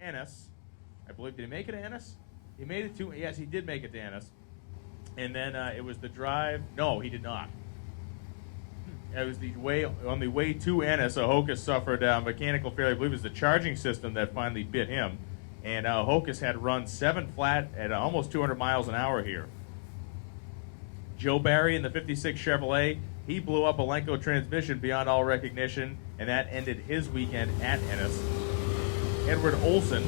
Ennis. I believe, did he make it to Ennis? He made it to, yes, he did make it to Ennis. And then it was the drive. No, he did not. It was on the way to Ennis, Ahokas suffered mechanical failure. I believe it was the charging system that finally bit him. And Ahokas had run 7 flat at almost 200 miles an hour here. Joe Barry in the 56 Chevrolet, he blew up a Lenco transmission beyond all recognition, and that ended his weekend at Ennis. Edward Olson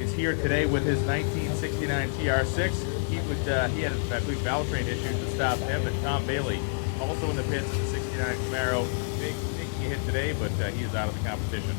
is here today with his 1969 TR6. He had, I believe, valvetrain issues that stopped him, and Tom Bailey also in the pits of the 69 Camaro. Big hit today, but he is out of the competition.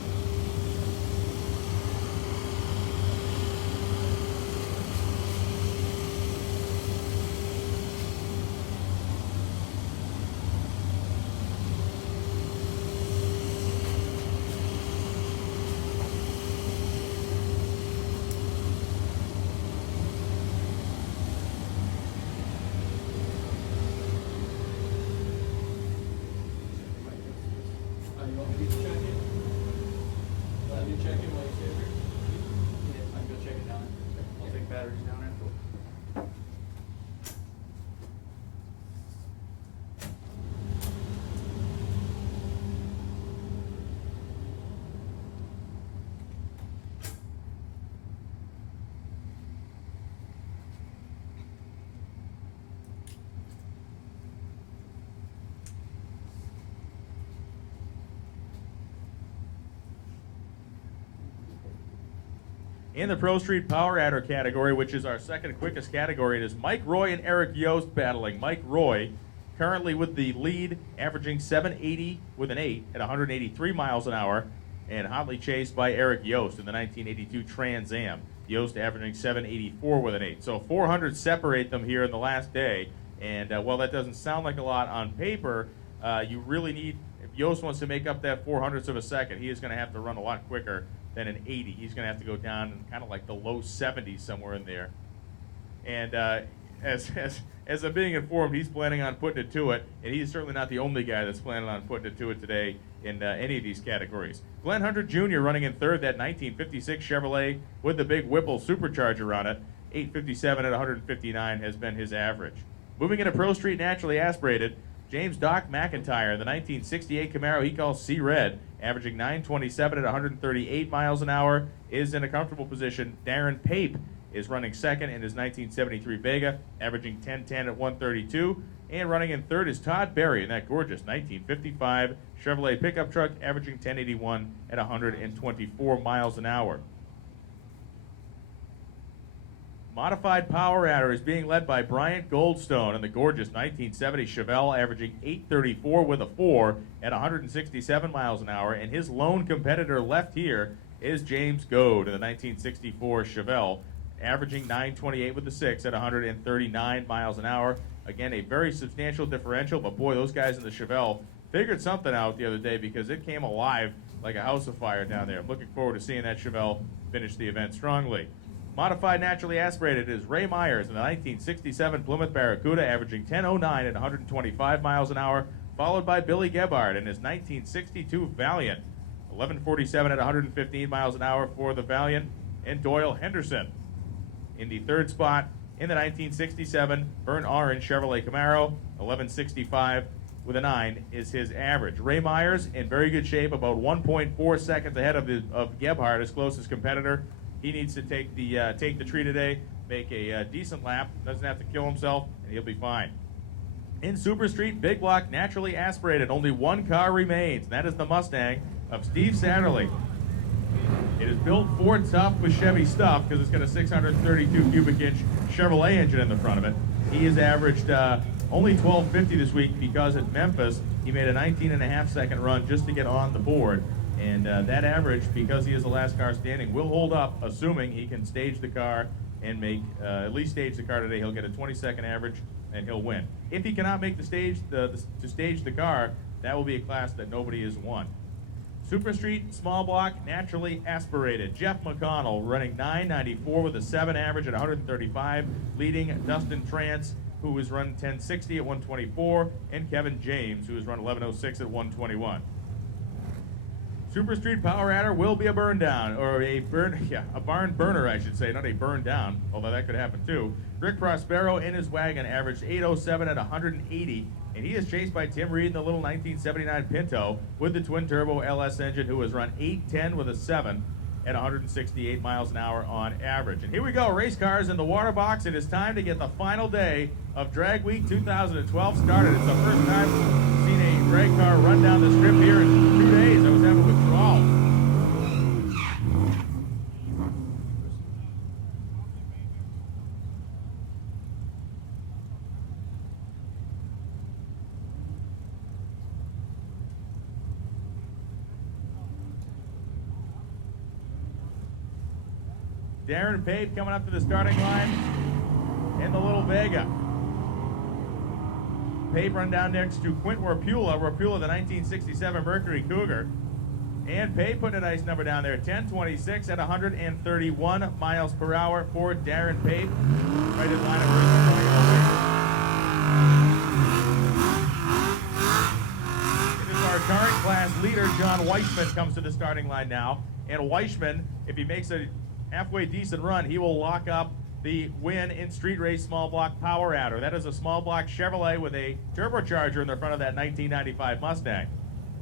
In the Pro Street Power Adder category, which is our second quickest category, it is Mike Roy and Eric Yost battling. Mike Roy currently with the lead, averaging 780 with an 8 at 183 miles an hour, and hotly chased by Eric Yost in the 1982 Trans Am. Yost averaging 784 with an 8. So 400 separate them here in the last day, and while that doesn't sound like a lot on paper, you really need, if Yost wants to make up that 400ths of a second, he is going to have to run a lot quicker than an 80. He's going to have to go down in kind of like the low 70s somewhere in there. And as I'm being informed, he's planning on putting it to it, and he's certainly not the only guy that's planning on putting it to it today in any of these categories. Glenn Hunter Jr. running in third, that 1956 Chevrolet with the big Whipple supercharger on it. 857 at 159 has been his average. Moving into Pro Street naturally aspirated, James Doc McIntyre, the 1968 Camaro he calls Sea Red, averaging 927 at 138 miles an hour, is in a comfortable position. Darren Pape is running second in his 1973 Vega, averaging 1010 at 132. And running in third is Todd Berry in that gorgeous 1955 Chevrolet pickup truck, averaging 1081 at 124 miles an hour. Modified Power Adder is being led by Bryant Goldstone in the gorgeous 1970 Chevelle, averaging 834 with a 4 at 167 miles an hour. And his lone competitor left here is James Goad in the 1964 Chevelle, averaging 928 with the 6 at 139 miles an hour. Again, a very substantial differential, but boy, those guys in the Chevelle figured something out the other day because it came alive like a house of fire down there. I'm looking forward to seeing that Chevelle finish the event strongly. Modified naturally aspirated is Ray Myers in the 1967 Plymouth Barracuda, averaging 1009 at 125 miles an hour, followed by Billy Gebhard in his 1962 Valiant, 1147 at 115 miles an hour for the Valiant, and Doyle Henderson in the third spot in the 1967 Burnt Orange Chevrolet Camaro, 1165 with a 9 is his average. Ray Myers in very good shape, about 1.4 seconds ahead of Gebhard, his closest competitor. He needs to take the tree today, make a decent lap, doesn't have to kill himself, and he'll be fine. In Super Street, big block naturally aspirated. Only one car remains, and that is the Mustang of Steve Satterley. It is built Ford tough with Chevy stuff because it's got a 632 cubic inch Chevrolet engine in the front of it. He has averaged only 1250 this week because at Memphis he made a 19.5 second run just to get on the board. And that average, because he is the last car standing, will hold up, assuming he can stage the car and make at least stage the car today. He'll get a 20-second average, and he'll win. If he cannot make the stage to stage the car, that will be a class that nobody has won. Super Street, small block, naturally aspirated. Jeff McConnell running 994 with a 7 average at 135, leading Dustin Trance, who has run 1060 at 124, and Kevin James, who has run 1106 at 121. Super Street Power Adder will be a burn down, or a barn burner, I should say, not a burn down, although that could happen too. Rick Prospero in his wagon averaged 807 at 180, and he is chased by Tim Reed in the little 1979 Pinto with the twin turbo LS engine, who has run 810 with a 7 at 168 miles an hour on average. And here we go, race cars in the water box. It is time to get the final day of Drag Week 2012 started. It's the first time we've seen a drag car run down the strip here in 2 days. I was having withdrawal. Darren Pape coming up to the starting line in the Little Vega. Pape run down next to Quint Rapula, the 1967 Mercury Cougar. And Pape put a nice number down there, 10:26 at 131 miles per hour for Darren Pape. Right in line of It is our current class leader, John Weishman, comes to the starting line now. And Weishman, if he makes a halfway decent run, he will lock up the win in street race small block Power Adder. That is a small block Chevrolet with a turbocharger in the front of that 1995 Mustang.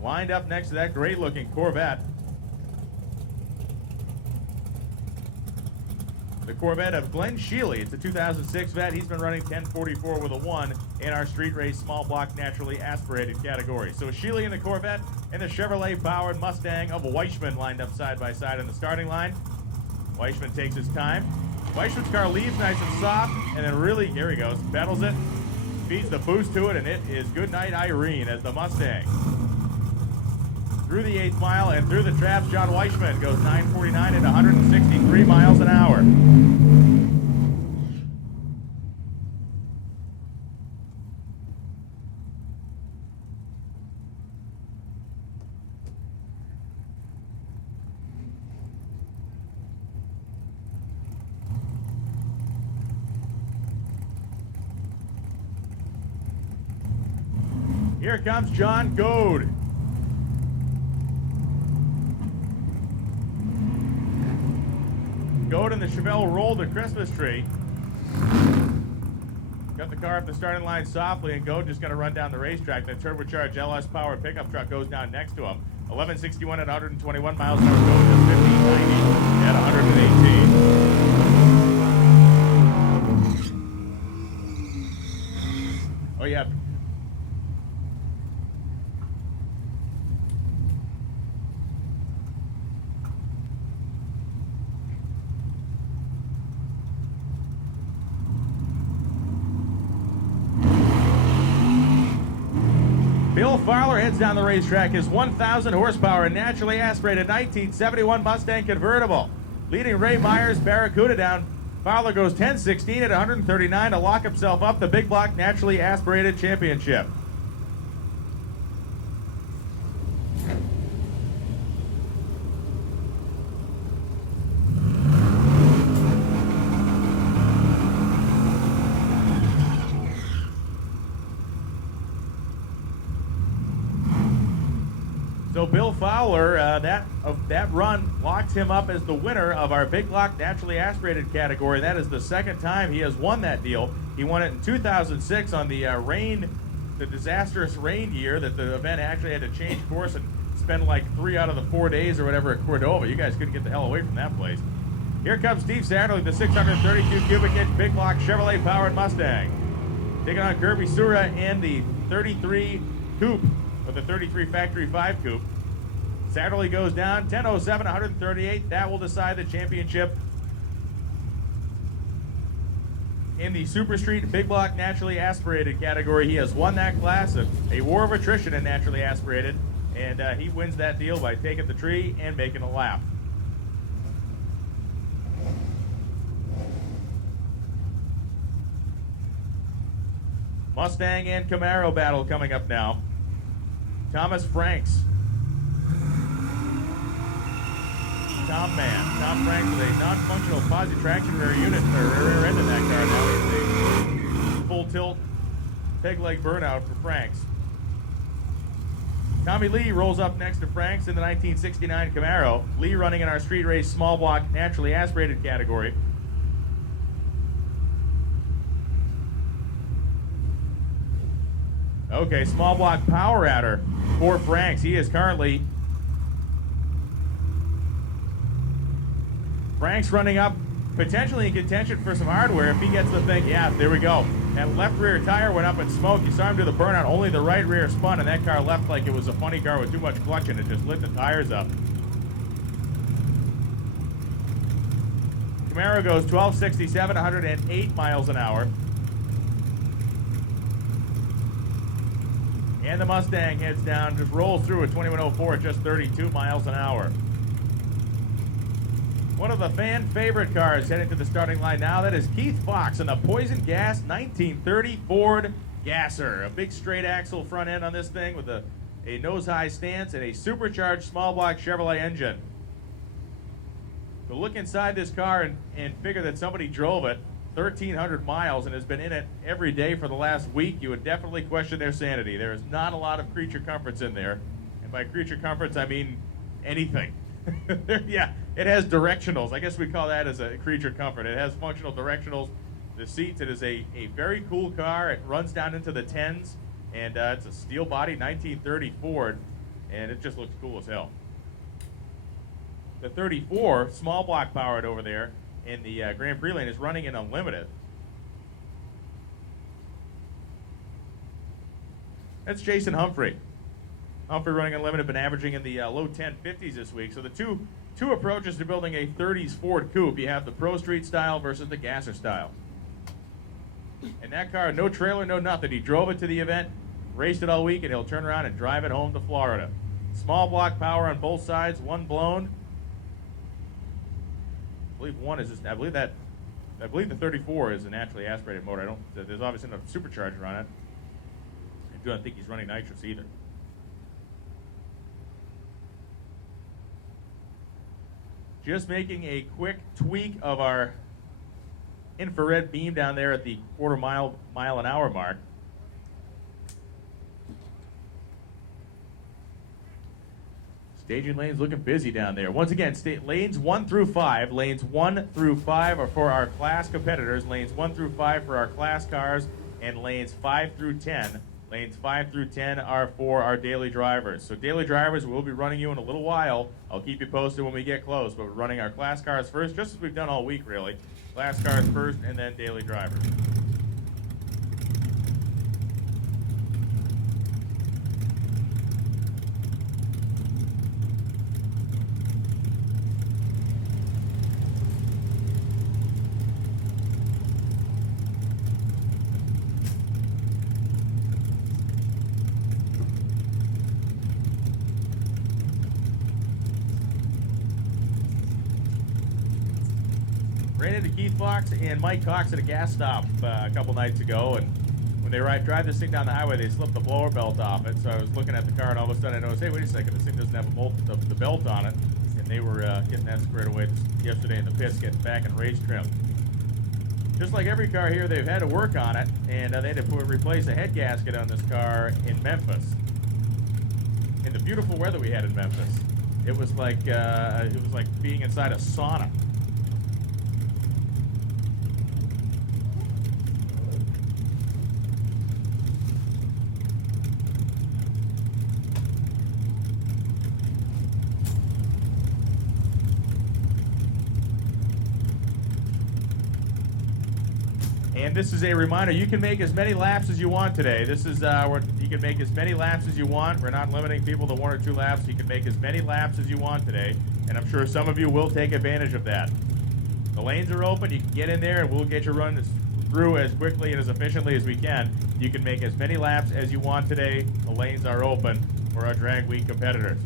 Lined up next to that great looking Corvette. The Corvette of Glenn Sheely. It's a 2006 vet. He's been running 1044 with a 1 in our street race small block naturally aspirated category. So Sheely in the Corvette and the Chevrolet powered Mustang of Weishman lined up side by side in the starting line. Weishman takes his time. Weishman's car leaves nice and soft, and then really, here he goes, pedals it, feeds the boost to it, and it is Goodnight Irene as the Mustang. Through the 8th mile and through the traps, John Weishman goes 949 at 163 miles an hour. Here comes John Goad. Goad and the Chevelle rolled the Christmas tree. Got the car up the starting line softly, and Goad just going to run down the racetrack. The turbocharged LS powered pickup truck goes down next to him. 1161 at 121 miles an hour. Goad does 1590 at 118. Oh, yeah. Bill Fowler heads down the racetrack. His 1,000 horsepower naturally aspirated 1971 Mustang convertible. Leading Ray Myers Barracuda down. Fowler goes 10:16 at 139 to lock himself up the big block naturally aspirated championship. So Bill Fowler, that run locks him up as the winner of our big block naturally aspirated category. That is the second time he has won that deal. He won it in 2006 on the disastrous rain year that the event actually had to change course and spend like 3 out of the 4 days or whatever at Cordova. You guys couldn't get the hell away from that place. Here comes Steve Satterley, the 632 cubic inch big block Chevrolet powered Mustang. Taking on Kirby Sura in the 33 coupe, or the 33 Factory 5 coupe. Satterley goes down 10:07, 138. That will decide the championship in the Super Street Big Block Naturally Aspirated category. He has won that class, a war of attrition in naturally aspirated, and he wins that deal by taking the tree and making a lap. Mustang and Camaro battle coming up now. Thomas Franks. Tom Franks with a non-functional posi traction rear unit, or rear end in that car now. It's a full tilt peg leg burnout for Franks. Tommy Lee rolls up next to Franks in the 1969 Camaro. Lee running in our street race small block naturally aspirated category. Okay, small block power adder for Franks. He is currently... Franks running up, potentially in contention for some hardware if he gets the thing. Yeah, there we go. That left rear tire went up in smoke. You saw him do the burnout. Only the right rear spun, and that car left like it was a funny car with too much clutch, and it just lit the tires up. Camaro goes 1267, 108 miles an hour. And the Mustang heads down, just rolls through at 2104 at just 32 miles an hour. One of the fan favorite cars heading to the starting line now, that is Keith Fox in the Poison Gas 1930 Ford Gasser. A big straight axle front end on this thing with a nose-high stance and a supercharged small block Chevrolet engine. So look inside this car and figure that somebody drove it 1,300 miles and has been in it every day for the last week. You would definitely question their sanity. There is not a lot of creature comforts in there. And by creature comforts, I mean anything. Yeah, it has directionals. I guess we call that as a creature comfort. It has functional directionals. The seats, it is a very cool car. It runs down into the 10s, and it's a steel body 1930 Ford, and it just looks cool as hell. The 34, small block powered over there in the Grand Prix lane, is running in unlimited. That's Jason Humphrey. Humphrey running unlimited, been averaging in the low 1050s this week. So the two approaches to building a 30s Ford coupe. You have the Pro Street style versus the Gasser style. And that car, no trailer, no nothing. He drove it to the event, raced it all week, and he'll turn around and drive it home to Florida. Small block power on both sides, one blown. I believe one is just, I believe the 34 is a naturally aspirated motor. There's obviously no supercharger on it. I don't think he's running nitrous either. Just making a quick tweak of our infrared beam down there at the mile an hour mark. Staging lanes looking busy down there. Once again, lanes 1 through 5. Lanes 1 through 5 are for our class competitors. Lanes 1 through 5 for our class cars, and lanes 5 through 10. Lanes 5 through 10 are for our daily drivers. So daily drivers, we'll be running you in a little while. I'll keep you posted when we get close, but we're running our class cars first, just as we've done all week, really. Class cars first, and then daily drivers. Ran into Keith Fox and Mike Cox at a gas stop a couple nights ago, and when they drive this thing down the highway, they slipped the blower belt off it. So I was looking at the car, and all of a sudden I noticed, hey, wait a second, this thing doesn't have the belt on it. And they were getting that squared away yesterday in the pits, getting back in race trim. Just like every car here, they've had to work on it, and they had to replace a head gasket on this car in Memphis. In the beautiful weather we had in Memphis, it was like being inside a sauna. And this is a reminder, you can make as many laps as you want today. This is you can make as many laps as you want. We're not limiting people to 1 or 2 laps. You can make as many laps as you want today, and I'm sure some of you will take advantage of that. The lanes are open. You can get in there, and we'll get your run through as quickly and as efficiently as we can. You can make as many laps as you want today. The lanes are open for our drag week competitors.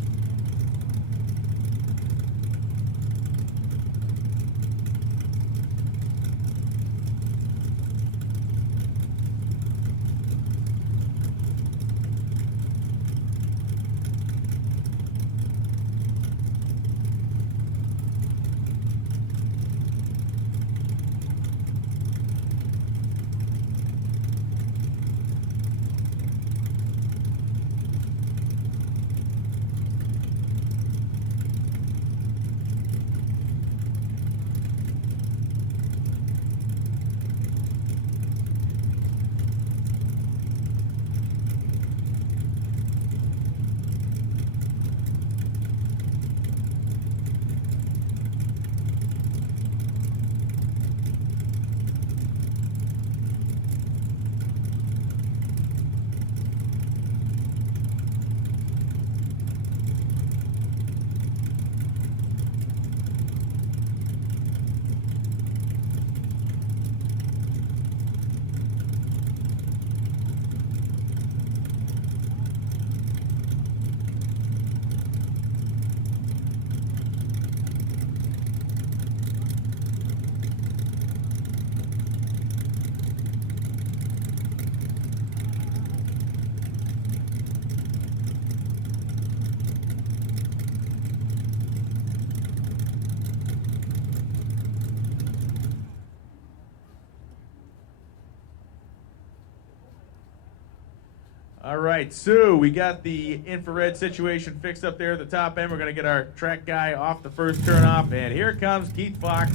All right, Sue, we got the infrared situation fixed up there at the top end. We're going to get our track guy off the first turn off, and here comes Keith Fox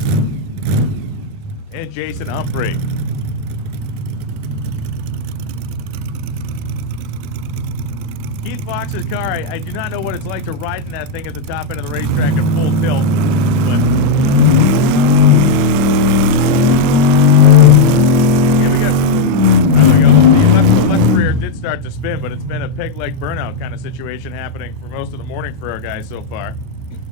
and Jason Humphrey. Keith Fox's car, I do not know what it's like to ride in that thing at the top end of the racetrack at full tilt, but here we go. There we go. The left rear did start to spin, but it's been a peg leg burnout kind of situation happening for most of the morning for our guys so far.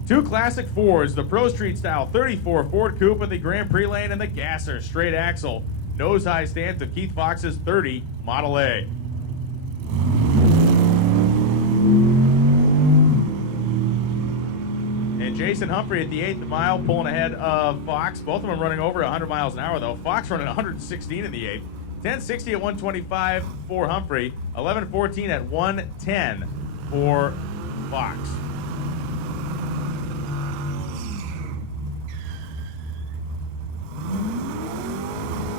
Two classic Fords, the Pro Street Style 34 Ford Coupe in the Grand Prix lane, and the Gasser straight axle nose high stance of Keith Fox's 30 Model A. And Jason Humphrey at the 8th mile pulling ahead of Fox. Both of them running over 100 miles an hour though. Fox running 116 in the 8th. 10:60 at 125 for Humphrey. 11:14 at 110 for Fox.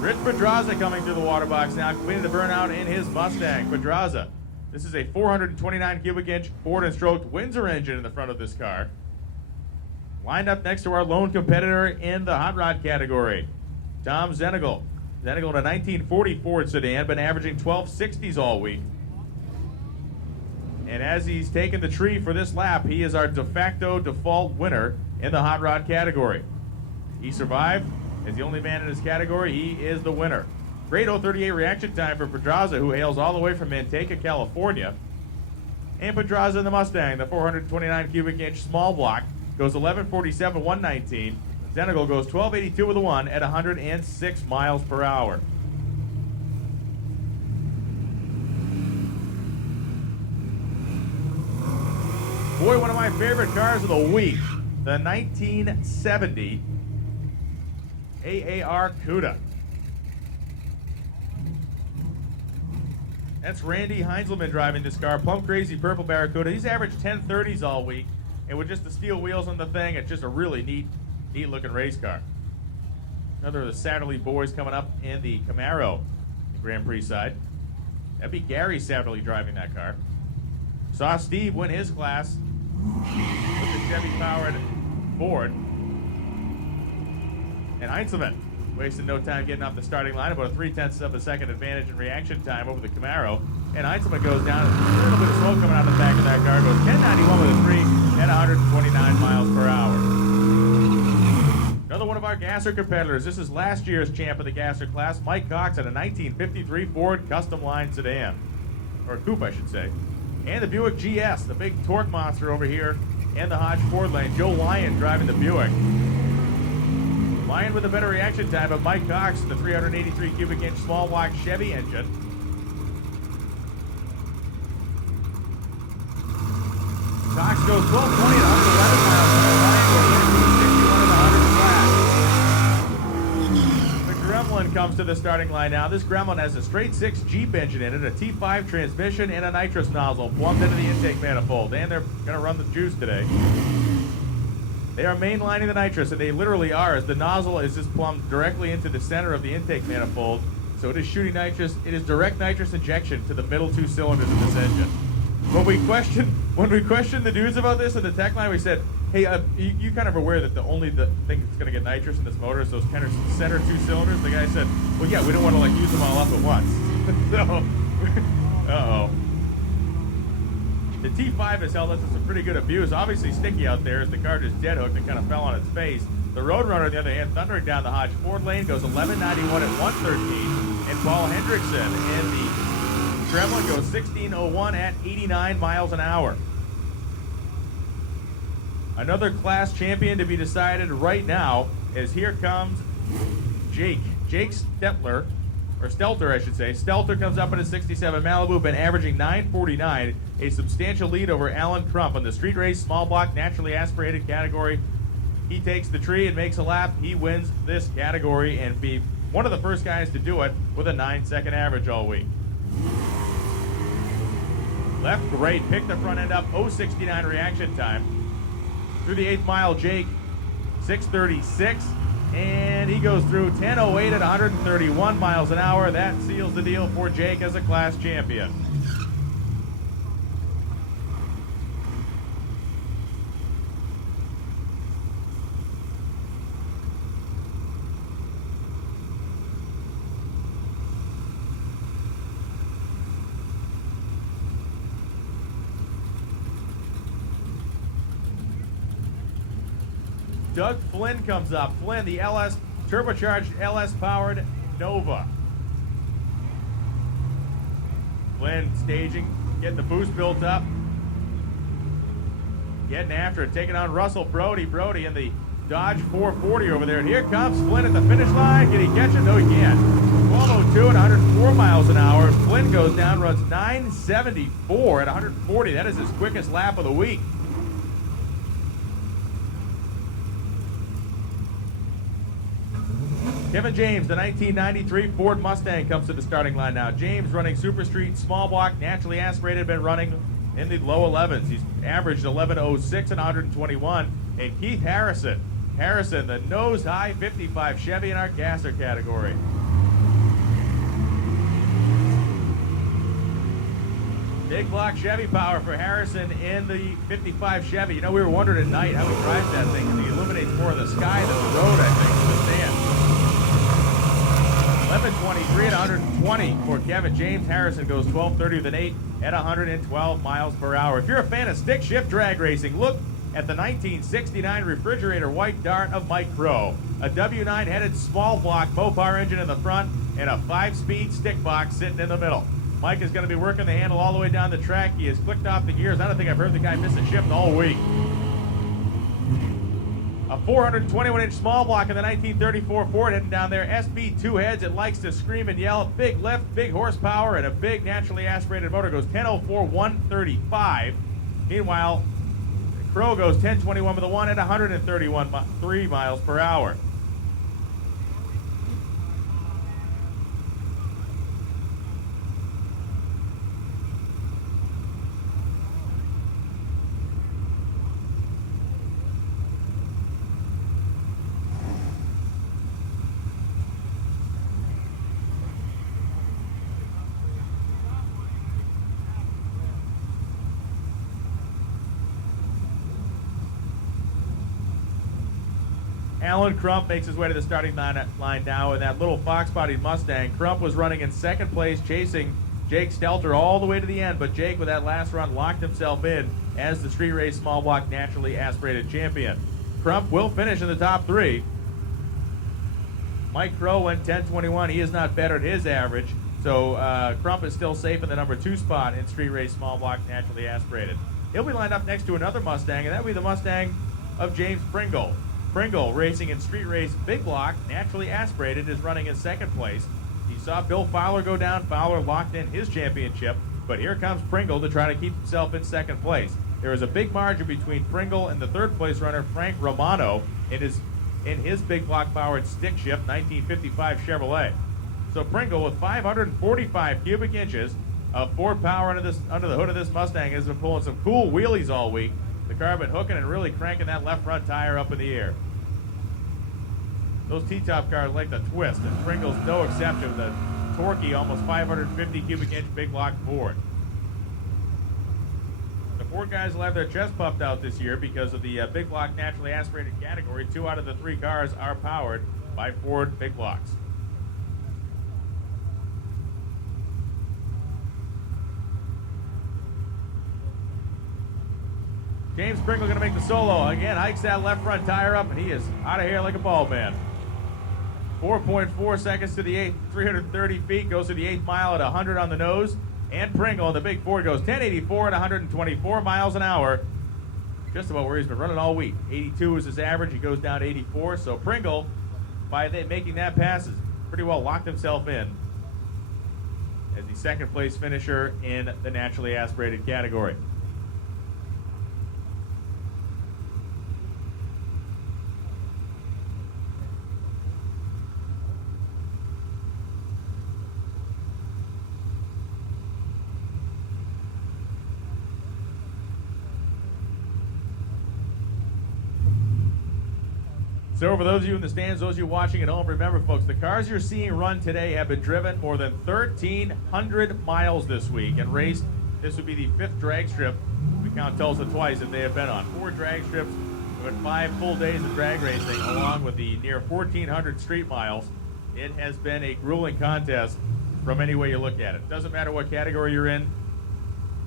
Rich Pedraza coming through the water box now, completing the burnout in his Mustang. Pedraza, this is a 429 cubic inch Ford and stroked Windsor engine in the front of this car. Lined up next to our lone competitor in the hot rod category, Tom Zenigal. Zenigal in a 1940 Ford sedan, been averaging 1260s all week. And as he's taken the tree for this lap, he is our de facto default winner in the hot rod category. He survived. As the only man in his category, he is the winner. Great 038 reaction time for Pedraza, who hails all the way from Manteca, California. And Pedraza in the Mustang, the 429 cubic inch small block, goes 11:47, 119. Zenigal goes 12:82 with a 1 at 106 miles per hour. Boy, one of my favorite cars of the week, the 1970 AAR Cuda. That's Randy Heinzelman driving this car, plumb crazy purple Barracuda. He's averaged 1030s all week, and with just the steel wheels on the thing, it's just a really neat looking race car. Another of the Satterley boys coming up in the Camaro Grand Prix side. That'd be Gary Satterley driving that car. Saw Steve win his class with the Chevy-powered Ford. And Heinzelman wasted no time getting off the starting line, about a 0.3 of a second advantage in reaction time over the Camaro. And Heinzelman goes down, a little bit of smoke coming out of the back of that car, goes 1091 with a 3 at 129 miles per hour. Another one of our Gasser competitors. This is last year's champ of the Gasser class, Mike Cox, in a 1953 Ford Custom Line sedan. Or coupe, I should say. And the Buick GS, the big torque monster over here in the Hodge Ford lane. Joe Lyon driving the Buick. Lyon with a better reaction time, but Mike Cox, the 383 cubic inch small block Chevy engine. Cox goes 1220 at 111 miles an hour. Lyon goes 61 at 100 flat. The Gremlin comes to the starting line now. This Gremlin has a straight 6 Jeep engine in it, a T5 transmission, and a nitrous nozzle plumbed into the intake manifold. And they're going to run the juice today. They are mainlining the nitrous, and they literally are, as the nozzle is just plumbed directly into the center of the intake manifold. So it is shooting nitrous. It is direct nitrous injection to the middle 2 cylinders of this engine. When we questioned the dudes about this in the tech line, we said, hey, you kind of aware that the thing that's going to get nitrous in this motor is those kind of center 2 cylinders? The guy said, well, yeah, we don't want to use them all up at once. So, uh-oh. The T5 has held up to some pretty good abuse. Obviously sticky out there as the car just dead hooked and kind of fell on its face. The Roadrunner, on the other hand, thundering down the Hodge Ford lane, goes 1191 at 113. And Paul Hendrickson in the Gremlin goes 1601 at 89 miles an hour. Another class champion to be decided right now, as here comes Jake Stelter, or Stelter, I should say. Stelter comes up in a 67 Malibu, been averaging 949, a substantial lead over Alan Crump in the street race small block naturally aspirated category. He takes the tree and makes a lap. He wins this category and be one of the first guys to do it with a 9-second average all week. Left, great, pick the front end up, 069 reaction time. Through the 8th mile, Jake, 636. And he goes through 10:08 at 131 miles an hour. That seals the deal for Jake as a class champion. Doug Flynn comes up. Flynn, the LS, turbocharged LS-powered Nova. Flynn staging, getting the boost built up. Getting after it, taking on Russell Brody. Brody in the Dodge 440 over there. And here comes Flynn at the finish line. Can he catch it? No, he can't. 12:02 at 104 miles an hour. Flynn goes down, runs 9:74 at 140. That is his quickest lap of the week. Kevin James, the 1993 Ford Mustang, comes to the starting line now. James running Super Street, small block, naturally aspirated, been running in the low 11s. He's averaged 11:06 and 121. And Keith Harrison, the nose high 55 Chevy in our gasser category. Big block Chevy power for Harrison in the 55 Chevy. You know, we were wondering at night how he drives that thing, because he illuminates more of the sky than the road, I think, in the stand. 11:23 at 120 for Kevin James. Harrison goes 12:30 with an 8 at 112 miles per hour. If you're a fan of stick shift drag racing, look at the 1969 refrigerator white Dart of Mike Crow. A W9 headed small block Mopar engine in the front and a 5-speed stick box sitting in the middle. Mike is going to be working the handle all the way down the track. He has clicked off the gears. I don't think I've heard the guy miss a shift all week. A 421-inch small block in the 1934 Ford heading down there. SB2 heads. It likes to scream and yell. Big lift, big horsepower, and a big naturally aspirated motor. Goes 10:04, 135. Meanwhile, Crow goes 10:21 with a 1 at 131.3 miles per hour. Alan Crump makes his way to the starting line now in that little fox-bodied Mustang. Crump was running in second place, chasing Jake Stelter all the way to the end, but Jake, with that last run, locked himself in as the street race small block naturally aspirated champion. Crump will finish in the top 3. Mike Crow went 10:21. He is not better at his average, so Crump is still safe in the number 2 spot in street race small block naturally aspirated. He'll be lined up next to another Mustang, and that will be the Mustang of James Pringle. Pringle, racing in street race big block, naturally aspirated, is running in second place. He saw Bill Fowler go down. Fowler locked in his championship, but here comes Pringle to try to keep himself in second place. There is a big margin between Pringle and the third place runner, Frank Romano, in his big block powered stick shift 1955 Chevrolet. So Pringle, with 545 cubic inches of Ford power under the hood of this Mustang, has been pulling some cool wheelies all week. The car been hooking and really cranking that left front tire up in the air. Those T-top cars like to twist, and Pringle's no exception with a torquey, almost 550 cubic inch big block Ford. The Ford guys will have their chest puffed out this year because of the big block naturally aspirated category. 2 out of the 3 cars are powered by Ford big blocks. James Pringle going to make the solo. Again, hikes that left front tire up, and he is out of here like a ball man. 4.4 seconds to the 8th, 330 feet, goes to the 8th mile at 100 on the nose. And Pringle in the big Ford goes 1084 at 124 miles an hour. Just about where he's been running all week. 82 is his average. He goes down to 84. So Pringle, by making that pass, has pretty well locked himself in as the second place finisher in the naturally aspirated category. So for those of you in the stands, those of you watching at home, remember, folks, the cars you're seeing run today have been driven more than 1,300 miles this week and raced. This would be the 5th drag strip. We count Tulsa twice that they have been on. 4 drag strips, with 5 full days of drag racing, along with the near 1,400 street miles. It has been a grueling contest from any way you look at it. Doesn't matter what category you're in.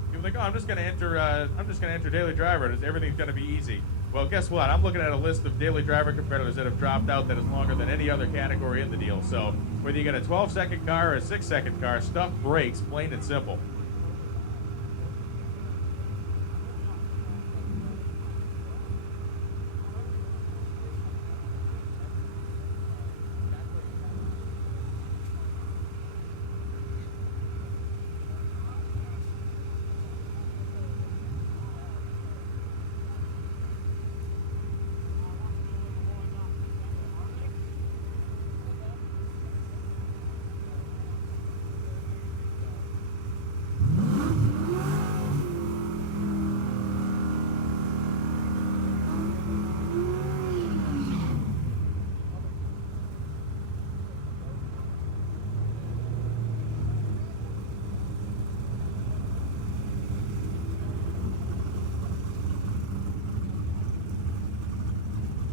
People think, oh, I'm just going to enter daily driver. Everything's going to be easy. Well, guess what? I'm looking at a list of daily driver competitors that have dropped out that is longer than any other category in the deal. So whether you get a 12-second car or a 6-second car, stuff breaks, plain and simple.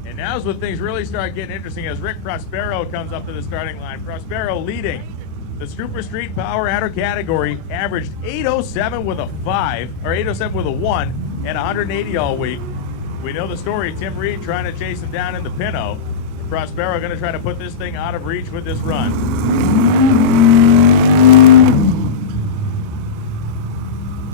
And now's when things really start getting interesting as Rick Prospero comes up to the starting line. Prospero leading the Super Street Power Adder category, averaged 807 with a 5, or 807 with a 1, at 180 all week. We know the story, Tim Reed trying to chase him down in the Pinto. Prospero going to try to put this thing out of reach with this run.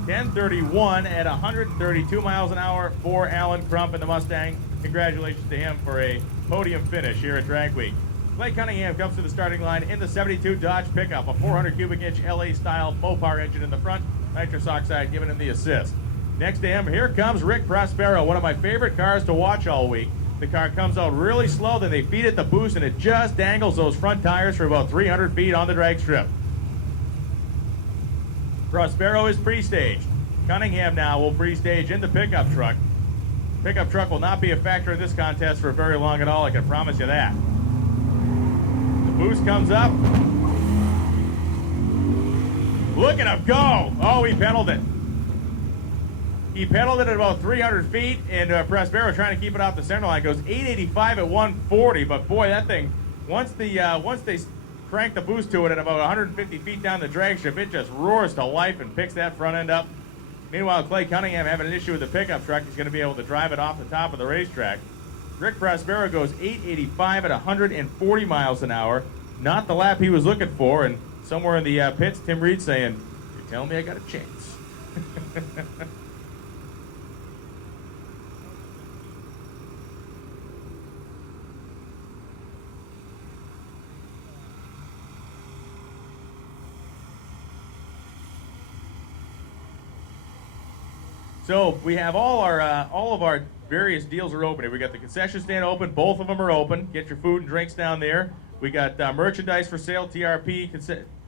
10:31 at 132 miles an hour for Alan Crump in the Mustang. Congratulations to him for a podium finish here at Drag Week. Clay Cunningham comes to the starting line in the 72 Dodge pickup, a 400 cubic inch LA-style Mopar engine in the front, nitrous oxide giving him the assist. Next to him, here comes Rick Prospero, one of my favorite cars to watch all week. The car comes out really slow, then they feed it the boost, and it just dangles those front tires for about 300 feet on the drag strip. Prospero is pre-staged. Cunningham now will pre-stage in the pickup truck. Pickup truck will not be a factor in this contest for very long at all, I can promise you that. The boost comes up. Look at him go! Oh, he pedaled it. He pedaled it at about 300 feet, and Prospero trying to keep it off the center line. Goes 885 at 140, but boy, that thing, once they crank the boost to it at about 150 feet down the drag strip, it just roars to life and picks that front end up. Meanwhile, Clay Cunningham having an issue with the pickup truck. He's going to be able to drive it off the top of the racetrack. Rick Prospero goes 885 at 140 miles an hour. Not the lap he was looking for, and somewhere in the pits, Tim Reed saying, "You're telling me I got a chance." So we have all of our various deals are open. We got the concession stand open. Both of them are open. Get your food and drinks down there. We got merchandise for sale. TRP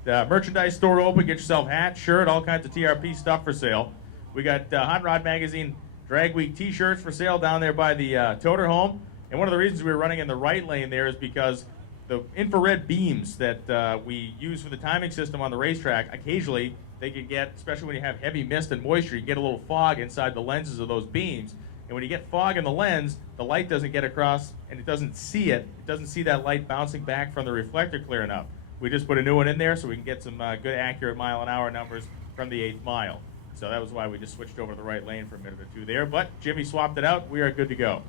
merchandise store open. Get yourself hat, shirt, all kinds of TRP stuff for sale. We got Hot Rod Magazine Drag Week T-shirts for sale down there by the Toter Home. And one of the reasons we were running in the right lane there is because the infrared beams that we use for the timing system on the racetrack, occasionally they can get, especially when you have heavy mist and moisture, you get a little fog inside the lenses of those beams. And when you get fog in the lens, the light doesn't get across and it doesn't see it. It doesn't see that light bouncing back from the reflector clear enough. We just put a new one in there so we can get some good accurate mile an hour numbers from the 8th mile. So that was why we just switched over to the right lane for a minute or two there. But Jimmy swapped it out. We are good to go.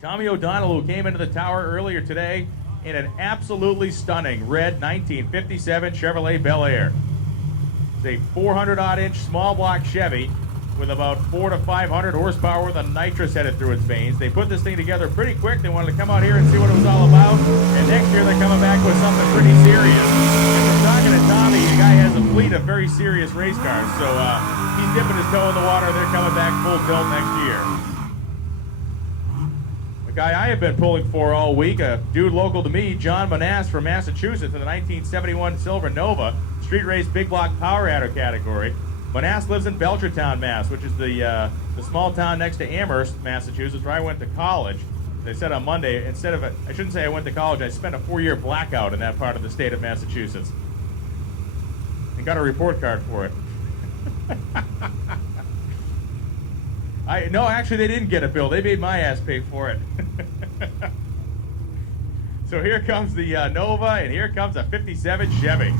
Tommy O'Donnell, who came into the tower earlier today in an absolutely stunning red 1957 Chevrolet Bel Air. It's a 400-odd inch small block Chevy with about 400 to 500 horsepower with a nitrous headed through its veins. They put this thing together pretty quick. They wanted to come out here and see what it was all about. And next year they're coming back with something pretty serious. And we're talking to Tommy. The guy has a fleet of very serious race cars. So he's dipping his toe in the water. They're coming back full tilt next year. Guy I have been pulling for all week, a dude local to me, John Manass from Massachusetts in the 1971 Silver Nova street race big block power adder category. Manass lives in Belchertown, Mass, which is the small town next to Amherst, Massachusetts, where I went to college. They said on Monday, I shouldn't say I went to college, I spent a 4-year blackout in that part of the state of Massachusetts. And got a report card for it. No, actually, they didn't get a bill. They made my ass pay for it. So here comes the Nova, and here comes a 57 Chevy.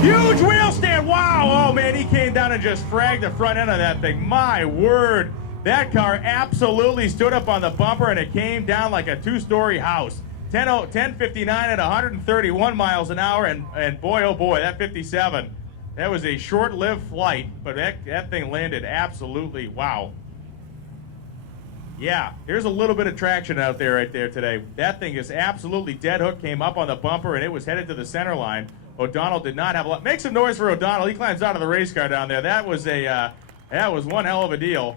Huge wheel stand. Wow. Oh, man, he came down and just fragged the front end of that thing. My word. That car absolutely stood up on the bumper, and it came down like a two-story house. 1059 at 131 miles an hour, and boy, oh boy, that 57. That was a short-lived flight, but that thing landed absolutely, wow. Yeah, there's a little bit of traction out there right there today. That thing is absolutely dead hook, came up on the bumper, and it was headed to the center line. O'Donnell did not have a lot. Make some noise for O'Donnell. He climbs out of the race car down there. That was one hell of a deal.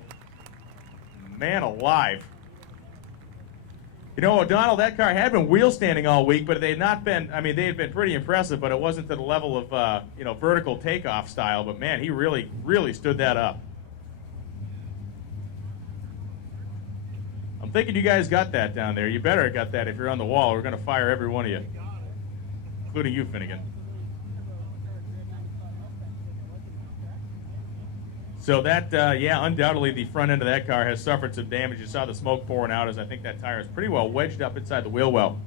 Man alive. You know, O'Donnell, that car had been wheel standing all week, but they had not been, I mean, they had been pretty impressive, but it wasn't to the level of, vertical takeoff style. But man, he really, really stood that up. I'm thinking you guys got that down there. You better have got that if you're on the wall. We're going to fire every one of you, including you, Finnegan. So that, undoubtedly the front end of that car has suffered some damage. You saw the smoke pouring out as I think that tire is pretty well wedged up inside the wheel well.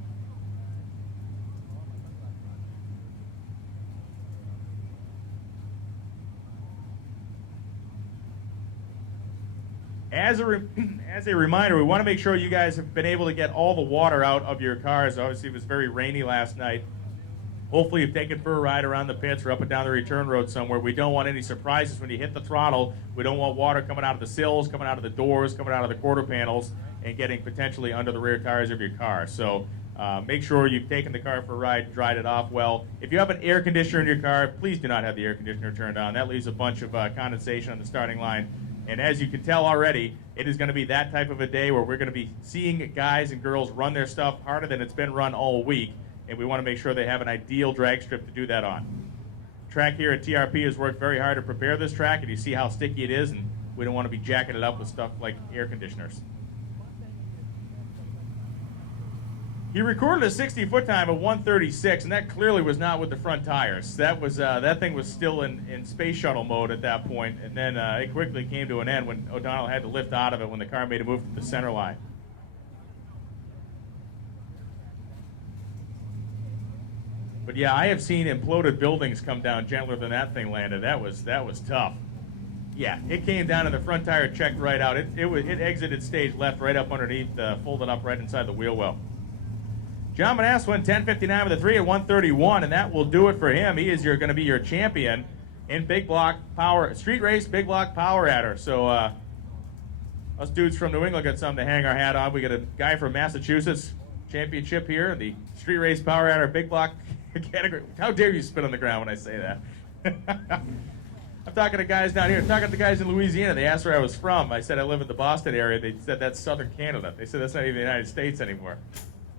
As a reminder, we want to make sure you guys have been able to get all the water out of your cars. Obviously, it was very rainy last night. Hopefully you've taken for a ride around the pits or up and down the return road somewhere. We don't want any surprises when you hit the throttle. We don't want water coming out of the sills, coming out of the doors, coming out of the quarter panels, and getting potentially under the rear tires of your car. So make sure you've taken the car for a ride, dried it off well. If you have an air conditioner in your car, please do not have the air conditioner turned on. That leaves a bunch of condensation on the starting line. And as you can tell already, it is going to be that type of a day where we're going to be seeing guys and girls run their stuff harder than it's been run all week. And we want to make sure they have an ideal drag strip to do that on. Track here at TRP has worked very hard to prepare this track, and you see how sticky it is, and we don't want to be jacking it up with stuff like air conditioners. He recorded a 60-foot time of 1:36, and that clearly was not with the front tires. That was that thing was still in space shuttle mode at that point, and then it quickly came to an end when O'Donnell had to lift out of it when the car made a move to the center line. But yeah, I have seen imploded buildings come down gentler than that thing landed. That was tough. Yeah, it came down and the front tire checked right out. It exited stage left right up underneath, folded up right inside the wheel well. John Manasse went 10:59 with a 3 at 1:31, and that will do it for him. He is going to be your champion in big block power street race, big block power adder. So us dudes from New England got something to hang our hat on. We got a guy from Massachusetts championship here, the street race power adder big block category. How dare you spit on the ground when I say that? I'm talking to guys down here. I'm talking to guys in Louisiana. They asked where I was from. I said I live in the Boston area. They said that's southern Canada. They said that's not even the United States anymore.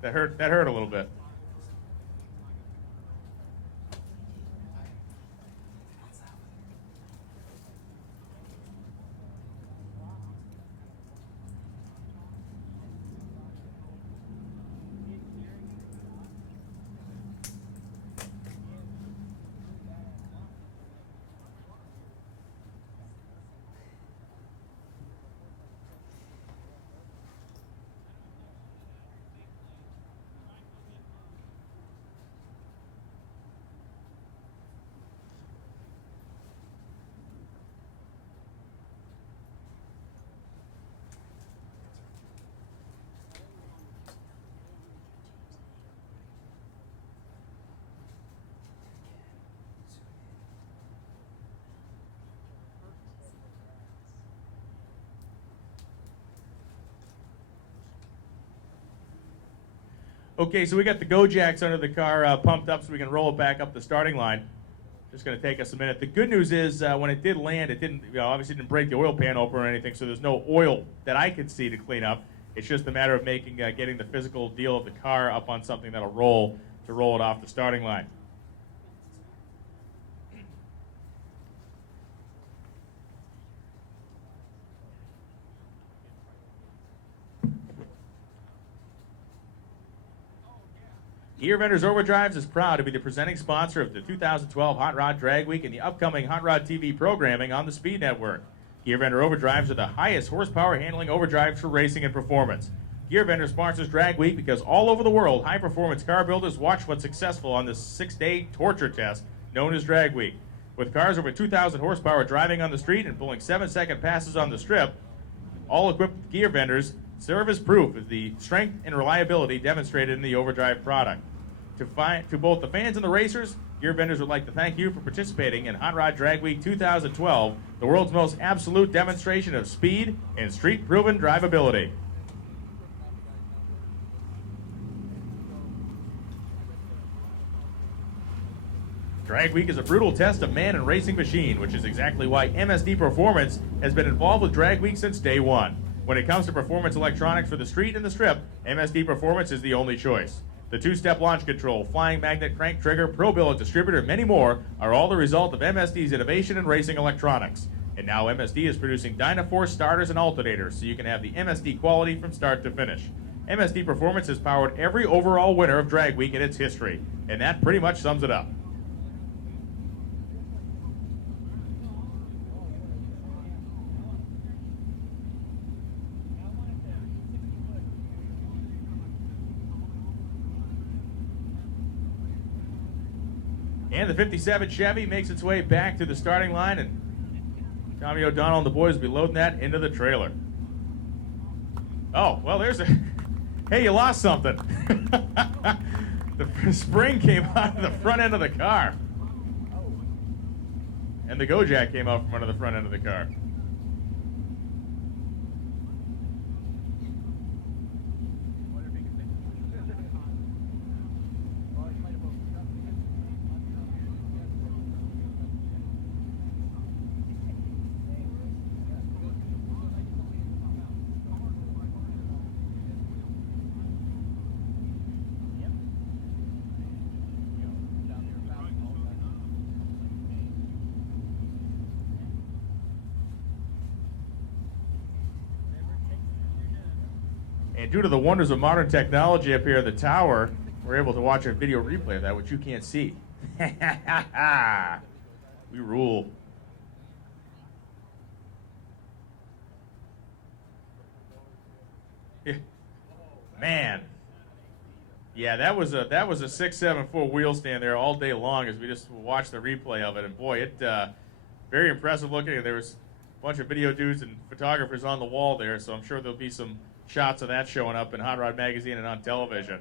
That hurt a little bit. Okay, so we got the Go Jacks under the car pumped up so we can roll it back up the starting line. Just going to take us a minute. The good news is when it did land, it didn't, obviously didn't break the oil pan open or anything, so there's no oil that I could see to clean up. It's just a matter of getting the physical deal of the car up on something that'll roll to roll it off the starting line. Gear Vendors Overdrives is proud to be the presenting sponsor of the 2012 Hot Rod Drag Week and the upcoming Hot Rod TV programming on the Speed Network. Gear Vendor Overdrives are the highest horsepower handling overdrives for racing and performance. Gear Vendor sponsors Drag Week because all over the world, high-performance car builders watch what's successful on this 6-day torture test known as Drag Week. With cars over 2,000 horsepower driving on the street and pulling 7-second passes on the strip, all equipped with gear vendors serve as proof of the strength and reliability demonstrated in the Overdrive product. To both the fans and the racers, gear vendors would like to thank you for participating in Hot Rod Drag Week 2012, the world's most absolute demonstration of speed and street-proven drivability. Drag Week is a brutal test of man and racing machine, which is exactly why MSD Performance has been involved with Drag Week since day one. When it comes to performance electronics for the street and the strip, MSD Performance is the only choice. The two-step launch control, flying magnet crank trigger, Pro Billet distributor, and many more are all the result of MSD's innovation in racing electronics. And now MSD is producing Dynaforce starters and alternators, so you can have the MSD quality from start to finish. MSD Performance has powered every overall winner of Drag Week in its history, and that pretty much sums it up. And the 57 Chevy makes its way back to the starting line, and Tommy O'Donnell and the boys will be loading that into the trailer. Oh, well, there's a... Hey, you lost something. The spring came out of the front end of the car. And the Go-Jack came out from under the front end of the car. And due to the wonders of modern technology up here at the tower, we're able to watch a video replay of that, which you can't see. We rule. Yeah. Man. Yeah, that was a 6-7 wheel stand there all day long as we just watched the replay of it. And boy, it very impressive looking. And there was a bunch of video dudes and photographers on the wall there, so I'm sure there'll be some shots of that showing up in Hot Rod Magazine and on television.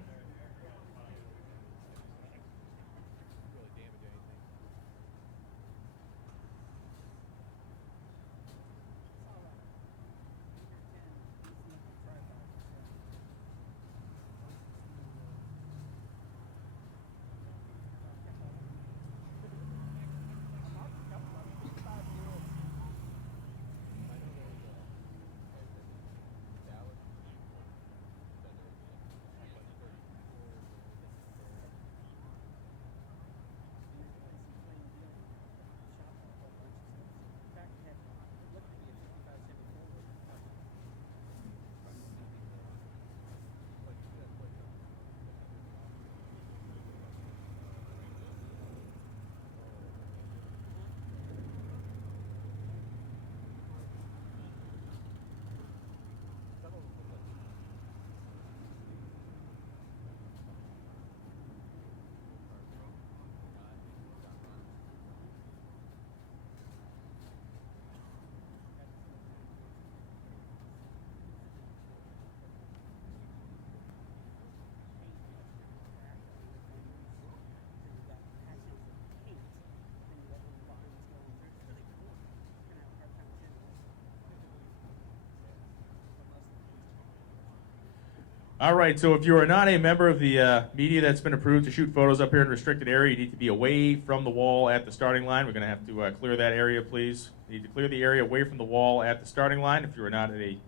All right, so if you are not a member of the media that's been approved to shoot photos up here in restricted area, you need to be away from the wall at the starting line. We're going to have to clear that area, please. You need to clear the area away from the wall at the starting line. If you are not a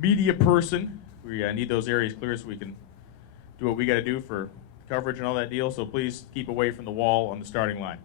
media person, we need those areas clear so we can do what we got to do for coverage and all that deal. So please keep away from the wall on the starting line.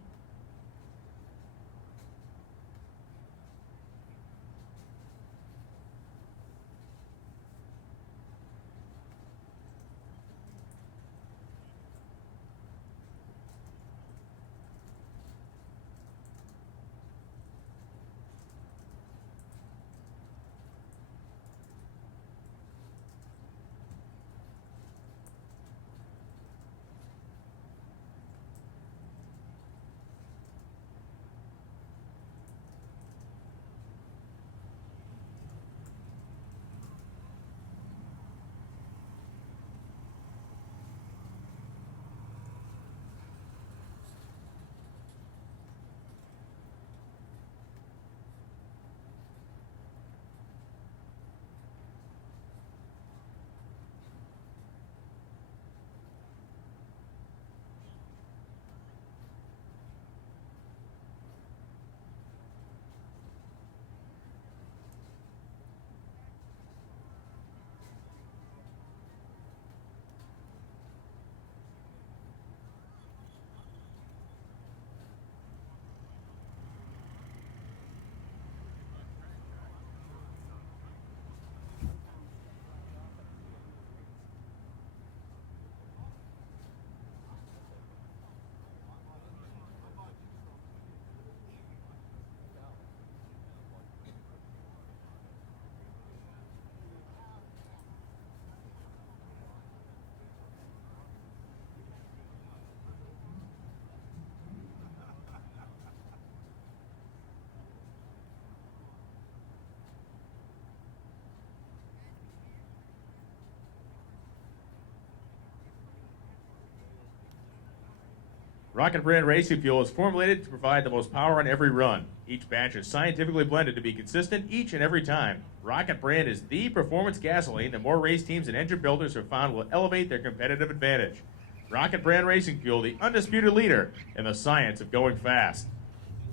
Rocket Brand Racing Fuel is formulated to provide the most power on every run. Each batch is scientifically blended to be consistent each and every time. Rocket Brand is the performance gasoline that more race teams and engine builders have found will elevate their competitive advantage. Rocket Brand Racing Fuel, the undisputed leader in the science of going fast.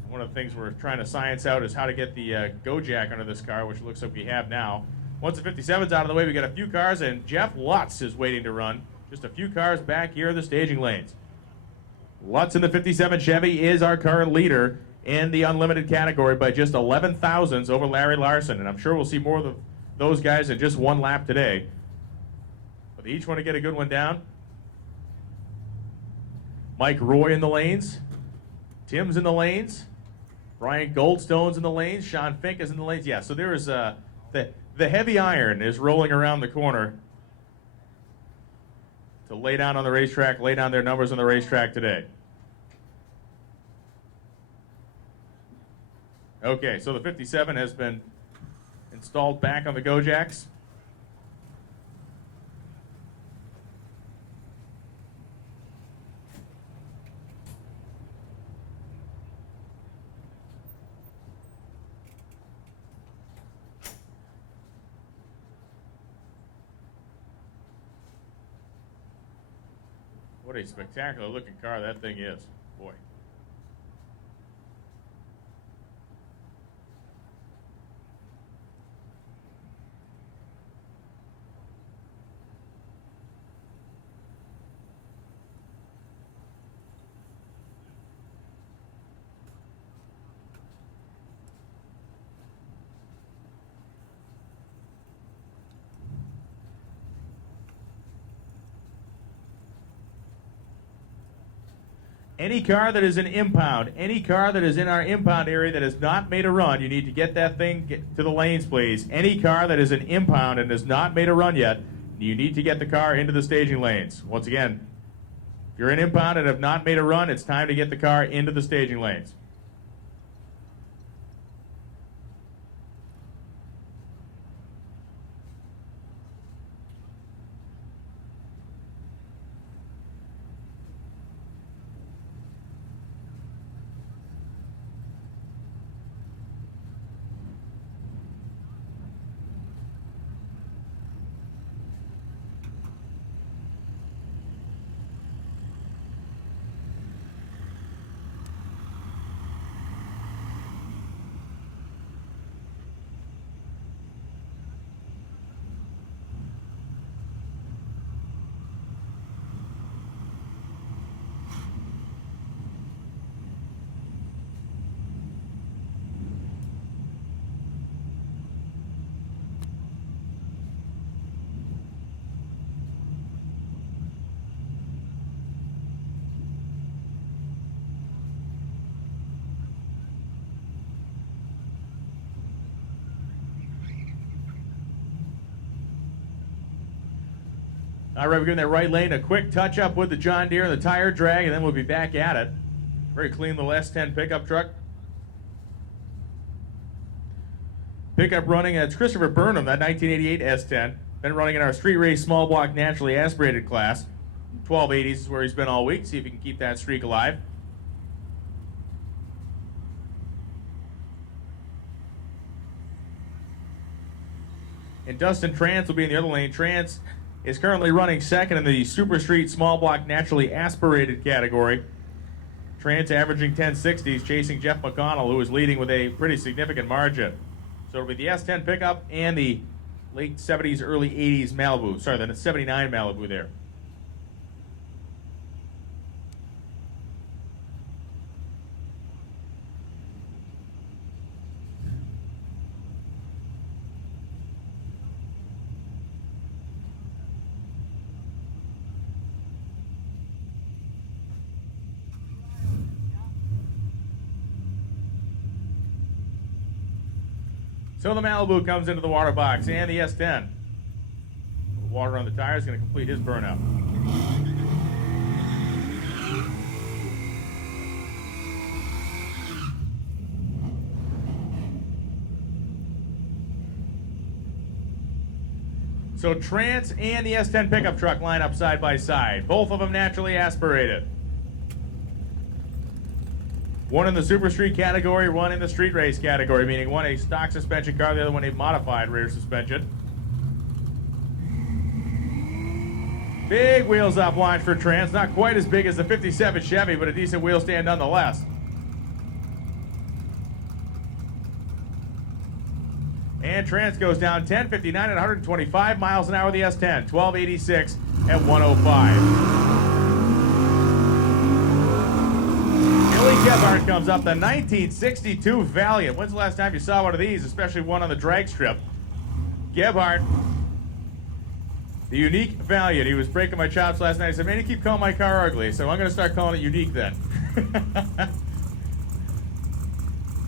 One of the things we're trying to science out is how to get the Go-Jack under this car, which looks like we have now. Once the 57's out of the way, we got a few cars, and Jeff Lutz is waiting to run. Just a few cars back here in the staging lanes. Lutz in the 57 Chevy is our current leader in the unlimited category by just 11 thousandths over Larry Larson, and I'm sure we'll see more of those guys in just one lap today. But they each want to get a good one down. Mike Roy in the lanes. Tim's in the lanes. Brian Goldstone's in the lanes. Sean Fink is in the lanes. Yeah, so there is the heavy iron is rolling around the corner to lay down on the racetrack, lay down their numbers on the racetrack today. Okay, so the 57 has been installed back on the Go-Jacks. What a spectacular looking car that thing is, boy. Any car that is an impound, any car that is in our impound area that has not made a run, you need to get that thing to the lanes, please. Any car that is an impound and has not made a run yet, you need to get the car into the staging lanes. Once again, if you're an impound and have not made a run, it's time to get the car into the staging lanes. All right, we're giving that right lane a quick touch-up with the John Deere and the tire drag, and then we'll be back at it. Very clean little S10 pickup truck. Pickup running, it's Christopher Burnham, that 1988 S10. Been running in our street race small block naturally aspirated class. 1280s is where he's been all week. See if he can keep that streak alive. And Dustin Trance will be in the other lane. Trance is currently running second in the Super Street Small Block Naturally Aspirated category. Trance averaging 1060s, chasing Jeff McConnell, who is leading with a pretty significant margin. So it'll be the S10 pickup and the late 70s, early 80s Malibu. Sorry, the 79 Malibu there. So the Malibu comes into the water box, and the S10. The water on the tire is going to complete his burnout. So Trance and the S10 pickup truck line up side by side. Both of them naturally aspirated. One in the super street category, one in the street race category, meaning one a stock suspension car, the other one a modified rear suspension. Big wheels off launch for Trans, not quite as big as the 57 Chevy, but a decent wheel stand nonetheless. And Trans goes down 10:59 at 125 miles an hour the S10, 12:86 at 105. Billy Gebhardt comes up, the 1962 Valiant. When's the last time you saw one of these, especially one on the drag strip? Gebhardt, the unique Valiant. He was breaking my chops last night. He said, man, you keep calling my car ugly, so I'm going to start calling it unique then.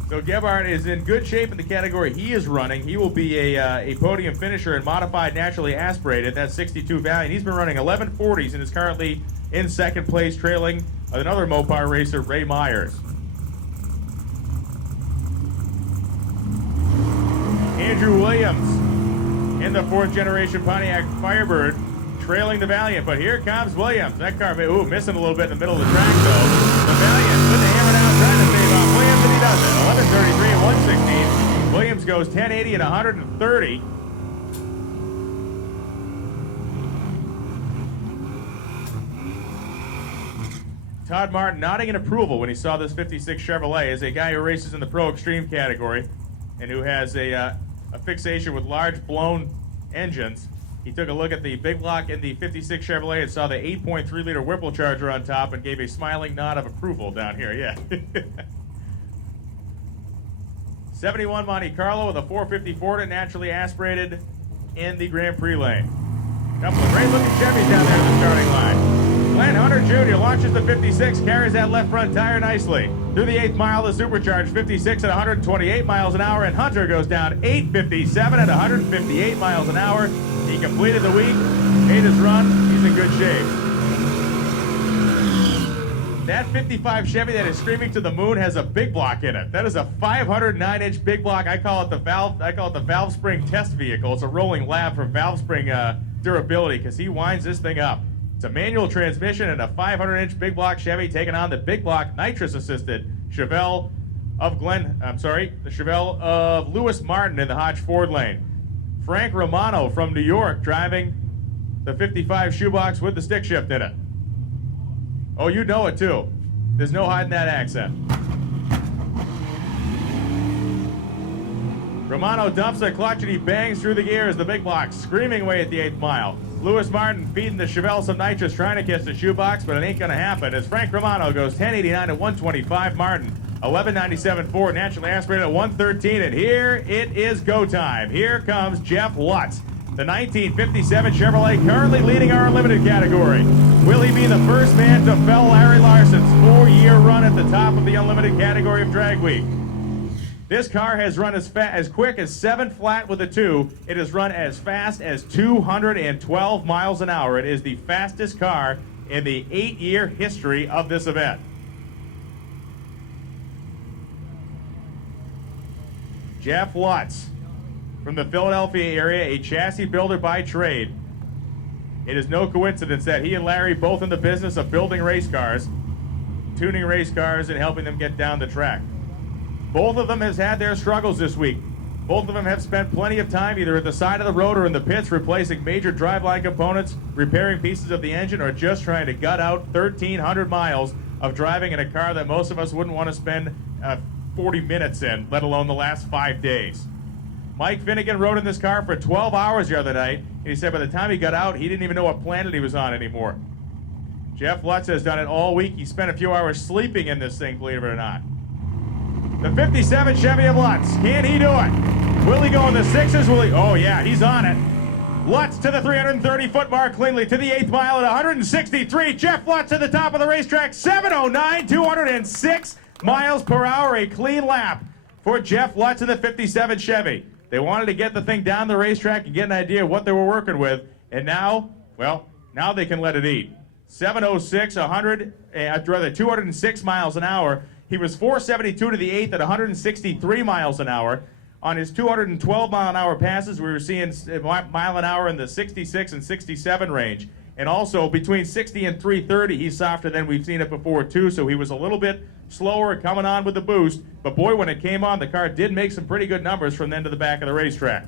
So Gebhardt is in good shape in the category he is running. He will be a podium finisher in modified naturally aspirated, that 62 Valiant. He's been running 1140s and is currently in second place, trailing another Mopar racer, Ray Myers. Andrew Williams in the fourth generation Pontiac Firebird, trailing the Valiant. But here comes Williams. That car, missing a little bit in the middle of the track though. The Valiant put the hammer down, trying to save off Williams, and he does it. 11:33 and 116. Williams goes 1080 and 130. Todd Martin nodding in approval when he saw this 56 Chevrolet as a guy who races in the Pro Extreme category and who has a fixation with large blown engines. He took a look at the big block in the 56 Chevrolet and saw the 8.3 liter Whipple Charger on top and gave a smiling nod of approval down here, yeah. 71 Monte Carlo with a 450 Ford and naturally aspirated in the Grand Prix lane. Couple of great looking Chevys down there in the starting line. Glenn Hunter Jr. launches the 56, carries that left front tire nicely. Through the 8th mile, the supercharged 56 at 128 miles an hour, and Hunter goes down 8:57 at 158 miles an hour. He completed the week, made his run, he's in good shape. That 55 Chevy that is screaming to the moon has a big block in it. That is a 509-inch big block. I call it the valve spring test vehicle. It's a rolling lab for valve spring durability because he winds this thing up. It's a manual transmission and a 500-inch big block Chevy taking on the big block nitrous-assisted Chevelle of the Chevelle of Lewis Martin in the Hodge Ford lane. Frank Romano from New York driving the 55 shoebox with the stick shift in it. Oh, you know it too. There's no hiding that accent. Romano dumps a clutch and he bangs through the gears, the big block screaming away at the 8th mile. Lewis Martin feeding the Chevelle some nitrous, trying to kiss the shoebox, but it ain't gonna happen as Frank Romano goes 1089 at 125. Martin 1197 Ford naturally aspirated at 113, and here it is go time. Here comes Jeff Lutz, the 1957 Chevrolet, currently leading our unlimited category. Will he be the first man to fell Larry Larson's 4-year run at the top of the unlimited category of Drag Week? This car has run as quick as 7 flat with a 2. It has run as fast as 212 miles an hour. It is the fastest car in the 8-year history of this event. Jeff Lutz from the Philadelphia area, a chassis builder by trade. It is no coincidence that he and Larry both in the business of building race cars, tuning race cars, and helping them get down the track. Both of them has had their struggles this week. Both of them have spent plenty of time either at the side of the road or in the pits replacing major driveline components, repairing pieces of the engine, or just trying to gut out 1,300 miles of driving in a car that most of us wouldn't want to spend 40 minutes in, let alone the last 5 days. Mike Finnegan rode in this car for 12 hours the other night, and he said by the time he got out, he didn't even know what planet he was on anymore. Jeff Lutz has done it all week. He spent a few hours sleeping in this thing, believe it or not. The 57 Chevy of Lutz, can he do it? Will he go in the 6s? Will he? Oh yeah, he's on it. Lutz to the 330-foot mark cleanly to the 8th mile at 163. Jeff Lutz at the top of the racetrack, 709, 206 miles per hour, a clean lap for Jeff Lutz in the 57 Chevy. They wanted to get the thing down the racetrack and get an idea of what they were working with, and now, well, now they can let it eat. 706, 206 miles an hour. He was 472 to the 8th at 163 miles an hour. On his 212 mile an hour passes, we were seeing mile an hour in the 66 and 67 range. And also, between 60 and 330, he's softer than we've seen it before, too. So he was a little bit slower coming on with the boost. But boy, when it came on, the car did make some pretty good numbers from then to the back of the racetrack.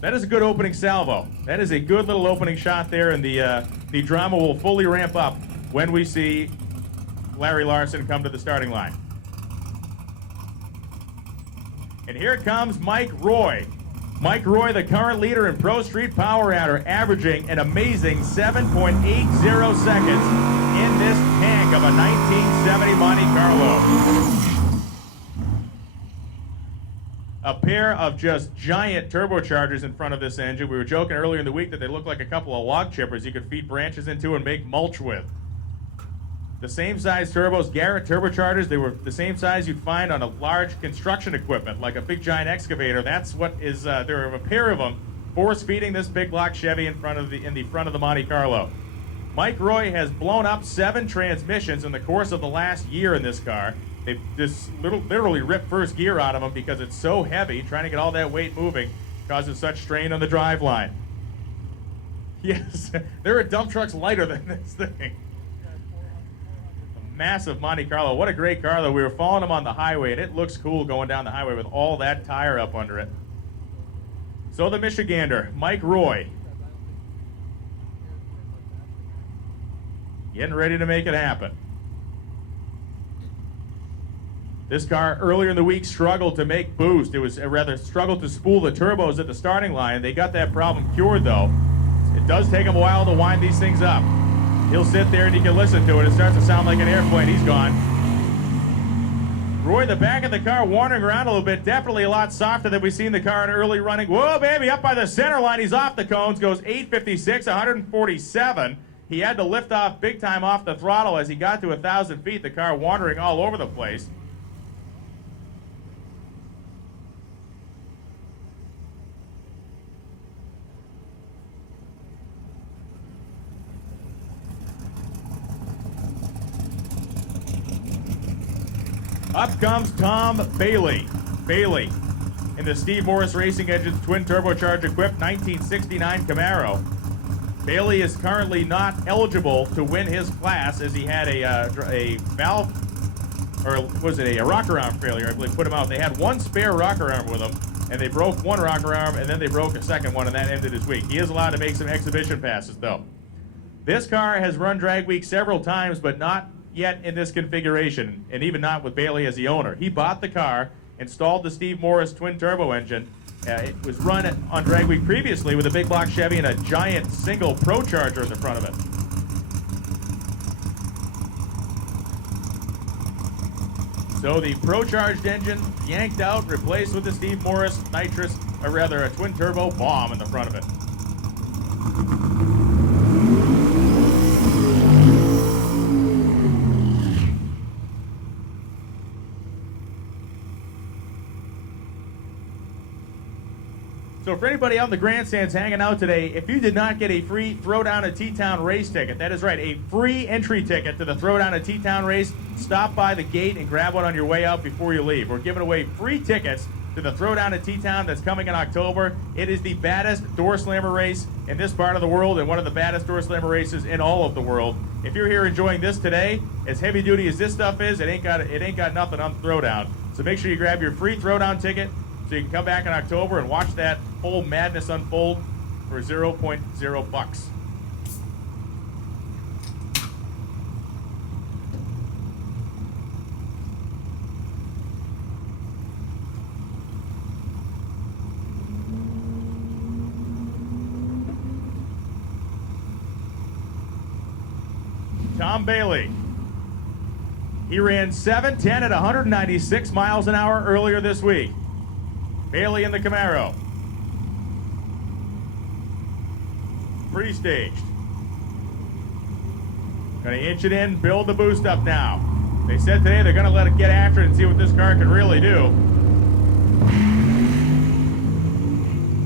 That is a good opening salvo. That is a good little opening shot there, and the drama will fully ramp up when we see Larry Larson come to the starting line. And here comes Mike Roy. Mike Roy, the current leader in Pro Street Power Adder, averaging an amazing 7.80 seconds in this tank of a 1970 Monte Carlo. A pair of just giant turbochargers in front of this engine. We were joking earlier in the week that they look like a couple of log chippers you could feed branches into and make mulch with. The same size turbos, Garrett turbochargers, they were the same size you'd find on a large construction equipment, like a big giant excavator. That's what is, there are a pair of them force feeding this big block Chevy in the front of the Monte Carlo. Mike Roy has blown up 7 transmissions in the course of the last year in this car. They just literally ripped first gear out of them because it's so heavy. Trying to get all that weight moving causes such strain on the driveline. Yes, there are dump trucks lighter than this thing. Massive Monte Carlo. What a great car, though. We were following them on the highway, and it looks cool going down the highway with all that tire up under it. So the Michigander, Mike Roy, getting ready to make it happen. This car earlier in the week struggled to make boost. It was rather struggled to spool the turbos at the starting line. They got that problem cured, though. It does take them a while to wind these things up. He'll sit there and you can listen to it. It starts to sound like an airplane. He's gone. Roy, the back of the car wandering around a little bit. Definitely a lot softer than we've seen the car in early running. Whoa, baby, up by the center line. He's off the cones. Goes 856, 147. He had to lift off big time off the throttle as he got to 1,000 feet. The car wandering all over the place. Up comes Tom Bailey. Bailey in the Steve Morris Racing Engines twin turbocharged equipped 1969 Camaro. Bailey is currently not eligible to win his class as he had a valve, or was it a rocker arm failure, I believe, put him out. They had one spare rocker arm with him, and they broke one rocker arm, and then they broke a second one, and that ended his week. He is allowed to make some exhibition passes, though. This car has run drag week several times, but not yet in this configuration, and even not with Bailey as the owner. He bought the car, installed the Steve Morris twin turbo engine. It was run on drag week previously with a big block Chevy and a giant single Pro Charger in the front of it. So the Pro Charged engine yanked out, replaced with the Steve Morris nitrous, or rather a twin turbo bomb in the front of it. So for anybody out in the grandstands hanging out today, if you did not get a free Throwdown at T-Town race ticket, that is right, a free entry ticket to the Throwdown at T-Town race, stop by the gate and grab one on your way out before you leave. We're giving away free tickets to the Throwdown at T-Town that's coming in October. It is the baddest door slammer race in this part of the world and one of the baddest door slammer races in all of the world. If you're here enjoying this today, as heavy duty as this stuff is, it ain't got nothing on Throwdown. So make sure you grab your free Throwdown ticket so you can come back in October and watch that whole madness unfold for $0.0. Tom Bailey. He ran 7:10 at 196 miles an hour earlier this week. Bailey in the Camaro. Pre-staged. Gonna inch it in, build the boost up now. They said today they're gonna let it get after it and see what this car can really do.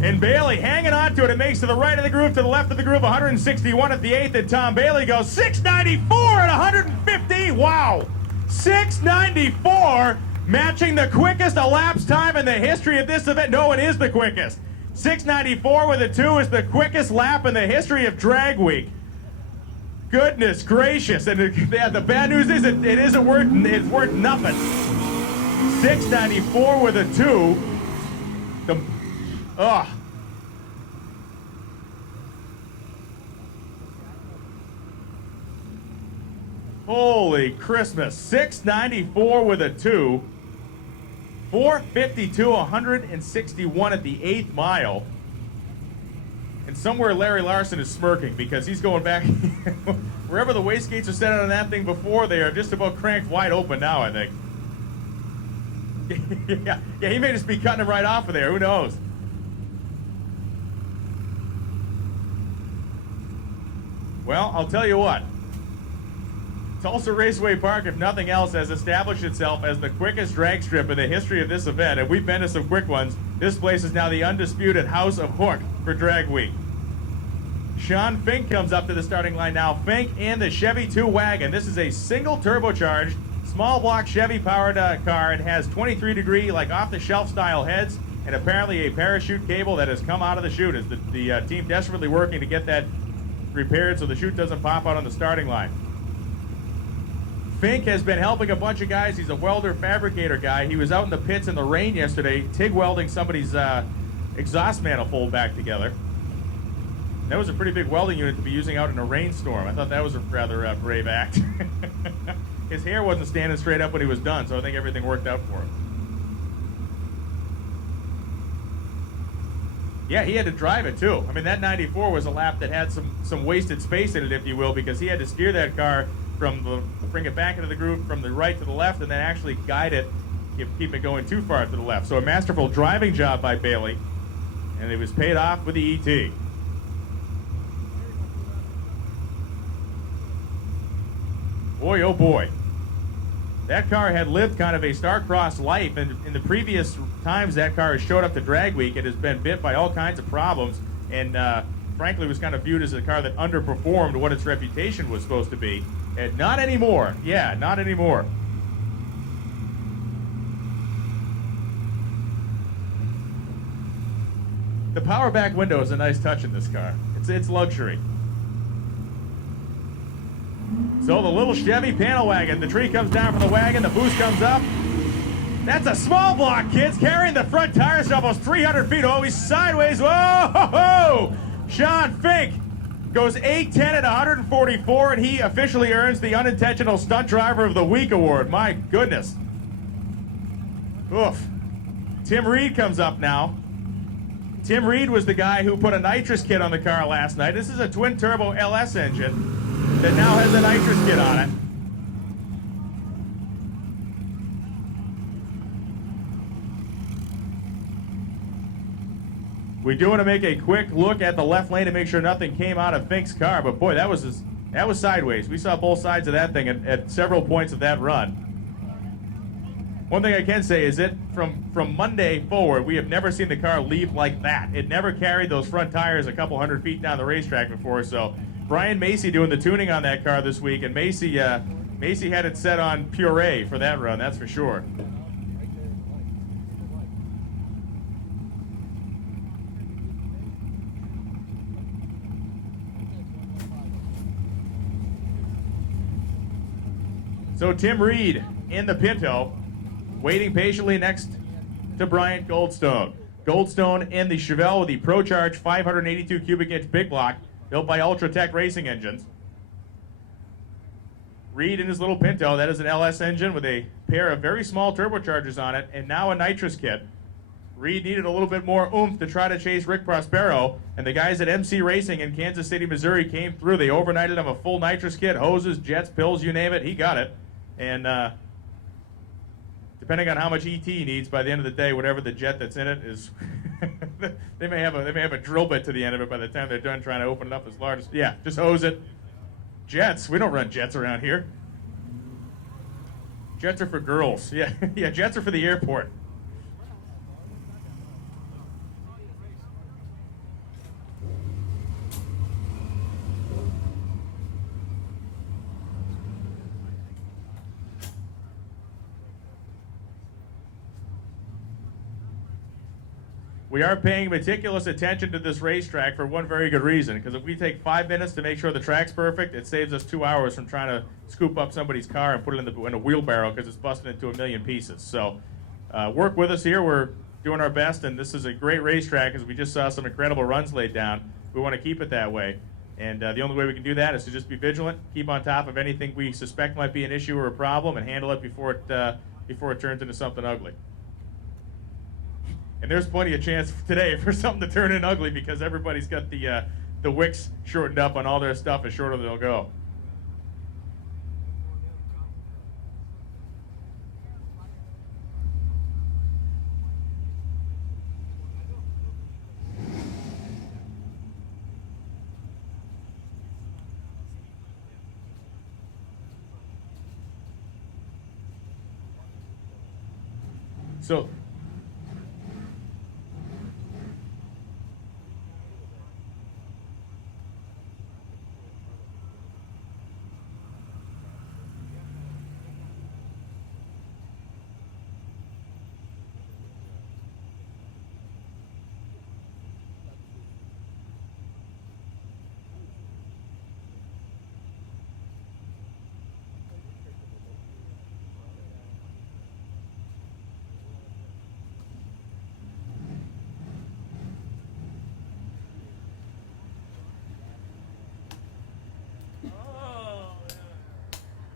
And Bailey hanging on to it. It makes to the right of the groove, to the left of the groove, 161 at the 8th, and Tom Bailey goes 694 at 150. Wow. 694, matching the quickest elapsed time in the history of this event. No, it is the quickest. 6:94 with a 2 is the quickest lap in the history of Drag Week. Goodness gracious! And the bad news is it isn't worth. It's worth nothing. 6:94 with a 2. Holy Christmas! 6:94 with a 2. 4:52, 161 at the 8th mile. And somewhere Larry Larson is smirking because he's going back. Wherever the wastegates are set on that thing before, they are just about cranked wide open now, I think. Yeah, he may just be cutting them right off of there. Who knows? Well, I'll tell you what. Tulsa Raceway Park, if nothing else, has established itself as the quickest drag strip in the history of this event, and we've been to some quick ones. This place is now the undisputed House of Hook for Drag Week. Sean Fink comes up to the starting line now. Fink in the Chevy 2 wagon. This is a single turbocharged, small block Chevy powered car. It has 23-degree, like off-the-shelf style heads, and apparently a parachute cable that has come out of the chute. Is the team desperately working to get that repaired so the chute doesn't pop out on the starting line. Fink has been helping a bunch of guys. He's a welder fabricator guy. He was out in the pits in the rain yesterday, TIG welding somebody's exhaust manifold back together. That was a pretty big welding unit to be using out in a rainstorm. I thought that was a rather brave act. His hair wasn't standing straight up when he was done, so I think everything worked out for him. Yeah, he had to drive it too. I mean, that 94 was a lap that had some wasted space in it, if you will, because he had to steer that car bring it back into the groove from the right to the left, and then actually guide it, keep it going too far to the left. So a masterful driving job by Bailey, and it was paid off with the ET. Boy, oh boy. That car had lived kind of a star-crossed life, and in the previous times that car has showed up to Drag Week, it has been bit by all kinds of problems, and frankly was kind of viewed as a car that underperformed what its reputation was supposed to be. And not anymore. Yeah, not anymore. The power back window is a nice touch in this car. It's luxury. So the little Chevy panel wagon, the tree comes down from the wagon, the boost comes up. That's a small block, kids, carrying the front tires almost 300 feet. Oh, he's sideways. Whoa! Ho, ho. Sean Fink goes 8:10 at 144, and he officially earns the Unintentional Stunt Driver of the Week award. My goodness. Oof. Tim Reed comes up now. Tim Reed was the guy who put a nitrous kit on the car last night. This is a twin-turbo LS engine that now has a nitrous kit on it. We do want to make a quick look at the left lane to make sure nothing came out of Fink's car, but boy, that was sideways. We saw both sides of that thing at several points of that run. One thing I can say is that from Monday forward, we have never seen the car leave like that. It never carried those front tires a couple hundred feet down the racetrack before, so Brian Macy doing the tuning on that car this week, and Macy had it set on puree for that run, that's for sure. So Tim Reed in the Pinto, waiting patiently next to Bryant Goldstone. Goldstone in the Chevelle with the ProCharge 582 cubic inch big block, built by Ultratech Racing Engines. Reed in his little Pinto, that is an LS engine with a pair of very small turbochargers on it, and now a nitrous kit. Reed needed a little bit more oomph to try to chase Rick Prospero, and the guys at MC Racing in Kansas City, Missouri came through. They overnighted him a full nitrous kit, hoses, jets, pills, you name it, he got it. And depending on how much ET he needs, by the end of the day, whatever the jet that's in it is, they may have a drill bit to the end of it by the time they're done trying to open it up as large as, yeah, just hose it. Jets, we don't run jets around here. Jets are for girls, yeah, yeah, jets are for the airport. we are paying meticulous attention to this racetrack for one very good reason, because if we take 5 minutes to make sure the track's perfect, it saves us 2 hours from trying to scoop up somebody's car and put it in a wheelbarrow because it's busted into a million pieces. So work with us here. We're doing our best, and this is a great racetrack because we just saw some incredible runs laid down. We want to keep it that way. And the only way we can do that is to just be vigilant, keep on top of anything we suspect might be an issue or a problem, and handle it before it turns into something ugly. And there's plenty of chance today for something to turn in ugly because everybody's got the wicks shortened up on all their stuff as short as they'll go. So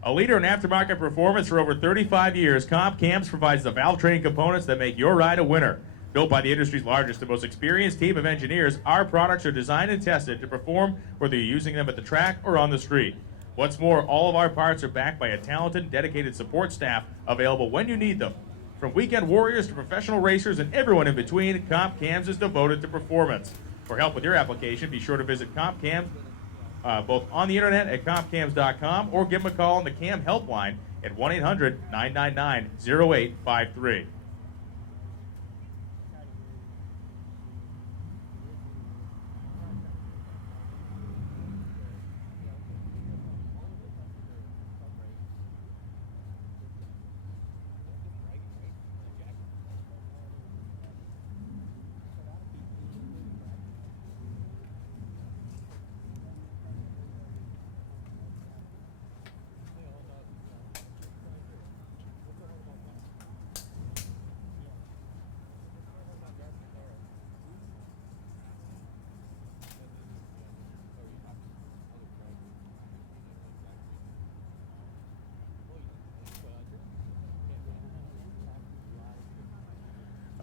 a leader in aftermarket performance for over 35 years, Comp Cams provides the valve train components that make your ride a winner. Built by the industry's largest and most experienced team of engineers, our products are designed and tested to perform whether you're using them at the track or on the street. What's more, all of our parts are backed by a talented, dedicated support staff available when you need them. From weekend warriors to professional racers and everyone in between, Comp Cams is devoted to performance. For help with your application, be sure to visit Comp Cams both on the internet at compcams.com or give them a call on the CAM helpline at 1-800-999-0853.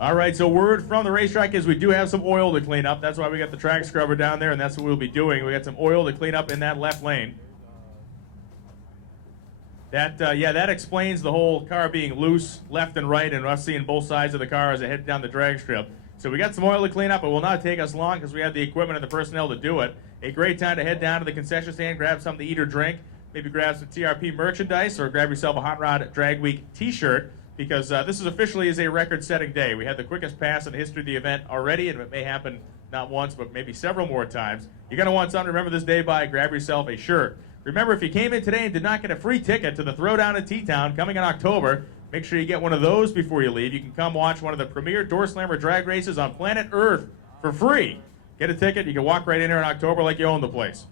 All right, so word from the racetrack is we do have some oil to clean up. That's why we got the track scrubber down there, and that's what we'll be doing. We got some oil to clean up in that left lane. That explains the whole car being loose left and right and us seeing both sides of the car as it heads down the drag strip. So we got some oil to clean up. It will not take us long because we have the equipment and the personnel to do it. A great time to head down to the concession stand, grab something to eat or drink, maybe grab some TRP merchandise or grab yourself a Hot Rod Drag Week t-shirt, because this is officially a record-setting day. We had the quickest pass in the history of the event already, and it may happen not once, but maybe several more times. You're going to want something to remember this day by. Grab yourself a shirt. Remember, if you came in today and did not get a free ticket to the Throwdown in T-Town coming in October, make sure you get one of those before you leave. You can come watch one of the premier Door Slammer drag races on planet Earth for free. Get a ticket. You can walk right in here in October like you own the place.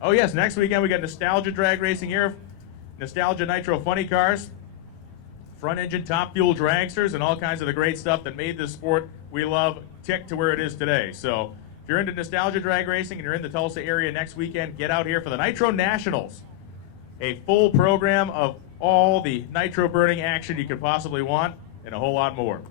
Oh, yes, next weekend we got Nostalgia Drag Racing here. Nostalgia Nitro Funny Cars, front engine, top fuel dragsters, and all kinds of the great stuff that made this sport we love tick to where it is today. So if you're into nostalgia drag racing and you're in the Tulsa area next weekend, get out here for the Nitro Nationals. A full program of all the nitro burning action you could possibly want and a whole lot more.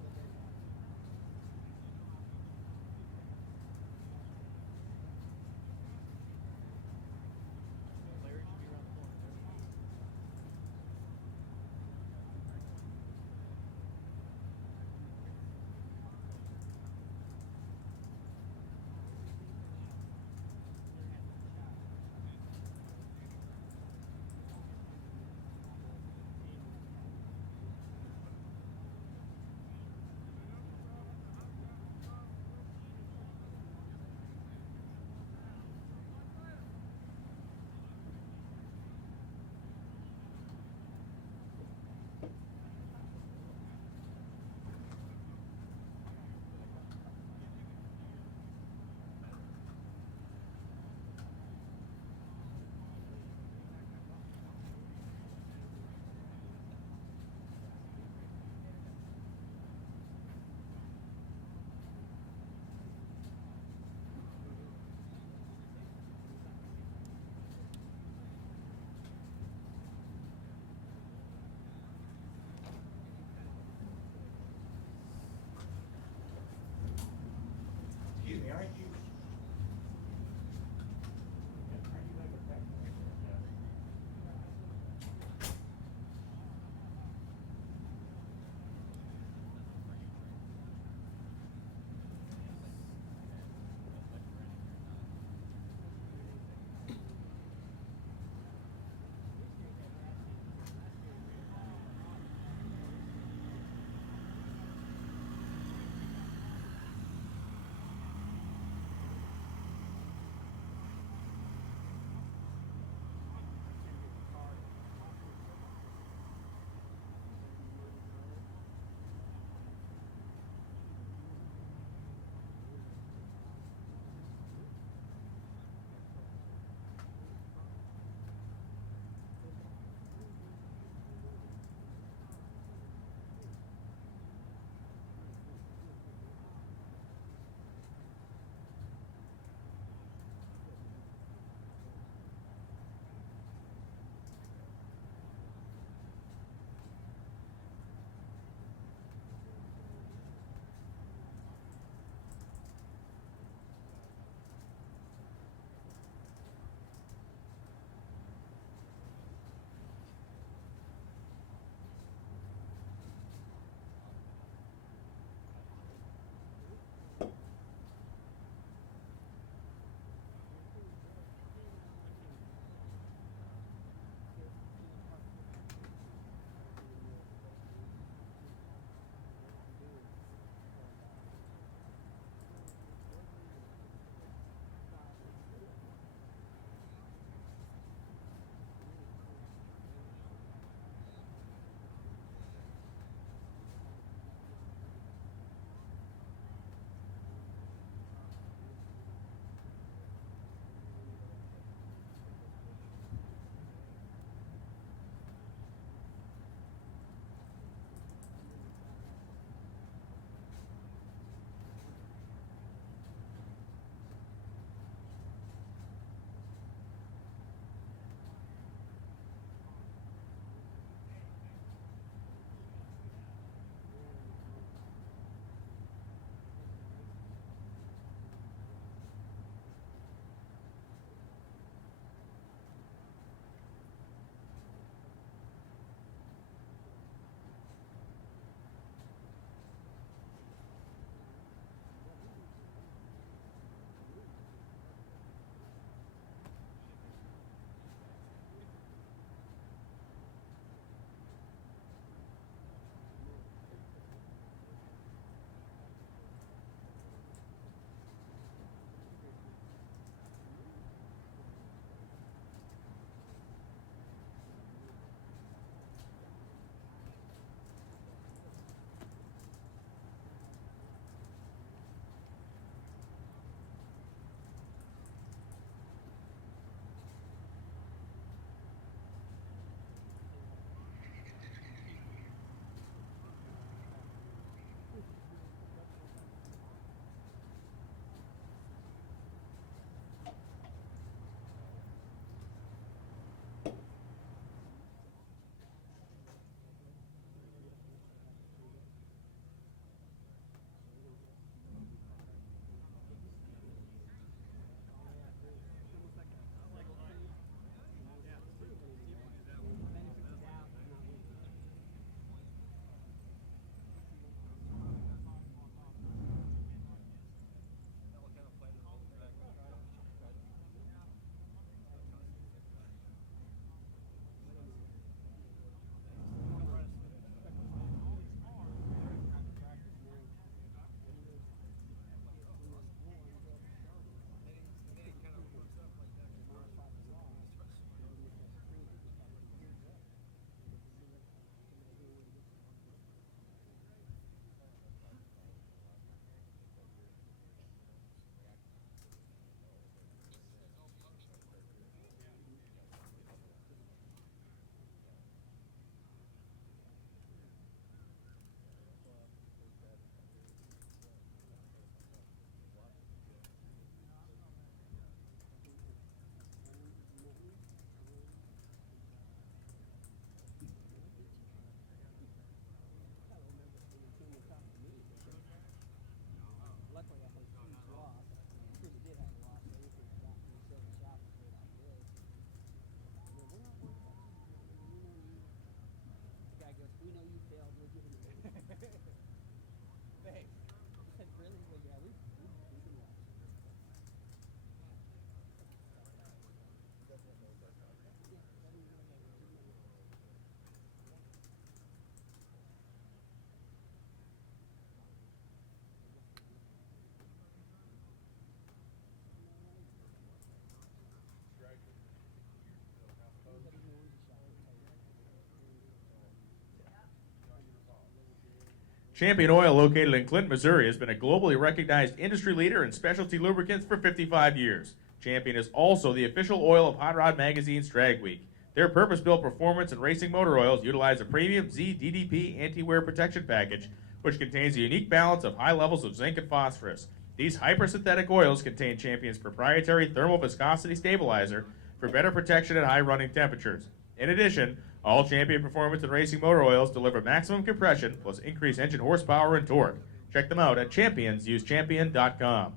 Champion Oil, located in Clinton, Missouri, has been a globally recognized industry leader in specialty lubricants for 55 years. Champion is also the official oil of Hot Rod Magazine's Drag Week. Their purpose-built performance and racing motor oils utilize a premium Z-DDP anti-wear protection package, which contains a unique balance of high levels of zinc and phosphorus. These hypersynthetic oils contain Champion's proprietary thermal viscosity stabilizer for better protection at high running temperatures. In addition, all Champion performance and racing motor oils deliver maximum compression plus increased engine horsepower and torque. Check them out at champions.com.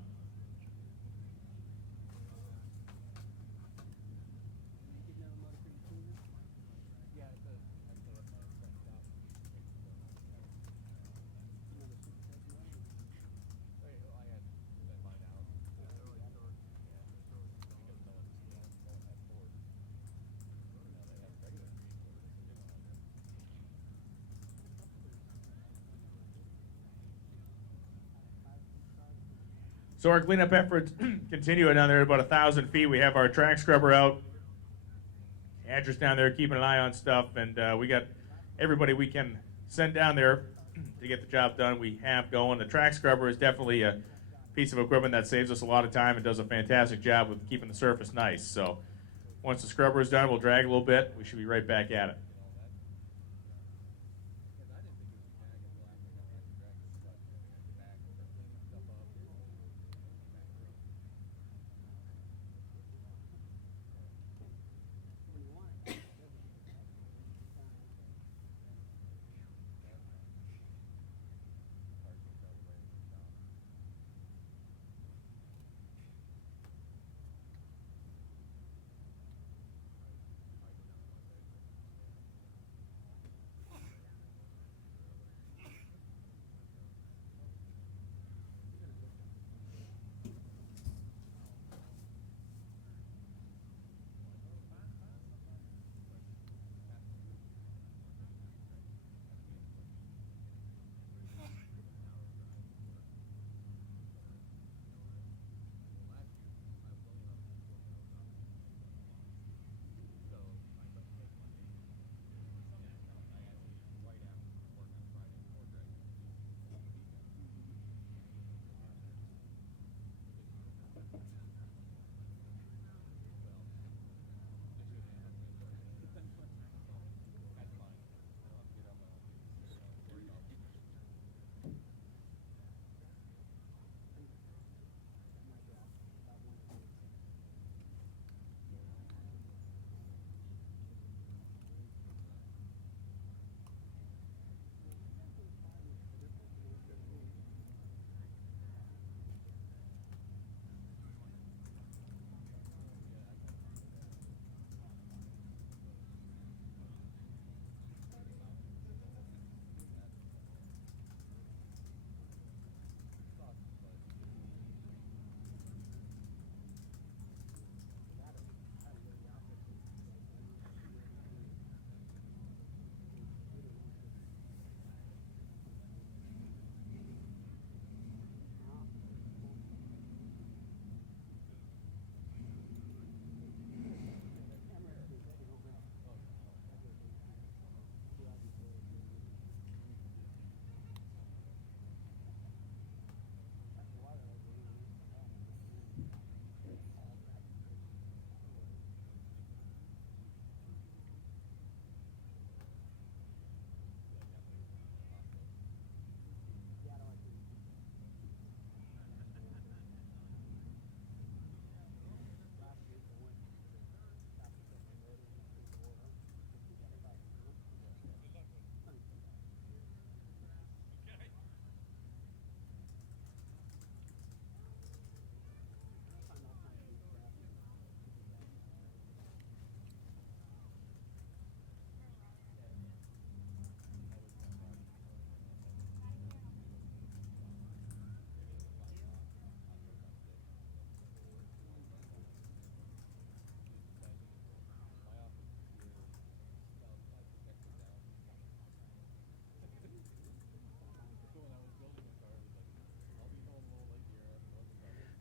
So our cleanup efforts continue down there at about 1,000 feet. We have our track scrubber out. Andrew's down there keeping an eye on stuff, and we got everybody we can send down there to get the job done. We have going. The track scrubber is definitely a piece of equipment that saves us a lot of time and does a fantastic job with keeping the surface nice. So once the scrubber is done, we'll drag a little bit. We should be right back at it.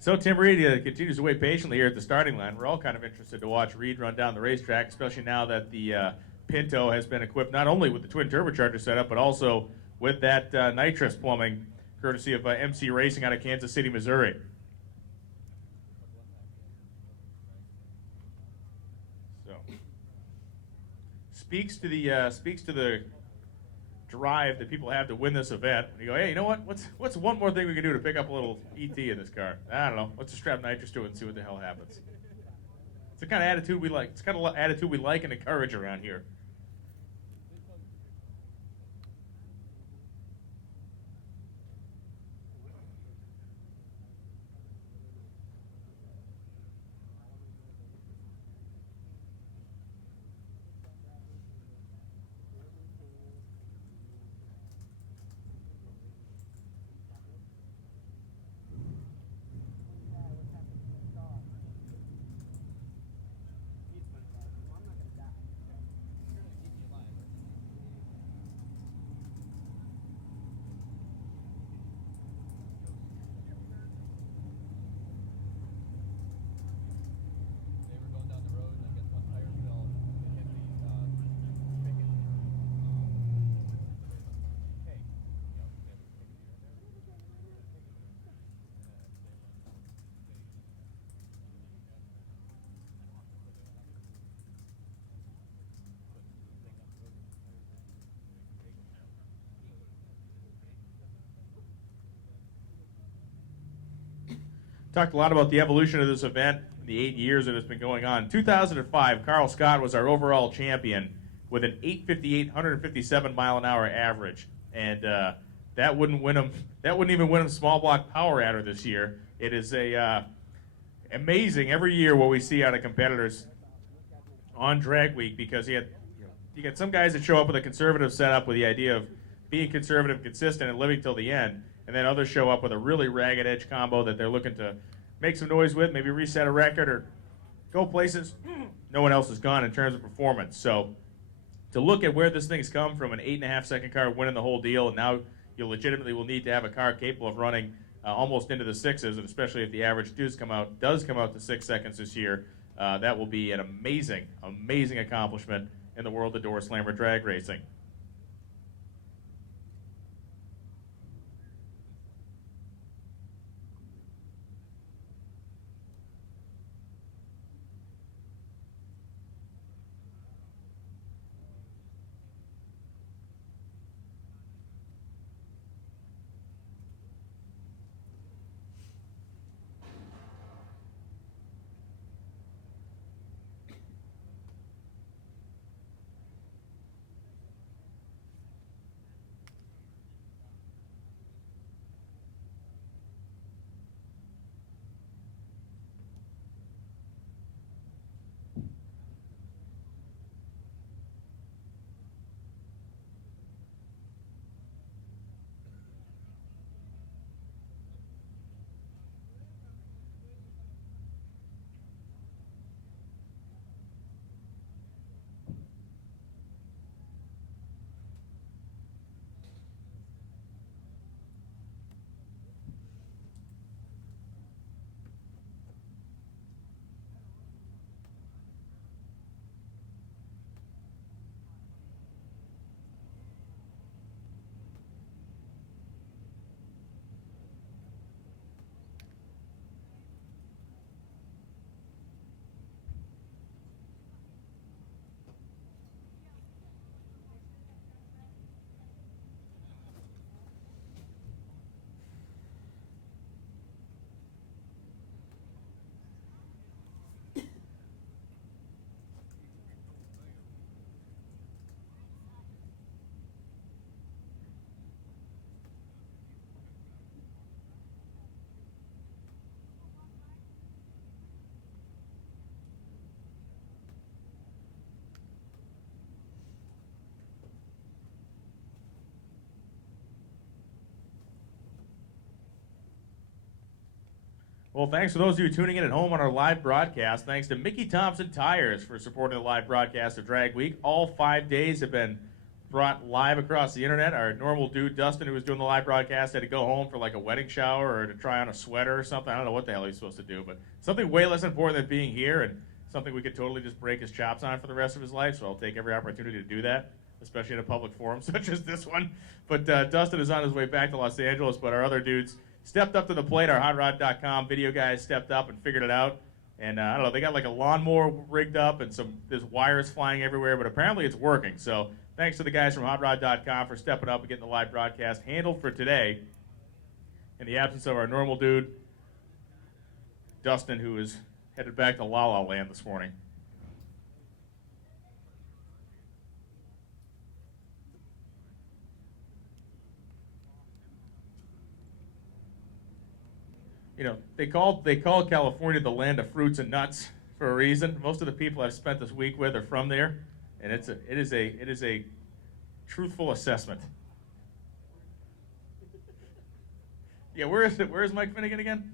So Tim Reed continues to wait patiently here at the starting line. We're all kind of interested to watch Reed run down the racetrack, especially now that the Pinto has been equipped not only with the twin turbocharger setup, but also with that nitrous plumbing, courtesy of MC Racing out of Kansas City, Missouri. So, speaks to the drive that people have to win this event. And you go, hey, you know what? What's one more thing we can do to pick up a little ET in this car? I don't know. Let's just strap nitrous to it and see what the hell happens. It's the kind of attitude we like. It's the kind of attitude we like and encourage around here. Talked a lot about the evolution of this event in the 8 years that it's been going on. 2005, Carl Scott was our overall champion with an 8:58, 157 mile an hour average, and that wouldn't win him. That wouldn't even win him small block power adder this year. It is amazing every year what we see out of competitors on drag week, because you get some guys that show up with a conservative setup with the idea of being conservative, consistent, and living till the end. And then others show up with a really ragged edge combo that they're looking to make some noise with, maybe reset a record or go places no one else has gone in terms of performance. So to look at where this thing's come from, an 8.5 second car winning the whole deal, and now you legitimately will need to have a car capable of running almost into the sixes, and especially if the average does come out to 6 seconds this year, that will be an amazing, amazing accomplishment in the world of door slammer drag racing. Well, thanks to those of you tuning in at home on our live broadcast. Thanks to Mickey Thompson Tires for supporting the live broadcast of Drag Week. All 5 days have been brought live across the internet. Our normal dude, Dustin, who was doing the live broadcast, had to go home for like a wedding shower or to try on a sweater or something. I don't know what the hell he's supposed to do, but something way less important than being here, and something we could totally just break his chops on for the rest of his life, so I'll take every opportunity to do that. especially in a public forum such as this one. But Dustin is on his way back to Los Angeles, but our other dudes stepped up to the plate. Our HotRod.com video guys stepped up and figured it out. And I don't know, they got like a lawnmower rigged up and there's wires flying everywhere, but apparently it's working. So thanks to the guys from HotRod.com for stepping up and getting the live broadcast handled for today. In the absence of our normal dude, Dustin, who is headed back to La La Land this morning. You know, they call California the land of fruits and nuts for a reason. Most of the people I've spent this week with are from there, and it is a truthful assessment. Yeah, where is it? Where is Mike Finnegan again?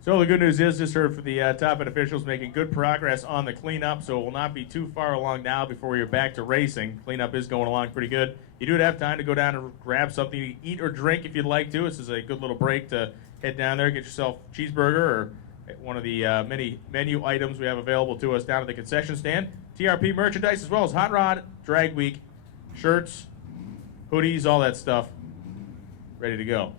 So the good news is, just heard from the top end officials making good progress on the cleanup, so it will not be too far along now before you're back to racing. Cleanup is going along pretty good. You do have time to go down and grab something to eat or drink if you'd like to. This is a good little break to head down there, get yourself a cheeseburger or one of the many menu items we have available to us down at the concession stand. TRP merchandise as well as Hot Rod Drag Week shirts, hoodies, all that stuff ready to go.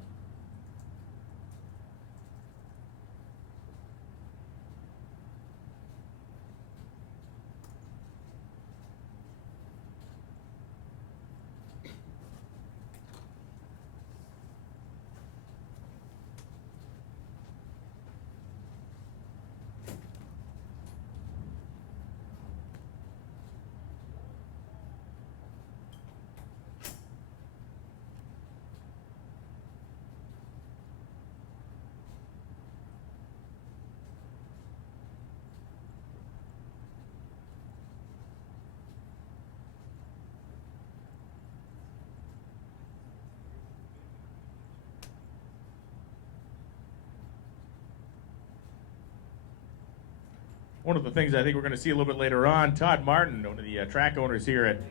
one of the things I think we're going to see a little bit later on, Todd Martin, one of the track owners here at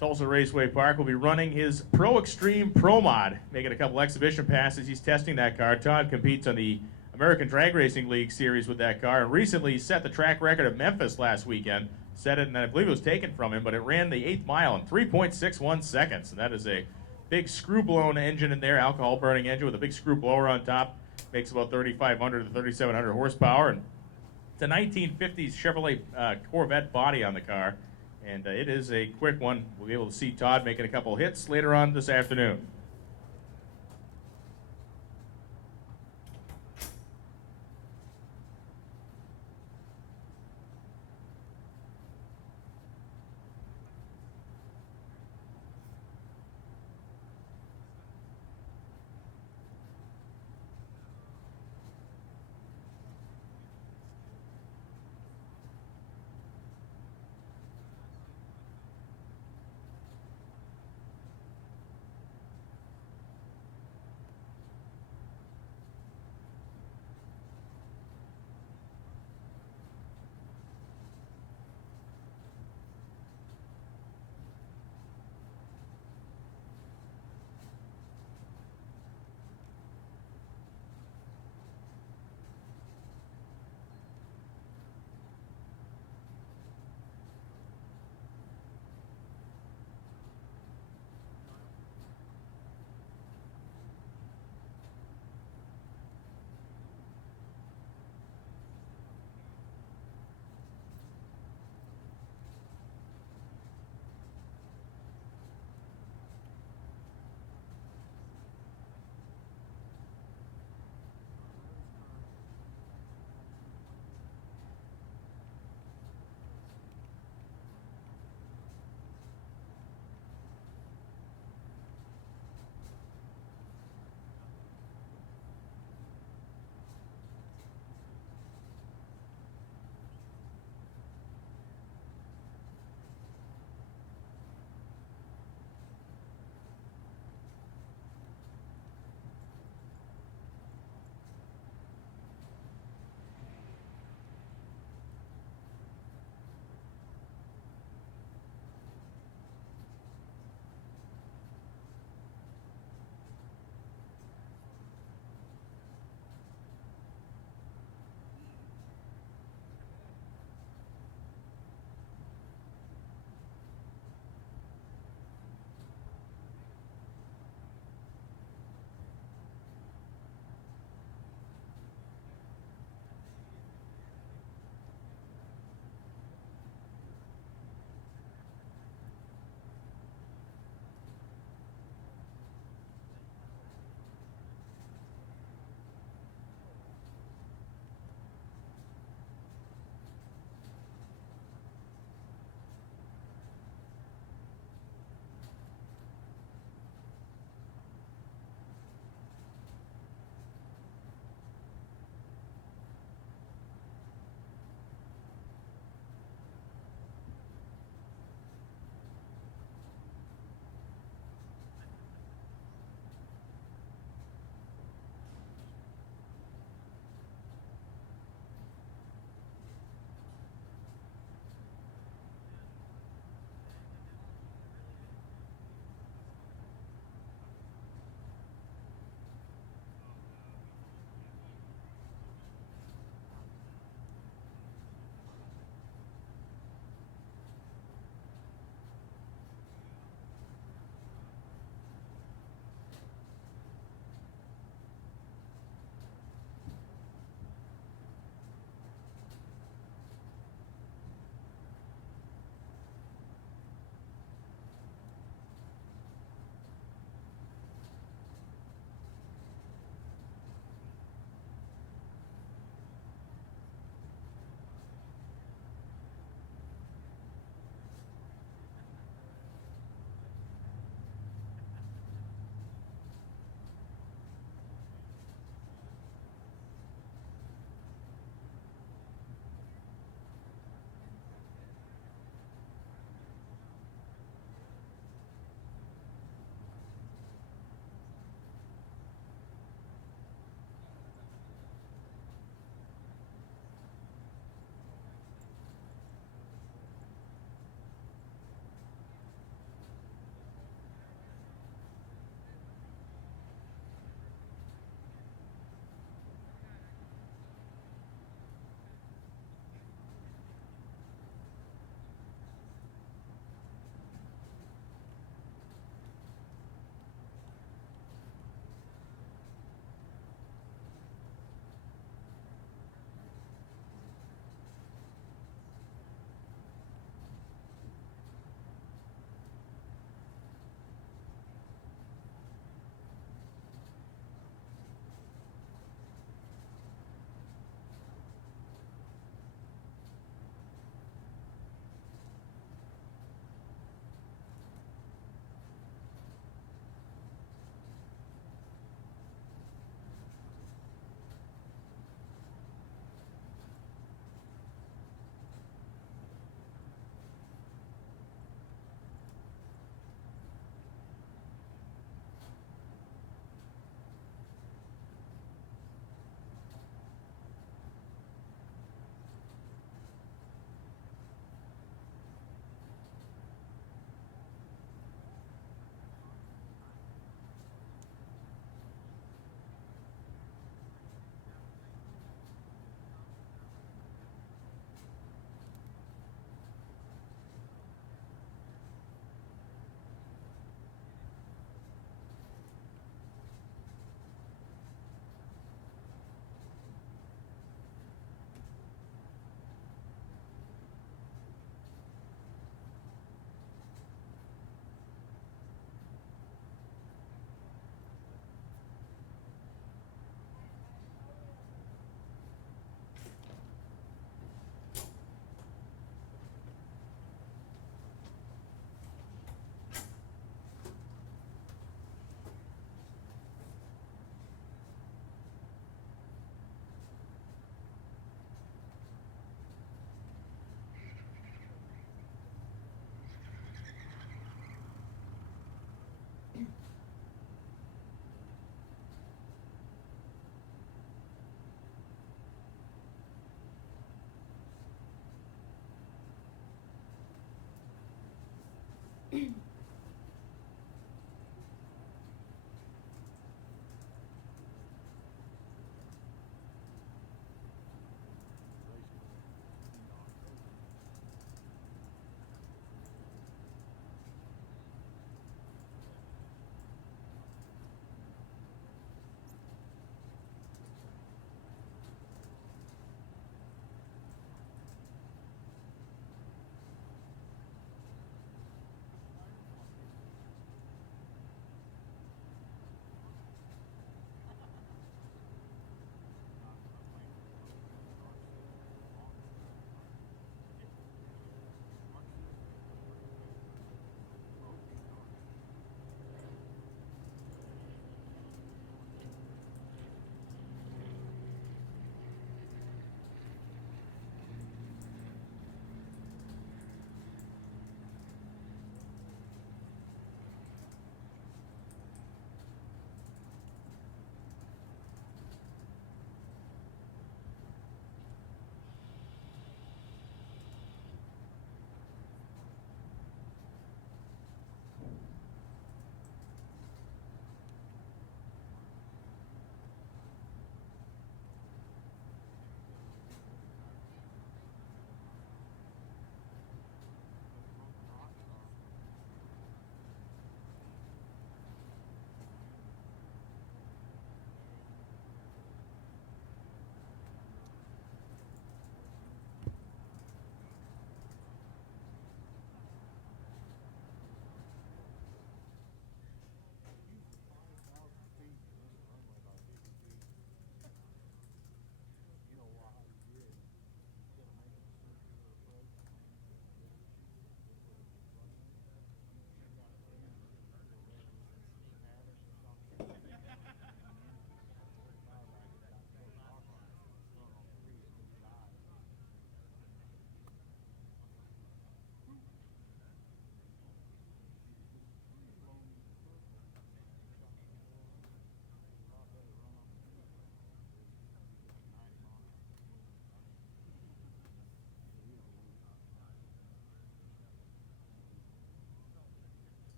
Tulsa Raceway Park, will be running his Pro Extreme Pro Mod, making a couple exhibition passes. He's testing that car. Todd competes on the American Drag Racing League series with that car, and recently set the track record at Memphis last weekend. Set it, and I believe it was taken from him, but it ran the 8th mile in 3.61 seconds, and that is a big screw-blown engine in there, alcohol-burning engine with a big screw blower on top. Makes about 3,500 to 3,700 horsepower, and it's a 1950s Chevrolet Corvette body on the car, and it is a quick one. We'll be able to see Todd making a couple hits later on this afternoon.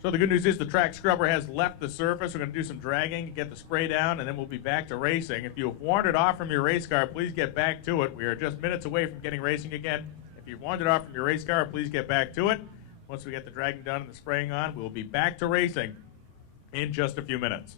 So the good news is the track scrubber has left the surface. We're going to do some dragging, get the spray down, and then we'll be back to racing. If you have wandered off from your race car, please get back to it. We are just minutes away from getting racing again. If you've wandered off from your race car, please get back to it. Once we get the dragging done and the spraying on, we'll be back to racing in just a few minutes.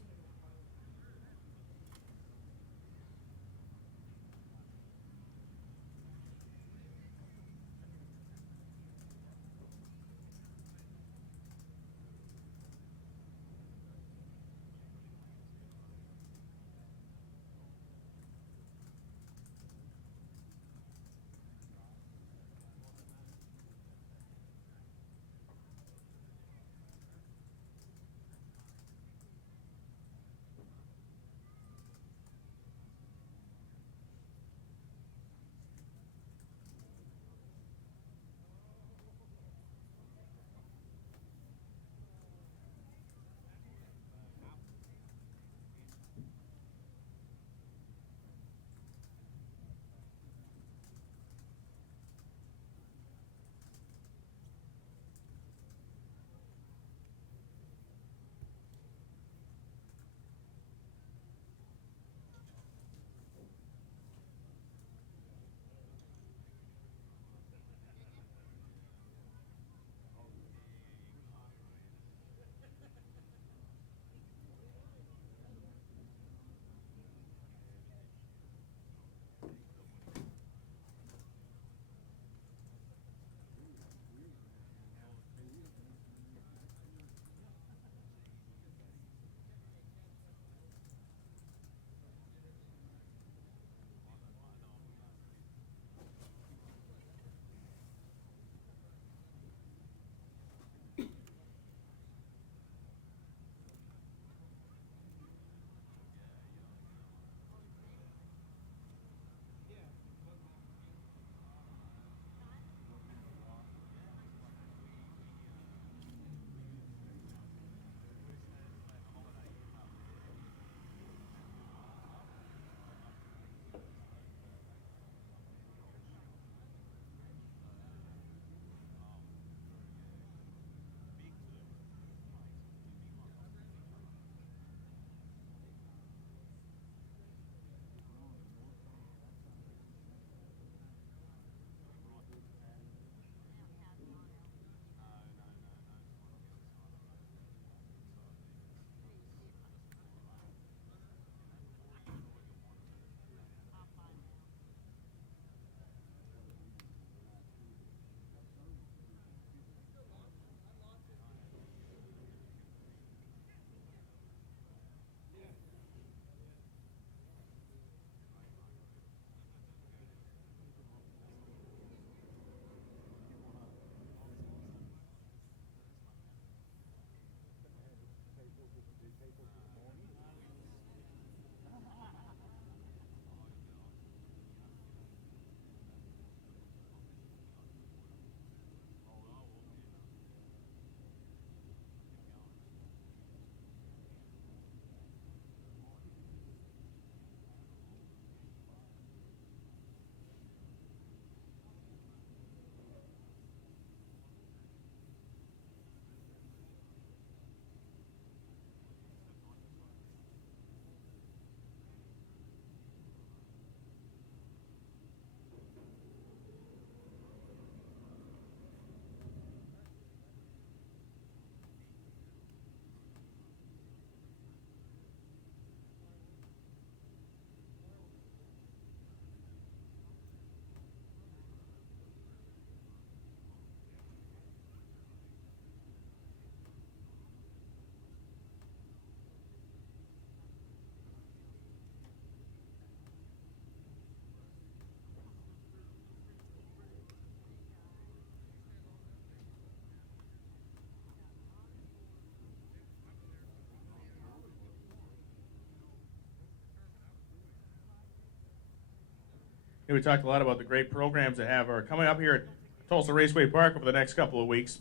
We talked a lot about the great programs that are coming up here at Tulsa Raceway Park over the next couple of weeks.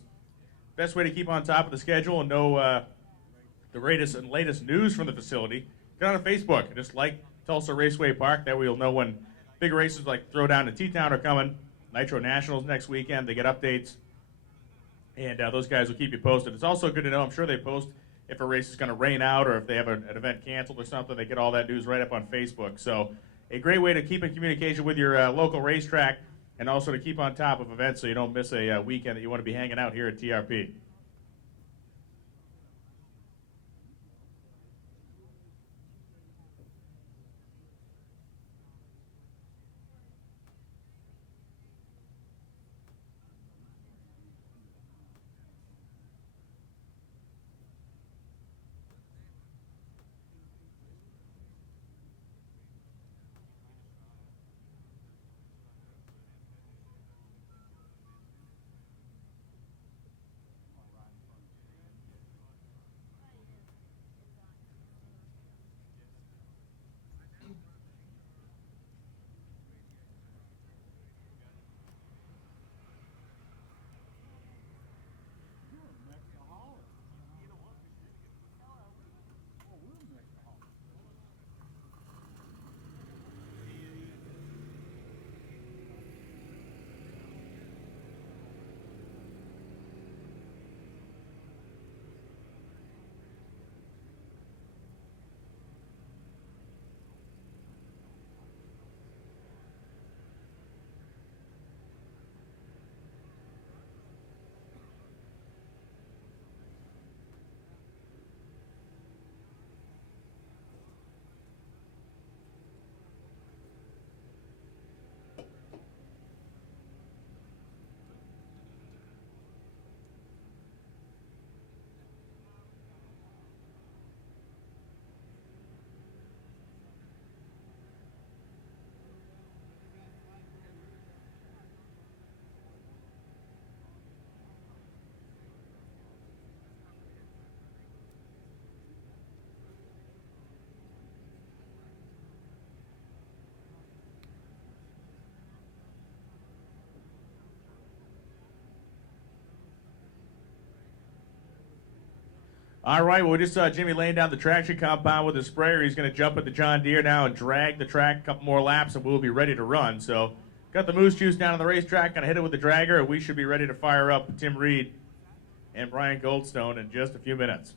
Best way to keep on top of the schedule and know the latest and latest news from the facility, get on Facebook and just like Tulsa Raceway Park. That way you'll know when big races like Throwdown and T-Town are coming. Nitro Nationals next weekend. They get updates. and those guys will keep you posted. It's also good to know, I'm sure they post if a race is going to rain out or if they have an event canceled or something. They get all that news right up on Facebook. So a great way to keep in communication with your local racetrack and also to keep on top of events so you don't miss a weekend that you want to be hanging out here at TRP. All right, well, we just saw Jimmy laying down the traction compound with his sprayer. He's going to jump at the John Deere now and drag the track a couple more laps, and we'll be ready to run. So, got the Moose Juice down on the racetrack, going to hit it with the dragger, and we should be ready to fire up Tim Reed and Brian Goldstone in just a few minutes.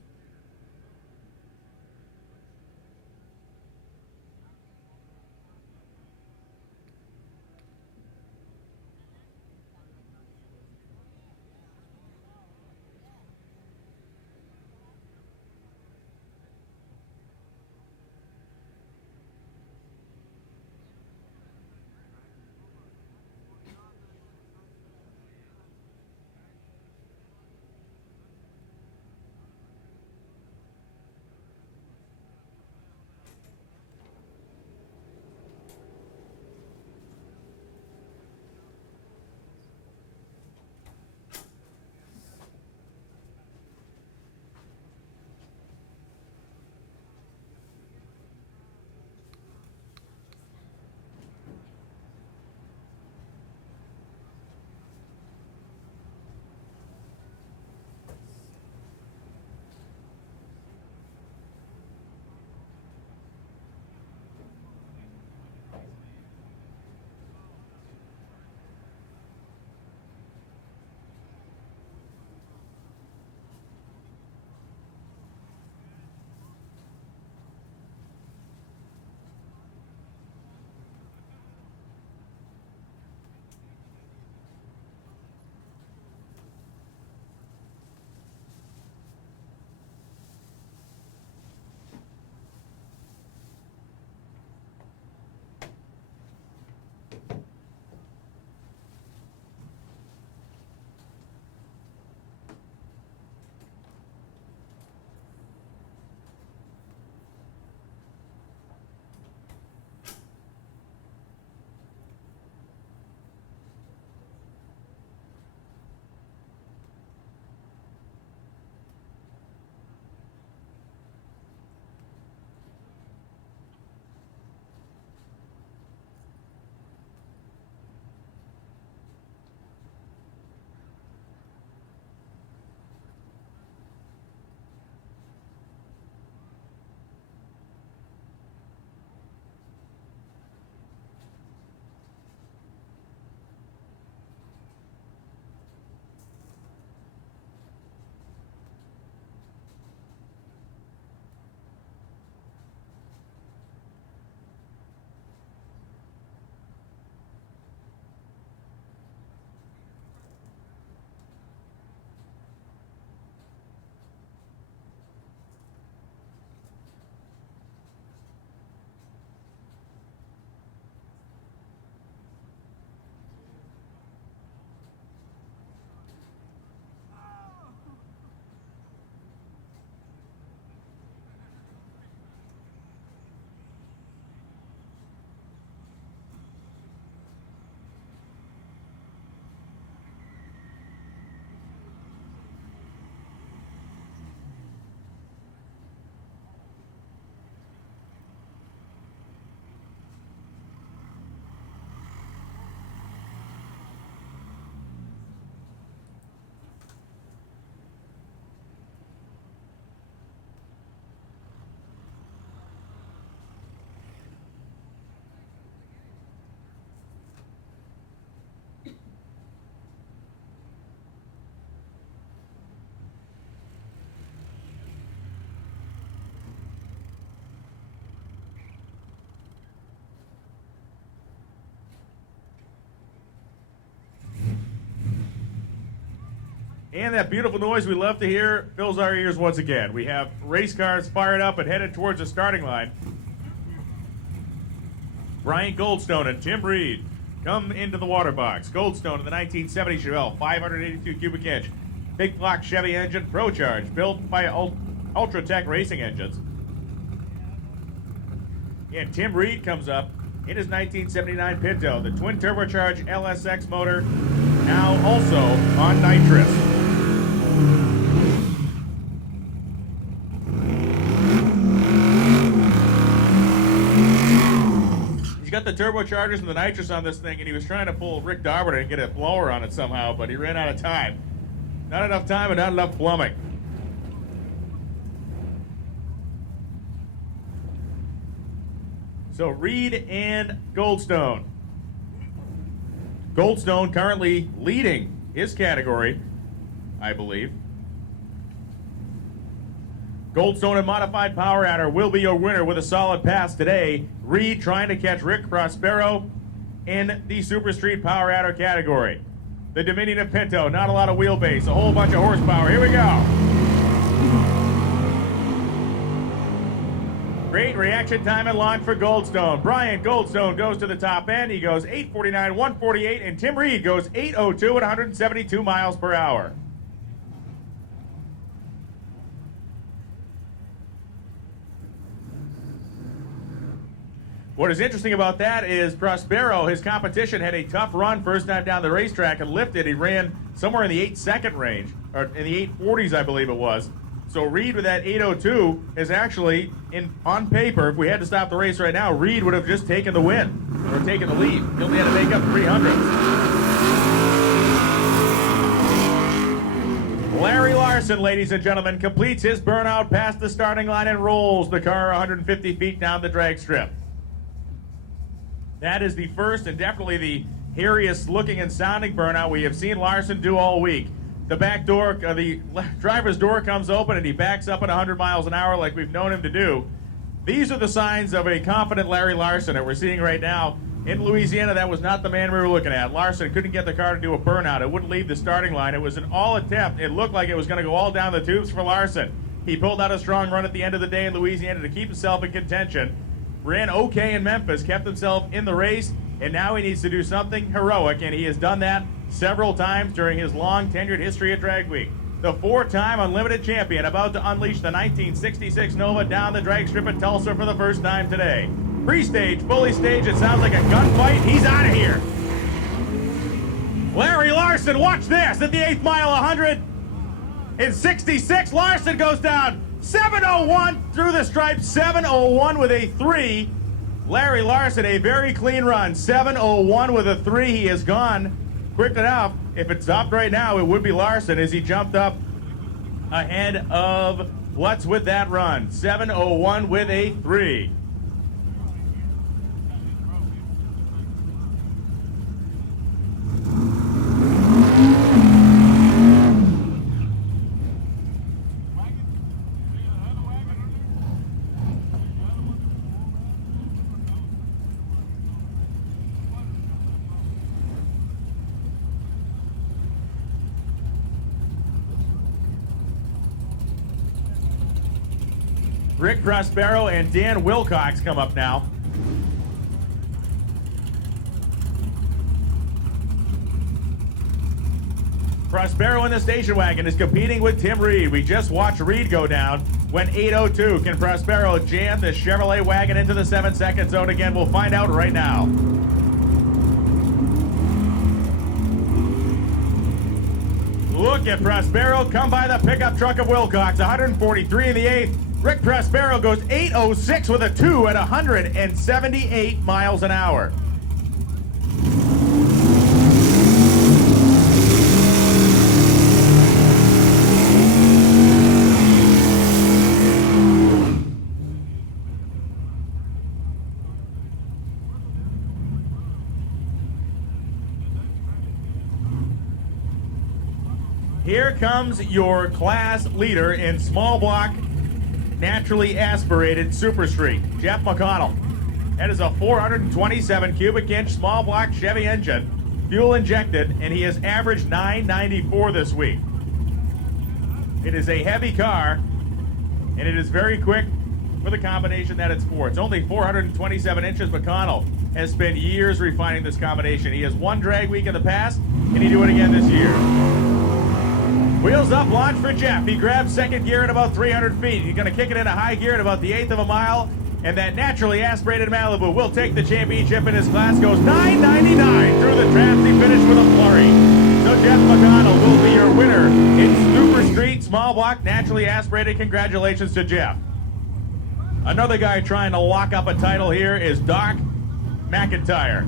And that beautiful noise we love to hear fills our ears once again. We have race cars fired up and headed towards the starting line. Bryant Goldstone and Tim Reed come into the water box. Goldstone in the 1970 Chevelle, 582 cubic inch. Big block Chevy engine, ProCharge, built by Ultratech Racing Engines. And Tim Reed comes up in his 1979 Pinto, the twin turbocharged LSX motor, now also on nitrous. He's got the turbochargers and the nitrous on this thing, and he was trying to pull Rick Darby and get a blower on it somehow, but he ran out of time. Not enough time and not enough plumbing. So Reed and Goldstone. Goldstone currently leading his category, I believe. Goldstone and Modified Power Adder will be your winner with a solid pass today. Reed trying to catch Rick Prospero in the Super Street Power Adder category. The Dominion of Pinto, not a lot of wheelbase, a whole bunch of horsepower. Here we go. Great reaction time and launch for Goldstone. Bryant Goldstone goes to the top end. He goes 8:49, 1:48, and Tim Reed goes 8:02 at 172 miles per hour. What is interesting about that is Prospero, his competition, had a tough run first time down the racetrack and lifted. He ran somewhere in the 8-second range, or in the 840s, I believe it was. So Reed with that 8:02 is actually, on paper, if we had to stop the race right now, Reed would have just taken the win, or taken the lead. He only had to make up 300. Larry Larson, ladies and gentlemen, completes his burnout past the starting line and rolls the car 150 feet down the drag strip. That is the first and definitely the hairiest looking and sounding burnout we have seen Larson do all week. The back door, the driver's door comes open and he backs up at 100 miles an hour like we've known him to do. These are the signs of a confident Larry Larson that we're seeing right now. In Louisiana, that was not the man we were looking at. Larson couldn't get the car to do a burnout. It wouldn't leave the starting line. It was an all attempt. It looked like it was going to go all down the tubes for Larson. He pulled out a strong run at the end of the day in Louisiana to keep himself in contention. Ran okay in Memphis, kept himself in the race, and now he needs to do something heroic, and he has done that several times during his long tenured history at Drag Week. The 4-time Unlimited champion about to unleash the 1966 Nova down the drag strip at Tulsa for the first time today. Pre-stage, fully staged, it sounds like a gunfight. He's out of here. Larry Larson, watch this. At the 8th mile, 166, Larson goes down 7:01 through the stripes, 7:01 with a 3. Larry Larson, a very clean run, 7:01 with a 3. He has gone quick enough. If it stopped right now, it would be Larson as he jumped up ahead of Lutz with that run. 7:01 with a 3. Rick Prospero and Dan Wilcox come up now. Prospero in the station wagon is competing with Tim Reed. We just watched Reed go down. Went 8:02. Can Prospero jam the Chevrolet wagon into the 7-second zone again? We'll find out right now. Look at Prospero come by the pickup truck of Wilcox. 143 in the 8th. Rick Prospero goes 8:06 with a 2 at 178 miles an hour. Here comes your class leader in small block, naturally aspirated Super Street, Jeff McConnell. That is a 427 cubic inch small block Chevy engine, fuel injected, and he has averaged 994 this week. It is a heavy car, and it is very quick for the combination that it's for. It's only 427 inches. McConnell has spent years refining this combination. He has won drag week in the past. Can he do it again this year? Wheels up, launch for Jeff. He grabs second gear at about 300 feet. He's going to kick it into high gear at about the eighth of a mile. And that naturally aspirated Malibu will take the championship in his class. Goes 9.99 through the traps. He finished with a flurry. So Jeff McConnell will be your winner in Super Street Small Block Naturally Aspirated. Congratulations to Jeff. Another guy trying to lock up a title here is Doc McIntyre.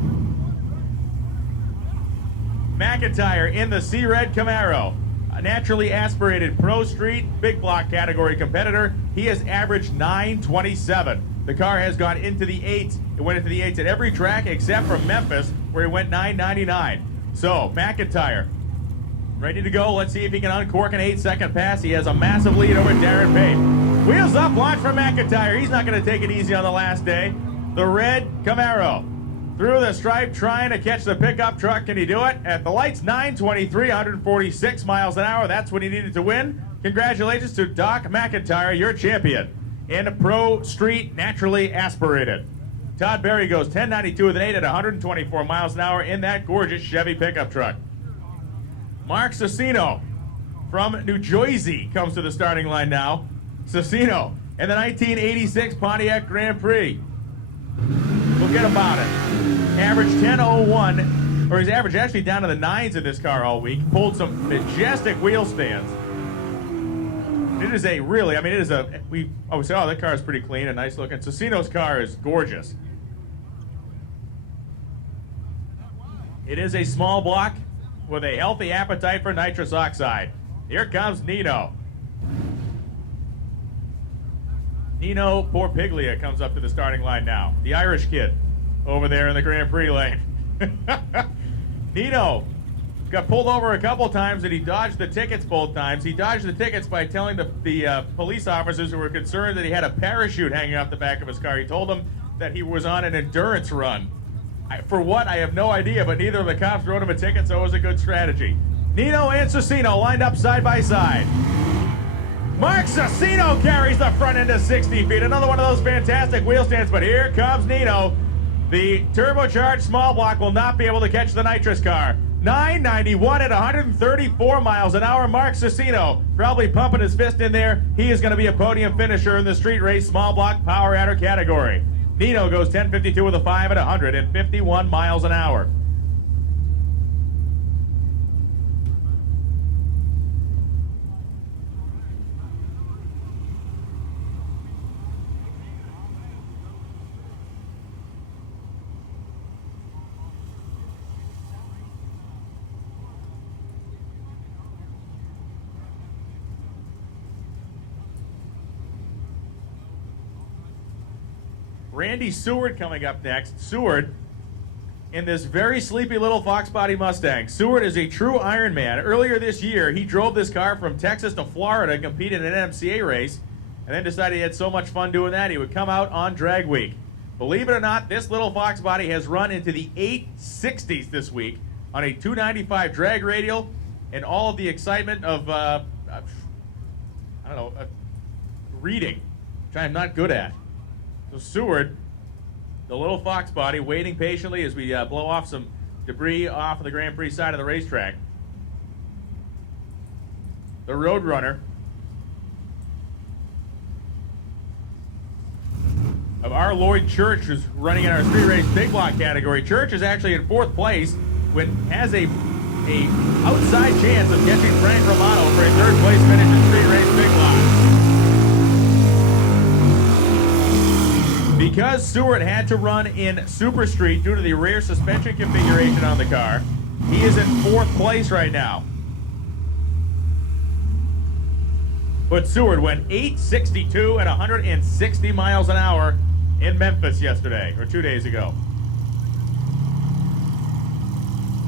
McIntyre in the Sea Red Camaro. A naturally aspirated Pro Street Big Block category competitor. He has averaged 9.27. The car has gone into the eights. It went into the eights at every track except for Memphis, where he went 9.99. So, McIntyre, ready to go. Let's see if he can uncork an 8-second pass. He has a massive lead over Darren Pate. Wheels up, launch for McIntyre. He's not going to take it easy on the last day. The red Camaro through the stripe, trying to catch the pickup truck. Can he do it? At the lights, 9.23, 146 miles an hour. That's what he needed to win. Congratulations to Doc McIntyre, your champion in Pro Street Naturally Aspirated. Todd Berry goes 10.92 with an 8 at 124 miles an hour in that gorgeous Chevy pickup truck. Mark Cecino from New Jersey comes to the starting line now. Cecino in the 1986 Pontiac Grand Prix. Forget about it. Average 10.01, or his average actually down to the nines in this car all week. Pulled some majestic wheel stands. It is a really, I mean, it is a, we always say, oh, that car is pretty clean and nice looking. Cecino's car is gorgeous. It is a small block with a healthy appetite for nitrous oxide. Here comes Nino. Nino Porpiglia comes up to the starting line now. The Irish kid over there in the Grand Prix lane. Nino got pulled over a couple times and he dodged the tickets both times. He dodged the tickets by telling the police officers who were concerned that he had a parachute hanging off the back of his car. He told them that he was on an endurance run. For what, I have no idea, but neither of the cops wrote him a ticket, so it was a good strategy. Nino and Cecino lined up side by side. Mark Cecino carries the front end to 60 feet. Another one of those fantastic wheel stands, but here comes Nino. The turbocharged small block will not be able to catch the nitrous car. 9.91 at 134 miles an hour. Mark Cecino probably pumping his fist in there. He is going to be a podium finisher in the street race small block power adder category. Nino goes 10.52 with a 5 at 151 miles an hour. Randy Seward coming up next. Seward in this very sleepy little Fox Body Mustang. Seward is a true Iron Man. Earlier this year, he drove this car from Texas to Florida, competed in an NMCA race, and then decided he had so much fun doing that, he would come out on drag week. Believe it or not, this little Fox Body has run into the 860s this week on a 295 drag radial, and all of the excitement of, reading, which I'm not good at. So Seward, the little Fox Body, waiting patiently as we blow off some debris off of the Grand Prix side of the racetrack. The Roadrunner of our Lloyd Church is running in our street race big block category. Church is actually in fourth place, has a outside chance of catching Frank Romano for a third place finish in street race big block. Because Seward had to run in Super Street due to the rear suspension configuration on the car, he is in fourth place right now. But Seward went 8.62 at 160 miles an hour in Memphis yesterday, or 2 days ago.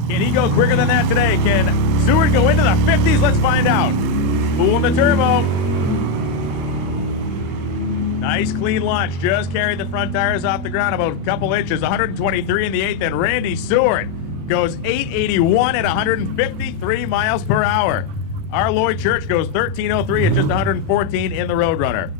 Can he go quicker than that today? Can Seward go into the 50s? Let's find out. Pulling the turbo. Nice clean launch, just carried the front tires off the ground about a couple inches, 123 in the 8th, and Randy Seward goes 8.81 at 153 miles per hour. Our Lloyd Church goes 13:03 at just 114 in the Roadrunner.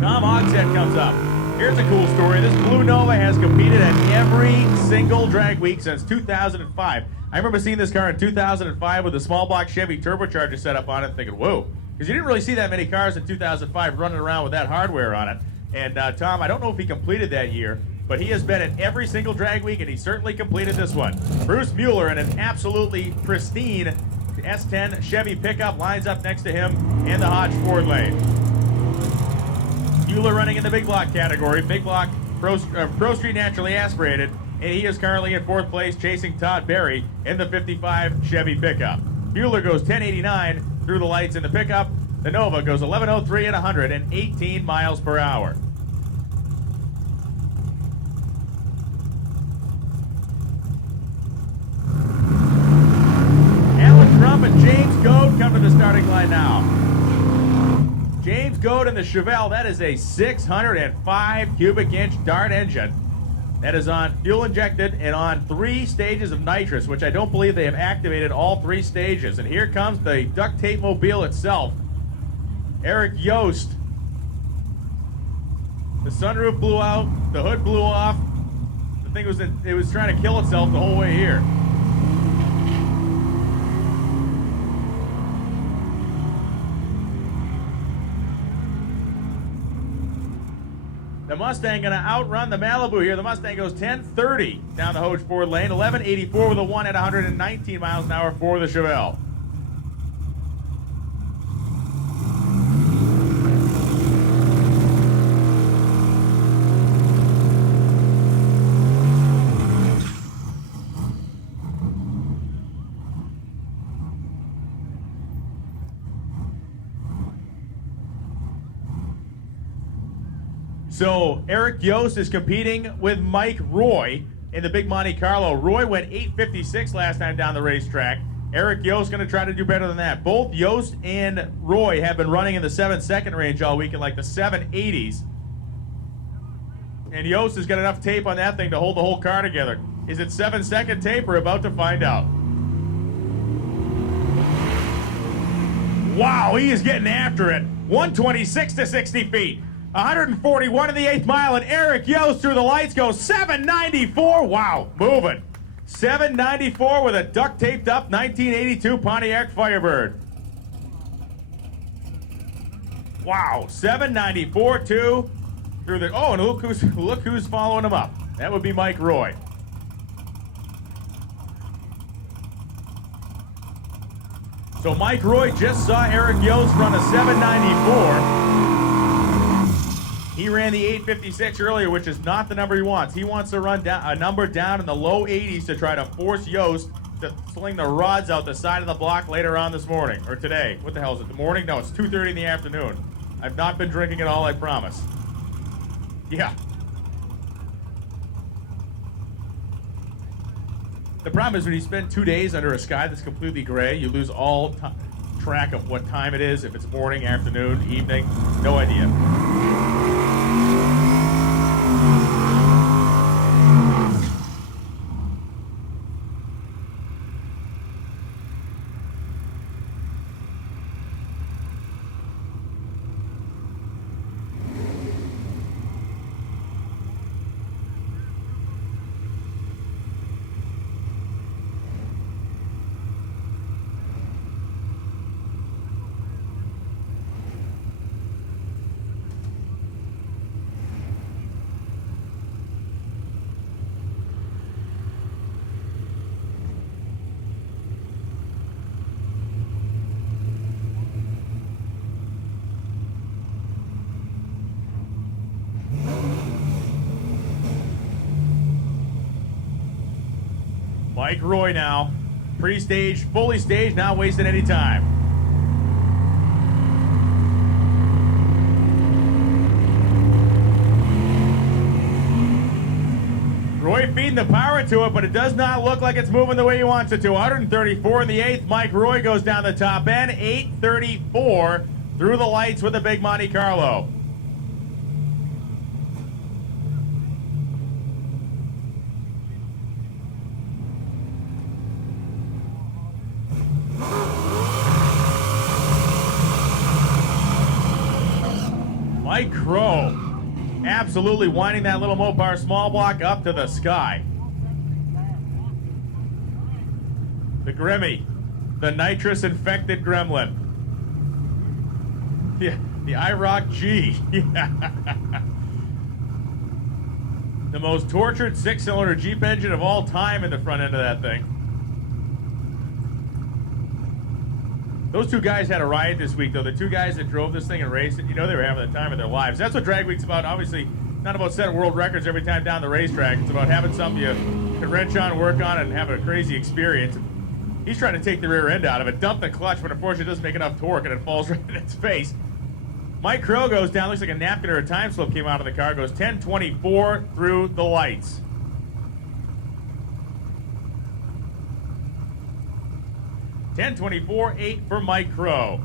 Tom Hogshead comes up. Here's a cool story. This Blue Nova has competed at every single drag week since 2005. I remember seeing this car in 2005 with a small block Chevy turbocharger set up on it, thinking, whoa. Because you didn't really see that many cars in 2005 running around with that hardware on it. And Tom, I don't know if he completed that year, but he has been at every single drag week, and he certainly completed this one. Bruce Mueller in an absolutely pristine S10 Chevy pickup lines up next to him in the Hodge Ford lane. Mueller running in the big block category, big block Pro Street naturally aspirated, and he is currently in 4th place chasing Todd Berry in the 55 Chevy pickup. Mueller goes 1089 through the lights in the pickup. The Nova goes 1103 at 118 miles per hour. Alan Crump and James Goad come to the starting line now. James Goad in the Chevelle, that is a 605 cubic inch Dart engine that is on fuel injected and on 3 stages of nitrous, which I don't believe they have activated all 3 stages. And here comes the duct tape mobile itself. Eric Yost. The sunroof blew out, the hood blew off. The thing was trying to kill itself the whole way here. The Mustang going to outrun the Malibu here. The Mustang goes 1030 down the Hodge Ford lane, 1184 with a 1 at 119 miles an hour for the Chevelle. So Eric Yost is competing with Mike Roy in the Big Monte Carlo. Roy went 8:56 last time down the racetrack. Eric Yost going to try to do better than that. Both Yost and Roy have been running in the 7-second range all week in like the 780s. And Yost has got enough tape on that thing to hold the whole car together. Is it 7-second tape? We're about to find out. Wow, he is getting after it. 126 to 60 feet. 141 in the 8th mile, and Eric Yost through the lights goes 794. Wow, moving. 794 with a duct taped up 1982 Pontiac Firebird. Wow, 794 too through the. Oh, and look who's following him up. That would be Mike Roy. So Mike Roy just saw Eric Yost run a 794. He ran the 8:56 earlier, which is not the number he wants. He wants to run down a number down in the low 80s to try to force Yost to sling the rods out the side of the block later on this morning, or today. What the hell is it, the morning? No, it's 2:30 in the afternoon. I've not been drinking at all, I promise. Yeah. The problem is when you spend 2 days under a sky that's completely gray, you lose all track of what time it is, if it's morning, afternoon, evening, no idea. Mike Roy now, pre-staged, fully staged, not wasting any time. Roy feeding the power to it, but it does not look like it's moving the way he wants it to. 134 in the 8th. Mike Roy goes down the top end, 834 through the lights with the Big Monte Carlo. Mike Crow absolutely winding that little Mopar small block up to the sky. The Grimmy, the nitrous-infected gremlin. The IROC G. The most tortured six-cylinder Jeep engine of all time in the front end of that thing. Those two guys had a riot this week, though. The two guys that drove this thing and raced it, you know they were having the time of their lives. That's what Drag Week's about. Obviously, not about setting world records every time down the racetrack. It's about having something you can wrench on, work on, and have a crazy experience. He's trying to take the rear end out of it, dump the clutch, but unfortunately it doesn't make enough torque, and it falls right in its face. Mike Crow goes down, looks like a napkin or a time slip came out of the car, goes 10:24 through the lights. (10:24.8) for Mike Crow.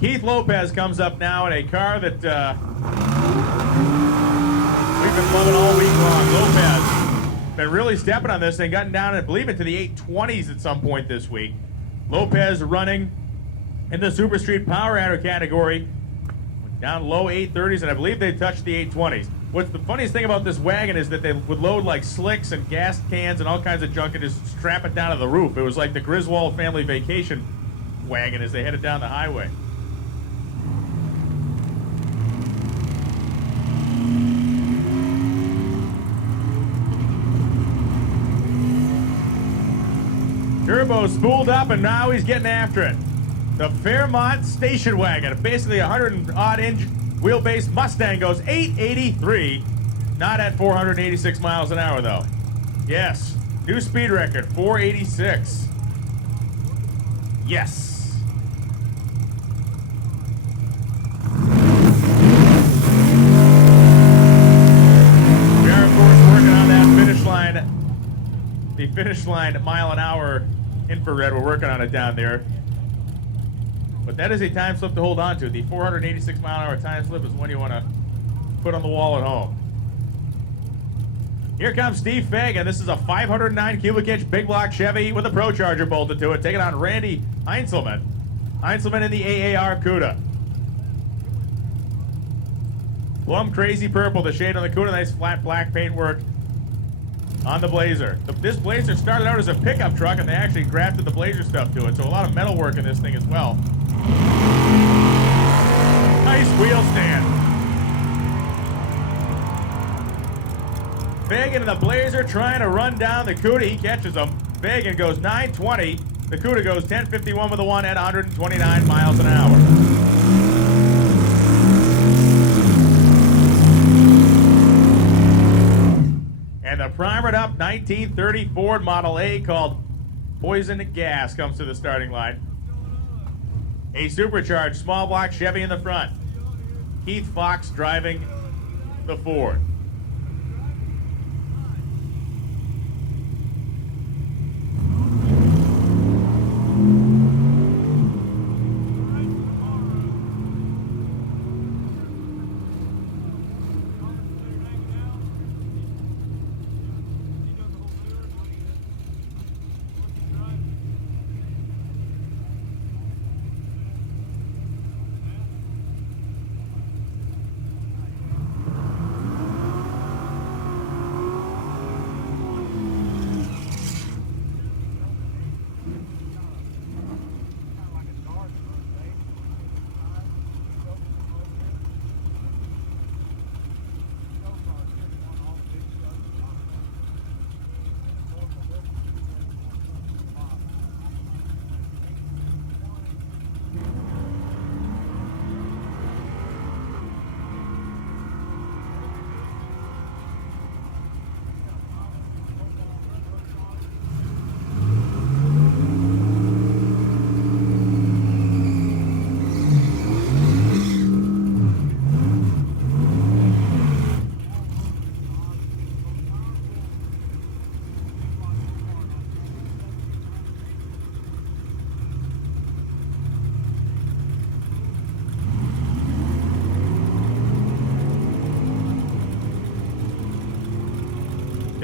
Keith Lopez comes up now in a car that we've been loving all week long. Lopez been really stepping on this thing, gotten down, I believe, into the 820s at some point this week. Lopez running in the Super Street Power Adder category, down low 830s, and I believe they touched the 820s. What's the funniest thing about this wagon is that they would load like slicks and gas cans and all kinds of junk and just strap it down to the roof. It was like the Griswold family vacation wagon as they headed down the highway. Turbo spooled up, and now he's getting after it. The Fairmont station wagon, basically a 100-odd inch wheelbase Mustang, goes 883, not at 486 miles an hour though. Yes, new speed record, 486. Yes. We are, of course, working on that finish line. The finish line mile an hour infrared, we're working on it down there. But that is a time slip to hold on to. The 486 mile an hour time slip is one you want to put on the wall at home. Here comes Steve Fagan. This is a 509 cubic inch big block Chevy with a Pro Charger bolted to it, taking on Randy Heinzelman. Heinzelman in the AAR Cuda. Plum crazy purple, the shade on the Cuda, nice flat black paintwork on the Blazer. This Blazer started out as a pickup truck, and they actually grafted the Blazer stuff to it, so a lot of metal work in this thing as well. Nice wheel stand. Fagan in the Blazer trying to run down the Cuda. He catches him. Fagan goes 920. The Cuda goes 1051 with the one at 129 miles an hour. And the primered up 1930 Ford Model A called Poison Gas comes to the starting line. A supercharged small block Chevy in the front. Keith Fox driving the Ford.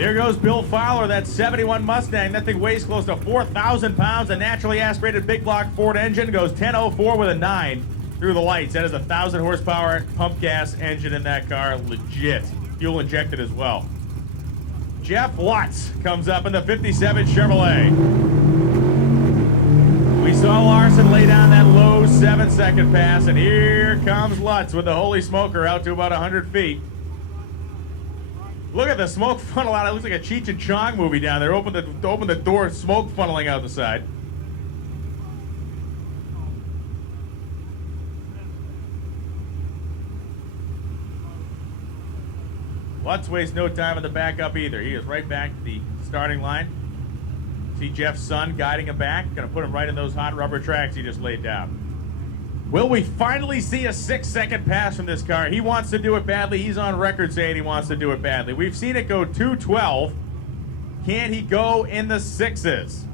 There goes Bill Fowler, that 71 Mustang. That thing weighs close to 4,000 pounds. A naturally aspirated big block Ford engine goes 10.04 with a 9 through the lights. That is a 1,000 horsepower pump gas engine in that car. Legit. Fuel injected as well. Jeff Lutz comes up in the 57 Chevrolet. We saw Larson lay down that low 7-second pass, and here comes Lutz with the holy smoker out to about 100 feet. Look at the smoke funnel out. It looks like a Cheech and Chong movie down there. Open the door, smoke funneling out the side. Lutz wastes no time in the backup either. He is right back to the starting line. See Jeff's son guiding him back. Going to put him right in those hot rubber tracks he just laid down. Will we finally see a 6-second pass from this car? He wants to do it badly. He's on record saying he wants to do it badly. We've seen it go 2:12. Can he go in the 6s?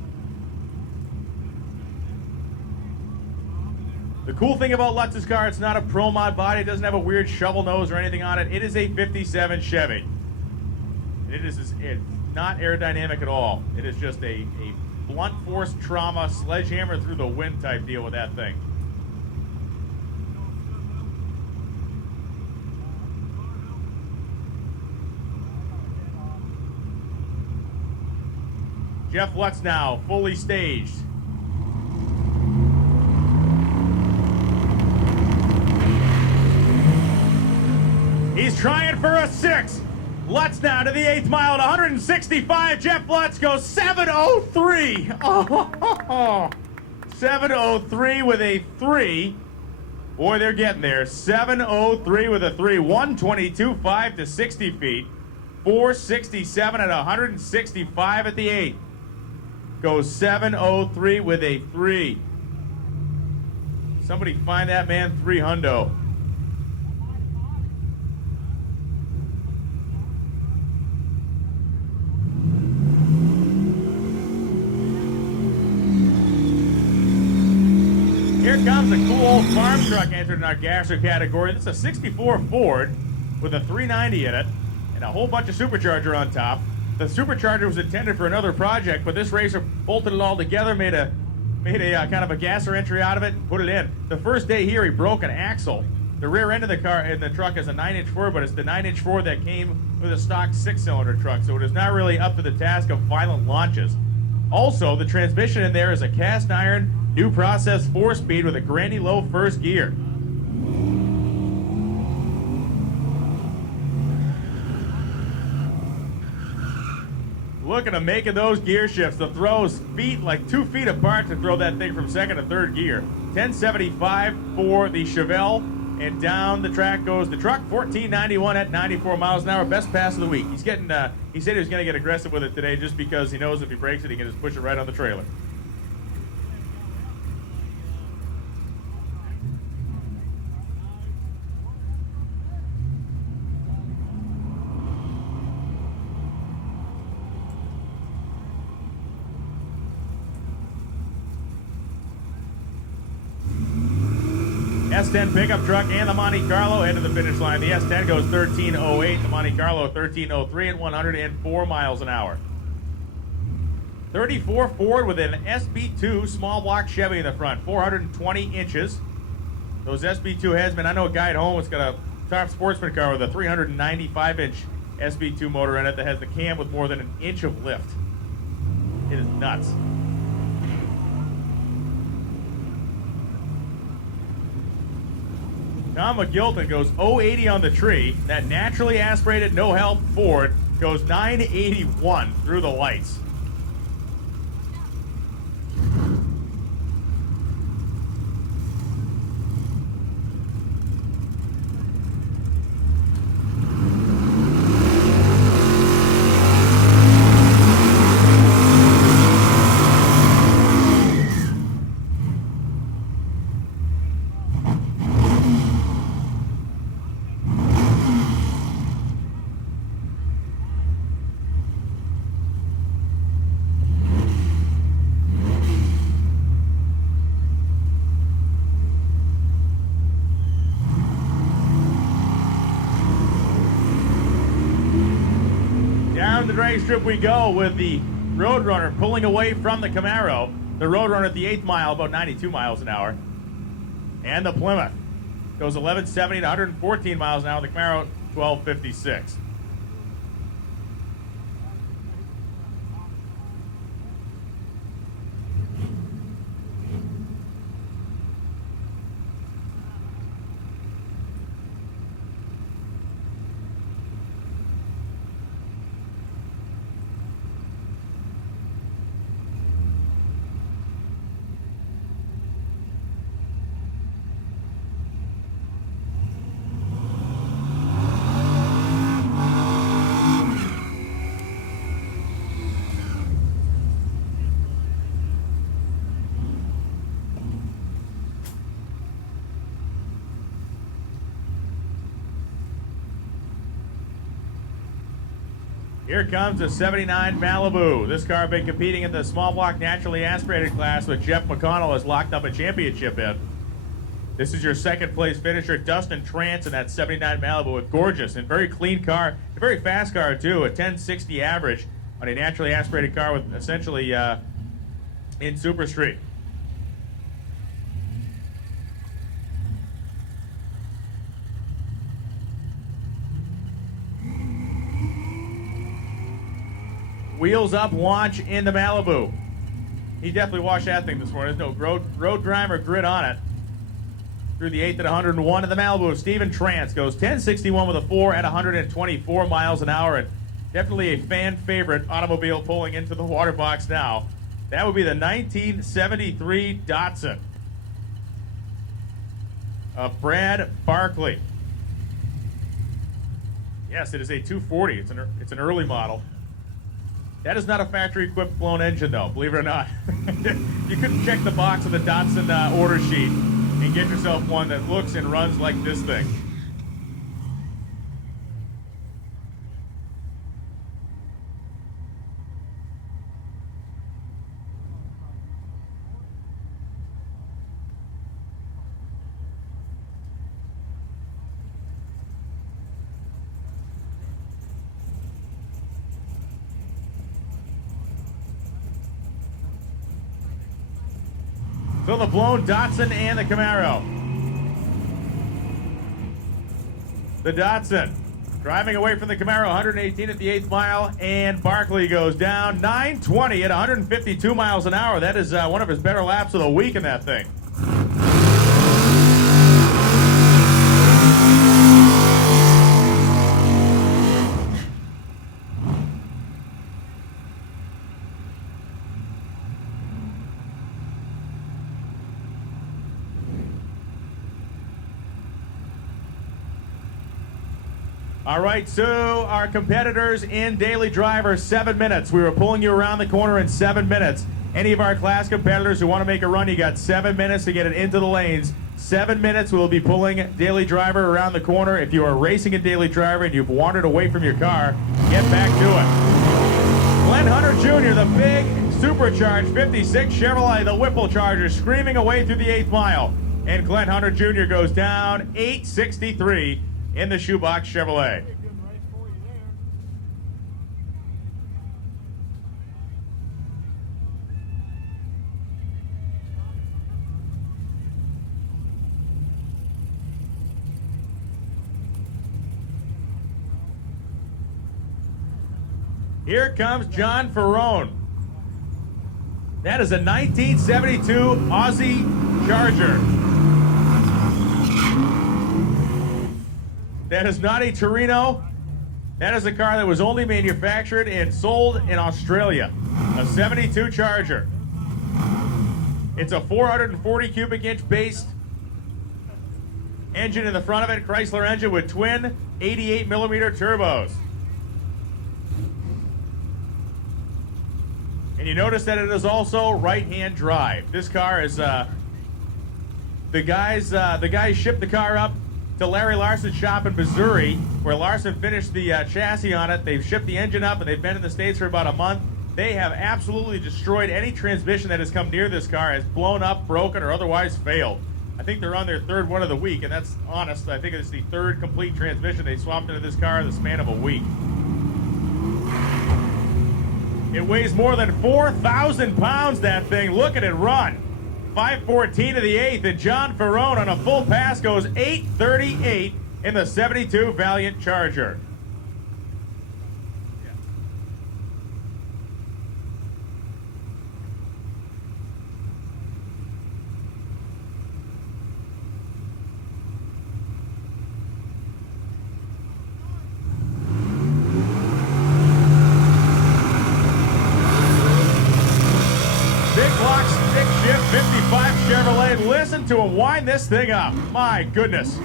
The cool thing about Lutz's car, it's not a Pro Mod body. It doesn't have a weird shovel nose or anything on it. It is a 57 Chevy. It's not aerodynamic at all. It is just a blunt force trauma, sledgehammer through the wind type deal with that thing. Jeff Lutz now, fully staged. He's trying for a 6. Lutz now to the 8th mile at 165. Jeff Lutz goes 7:03. Oh, 7:03 with a 3. Boy, they're getting there. 7:03 with a 3. 122.5 to 60 feet. 467 at 165 at the 8. Goes 7:03 with a 3. Somebody find that man 3 hundo. Here comes a cool old farm truck entered in our gasser category. This is a 64 Ford with a 390 in it and a whole bunch of supercharger on top. The supercharger was intended for another project, but this racer bolted it all together, made a kind of a gasser entry out of it, and put it in. The first day here, he broke an axle. The rear end of the car in the truck is a 9-inch Ford, but it's the 9-inch Ford that came with a stock 6-cylinder truck, so it is not really up to the task of violent launches. Also, the transmission in there is a cast iron, new process 4-speed with a granny low first gear. Look at him making those gear shifts. The throws feet like 2 feet apart to throw that thing from second to third gear. 1075 for the Chevelle, and down the track goes the truck. 1491 at 94 miles an hour. Best pass of the week. He's getting. He said he was going to get aggressive with it today, just because he knows if he breaks it, he can just push it right on the trailer. S10 pickup truck and the Monte Carlo head to the finish line. The S10 goes 13:08, the Monte Carlo 13:03 at 104 miles an hour. 34 Ford with an SB2 small block Chevy in the front, 420 inches. Those SB2 heads, man, I know a guy at home that's got a top sportsman car with a 395-inch SB2 motor in it that has the cam with more than an inch of lift. It is nuts. Tom McGilton goes 080 on the tree. That naturally aspirated, no help Ford goes 981 through the lights. Down the drag strip we go with the Roadrunner pulling away from the Camaro. The Roadrunner at the 8th mile, about 92 miles an hour. And the Plymouth goes 1170 to 114 miles an hour. The Camaro, 1256. Here comes the 79 Malibu. This car has been competing in the small block naturally aspirated class with Jeff McConnell has locked up a championship in. This is your second place finisher, Dustin Trance, in that 79 Malibu. A gorgeous and very clean car, a very fast car too, a 1060 average on a naturally aspirated car with essentially in Super Street. Wheels up launch in the Malibu. He definitely washed that thing this morning. There's no road grime or grit on it. Through the 8th at 101 in the Malibu. Steven Trance goes 1061 with a 4 at 124 miles an hour. And definitely a fan favorite automobile pulling into the water box now. That would be the 1973 Datsun of Brad Barkley. Yes, it is a 240. It's an early model. That is not a factory-equipped blown engine, though, believe it or not. You couldn't check the box of the Datsun order sheet and get yourself one that looks and runs like this thing. So the blown Datsun and the Camaro. The Datsun driving away from the Camaro, 118 at the 8th mile, and Barkley goes down 920 at 152 miles an hour. That is one of his better laps of the week in that thing. All right, so our competitors in Daily Driver, 7 minutes. We were pulling you around the corner in 7 minutes. Any of our class competitors who want to make a run, you got 7 minutes to get it into the lanes. 7 minutes, we'll be pulling Daily Driver around the corner. If you are racing a Daily Driver and you've wandered away from your car, get back to it. Glenn Hunter Jr., the big supercharged 56 Chevrolet, the Whipple Charger, screaming away through the 8th mile. And Glenn Hunter Jr. goes down 863 in the Shoebox Chevrolet. Here comes John Ferrone. That is a 1972 Aussie Charger. That is not a Torino. That is a car that was only manufactured and sold in Australia. A 72 Charger. It's a 440 cubic inch based engine in the front of it, Chrysler engine with twin 88 millimeter turbos. And you notice that it is also right-hand drive. This car is the guys shipped the car up to Larry Larson's shop in Missouri, where Larson finished the chassis on it. They've shipped the engine up, and they've been in the States for about a month. They have absolutely destroyed any transmission that has come near this car, has blown up, broken, or otherwise failed. I think they're on their third one of the week, and that's honest. I think it's the third complete transmission they swapped into this car in the span of a week. It weighs more than 4,000 pounds, that thing. Look at it run. 5:14 of the 8th, and John Ferrone on a full pass goes 8:38 in the 72 Valiant Charger. Big block, stick shift, 55 Chevrolet. Listen to him wind this thing up. My goodness.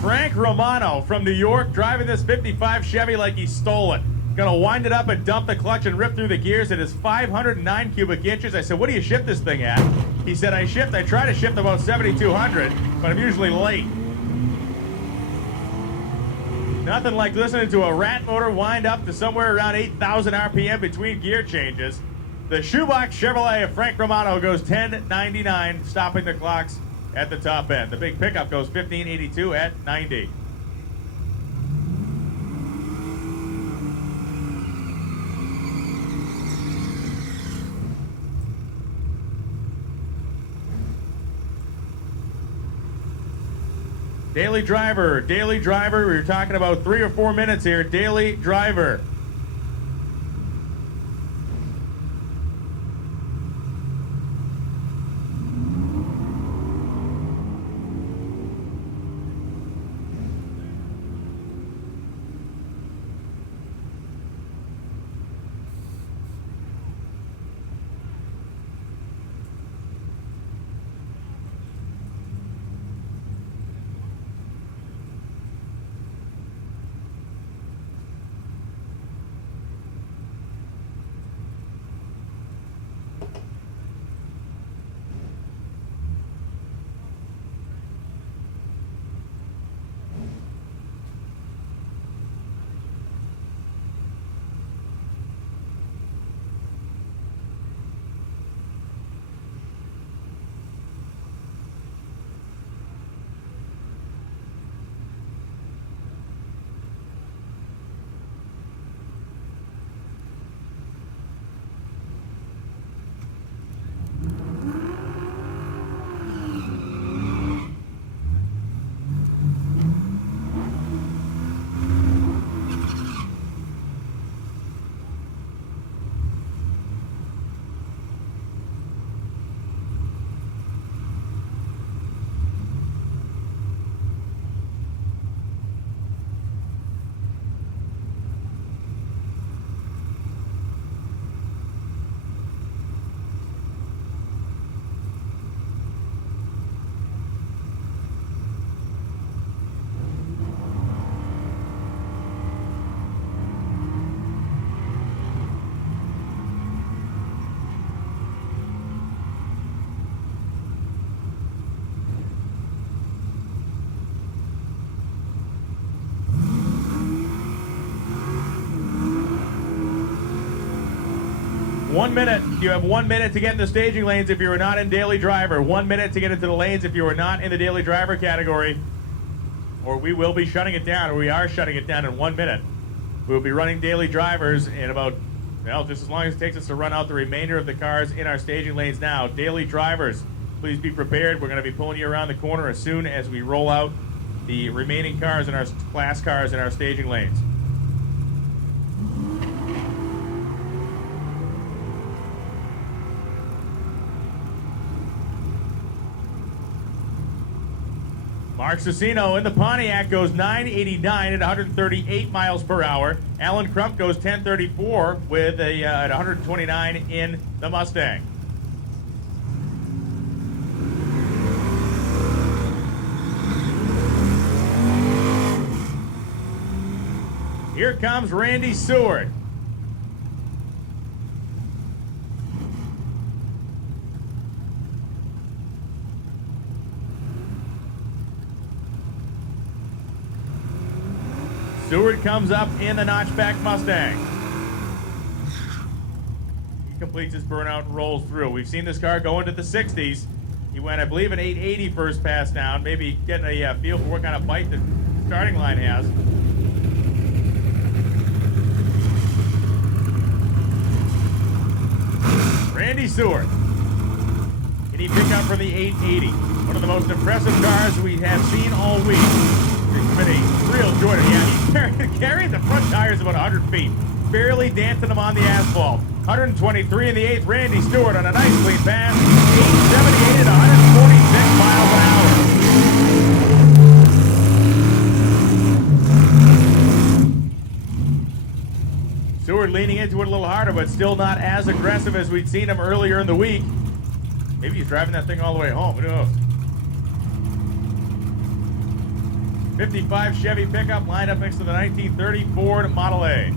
Frank Romano from New York driving this 55 Chevy like he stole it. Gonna wind it up and dump the clutch and rip through the gears. It is 509 cubic inches. I said, what do you ship this thing at? He said, I try to shift about 7,200, but I'm usually late. Nothing like listening to a rat motor wind up to somewhere around 8,000 RPM between gear changes. The shoebox Chevrolet of Frank Romano goes 10.99, stopping the clocks at the top end. The big pickup goes 15.82 at 90. Daily Driver, we were talking about 3 or 4 minutes here. Daily Driver. One minute. You have 1 minute to get in the staging lanes if you are not in Daily Driver. 1 minute to get into the lanes if you are not in the Daily Driver category. Or we will be shutting it down, or we are shutting it down in 1 minute. We will be running Daily Drivers in about, well, just as long as it takes us to run out the remainder of the cars in our staging lanes now. Daily Drivers, please be prepared. We're going to be pulling you around the corner as soon as we roll out the remaining cars in our class cars in our staging lanes. Mark Cicino in the Pontiac goes 989 at 138 miles per hour. Alan Crump goes 1034 with at 129 in the Mustang. Here comes Randy Seward. Seward comes up in the notchback Mustang. He completes his burnout and rolls through. We've seen this car go into the 60s. He went, I believe, an 880 first pass down, maybe getting a feel for what kind of bite the starting line has. Randy Stewart. Can he pick up from the 880? One of the most impressive cars we have seen all week. It's been a real joy. Yeah, he's carrying the front tires about 100 feet, barely dancing them on the asphalt. 123 in the 8th, Randy Stewart on a nice clean pass. 878 at 146 miles an hour. Stewart leaning into it a little harder, but still not as aggressive as we'd seen him earlier in the week. Maybe he's driving that thing all the way home. Who knows? 55 Chevy pickup lined up next to the 1930 Ford Model A.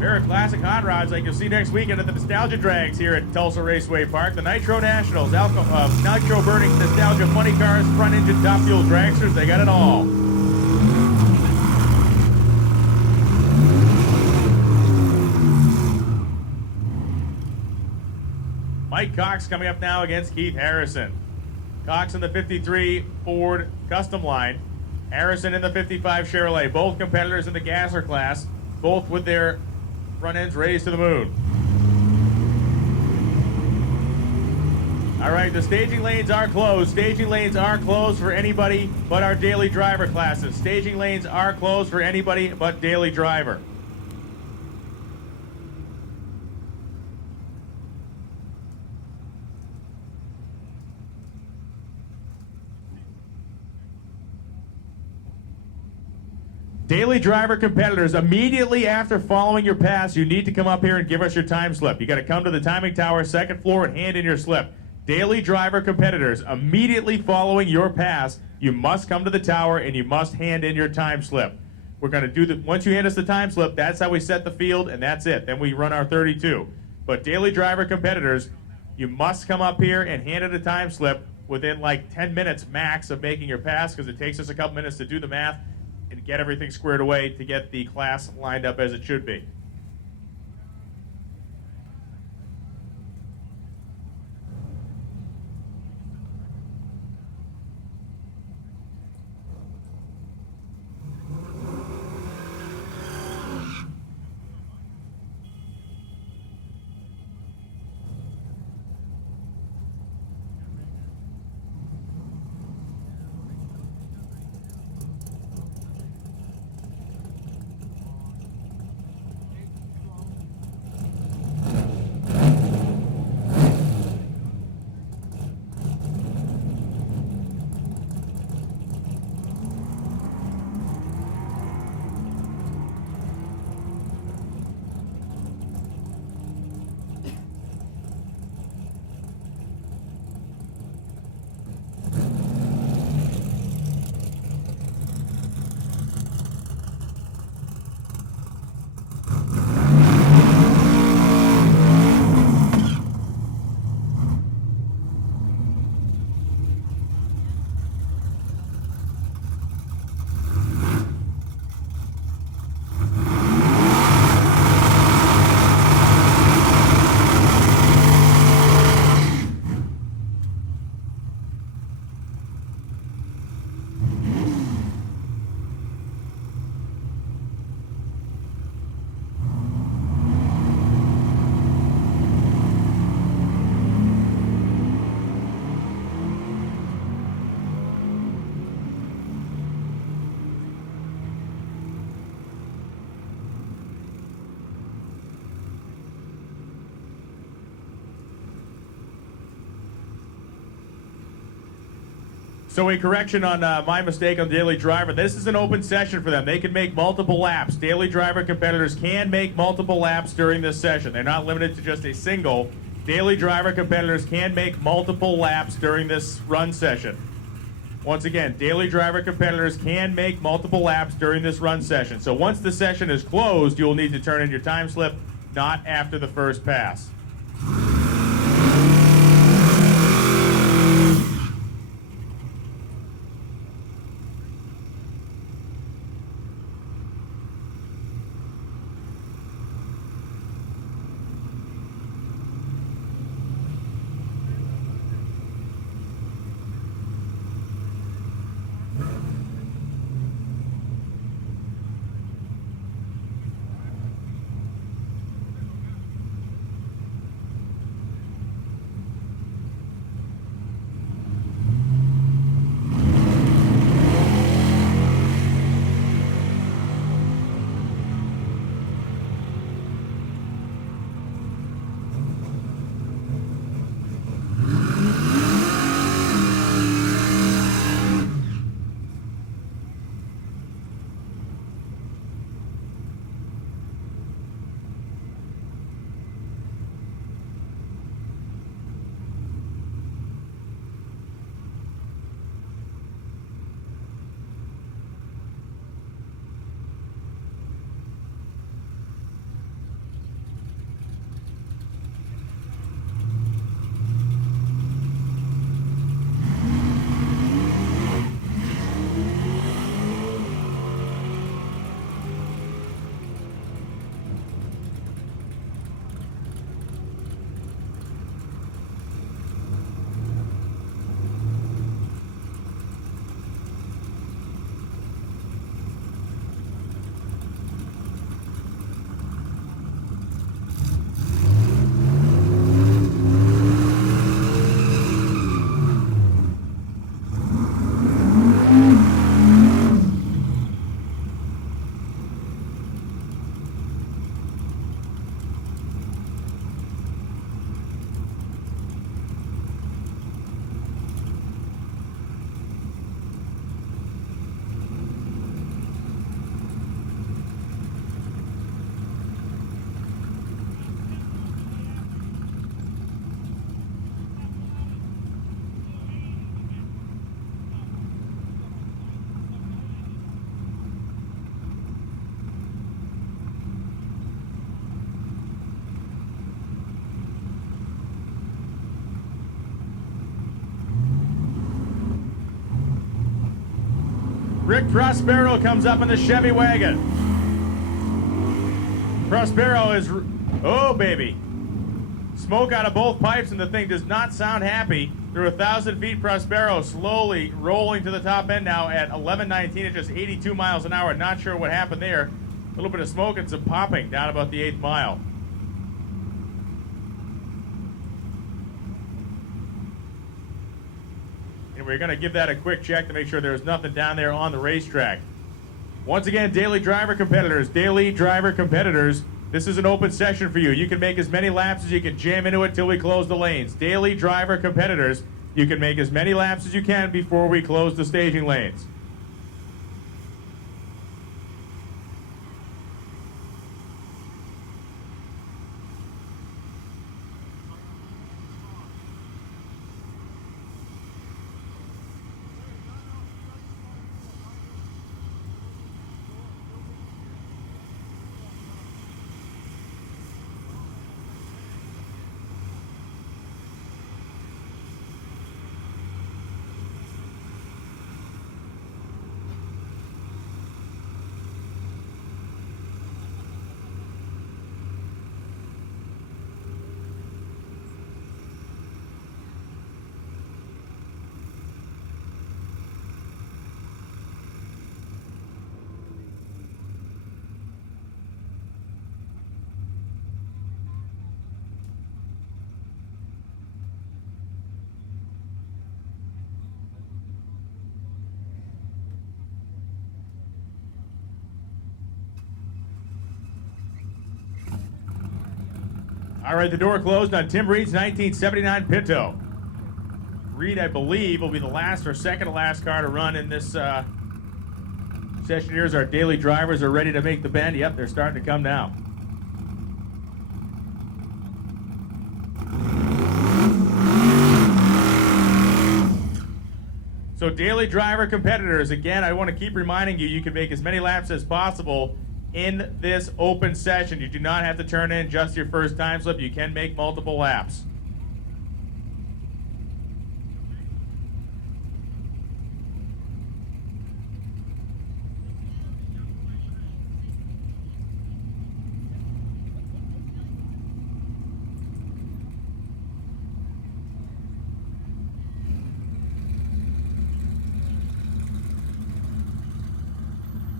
Pair of classic hot rods like you'll see next weekend at the Nostalgia Drags here at Tulsa Raceway Park. The Nitro Nationals, nitro burning nostalgia funny cars, front engine top fuel dragsters, they got it all. Mike Cox coming up now against Keith Harrison. Cox in the 53 Ford Custom line. Harrison in the 55 Chevrolet. Both competitors in the gasser class. Both with their front ends raised to the moon. All right, the staging lanes are closed. Staging lanes are closed for anybody but our daily driver classes. Staging lanes are closed for anybody but daily driver. Daily driver competitors, immediately after following your pass, you need to come up here and give us your time slip. You got to come to the timing tower, second floor, and hand in your slip. Daily driver competitors, immediately following your pass, you must come to the tower and you must hand in your time slip. We're going to do the, once you hand us the time slip, that's how we set the field, and that's it. Then we run our 32. But daily driver competitors, you must come up here and hand in a time slip within like 10 minutes max of making your pass, because it takes us a couple minutes to do the math and get everything squared away to get the class lined up as it should be. So a correction on my mistake on Daily Driver. This is an open session for them. They can make multiple laps. Daily Driver competitors can make multiple laps during this session. They're not limited to just a single. Daily Driver competitors can make multiple laps during this run session. Once again, Daily Driver competitors can make multiple laps during this run session. So once the session is closed, you'll need to turn in your time slip, not after the first pass. Rick Prospero comes up in the Chevy wagon. Prospero is, oh baby. Smoke out of both pipes and the thing does not sound happy. Through 1,000 feet, Prospero slowly rolling to the top end now at 11:19 at just 82 miles an hour. Not sure what happened there. A little bit of smoke and some popping down about the 8th mile. And we're going to give that a quick check to make sure there's nothing down there on the racetrack. Once again, daily driver competitors, this is an open session for you. You can make as many laps as you can jam into it till we close the lanes. Daily driver competitors, you can make as many laps as you can before we close the staging lanes. All right, the door closed on Tim Reed's 1979 Pinto. Reed, I believe, will be the last or second to last car to run in this session here as our daily drivers are ready to make the bend. Yep, they're starting to come now. So daily driver competitors, again, I want to keep reminding you, you can make as many laps as possible in this open session. You do not have to turn in just your first time slip. You can make multiple laps.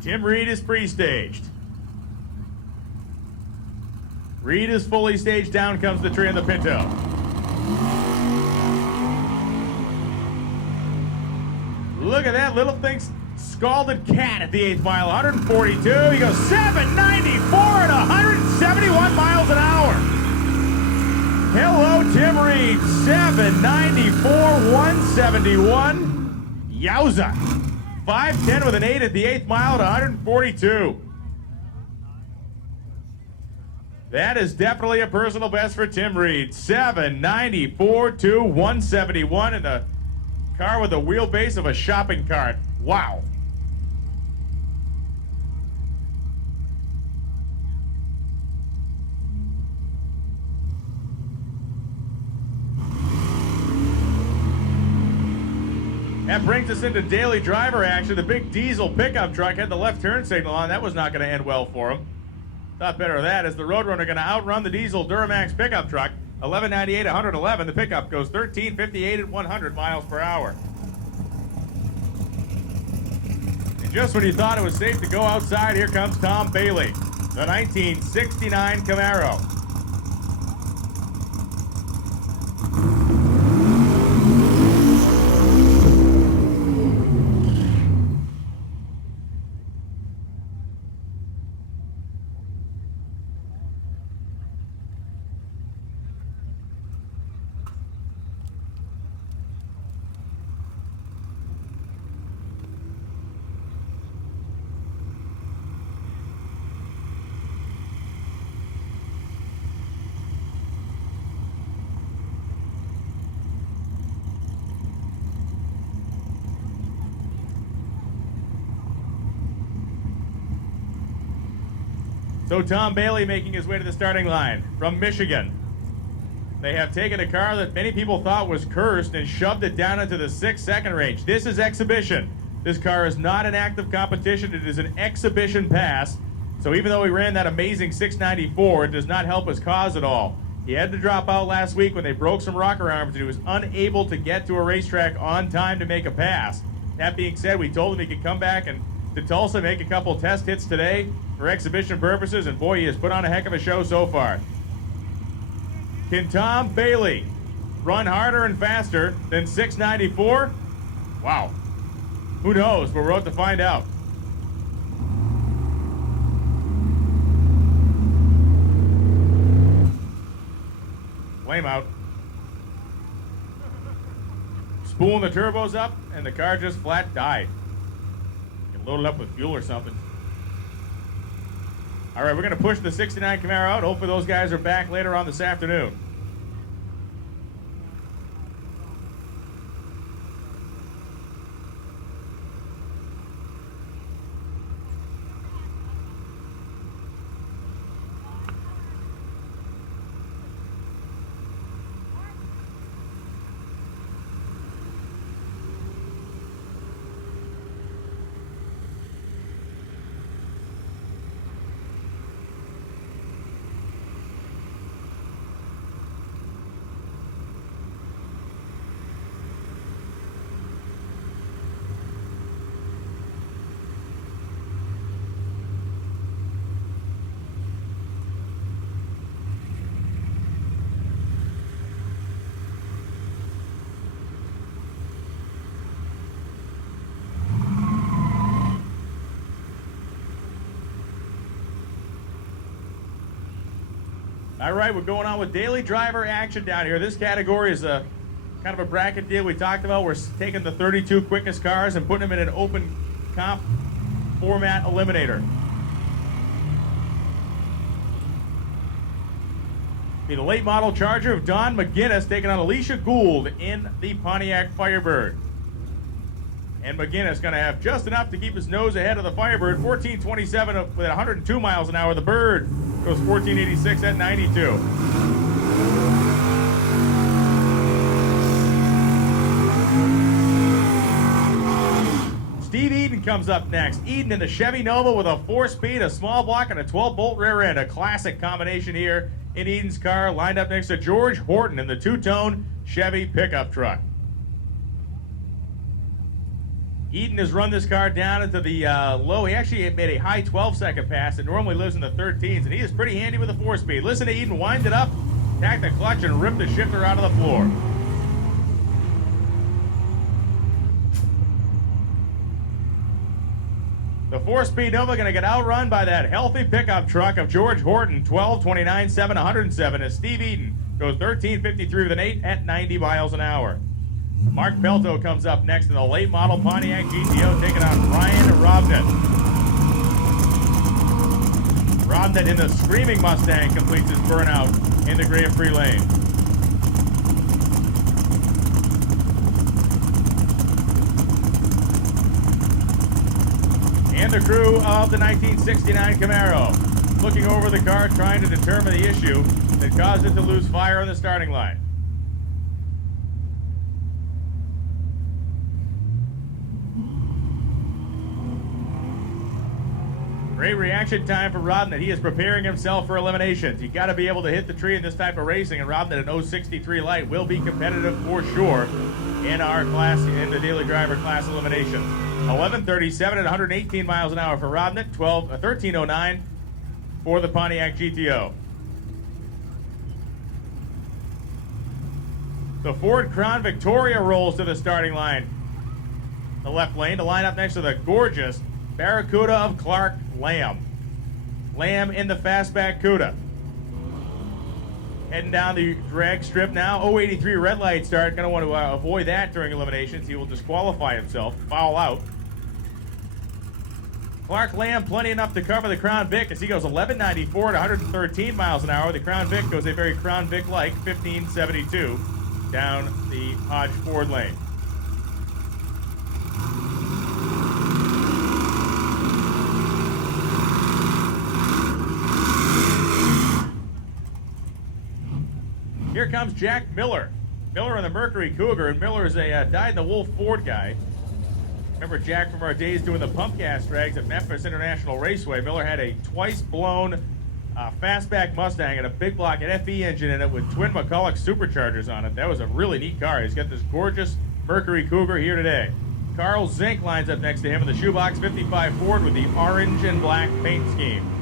Tim Reed is pre-staged. Reed is fully staged. Down comes the tree in the Pinto. Look at that little thing, scalded cat at the 8th mile, 142. He goes 794 at 171 miles an hour. Hello, Tim Reed. 794, 171. Yowza. 5:10 with an 8 at the 8th mile at 142. That is definitely a personal best for Tim Reed. 794 to 171 in the car with a wheelbase of a shopping cart. Wow. That brings us into daily driver action. The big diesel pickup truck had the left turn signal on. That was not going to end well for him. Thought better of that. Is the Roadrunner going to outrun the diesel Duramax pickup truck? 1198, 111. The pickup goes 1358 at 100 miles per hour. And just when you thought it was safe to go outside, here comes Tom Bailey, the 1969 Camaro. So Tom Bailey making his way to the starting line from Michigan. They have taken a car that many people thought was cursed and shoved it down into the 6-second range. This is exhibition. This car is not an active competition. It is an exhibition pass. So even though he ran that amazing 694, it does not help his cause at all. He had to drop out last week when they broke some rocker arms, and he was unable to get to a racetrack on time to make a pass. That being said, we told him he could come back and to Tulsa, make a couple test hits today for exhibition purposes, and boy, he has put on a heck of a show so far. Can Tom Bailey run harder and faster than 694? Wow. Who knows? But we're about to find out. Flame out. Spooling the turbos up, and the car just flat died. You can load it up with fuel or something. All right, we're going to push the 69 Camaro out. Hopefully those guys are back later on this afternoon. All right, we're going on with daily driver action down here. This category is a kind of a bracket deal we talked about. We're taking the 32 quickest cars and putting them in an open comp format eliminator. Be the late model Charger of Don McGinnis taking on Alicia Gould in the Pontiac Firebird. And McGinnis going to have just enough to keep his nose ahead of the Firebird. 1427 with 102 miles an hour. The Bird goes 1486 at 92. Steve Eden comes up next. Eden in the Chevy Nova with a 4-speed, a small block, and a 12-bolt rear end. A classic combination here in Eden's car, lined up next to George Horton in the two-tone Chevy pickup truck. Eden has run this car down into the low. He actually made a high 12-second pass. It normally lives in the 13s, and he is pretty handy with a 4-speed. Listen to Eden wind it up, tack the clutch, and rip the shifter out of the floor. The 4-speed Nova going to get outrun by that healthy pickup truck of George Horton, 12:29.7, 107, as Steve Eden goes 13:53 with an 8 at 90 miles an hour. Mark Pelto comes up next in the late model Pontiac GTO, taking on Ryan Robnett. Robnett in the Screaming Mustang completes his burnout in the Grand Prix lane. And the crew of the 1969 Camaro looking over the car, trying to determine the issue that caused it to lose fire on the starting line. Great reaction time for Robnett. He is preparing himself for eliminations. You got to be able to hit the tree in this type of racing, and Robnett, an 063 light, will be competitive for sure in our class, in the daily driver class eliminations. 11:37 at 118 miles an hour for Robnett. 13:09 for the Pontiac GTO. The Ford Crown Victoria rolls to the starting line. The left lane to line up next to the gorgeous Barracuda of Clark Lamb. Lamb in the fastback Cuda. Heading down the drag strip now. 083 red light start. Going to want to avoid that during eliminations. He will disqualify himself, foul out. Clark Lamb plenty enough to cover the Crown Vic as he goes 11.94 at 113 miles an hour. The Crown Vic goes a very Crown Vic-like 15.72 down the Hodge Ford lane. Here comes Jack Miller. Miller in the Mercury Cougar, and Miller is a dyed-in-the-wool Ford guy. Remember Jack from our days doing the pump gas drags at Memphis International Raceway. Miller had a twice-blown fastback Mustang and a big block FE engine in it with twin McCulloch superchargers on it. That was a really neat car. He's got this gorgeous Mercury Cougar here today. Carl Zink lines up next to him in the Shoebox 55 Ford with the orange and black paint scheme.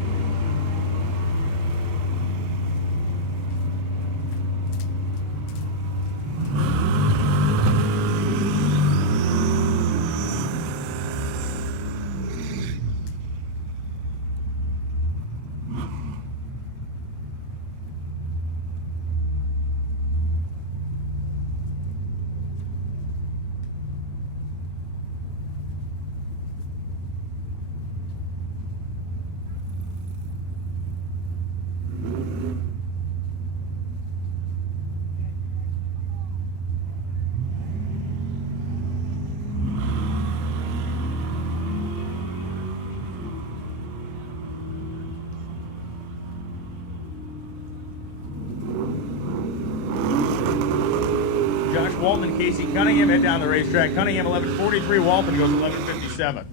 Josh Walton and Casey Cunningham head down the racetrack. Cunningham 11:43, Walton goes 11:57.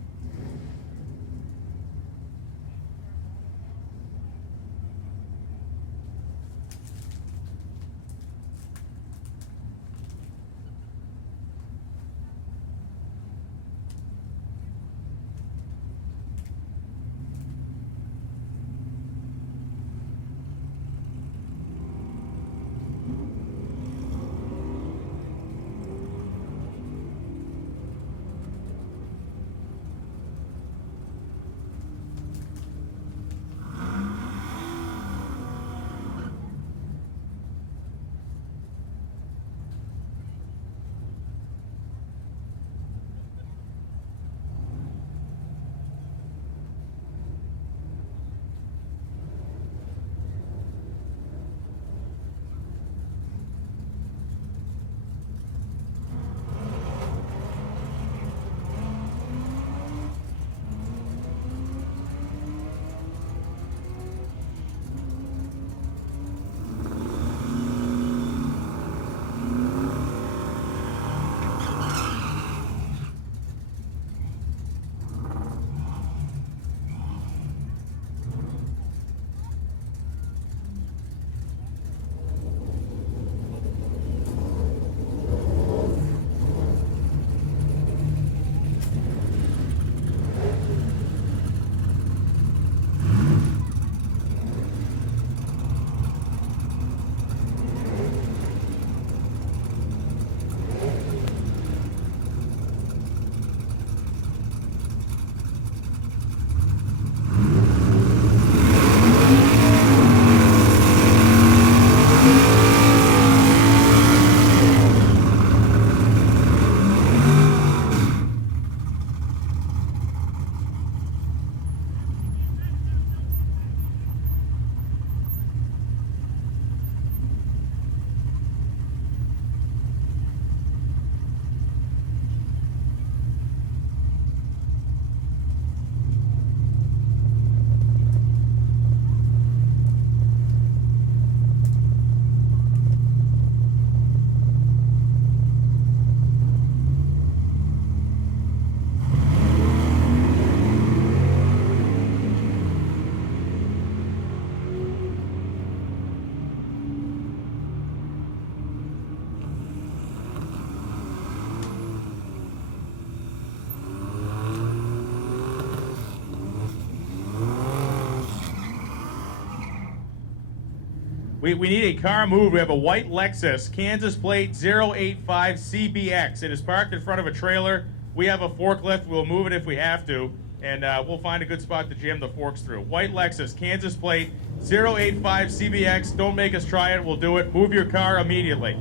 We need a car moved. We have a white Lexus, Kansas plate 085CBX. It is parked in front of a trailer. We have a forklift. We'll move it if we have to, and we'll find a good spot to jam the forks through. White Lexus, Kansas plate 085CBX. Don't make us try it. We'll do it. Move your car immediately.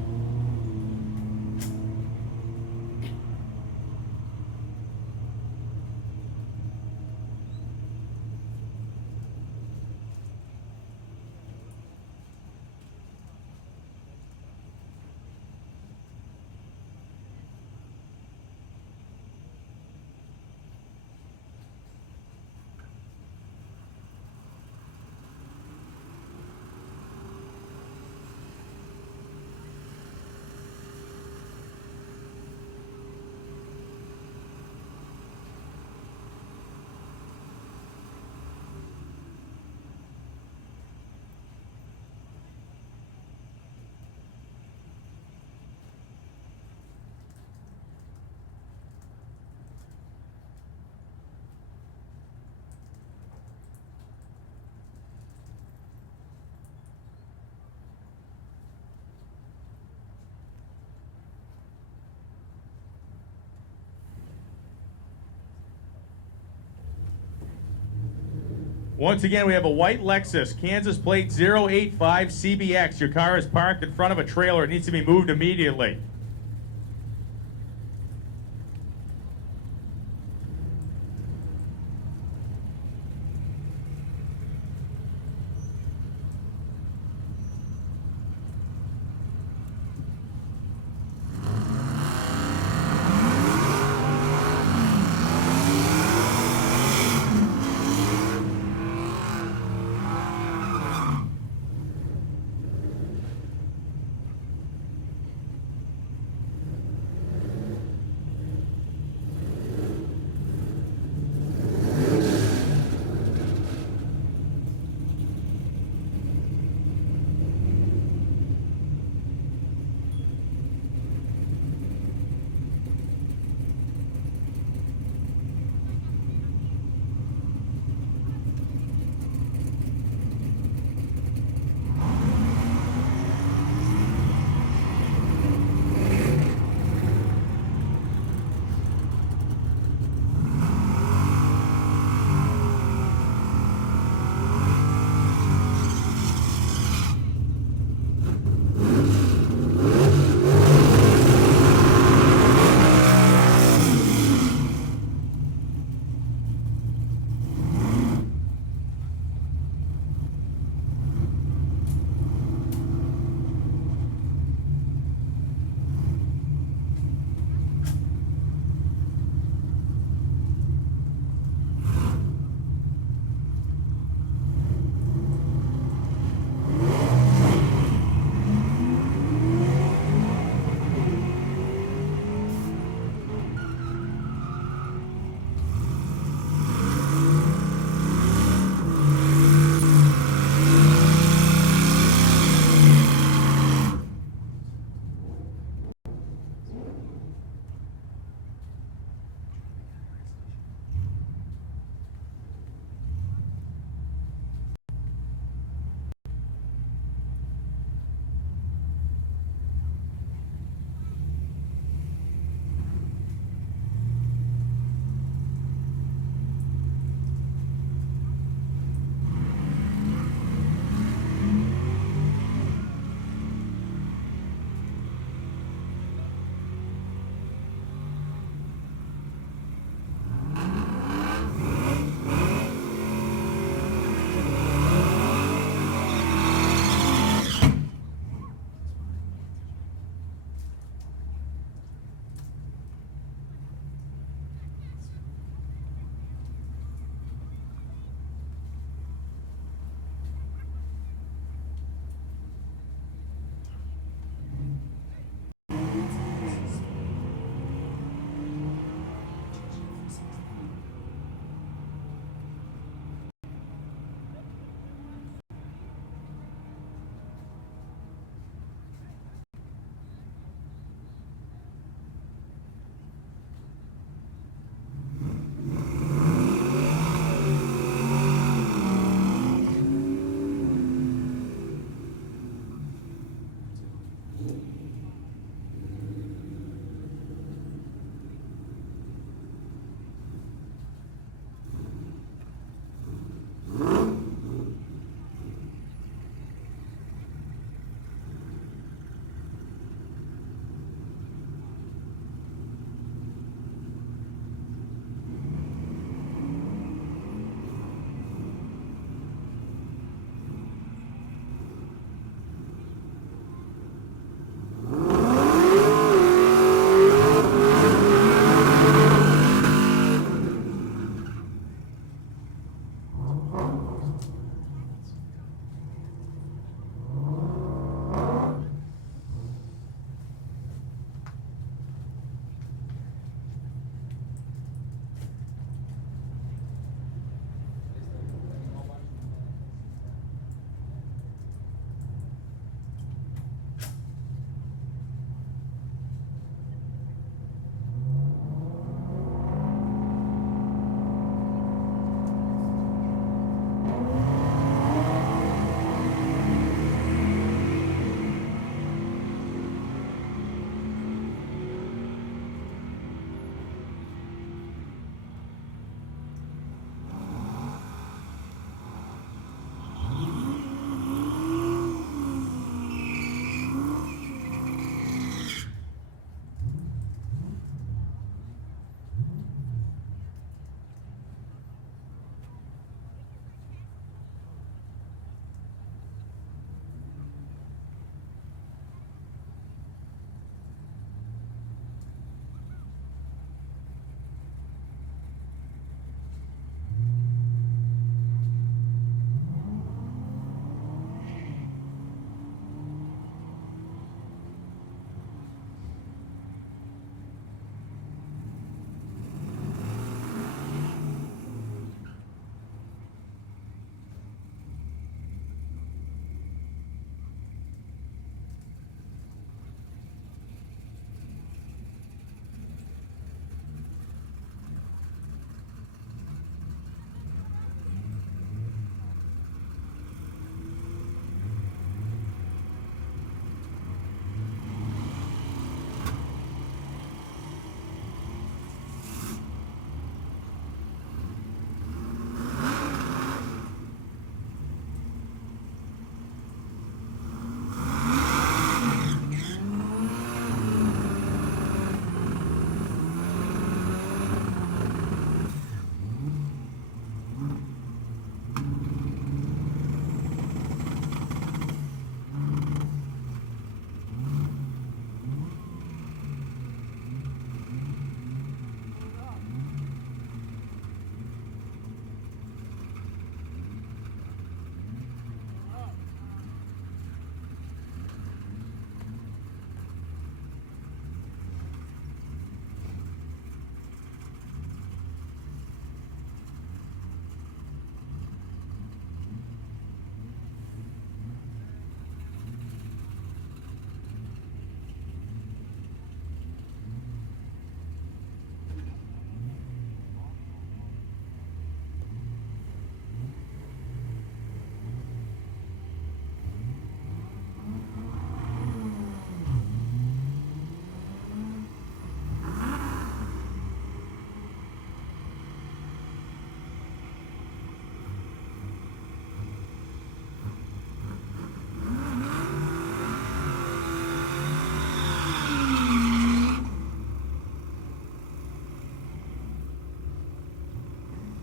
Once again, we have a white Lexus, Kansas plate 085 CBX. Your car is parked in front of a trailer. It needs to be moved immediately.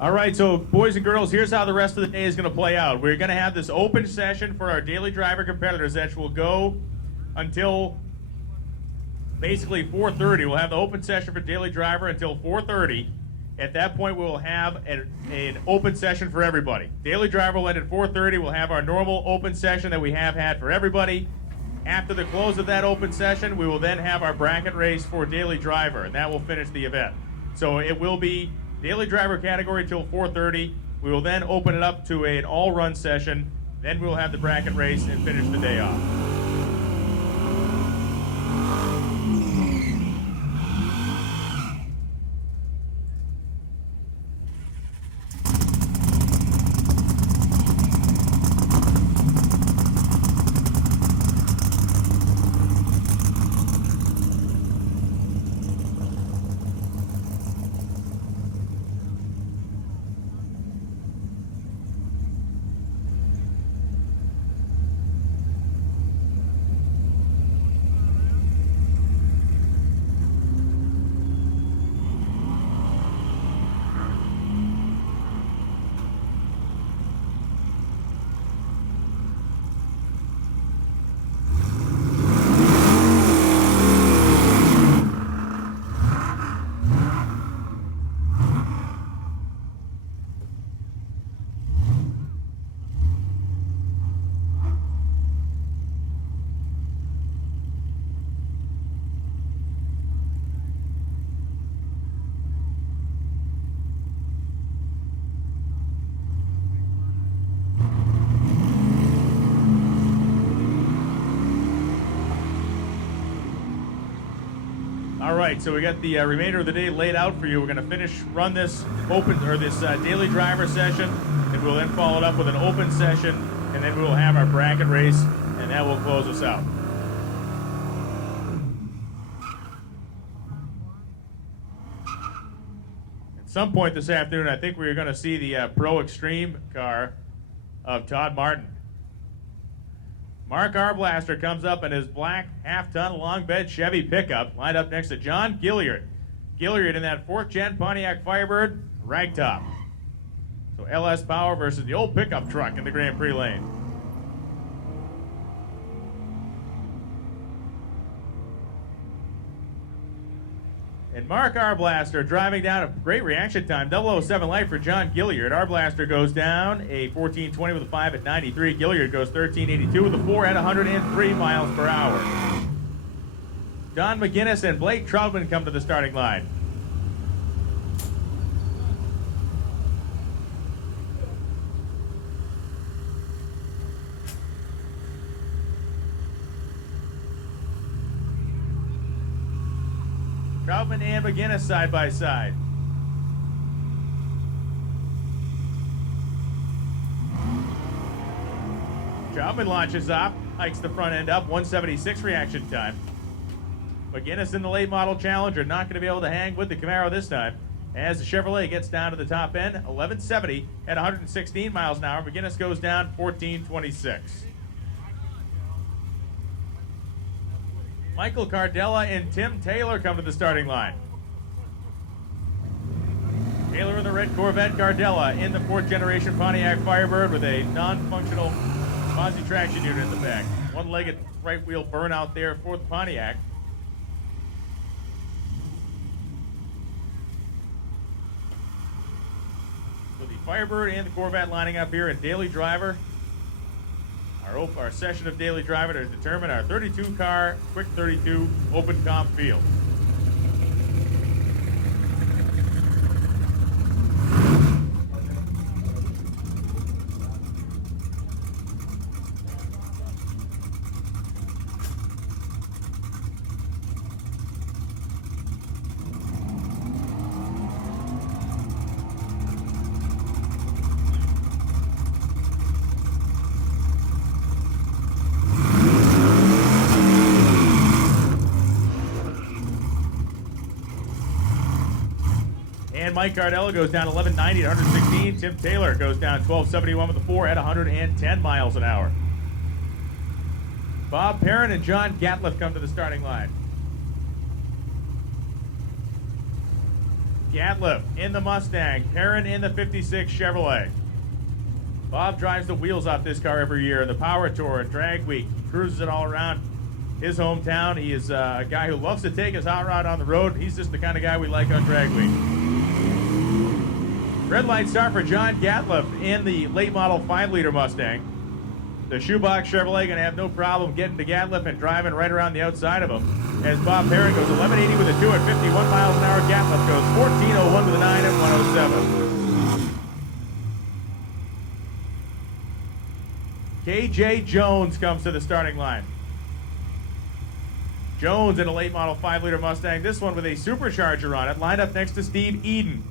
All right, so boys and girls, here's how the rest of the day is going to play out. We're going to have this open session for our daily driver competitors that will go until basically 4:30. We'll have the open session for daily driver until 4:30. At that point, we will have an open session for everybody. Daily driver will end at 4:30. We'll have our normal open session that we have had for everybody. After the close of that open session, we will then have our bracket race for daily driver, and that will finish the event. So it will be daily driver category till 4:30. We will then open it up to an all-run session. Then we'll have the bracket race and finish the day off. All right, so we got the remainder of the day laid out for you. We're going to run this daily driver session, and we'll then follow it up with an open session, and then we will have our bracket race, and that will close us out. At some point this afternoon, I think we're going to see the Pro Extreme car of Todd Martin. Mark Arblaster comes up in his black half-ton long bed Chevy pickup, lined up next to John Gilliard. Gilliard in that 4th gen Pontiac Firebird ragtop. So LS Power versus the old pickup truck in the Grand Prix lane. And Mark Arblaster driving down a great reaction time, 007 light for John Gilliard. Arblaster goes down a 14:20 with a 5 at 93. Gilliard goes 13:82 with a 4 at 103 miles per hour. Don McGinnis and Blake Troutman come to the starting line. Troutman and McGinnis side by side. Troutman launches up, hikes the front end up, 176 reaction time. McGinnis in the late model Challenger, not going to be able to hang with the Camaro this time. As the Chevrolet gets down to the top end, 1170 at 116 miles an hour. McGinnis goes down 1426. Michael Cardella and Tim Taylor come to the starting line. Taylor in the red Corvette, Cardella in the 4th generation Pontiac Firebird with a non-functional Mozzie traction unit in the back. One-legged right wheel burnout there for the Pontiac. So the Firebird and the Corvette lining up here in Daily Driver. Our session of Daily Driver to determine our 32-car Quick 32 Open Comp field. And Mike Cardella goes down 1190 at 116. Tim Taylor goes down 1271 with a 4 at 110 miles an hour. Bob Perrin and John Gatliff come to the starting line. Gatliff in the Mustang. Perrin in the 56 Chevrolet. Bob drives the wheels off this car every year. The Power Tour and Drag Week. He cruises it all around his hometown. He is a guy who loves to take his hot rod on the road. He's just the kind of guy we like on Drag Week. Red light start for John Gatliff in the late model 5-liter Mustang. The Shoebox Chevrolet going to have no problem getting to Gatliff and driving right around the outside of him. As Bob Perrin goes 1180 with a 2 at 51 miles an hour. Gatliff goes 1401 with a 9 at 107. KJ Jones comes to the starting line. Jones in a late model 5-liter Mustang, this one with a supercharger on it, lined up next to Steve Eden.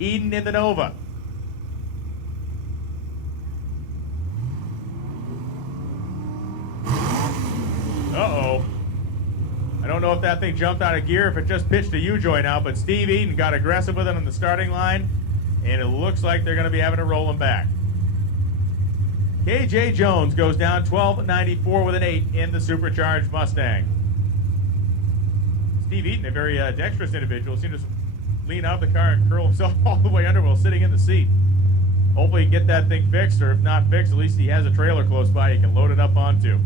Eden in the Nova. Uh-oh. I don't know if that thing jumped out of gear, if it just pitched a U-joint now, but Steve Eden got aggressive with it on the starting line, and it looks like they're going to be having to roll him back. KJ Jones goes down 1294 with an 8 in the supercharged Mustang. Steve Eden, a very dexterous individual, seemed to lean out of the car and curl himself all the way under while sitting in the seat. Hopefully he can get that thing fixed, or if not fixed, at least he has a trailer close by he can load it up onto.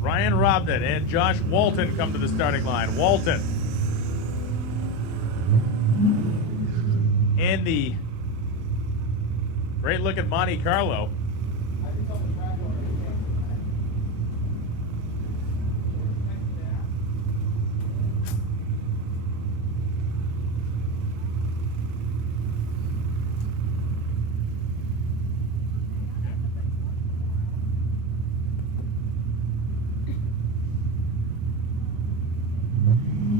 Ryan Robden and Josh Walton come to the starting line. Walton in the great-looking Monte Carlo.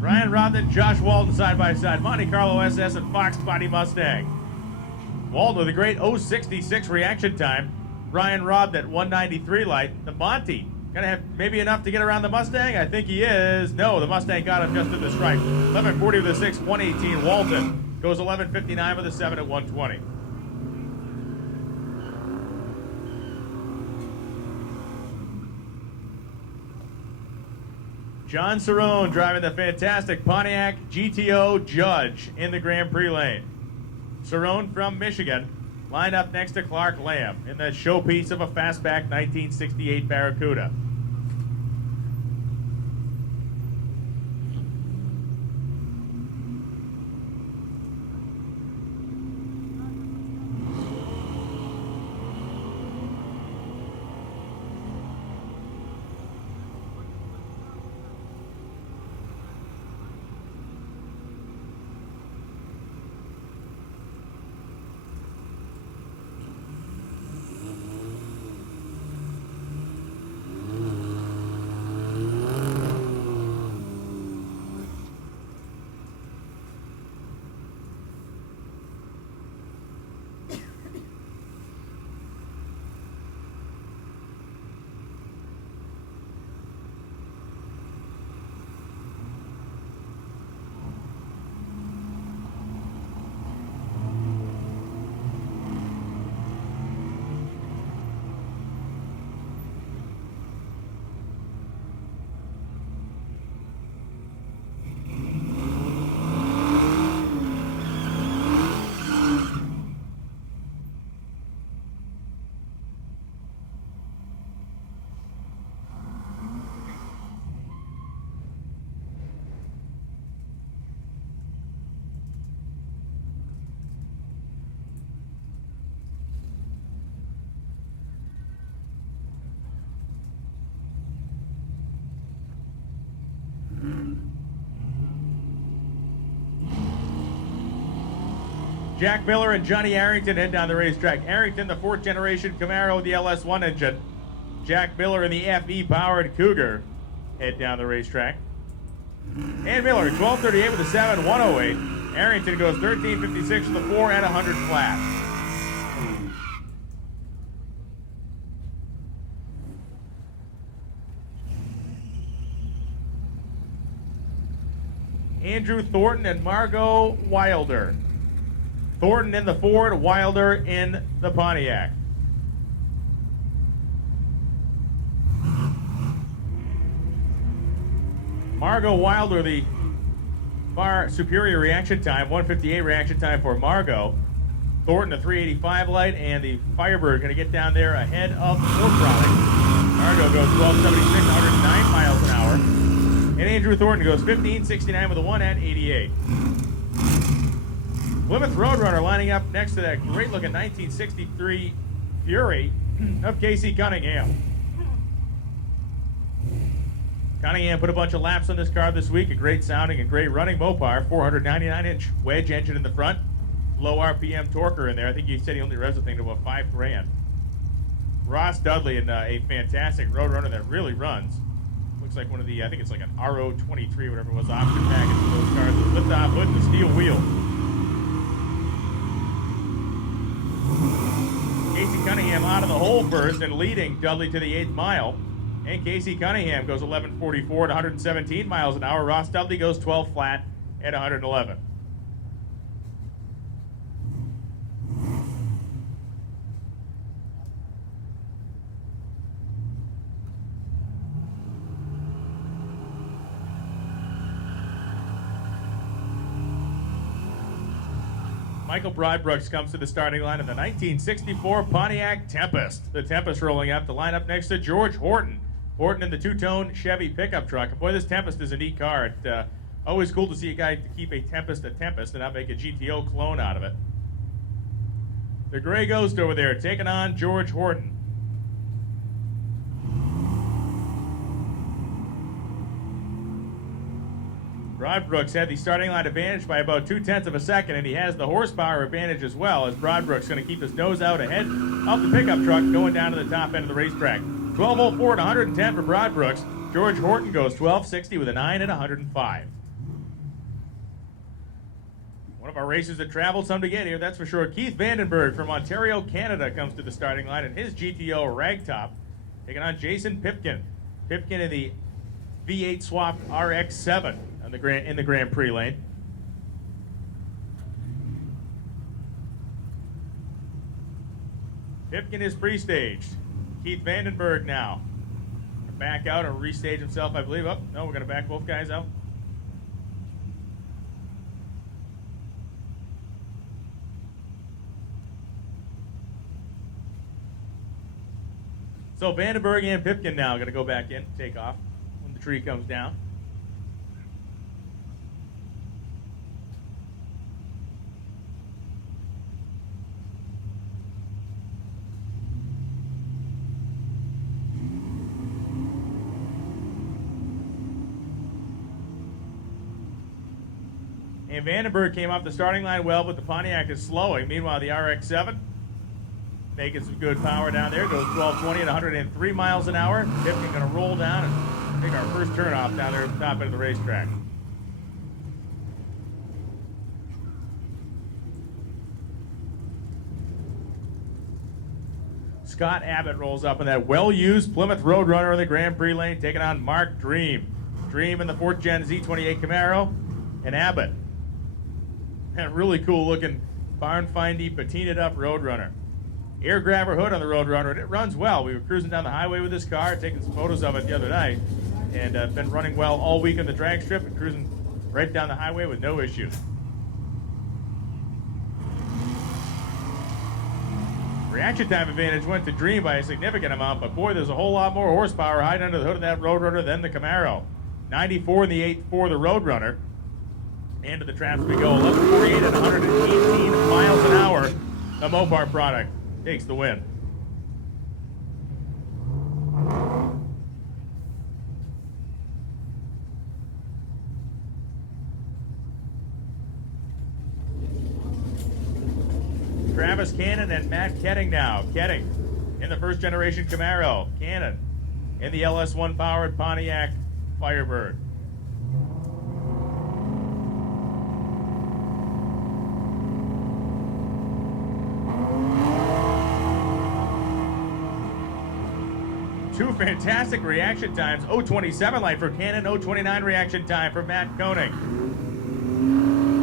Ryan Robden, Josh Walton side by side. Monte Carlo SS and Fox Body Mustang. Walton with a great 066 reaction time. Ryan Robden, 193 light. The Monte, gonna have maybe enough to get around the Mustang? I think he is. No, the Mustang got him just in the stripe. 1140 with a 6, 118. Walton goes 1159 with a 7 at 120. John Cerrone driving the fantastic Pontiac GTO Judge in the Grand Prix lane. Cerrone from Michigan, lined up next to Clark Lamb in the showpiece of a fastback 1968 Barracuda. Jack Miller and Johnny Arrington head down the racetrack. Arrington, the 4th generation Camaro with the LS1 engine. Jack Miller in the FE-powered Cougar head down the racetrack. And Miller, 12:38 with a 7, 108. Arrington goes 13:56 with a 4 at 100 flat. Andrew Thornton and Margot Wilder. Thornton in the Ford, Wilder in the Pontiac. Margot Wilder, the far superior reaction time, 158 reaction time for Margot. Thornton, a 385 light, and the Firebird going to get down there ahead of the Ford product. Margot goes 1276, 109 miles an hour. And Andrew Thornton goes 1569 with a 1 at 88. Plymouth Roadrunner lining up next to that great-looking 1963 Fury of Casey Cunningham. Cunningham put a bunch of laps on this car this week. A great sounding and great running Mopar. 499-inch wedge engine in the front. Low RPM torquer in there. I think he said he only revs the thing to about $5,000. Ross Dudley in a fantastic Roadrunner that really runs. Looks like one of the, I think it's like an RO23, whatever it was, option package for those cars. The lift-off hood and the steel wheel. Casey Cunningham out of the hole first and leading Dudley to the 8th mile. And Casey Cunningham goes 11:44 at 117 miles an hour. Ross Dudley goes 12 flat at 111. Michael Broadbrooks comes to the starting line of the 1964 Pontiac Tempest. The Tempest rolling up to line up next to George Horton. Horton in the two-tone Chevy pickup truck. And boy, this Tempest is a neat car. It's always cool to see a guy to keep a Tempest and not make a GTO clone out of it. The Gray Ghost over there taking on George Horton. Broadbrooks had the starting line advantage by about 0.2 of a second, and he has the horsepower advantage as well, as Broadbrooks going to keep his nose out ahead of the pickup truck going down to the top end of the racetrack. 12:04 at 110 for Broadbrooks. George Horton goes 12:60 with a 9 at 105. One of our racers that traveled some to get here, that's for sure. Keith Vandenberg from Ontario, Canada comes to the starting line in his GTO ragtop, taking on Jason Pipkin. Pipkin in the V8 swapped RX-7 in the Grand Prix lane. Pipkin is pre-staged. Keith Vandenberg now. Back out and restage himself, I believe. Oh, no, we're going to back both guys out. So Vandenberg and Pipkin now going to go back in, take off when the tree comes down. And Vandenberg came off the starting line well, but the Pontiac is slowing. Meanwhile, the RX-7 making some good power down there. Goes 12:20 at 103 miles an hour. Pipkin going to roll down and take our first turn off down there at the top end of the racetrack. Scott Abbott rolls up in that well-used Plymouth Roadrunner in the Grand Prix lane, taking on Mark Dream. Dream in the 4th Gen Z28 Camaro, and Abbott. And a really cool looking barn findy patinaed up Roadrunner. Air grabber hood on the Roadrunner, and it runs well. We were cruising down the highway with this car, taking some photos of it the other night, and been running well all week on the drag strip and cruising right down the highway with no issues. Reaction time advantage went to Dream by a significant amount, but boy, there's a whole lot more horsepower hiding under the hood of that Roadrunner than the Camaro. 94 in the 8.4, the Roadrunner. Into the traps we go. 11:48 at 118 miles an hour. The Mopar product takes the win. Travis Cannon and Matt Ketting now. Ketting in the first generation Camaro. Cannon in the LS1 powered Pontiac Firebird. Two fantastic reaction times. 0:27 light for Cannon, 0:29 reaction time for Matt Koenig.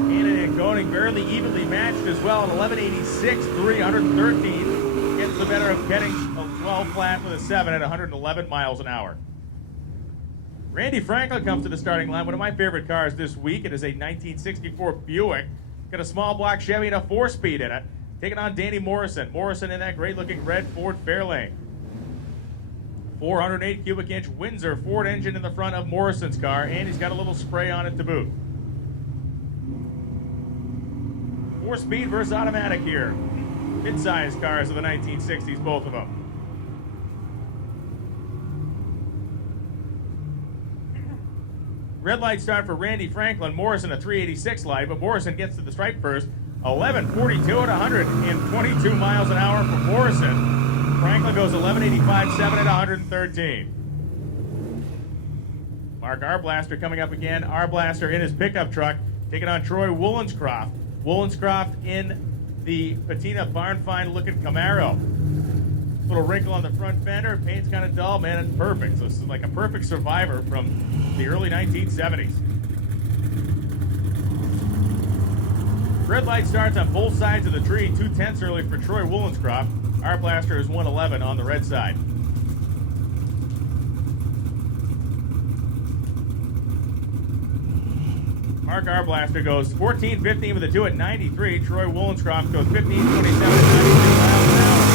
Cannon and Koenig fairly evenly matched as well at 11:86, 313. Gets the better of Ketting, a 12 flat with a 7 at 111 miles an hour. Randy Franklin comes to the starting line. One of my favorite cars this week. It is a 1964 Buick. Got a small block Chevy and a 4-speed in it. Taking on Danny Morrison. Morrison in that great-looking red Ford Fairlane. 408 cubic inch Windsor Ford engine in the front of Morrison's car, and he's got a little spray on it to boot. 4-speed versus automatic here. Mid-sized cars of the 1960s, both of them. Red light start for Randy Franklin. Morrison a 386 light, but Morrison gets to the stripe first. 11:42 at 122 miles an hour for Morrison. Franklin goes 11:85.7 at 113. Mark Arblaster coming up again. Arblaster in his pickup truck, taking on Troy Wollenscroft. Wollenscroft in the patina barn find looking Camaro. Little wrinkle on the front fender. Paint's kind of dull, man. It's perfect. So this is like a perfect survivor from the early 1970s. Red light starts on both sides of the tree. 2/10 early for Troy Wollenscroft. Arblaster is 111 on the red side. Mark Arblaster goes 14:15 with a 2 at 93. Troy Wollenscroft goes 15:27 at 96 miles an hour.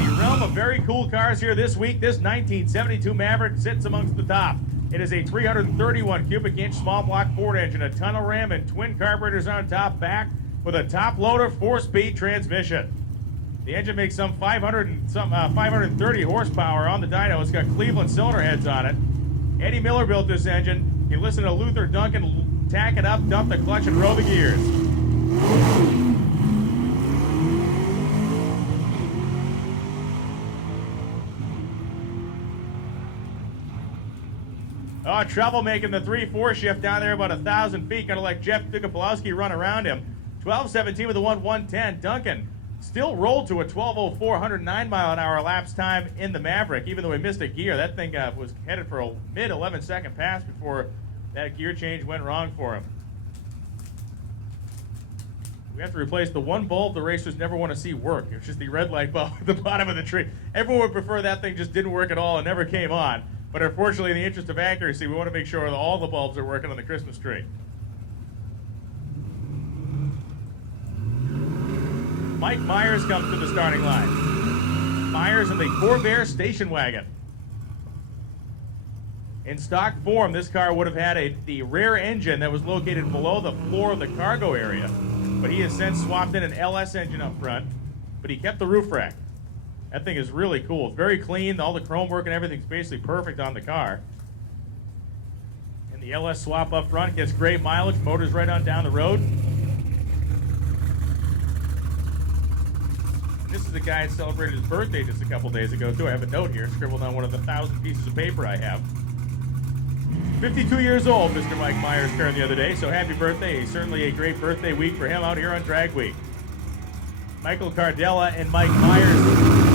In the realm of very cool cars here this week, this 1972 Maverick sits amongst the top. It is a 331 cubic inch small block Ford engine, a tunnel ram, and twin carburetors on top, back with a top loader 4-speed transmission. The engine makes some 530 horsepower on the dyno. It's got Cleveland cylinder heads on it. Eddie Miller built this engine. You listen to Luther Duncan tack it up, dump the clutch, and roll the gears. Oh, trouble making the 3-4 shift down there about 1,000 feet. Gonna let Jeff Dukapolowski run around him. 12:17 with a 1:1:10. Duncan still rolled to a 12:04, 109 mile an hour elapsed time in the Maverick, even though he missed a gear. That thing was headed for a mid 11-second pass before that gear change went wrong for him. We have to replace the one bulb the racers never want to see work. It's just the red light bulb at the bottom of the tree. Everyone would prefer that thing just didn't work at all and never came on. But unfortunately, in the interest of accuracy, we want to make sure that all the bulbs are working on the Christmas tree. Mike Myers comes to the starting line. Myers in the Corvair station wagon. In stock form, this car would have had the rear engine that was located below the floor of the cargo area. But he has since swapped in an LS engine up front, but he kept the roof rack. That thing is really cool. It's very clean. All the chrome work and everything's basically perfect on the car. And the LS swap up front gets great mileage. Motor's right on down the road. This is the guy that celebrated his birthday just a couple days ago, too. I have a note here scribbled on one of the 1,000 pieces of paper I have. 52 years old, Mr. Mike Myers turned the other day, so happy birthday. Certainly a great birthday week for him out here on Drag Week. Michael Cardella and Mike Myers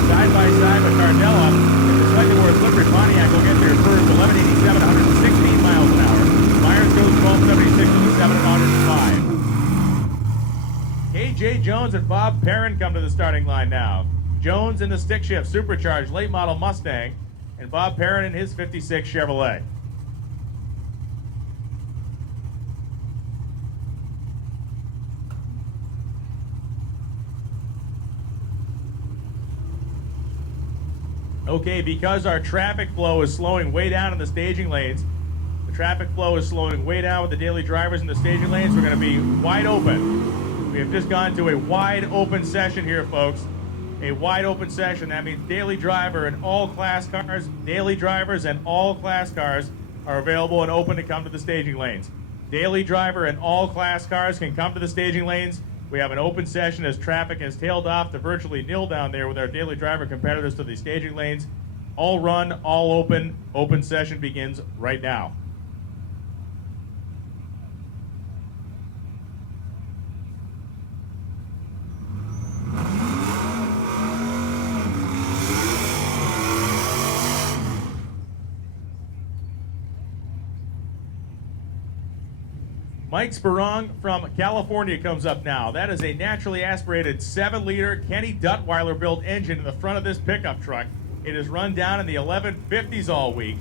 side by side with Cardella in the slightly more slippery Pontiac will get there first, 11:87, 116 miles an hour. Myers goes 12:76 with a 7 at 105. KJ Jones and Bob Perrin come to the starting line now. Jones in the stick shift supercharged late model Mustang, and Bob Perrin in his 56 Chevrolet. Okay, because our traffic flow is slowing way down in the staging lanes, the traffic flow is slowing way down with the daily drivers in the staging lanes, we're going to be wide open. We have just gone to a wide open session here, folks. A wide open session. That means daily driver and all class cars, daily drivers and all class cars are available and open to come to the staging lanes. Daily driver and all class cars can come to the staging lanes. We have an open session as traffic has tailed off to virtually nil down there with our daily driver competitors to the staging lanes. All run, all open. Open session begins right now. Mike Spurong from California comes up now. That is a naturally aspirated 7-liter Kenny Duttweiler built engine in the front of this pickup truck. It is run down in the 1150s all week.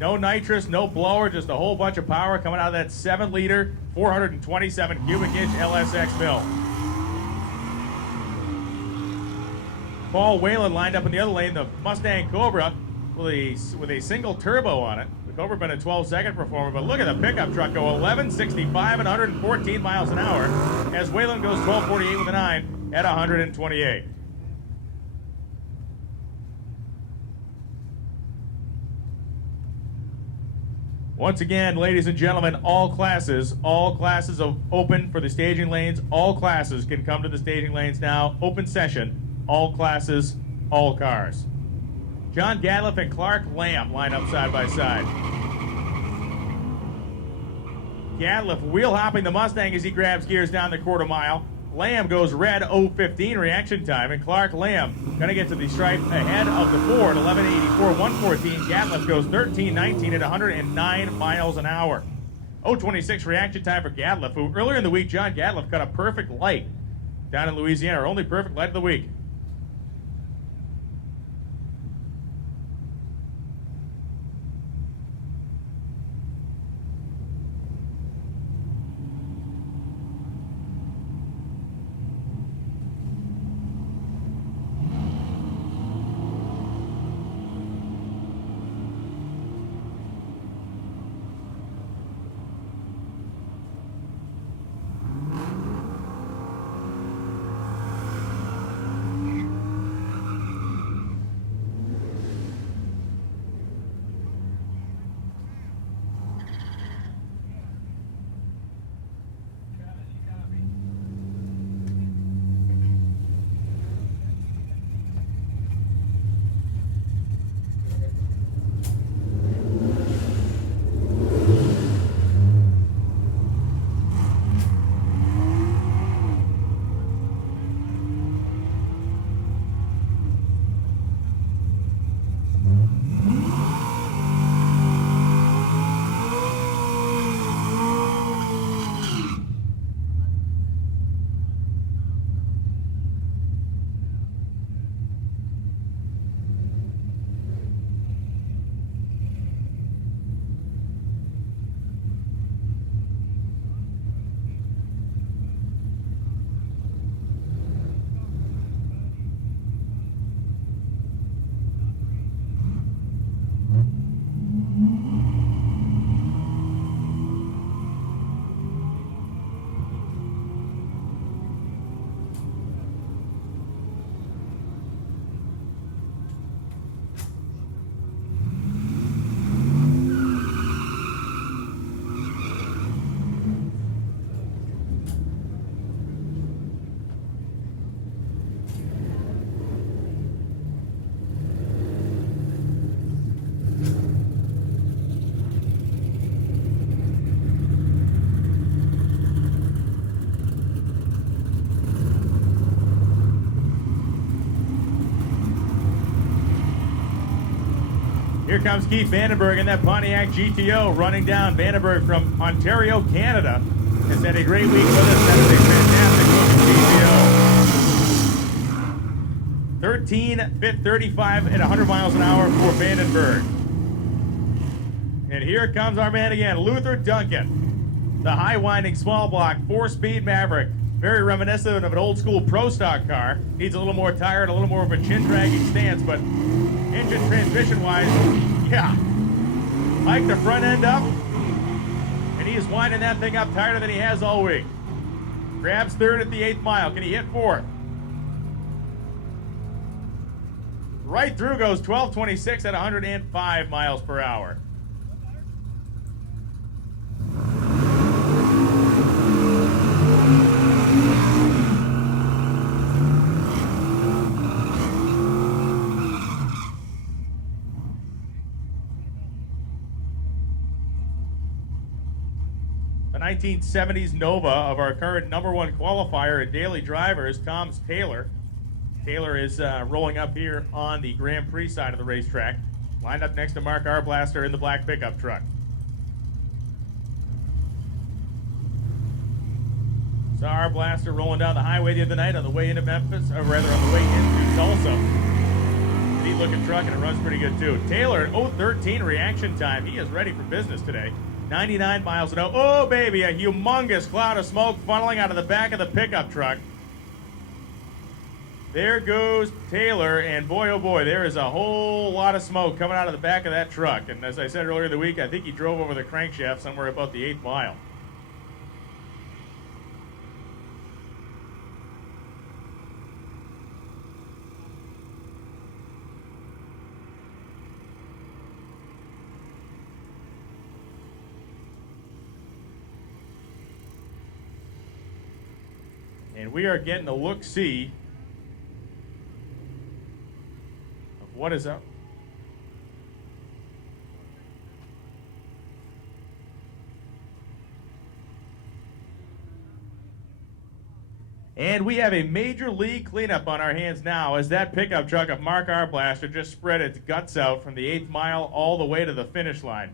No nitrous, no blower, just a whole bunch of power coming out of that 7-liter, 427 cubic inch LSX mill. Paul Whalen lined up in the other lane, the Mustang Cobra with a single turbo on it. The Cobra been a 12-second performer, but look at the pickup truck go 1165 and 114 miles an hour as Whalen goes 1248 with a 9 at 128. Once again, ladies and gentlemen, all classes of open for the staging lanes. All classes can come to the staging lanes now. Open session, all classes, all cars. John Gadliff and Clark Lamb line up side by side. Gadliff wheel hopping the Mustang as he grabs gears down the quarter mile. Lamb goes red 0:15 reaction time, and Clark Lamb going to get to the stripe ahead of the Ford 1184 114. Gadliff goes 13:19 at 109 miles an hour. 0:26 reaction time for Gadliff, who earlier in the week John Gadliff cut a perfect light down in Louisiana, our only perfect light of the week. Here comes Keith Vandenberg in that Pontiac GTO running down. Vandenberg from Ontario, Canada has had a great week with us. That is a fantastic looking GTO. 13:35 at 100 miles an hour for Vandenberg. And here comes our man again, Luther Duncan. The high winding small block 4-speed Maverick. Very reminiscent of an old school pro stock car. Needs a little more tire and a little more of a chin dragging stance, but engine transmission wise, yeah. Hike the front end up, and he is winding that thing up tighter than he has all week. Grabs third at the 8th mile. Can he hit fourth? Right through goes 12:26 at 105 miles per hour. 1970s Nova of our current #1 qualifier at Daily Drivers, Tom's Taylor. Taylor is rolling up here on the Grand Prix side of the racetrack, lined up next to Mark Arblaster in the black pickup truck. Saw Arblaster rolling down the highway the other night on the way into Memphis, or rather on the way into Tulsa. Neat looking truck, and it runs pretty good too. Taylor at 0:13 reaction time. He is ready for business today. 99 miles an hour. Oh baby, a humongous cloud of smoke funneling out of the back of the pickup truck. There goes Taylor, and boy, oh boy, there is a whole lot of smoke coming out of the back of that truck. And as I said earlier in the week, I think he drove over the crankshaft somewhere about the 8th mile. And we are getting a look-see of what is up. And we have a major league cleanup on our hands now as that pickup truck of Mark Arblaster just spread its guts out from the 8th mile all the way to the finish line.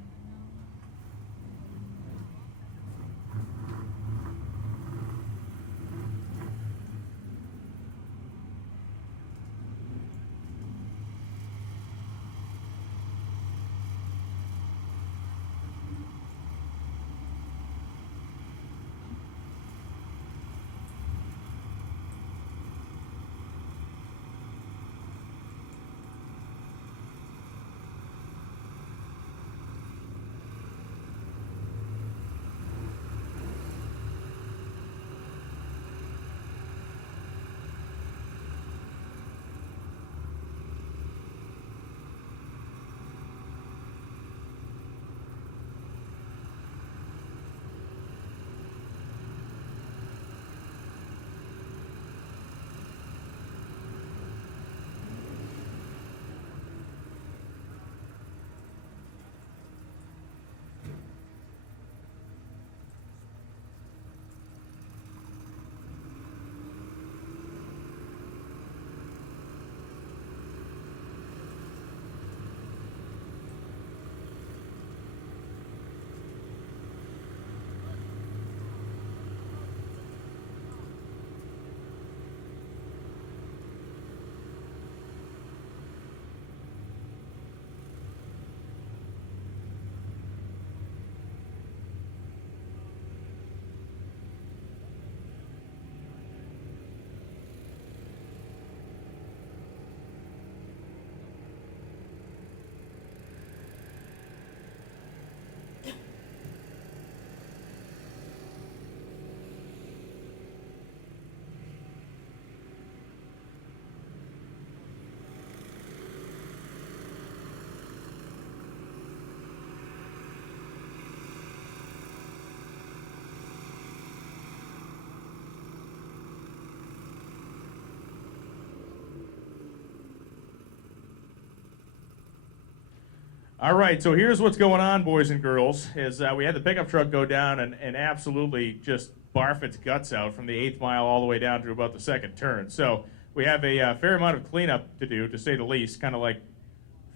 All right, so here's what's going on, boys and girls, is we had the pickup truck go down and absolutely just barf its guts out from the 8th mile all the way down to about the 2nd turn. So we have a fair amount of cleanup to do, to say the least, kind of like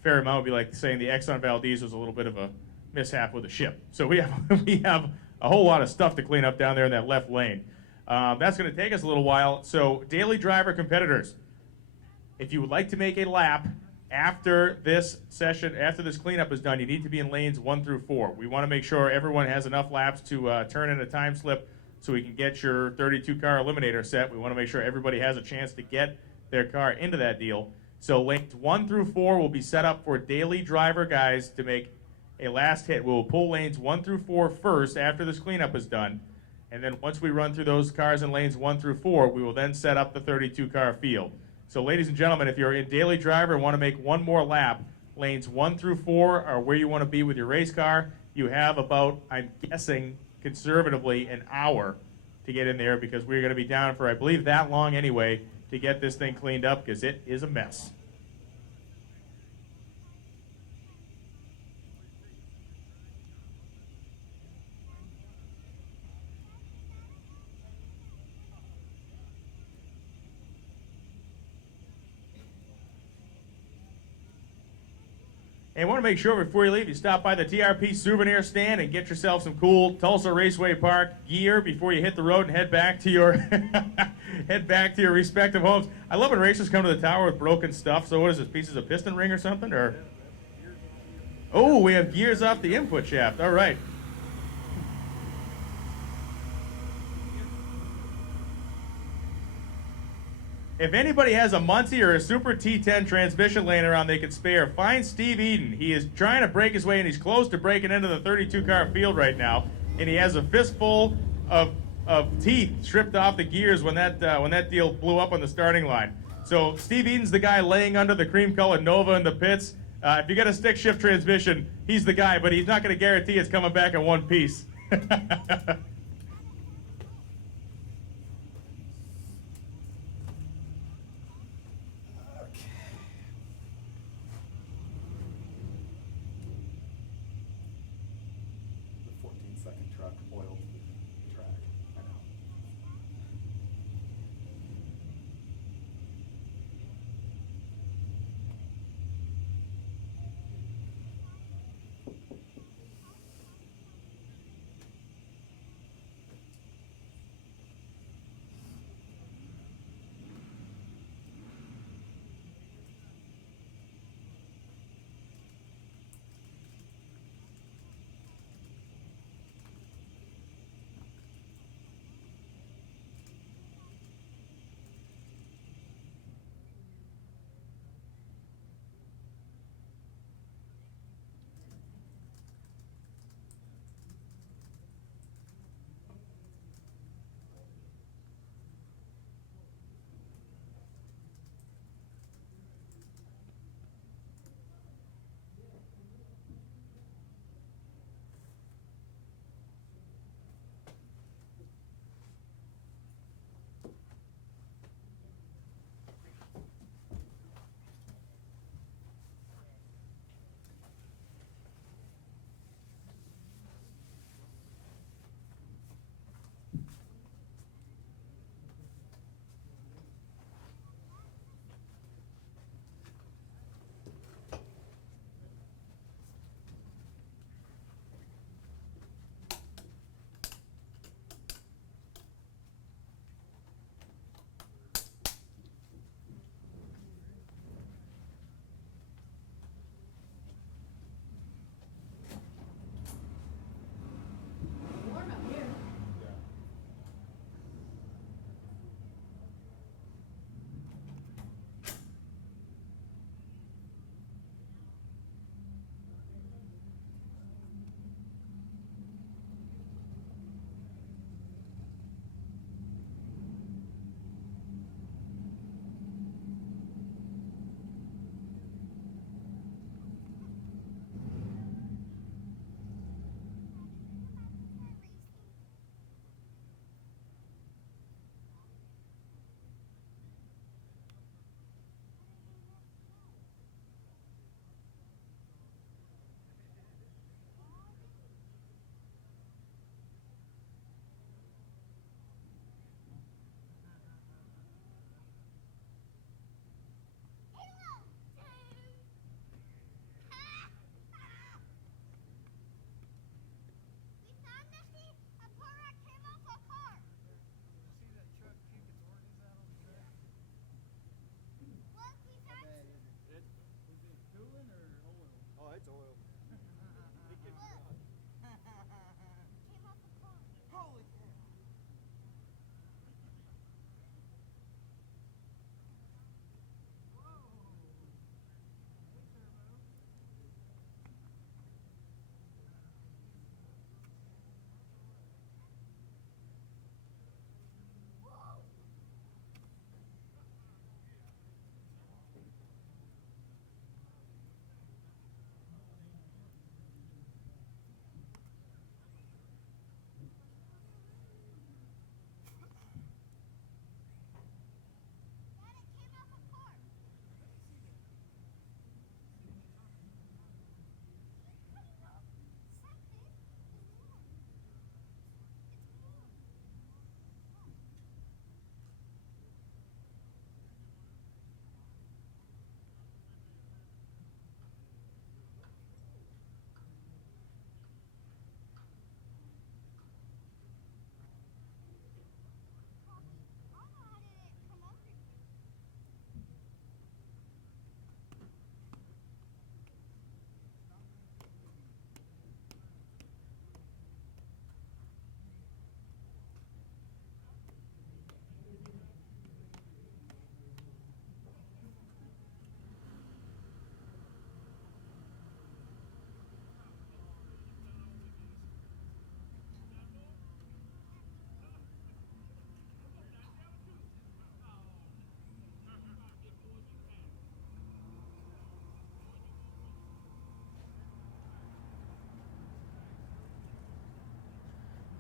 fair amount would be like saying the Exxon Valdez was a little bit of a mishap with a ship. So we have a whole lot of stuff to clean up down there in that left lane. That's going to take us a little while. So daily driver competitors, if you would like to make a lap after this session, after this cleanup is done, you need to be in lanes 1 through 4. We want to make sure everyone has enough laps to turn in a time slip so we can get your 32-car eliminator set. We want to make sure everybody has a chance to get their car into that deal. So lanes 1 through 4 will be set up for daily driver guys to make a last hit. We will pull lanes 1 through 4 first after this cleanup is done. And then once we run through those cars in lanes 1 through 4, we will then set up the 32-car field. So ladies and gentlemen, if you're in daily driver and want to make one more lap, lanes 1 through 4 are where you want to be with your race car. You have about, I'm guessing, conservatively, an hour to get in there because we're going to be down for, I believe, that long anyway to get this thing cleaned up because it is a mess. And want to make sure before you leave, you stop by the TRP souvenir stand and get yourself some cool Tulsa Raceway Park gear before you hit the road and head back to your respective homes. I love when racers come to the tower with broken stuff. So what is this? Pieces of piston ring or something? Or oh, we have gears off the input shaft. All right. If anybody has a Muncie or a Super T10 transmission laying around they could spare, find Steve Eden. He is trying to break his way, and he's close to breaking into the 32-car field right now. And he has a fistful of teeth stripped off the gears when that deal blew up on the starting line. So Steve Eden's the guy laying under the cream-colored Nova in the pits. If you got a stick shift transmission, he's the guy, but he's not going to guarantee it's coming back in one piece. The 14-second truck oiled the track. I know.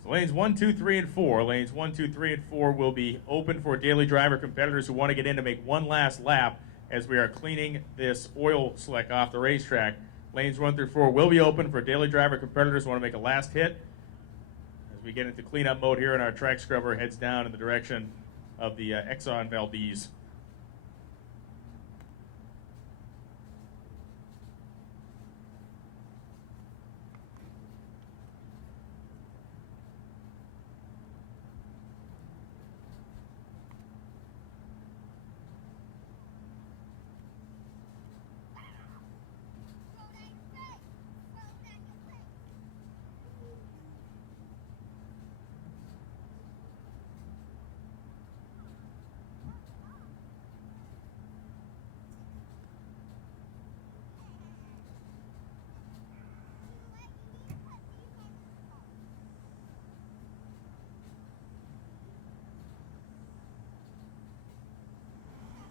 So lanes 1, 2, 3, and 4. Lanes 1, 2, 3, and 4 will be open for daily driver competitors who want to get in to make one last lap as we are cleaning this oil slick off the racetrack. Lanes 1 through 4 will be open for daily driver competitors who want to make a last hit as we get into cleanup mode here, and our track scrubber heads down in the direction of the Exxon Valdez.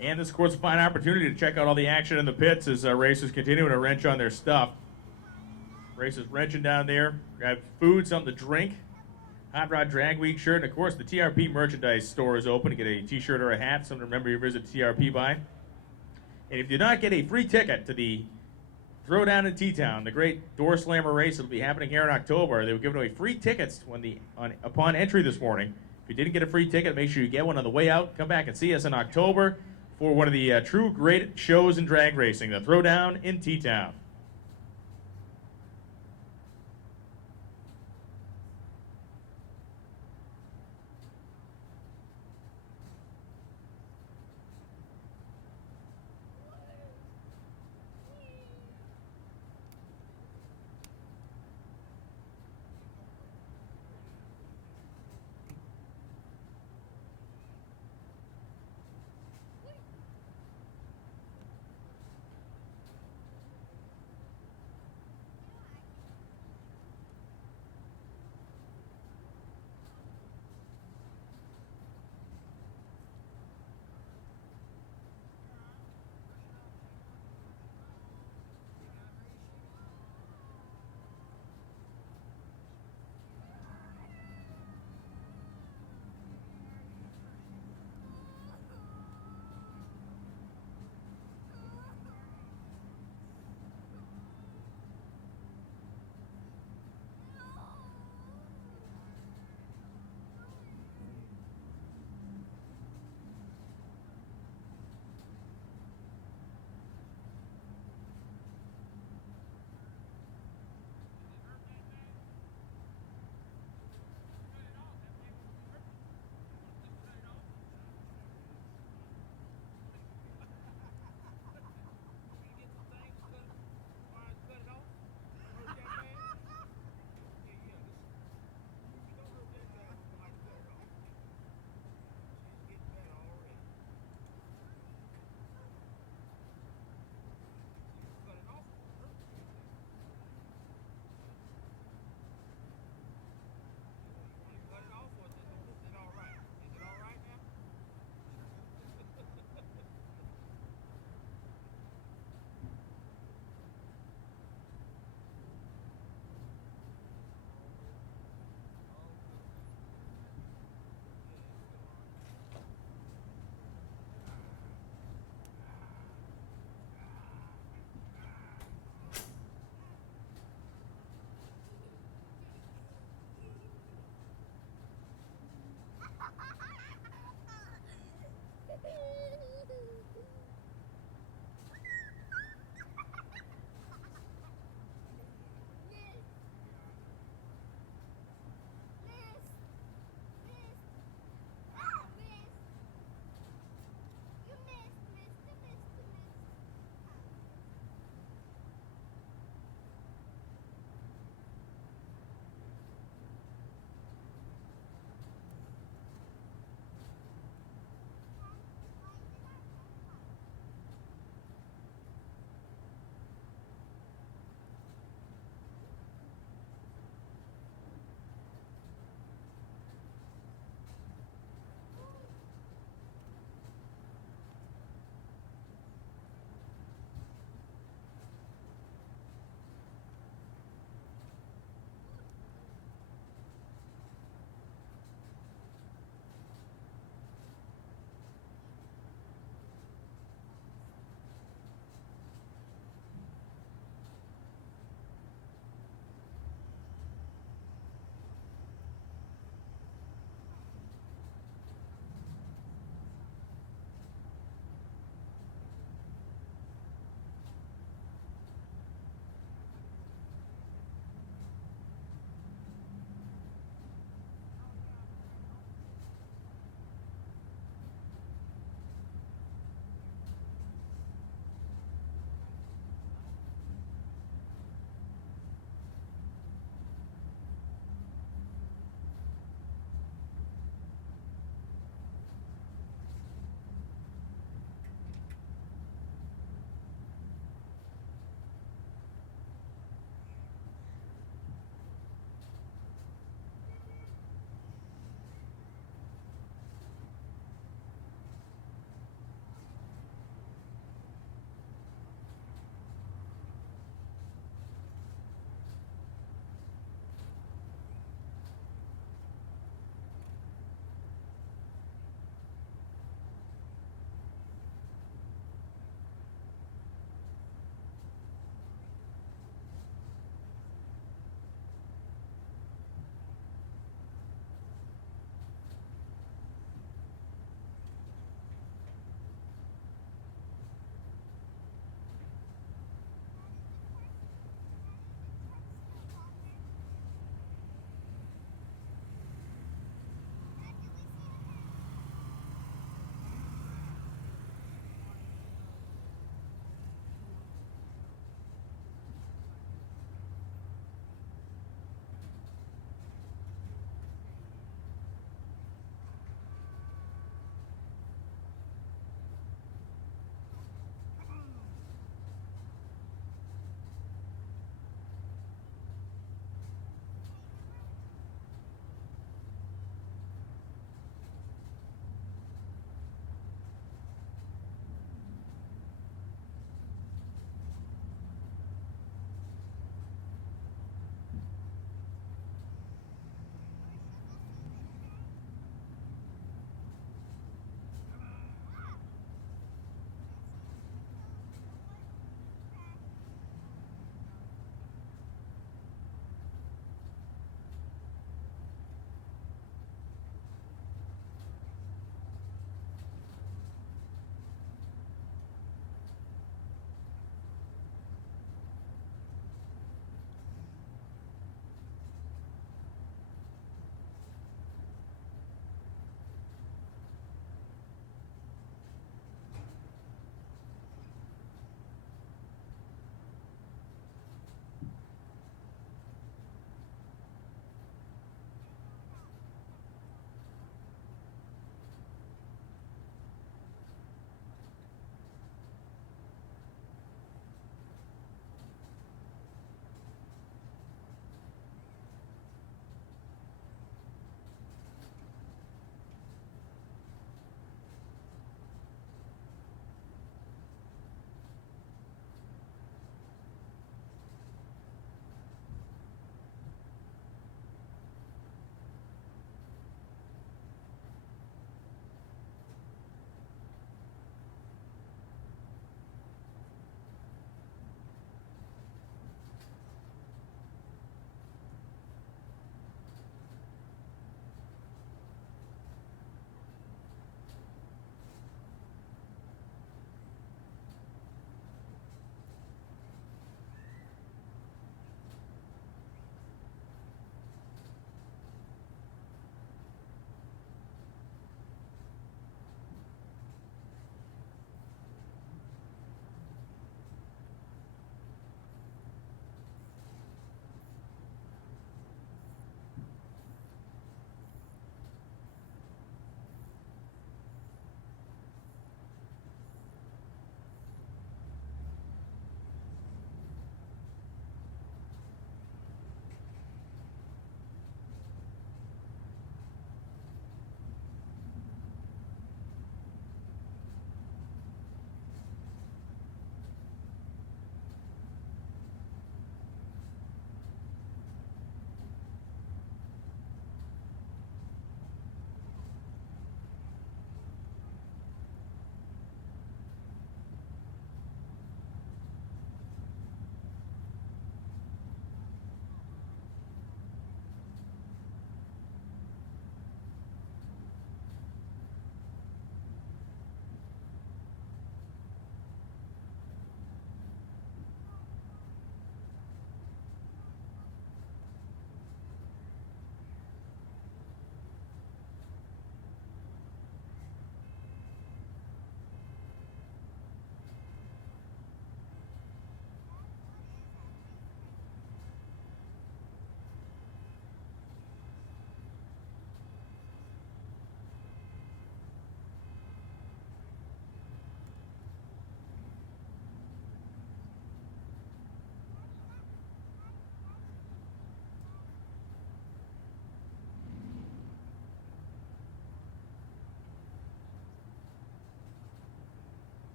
And this, of course, a fine opportunity to check out all the action in the pits as racers continue to wrench on their stuff. Racers wrenching down there. Grab food, something to drink. Hot Rod Drag Week shirt. And, of course, the TRP merchandise store is open to get a T-shirt or a hat. Something to remember your visit to TRP by. And if you do not get a free ticket to the Throwdown in T-Town, the great Door Slammer race that will be happening here in October, they were giving away free tickets upon entry this morning. If you didn't get a free ticket, make sure you get one on the way out. Come back and see us in October for one of the true great shows in drag racing, the Throwdown in T-Town.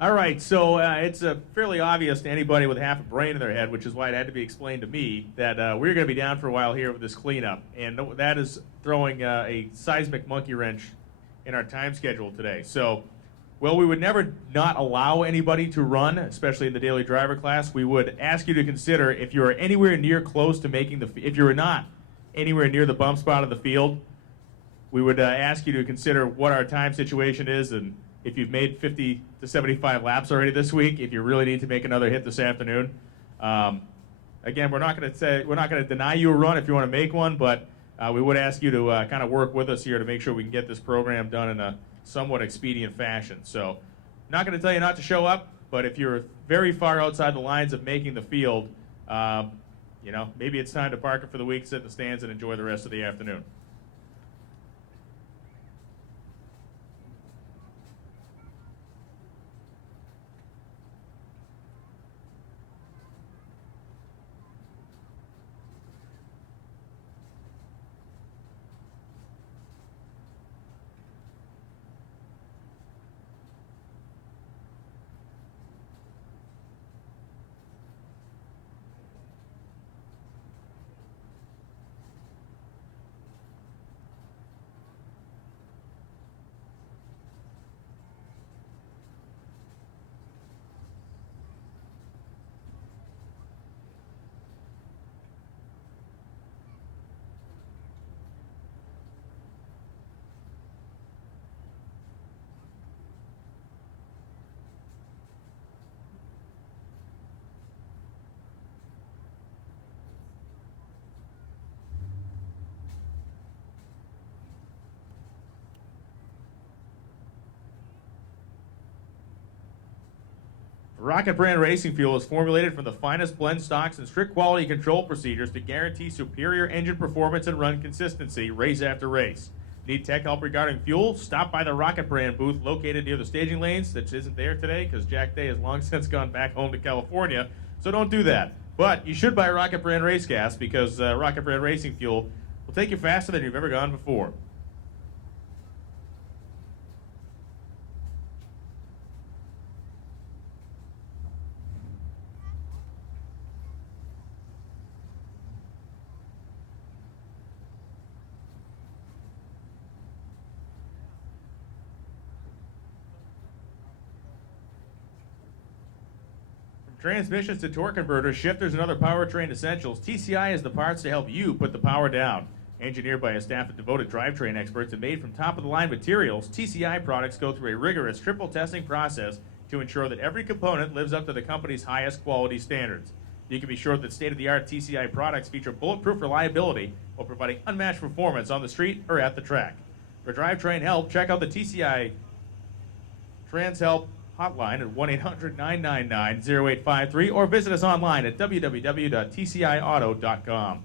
All right, so it's fairly obvious to anybody with half a brain in their head, which is why it had to be explained to me, that we're going to be down for a while here with this cleanup. And that is throwing a seismic monkey wrench in our time schedule today. So, well, we would never not allow anybody to run, especially in the daily driver class. We would ask you to consider if you are anywhere near close to making if you are not anywhere near the bump spot of the field, we would ask you to consider what our time situation is, and if you've made 50 to 75 laps already this week, if you really need to make another hit this afternoon. Again, we're not going to deny you a run if you want to make one, but we would ask you to kind of work with us here to make sure we can get this program done in a somewhat expedient fashion. So, not going to tell you not to show up, but if you're very far outside the lines of making the field, maybe it's time to park it for the week, sit in the stands, and enjoy the rest of the afternoon. Rocket Brand Racing Fuel is formulated from the finest blend stocks and strict quality control procedures to guarantee superior engine performance and run consistency race after race. Need tech help regarding fuel? Stop by the Rocket Brand booth located near the staging lanes, that isn't there today because Jack Day has long since gone back home to California, so don't do that. But you should buy Rocket Brand Race Gas because Rocket Brand Racing Fuel will take you faster than you've ever gone before. Transmissions to torque converters, shifters, and other powertrain essentials, TCI has the parts to help you put the power down. Engineered by a staff of devoted drivetrain experts and made from top-of-the-line materials, TCI products go through a rigorous triple testing process to ensure that every component lives up to the company's highest quality standards. You can be sure that state-of-the-art TCI products feature bulletproof reliability while providing unmatched performance on the street or at the track. For drivetrain help, check out the TCI Trans Help hotline at 1-800-999-0853 or visit us online at www.tciauto.com.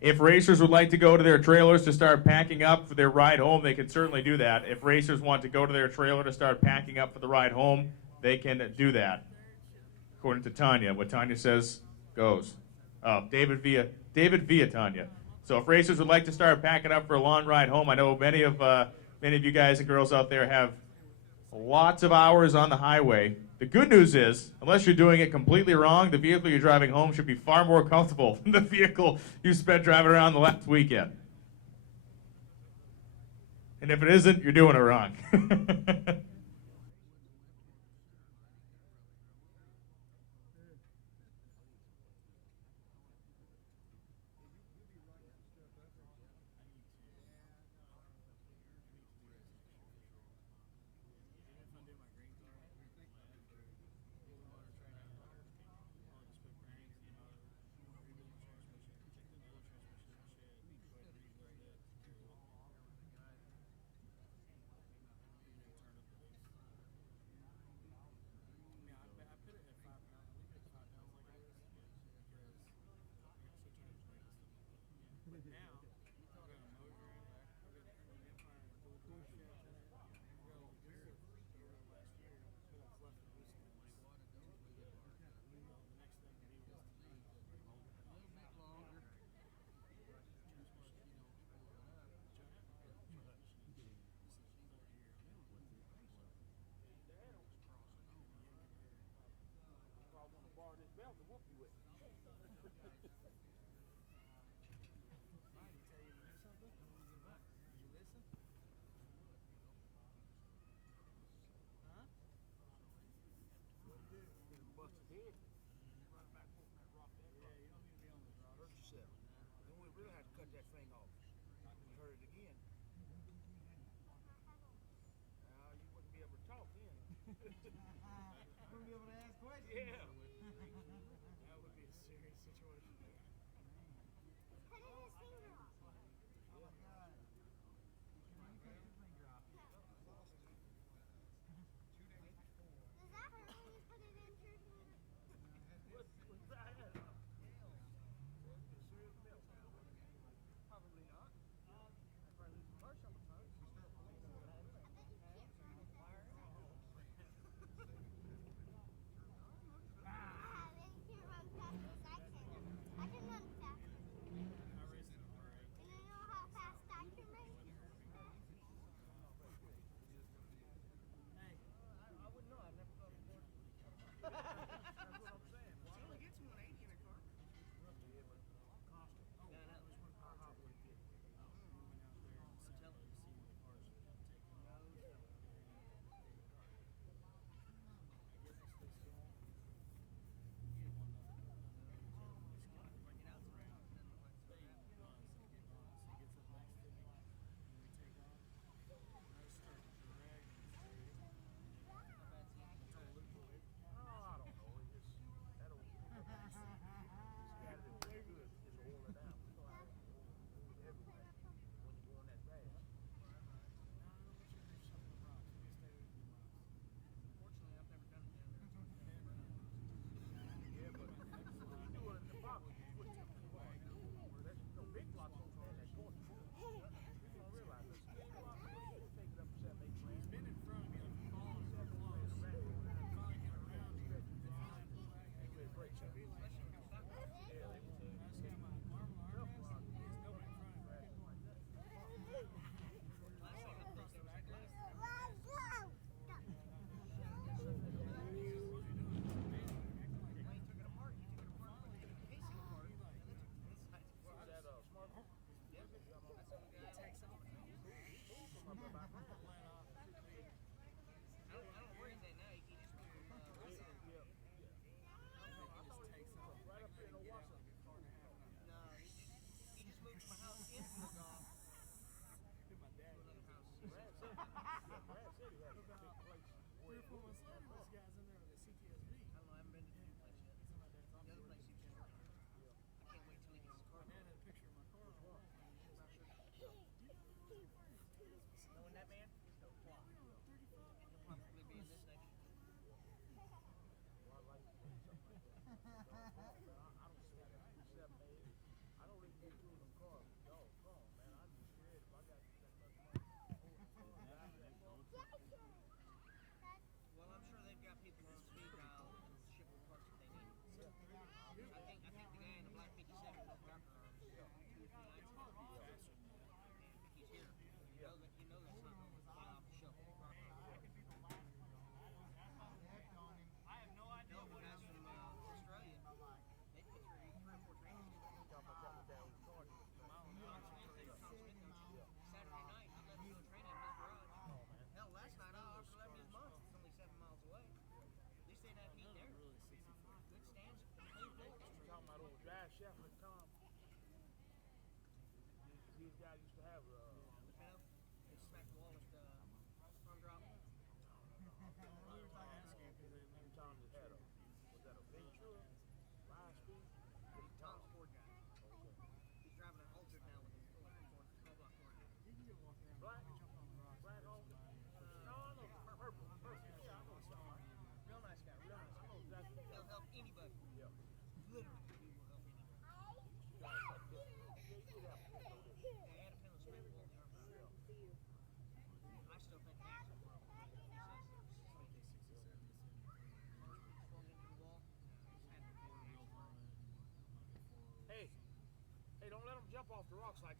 If racers would like to go to their trailers to start packing up for their ride home, they can certainly do that. If racers want to go to their trailer to start packing up for the ride home, they can do that. According to Tanya, what Tanya says goes. David via Tanya. So if racers would like to start packing up for a long ride home, I know many of you guys and girls out there have lots of hours on the highway. The good news is, unless you're doing it completely wrong, the vehicle you're driving home should be far more comfortable than the vehicle you spent driving around the last weekend. And if it isn't, you're doing it wrong.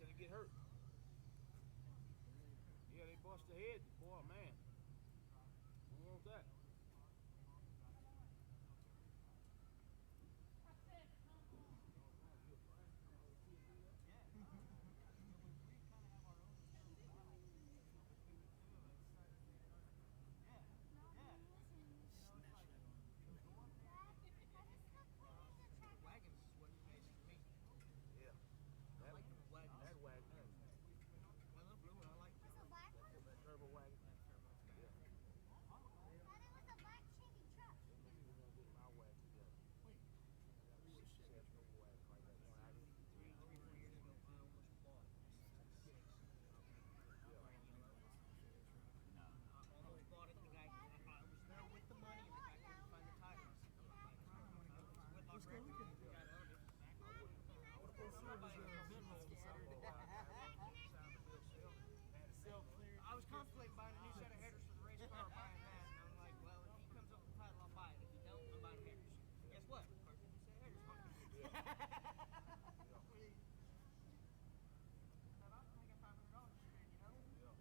finna get hurt. Yeah, they bust their head. Boy, man. Who wants that? Wagons is what it makes to me. Yeah. I like the wagons. That wagon there. I love blue one. I like It's a black one? that turbo wagon. Yeah. Thought it was a black Chevy truck. My wagon together. Wait. Turbo wagon like that. Three, 4 years ago, I almost bought I almost bought it. The guy, I was there with the money, and the guy couldn't find the titles. Let's go look at it. I was contemplating buying a new set of headers for the race car, buying that, and I'm like, well, if he comes up with the title, I'll buy it. If he don't, I'm buying headers. Guess what? Car's a new set of headers.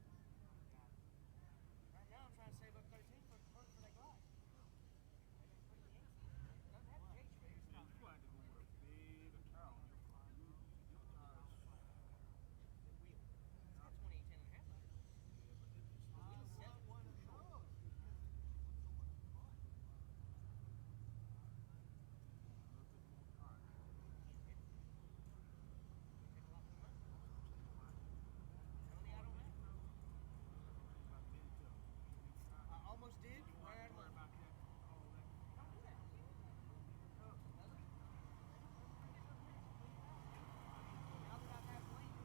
Right now, I'm trying to save up 13 for that glide. Doesn't have to change for this time. You had to go with a big car on your car. The wheel. It's got 2010 and a half. The wheel's 7. One of those. I almost did. Right out of my about that. All that. Don't do that. Now that I have Wayne,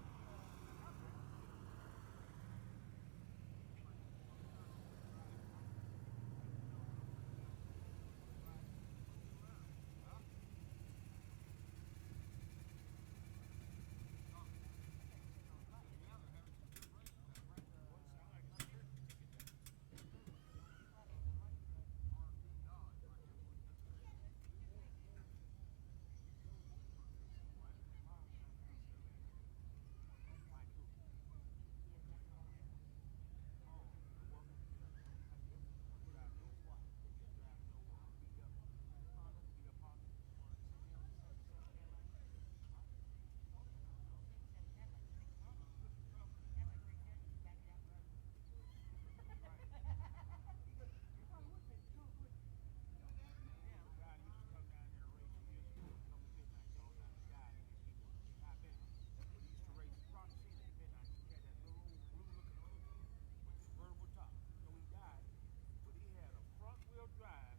drive 76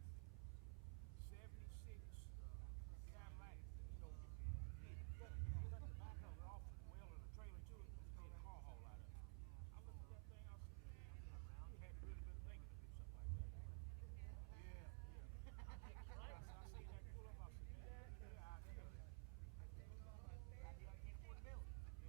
Cadillac, you know, cut the back of it off the well and a trailer to it, and made a car haul out of it. I looked at that thing, I said, you had really been thinking to do something like that. Yeah. I seen that pull up, I said, yeah, I feel it. I can't afford to build it. Yeah.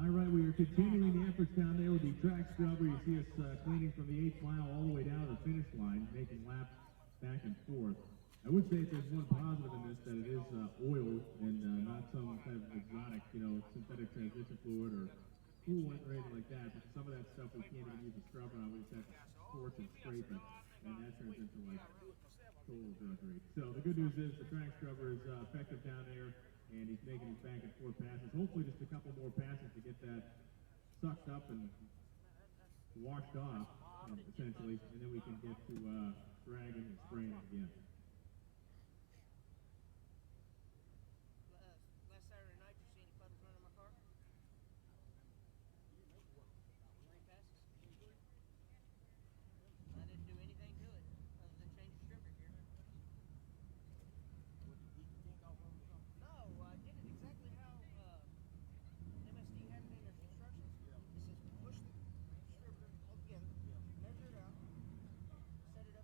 All right, we are continuing the efforts down there with the track scrubber. You see us cleaning from the 8th mile all the way down to the finish line, making laps back and forth. I would say if there's one positive in this, that it is oil and not some kind of exotic, synthetic transition fluid or coolant or anything like that. Because some of that stuff we can't even use a scrubber on. We just have to scorch and scrape it, and that turns into like total drudgery. So the good news is the track scrubber is effective down there, and he's making his back and forth passes. Hopefully just a couple more passes to get that sucked up and washed off, essentially, and then we can get to dragging and spraying it again. Last Saturday night, you see any puddles running my car? 3 passes. I didn't do anything to it other than change the stripper gear. No, I did it exactly how MSD had it in their instructions. It says push the stripper all together, measure it out, set it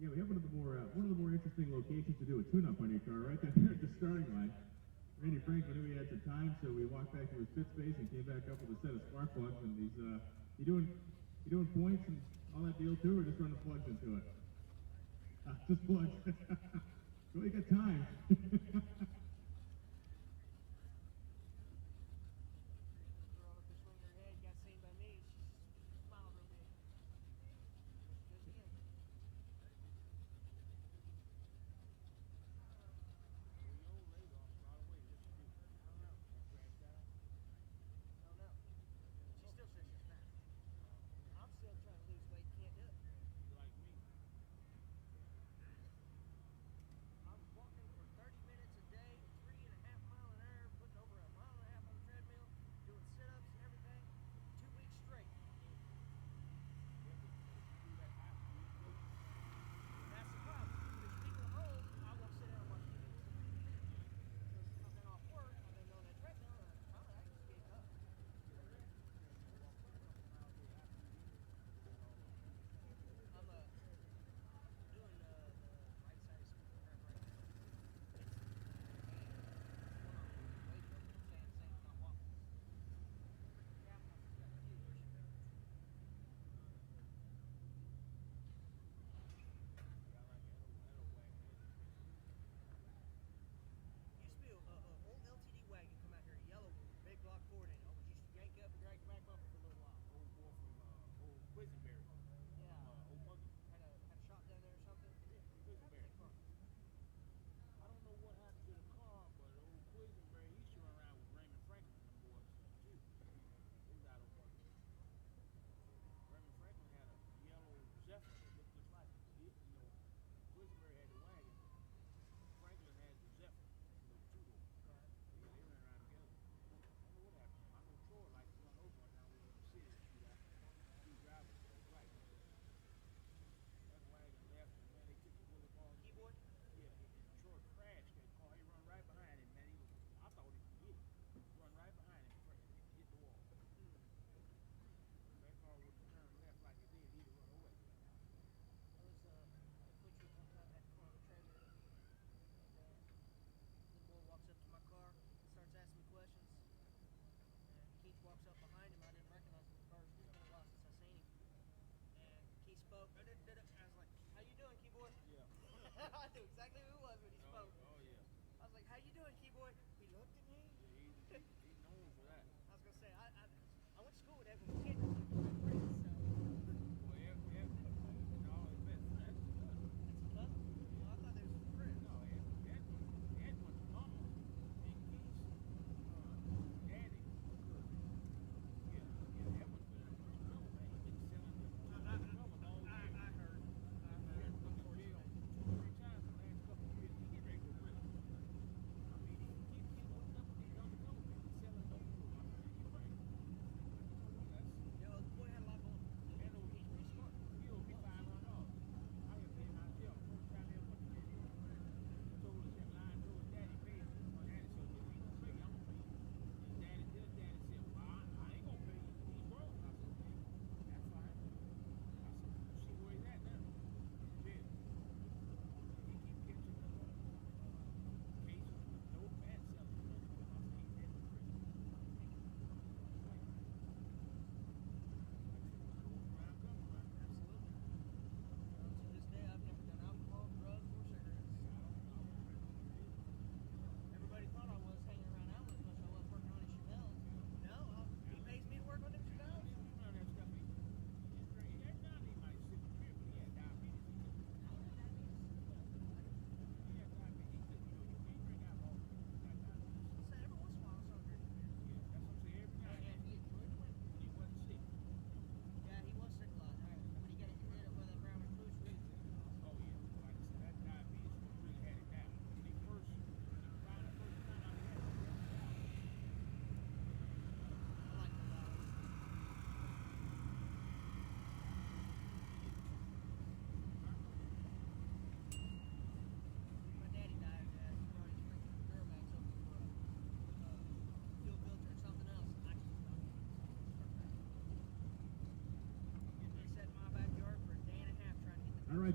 Yeah, we have one of the more interesting locations to do a tune-up on your car, right there at the starting line. Randy Franklin knew he had some time, so we walked back to his pit space and came back up with a set of spark plugs. And he's you doing points and all that deal too, or just running plugs into it? Just plugs. So we got time. Girl at the swing of her head got seen by me. She smiled real big. Good deal. Oh no. She still says she's fat. I'm still trying to lose weight, can't do it.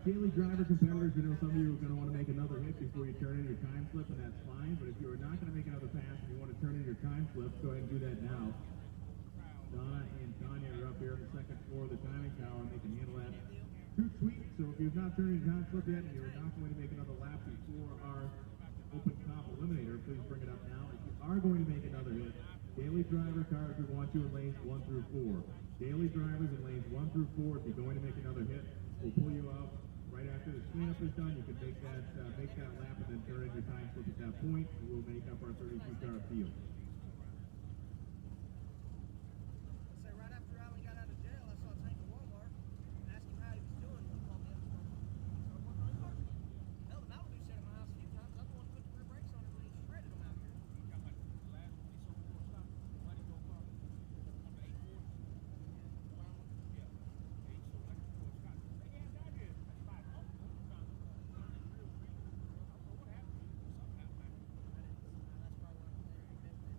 daily driver competitors, we know some of you are going to want to make another hit before you turn in your time slip, and that's fine. But if you are not going to make another pass and you want to turn in your time slip, go ahead and do that now. Donna and Tanya are up here on the second floor of the timing tower, and they can handle that too sweet. So if you've not turned in your time slip yet and you're not going to make another lap before our open top eliminator, please bring it up now. If you are going to make another hit, daily driver cars, we want you in lanes 1 through 4. Daily drivers in lanes 1 through 4, if you're going to make another hit, we'll pull you out right after the cleanup is done. You can make that lap and then turn in your time slip at that point, and we'll make up our 32-car field. Say right after Allen got out of jail, I saw Tank at Walmart and asked him how he was doing. He called me up and started working on his car. Hell, the Malibu set in my house a few times. I'm the one who put the rear brakes on it when he shredded them out here. Got like the last one, so before stop, money go car. On the 840. Yeah. 8, so like before stop. They got down here. That's fine. Oh, found them. Real street. I don't know what happened to him. Something happened. That's probably why I'm there.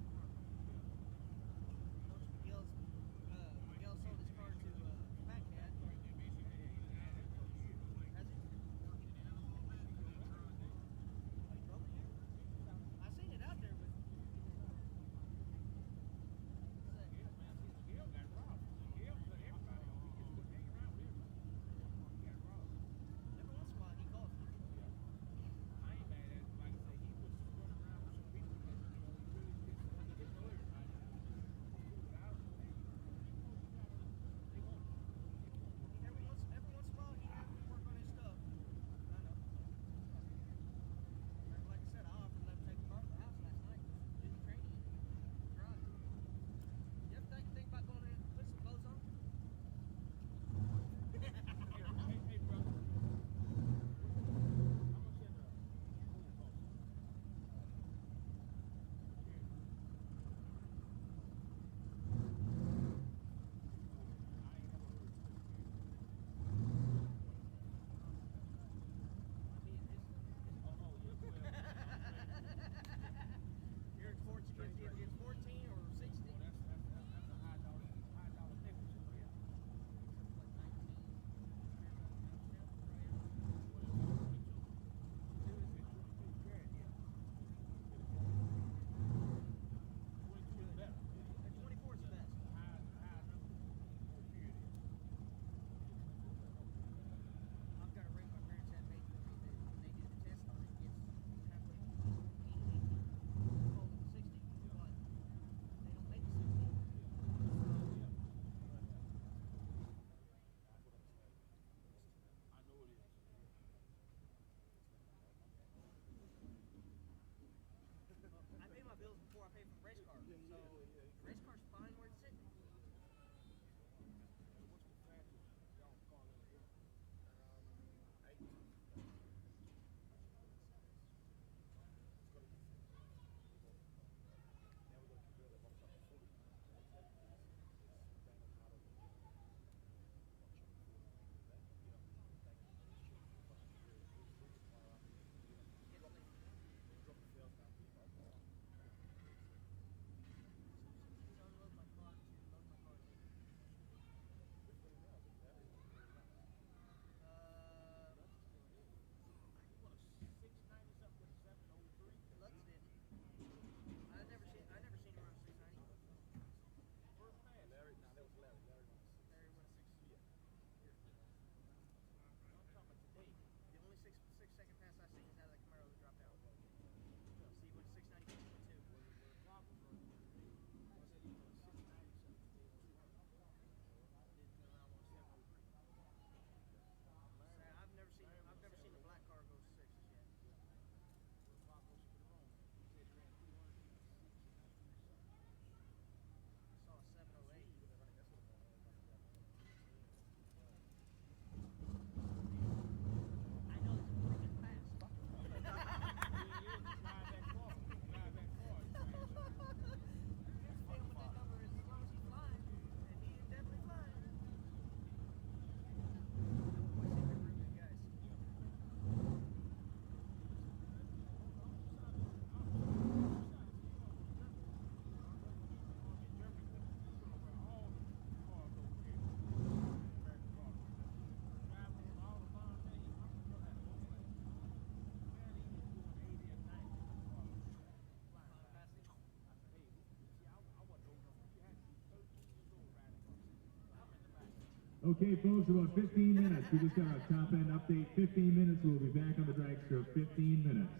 Okay, folks, about 15 minutes. We just got our top end update. 15 minutes. We'll be back on the drag strip. 15 minutes.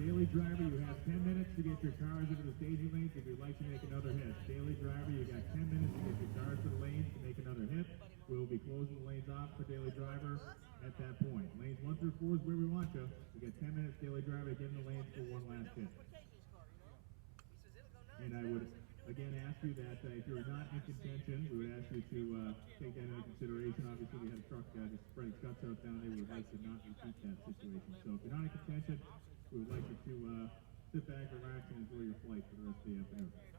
Daily driver, you have 10 minutes to get your cars into the staging lanes if you'd like to make another hit. Daily driver, you got 10 minutes to get your cars to the lanes to make another hit. We'll be closing the lanes off for daily driver at that point. Lanes 1 through 4 is where we want you. We got 10 minutes, daily driver, to get in the lanes for one last hit. And I would again ask you that if you're not in contention, we would ask you to take that into consideration. Obviously, we had a truck just spread its guts out down there. We would like to not repeat that situation. So if you're not in contention, we would like you to sit back, relax, and enjoy your flight for the rest of the afternoon.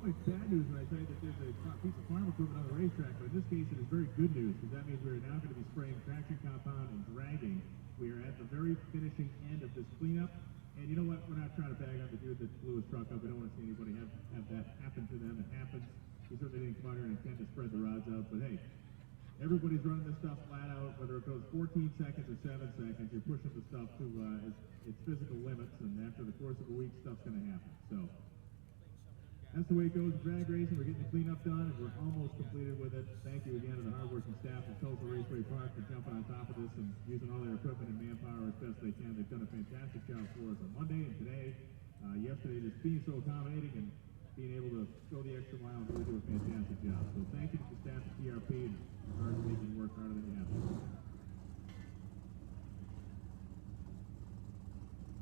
Well, it's bad news when I tell you that there's a piece of farm equipment on the racetrack, but in this case it is very good news because that means we are now going to be spraying traction compound and dragging. We are at the very finishing end of this cleanup. And you know what? We're not trying to bag on the dude that blew his truck up. We don't want to see anybody have that happen to them. It happens. We certainly didn't come out here and intend to spread the rods out, but hey, everybody's running this stuff flat out, whether it goes 14 seconds or 7 seconds, you're pushing the stuff to its physical limits, and after the course of a week, stuff's going to happen. So that's the way it goes in drag racing. We're getting the cleanup done, and we're almost completed with it. Thank you again to the hardworking staff of Tulsa Raceway Park for jumping on top of this and using all their equipment and manpower as best they can. They've done a fantastic job for us on Monday and today. Yesterday, just being so accommodating and being able to go the extra mile and really do a fantastic job. So thank you to the staff at TRP and hard making you work harder than you have to.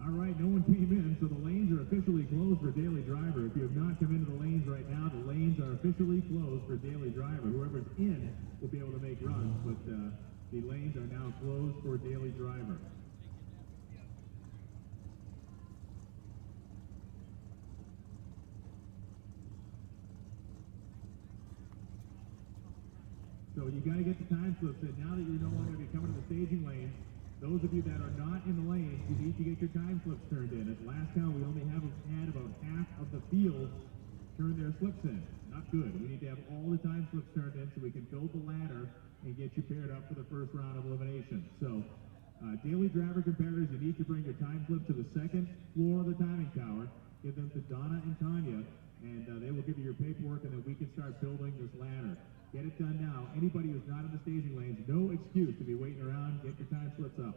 All right, no one came in, so the lanes are officially closed for Daily Driver. If you have not come into the lanes right now, the lanes are officially closed for Daily Driver. Whoever's in will be able to make runs, but the lanes are now closed for Daily Driver. So you got to get the time slips in. Now that you're no longer going to be coming to the staging lanes, those of you that are not in the lanes, you need to get your time slips turned in. At the last count, we only had about half of the field turn their slips in. Not good. We need to have all the time slips turned in so we can build the ladder and get you paired up for the first round of elimination. So, Daily Driver competitors, you need to bring your time slips to the second floor of the timing tower. Give them to Donna and Tanya, and they will give you your paperwork, and then we can start building this ladder. Get it done now. Anybody who's not in the staging lanes, no excuse to be waiting around. Get your time slips up.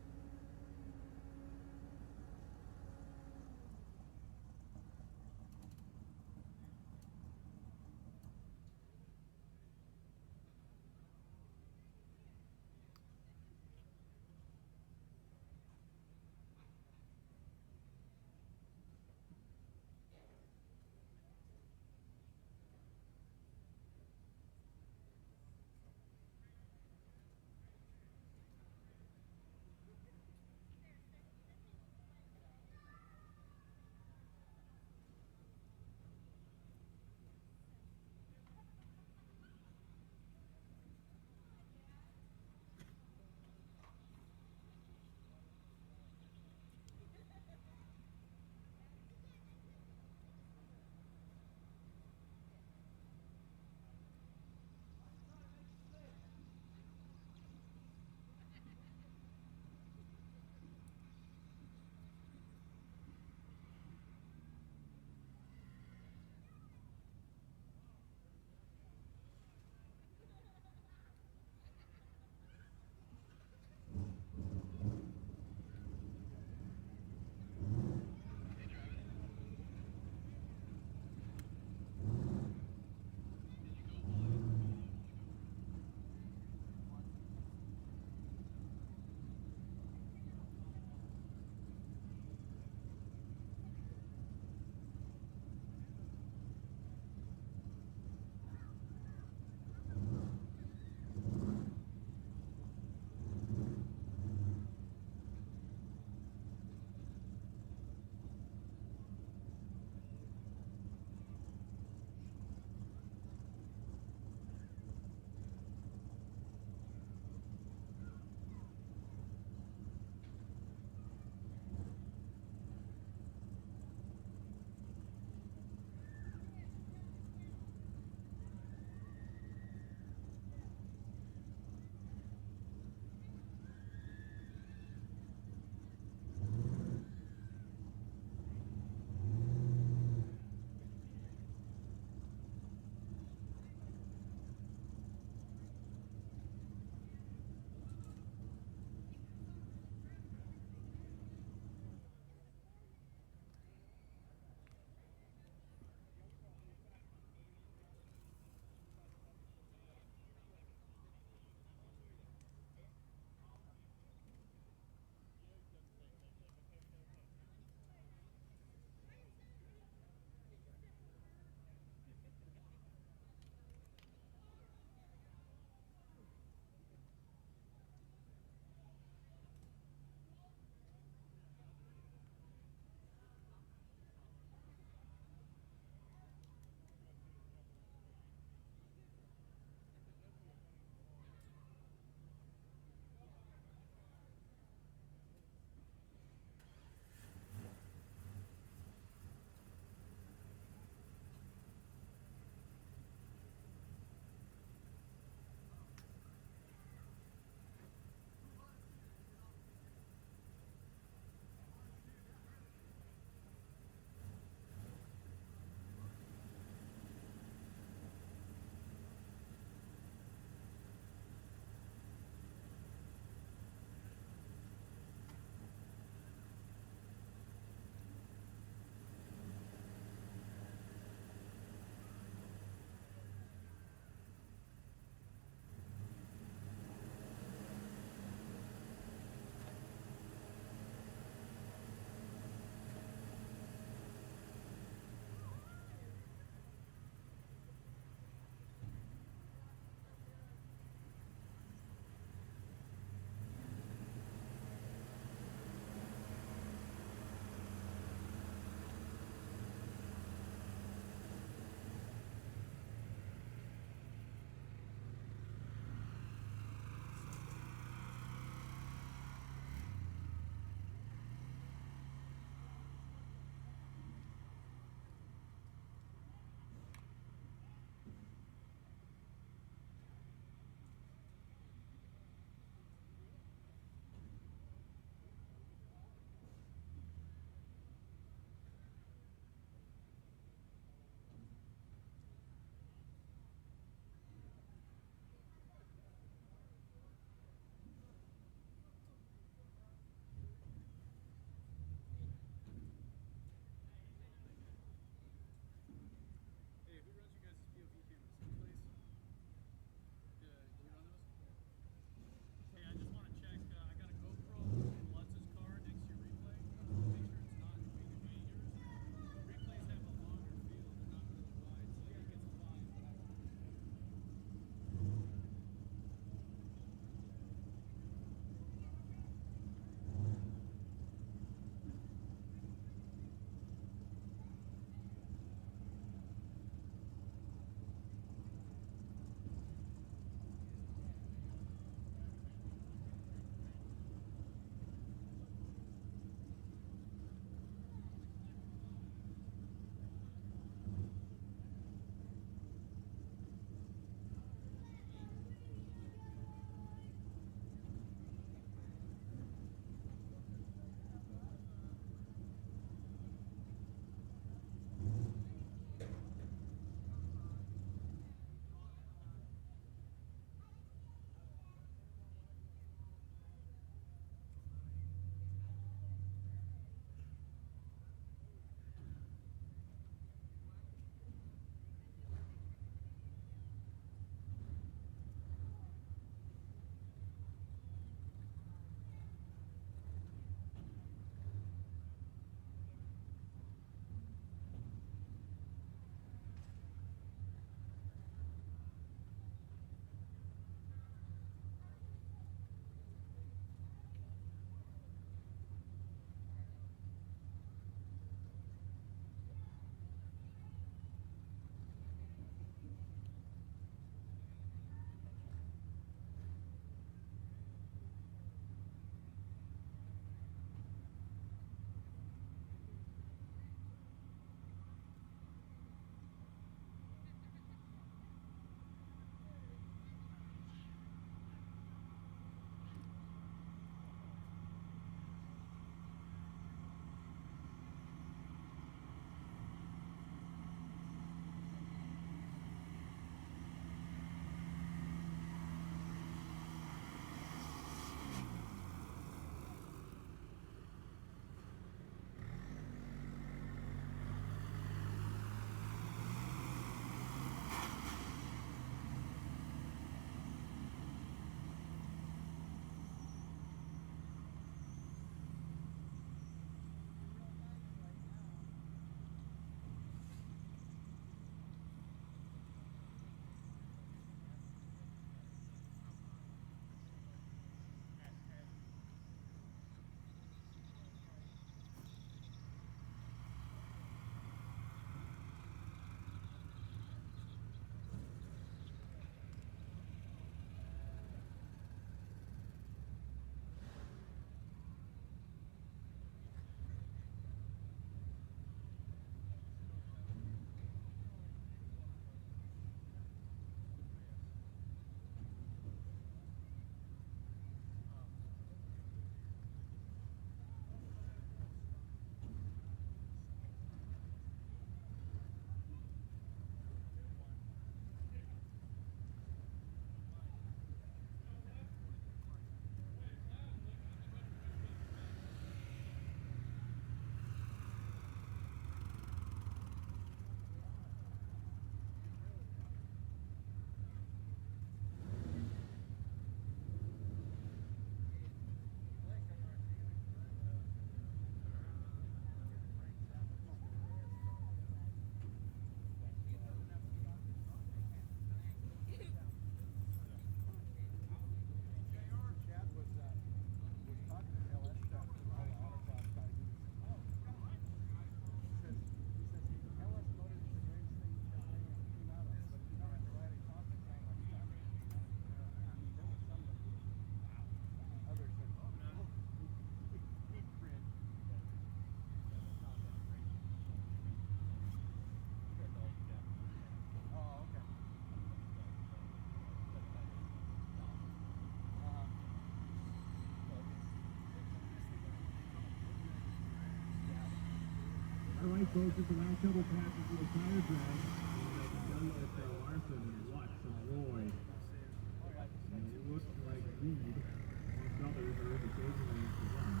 All right, folks, just the last couple passes for the tire drag. And I can tell you that Larson and Lutz and Roy, and it looks like Reed, amongst others, are in the staging lanes to run.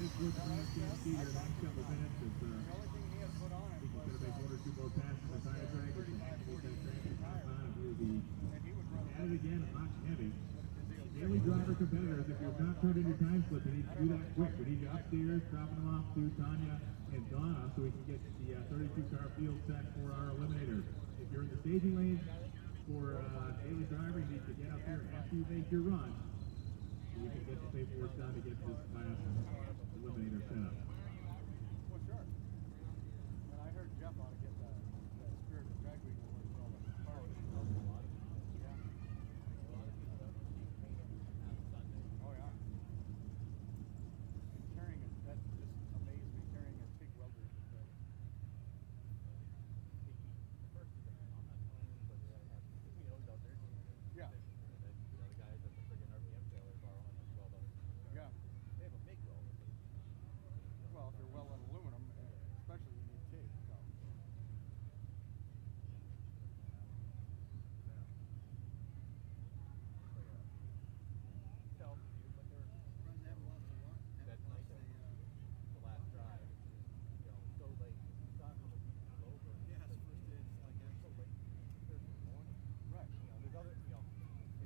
His good man can't see here the next couple minutes. It's, The only thing he had put on it he's was, going to make one or two more passes to tire drag to activate that transfer compound. It will be and he would run added again and hot and heavy. Daily driver competitors, if you're not turned in your time slip, you need to do that quick. We need you upstairs, dropping them off to Tanya and Donna so we can get the 32-car field set for our eliminator. If you're in the staging lanes for daily driver, you need to get up here after you make your run so we can get the paperwork done to get this class eliminator set up. well, sure. And I heard Jeff ought to get the Spirit of Drag Week award for all the cars. Yeah. Oh, yeah. And carrying it, that just amazed me, carrying a TIG welder. Yeah. Yeah. Well, if you're well in aluminum, especially you need TIG. So. Right.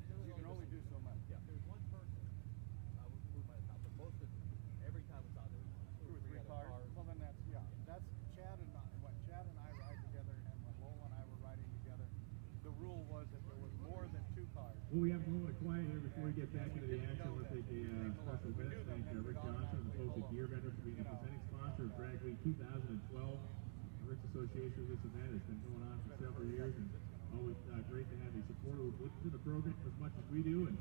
You can only do so much. Yeah, there's one person, we might have, but most of, every time it's on, there's Two or three cars. Well, then that's Chad and I ride together, and when Lola and I were riding together, the rule was if there was more than two cars. Well, we have a moment of quiet here before we get back into the action. I want to take a special minute. Thank Rick Johnson, the folks at Gear Vendor, for being the presenting sponsor of Drag Week 2012. Rick's association with this event has been going on for several years, and always great to have a supporter who listens to the program as much as we do. And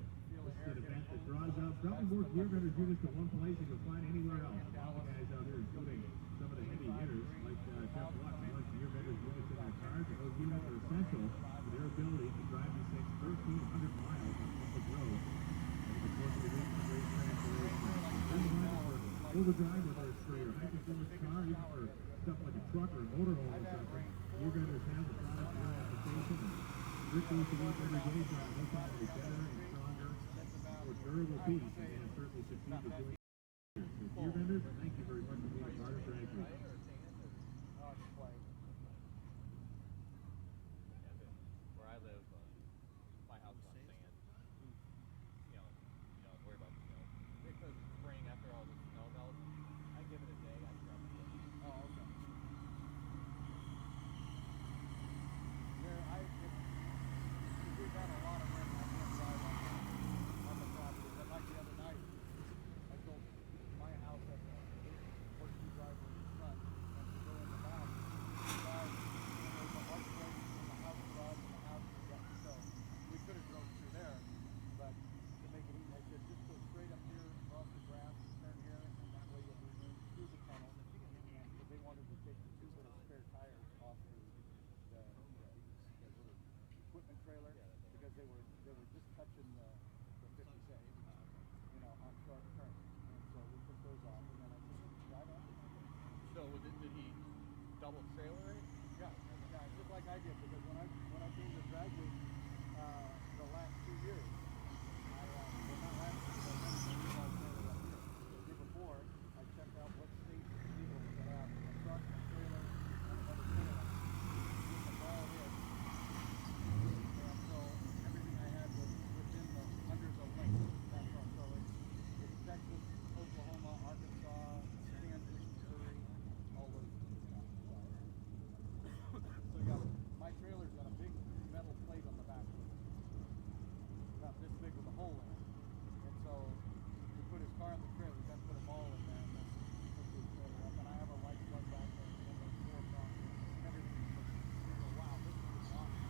this is an event that draws out probably more Gear Vendors units to one place than you'll find anywhere else. A lot of the guys out here, including some of the heavy hitters like Jeff Lutz, who wants Gear Vendors units in their cars, and those units are essential for their ability to drive these things 1,300 miles on public roads. And of course, we need some great transportation. Overdrive, whether it's for your high-performance car, even for stuff like a truck or a motorhome or something, Gear Vendors has a product for your application. And Rick goes to work every day trying to make it a better and stronger, more durable piece, and has certainly succeeded doing it. So Gear Vendors, thank you very much for being a part of Drag Week. where I live, my house is on sand. You don't worry about the snow. Because spring, after all the snow melts, I give it a day, I scrub it. Oh, okay. If we've had a lot of wind, I can't drive on the property. But like the other night, I told my house has a horseshoe driveway in front, and to go in the back, drive, and there's a hard place in the house garage and the house. Yeah, so we could have drove through there, but to make it easy, I said just go straight up here across the grass, turn here, and that way you'll be in through the tunnel. And because they wanted to take the two little spare tires off the little equipment trailer because they were just touching the 56, on short turn. And so we took those off, and then I said, drive up. So did he double trailer it? Yeah, just like I did, because when I came to Drag Week the last 2 years, well, not last year, but I was trailer up here. The year before, I checked out what states the people could have a truck, a trailer, and another trailer. Get them all in. And so everything I had was within under the length. That's all. So it's Texas, Oklahoma, Arkansas, Kansas, Missouri, all those. So yeah, my trailer's got a big metal plate on the back, about this big with a hole in it. And so we put his car in the trailer, then put a ball in there, and then put the trailer up. And I have a light plug back there, and then those four prongs, and everything. So wow, this is awesome.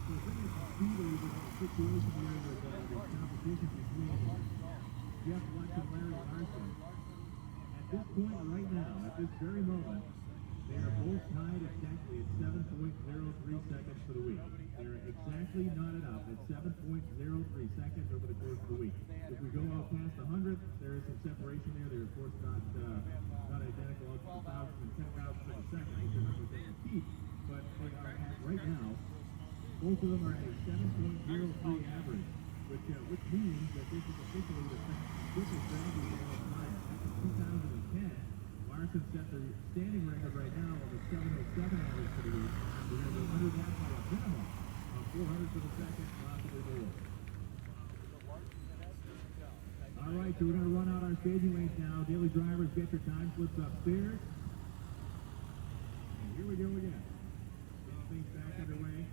So I think it's Speedway with a situation here with the competition between Jeff Lutz and Larry Larson. At this point right now, at this very moment, they are both tied exactly at 7.0 over the course of the week. If we go out past 100, there is some separation there. They're of course not identical up to 1,000 and 10,000 for the second, which are numbers that will keep, but they are at right now. Both of them are at a 7.03 average, which means that this is officially the quickest strategy of all time. Back in 2010, Larson set the standing record right now of a 7.07 average for the week. We're going to go under that by a minimum of 400 for the second, possibly more. All right, so we're going to run out our staging lanes now. Daily drivers, get your time slips upstairs. And here we go again. Getting things back underway.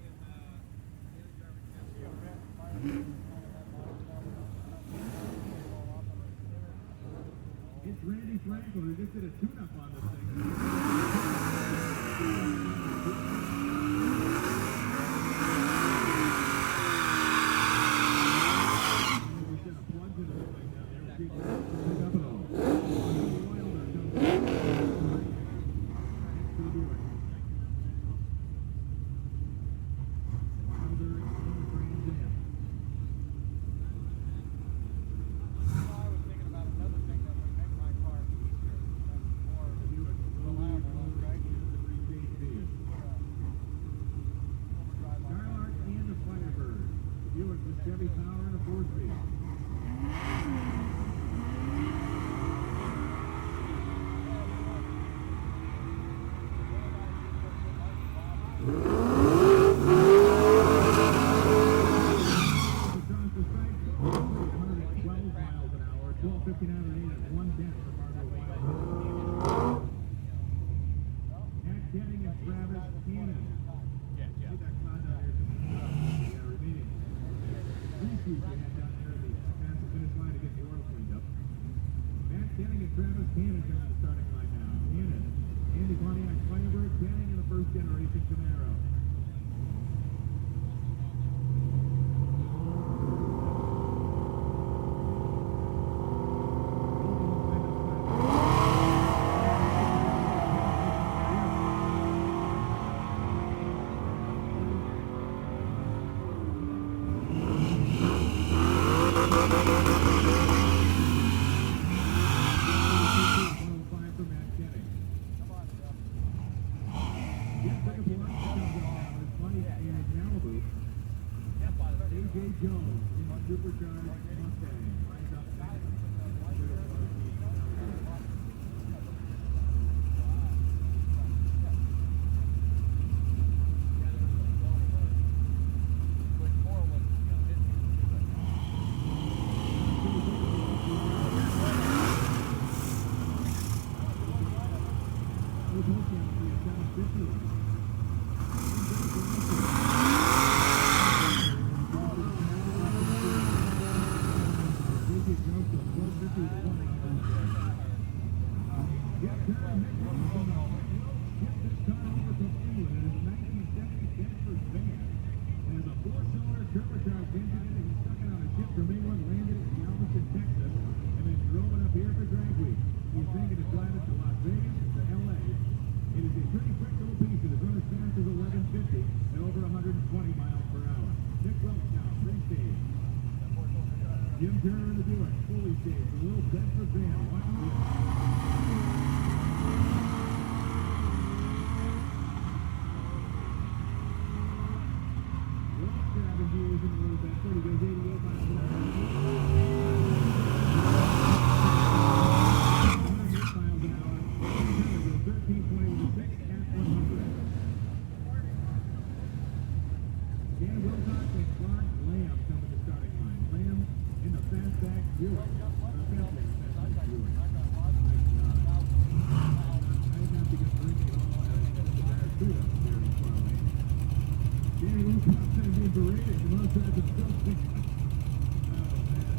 It's Randy Franklin who just did a tune-up on this thing. Chevy Power and a 4-speed. Travis Cannon comes to the starting line now. Cannon, Andy Pontiac Firebird, Cannon in the first generation Camaro. Jones in the supercharged Mustang. Lines up second. Jim Turner to do it. Fully staged. A little Bedford van. Watch this. Well, Travis is in a little Bedford. He goes 88 miles an hour. 108 miles an hour. Turner goes 13.8 with a 6 at 100. Dan Wilcox and Clark Lamb come to the starting line. Lamb in the fastback Buick. Fastback Buick. Nice job. I didn't have to get drinking at all. I had the Barracuda there in front of me. Danny Wilcox going to be berated. The most had to still think. Oh, man.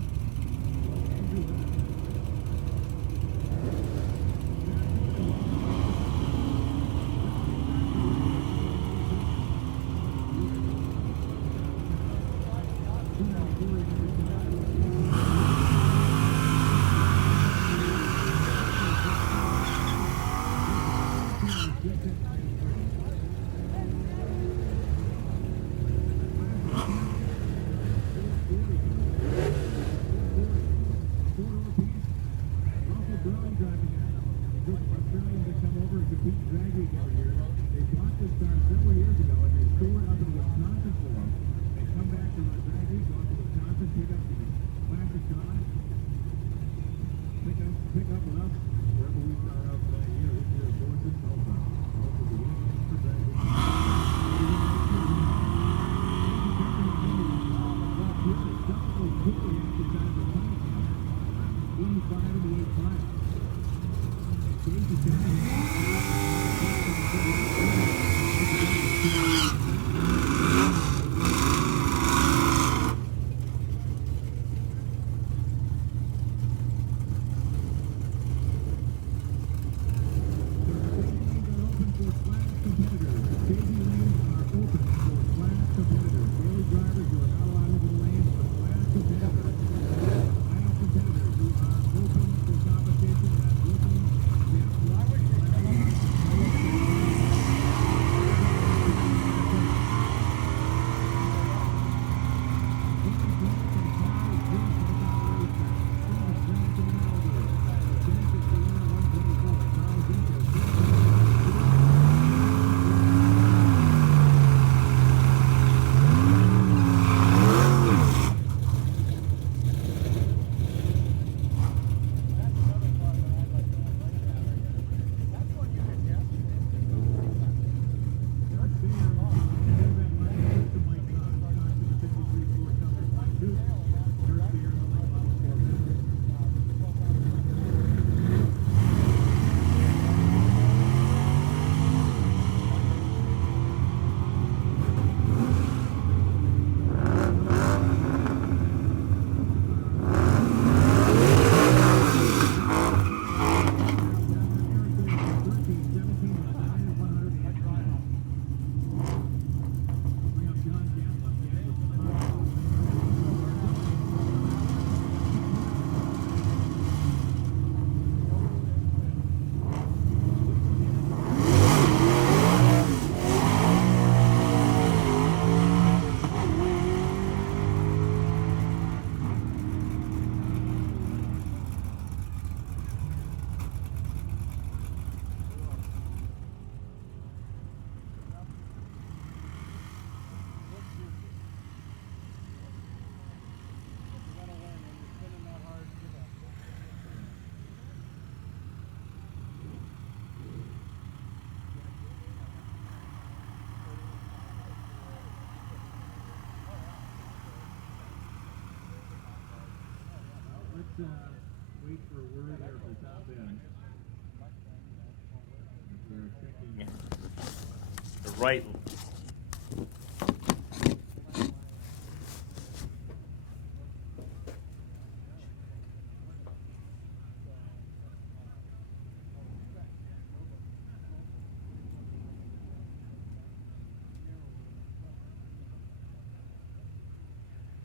Wait for a word there at the top end. We're checking. The right.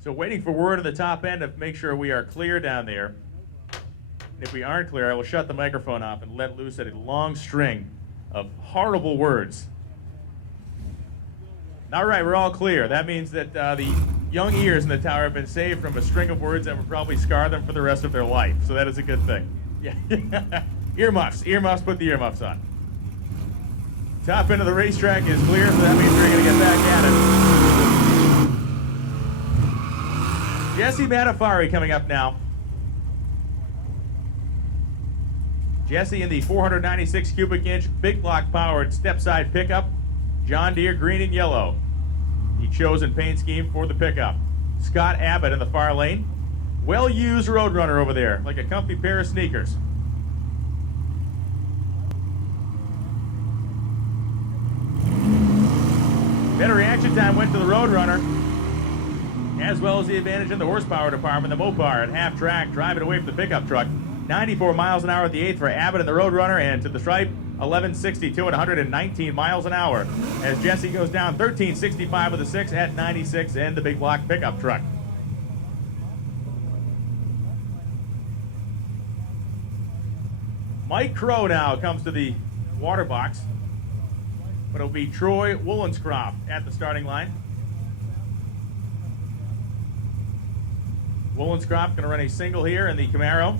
So waiting for word on the top end to make sure we are clear down there. And if we aren't clear, I will shut the microphone off and let loose at a long string of horrible words. All right, we're all clear. That means that the young ears in the tower have been saved from a string of words that will probably scar them for the rest of their life. So that is a good thing. Yeah. Earmuffs. Earmuffs, put the earmuffs on. Top end of the racetrack is clear, so that means we're going to get back at it. Jesse Matafari coming up now. Jesse in the 496 cubic inch big block powered step-side pickup. John Deere green and yellow. The chosen paint scheme for the pickup. Scott Abbott in the far lane. Well-used Roadrunner over there, like a comfy pair of sneakers. Better reaction time went to the Roadrunner, as well as the advantage in the horsepower department. The Mopar at half track, driving away from the pickup truck. 94 miles an hour at the 8th for Abbott and the Roadrunner, and to the stripe, 1162 at 119 miles an hour. As Jesse goes down 1365 with the 6 at 96 and the big block pickup truck. Mike Crow now comes to the water box, but it'll be Troy Wollenscroft at the starting line. Wollenscroft going to run a single here in the Camaro.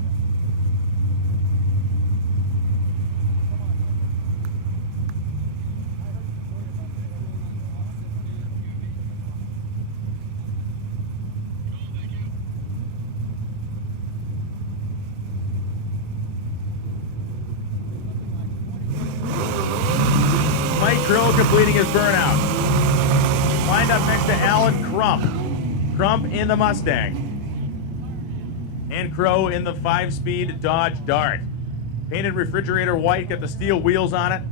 Mike Crow completing his burnout. Lined up next to Alan Crump. Crump in the Mustang. And Crow in the 5-speed Dodge Dart. Painted refrigerator white, got the steel wheels on it.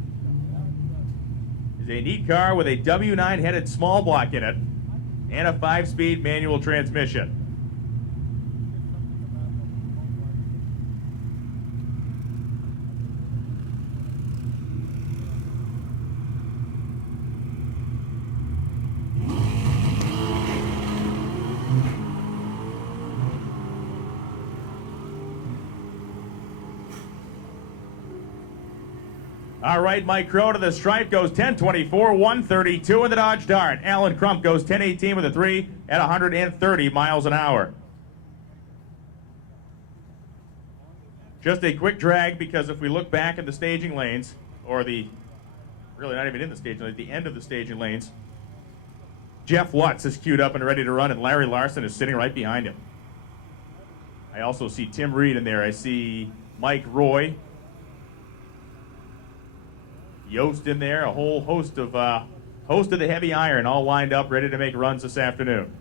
His a neat car with a W9 headed small block in it and a 5-speed manual transmission. All right, Mike Crow to the stripe goes 10.24, 132 in the Dodge Dart. Alan Crump goes 10.18 with a 3 at 130 miles an hour. Just a quick drag, because if we look back at the staging lanes, or really not even in the staging lanes, the end of the staging lanes, Jeff Lutz is queued up and ready to run, and Larry Larson is sitting right behind him. I also see Tim Reed in there. I see Mike Roy, Yost in there, a whole host of the heavy iron all lined up, ready to make runs this afternoon.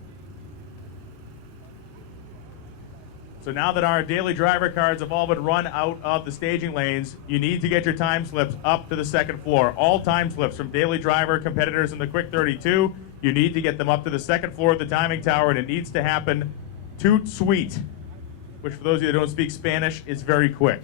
So now that our daily driver cards have all been run out of the staging lanes, you need to get your time slips up to the second floor. All time slips from daily driver competitors in the Quick 32, you need to get them up to the second floor of the timing tower, and it needs to happen toot sweet, which for those of you that don't speak Spanish is very quick.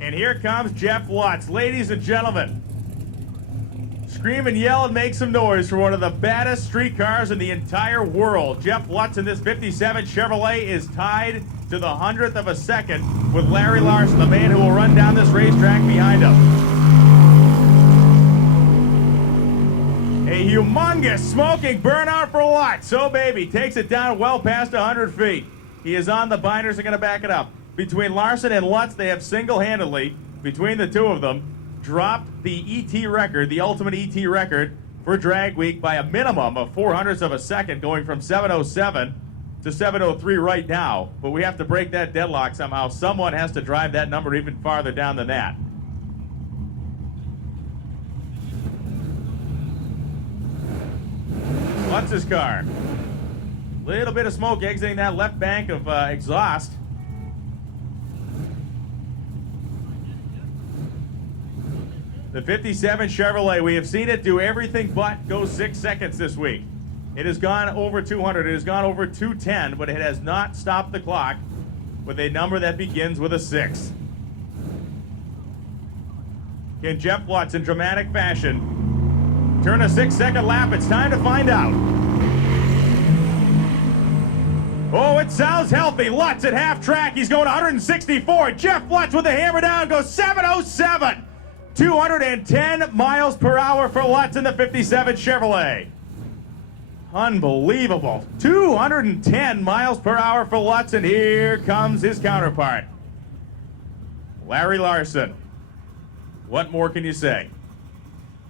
And here comes Jeff Lutz. Ladies and gentlemen, scream and yell and make some noise for one of the baddest street cars in the entire world. Jeff Lutz in this 57 Chevrolet is tied to the 100th of a second with Larry Larson, the man who will run down this racetrack behind him. A humongous smoking burnout for Lutz. So baby, takes it down well past 100 feet. He is on the binders and going to back it up. between Larson and Lutz, they have single-handedly, between the two of them, dropped the ET record, the ultimate ET record for Drag Week by a minimum of 0.04 of a second, going from 7:07 to 7:03 right now. But we have to break that deadlock somehow. Someone has to drive that number even farther down than that. Lutz's car. Little bit of smoke exiting that left bank of exhaust. The 57 Chevrolet, we have seen it do everything but go 6 seconds this week. It has gone over 200, it has gone over 210, but it has not stopped the clock with a number that begins with a 6. Can Jeff Lutz, in dramatic fashion, turn a 6-second lap? It's time to find out. Oh, it sounds healthy. Lutz at half track. He's going 164. Jeff Lutz with the hammer down goes 7:07. 210 miles per hour for Lutz in the 57 Chevrolet. Unbelievable. 210 miles per hour for Lutz, and here comes his counterpart, Larry Larson. What more can you say?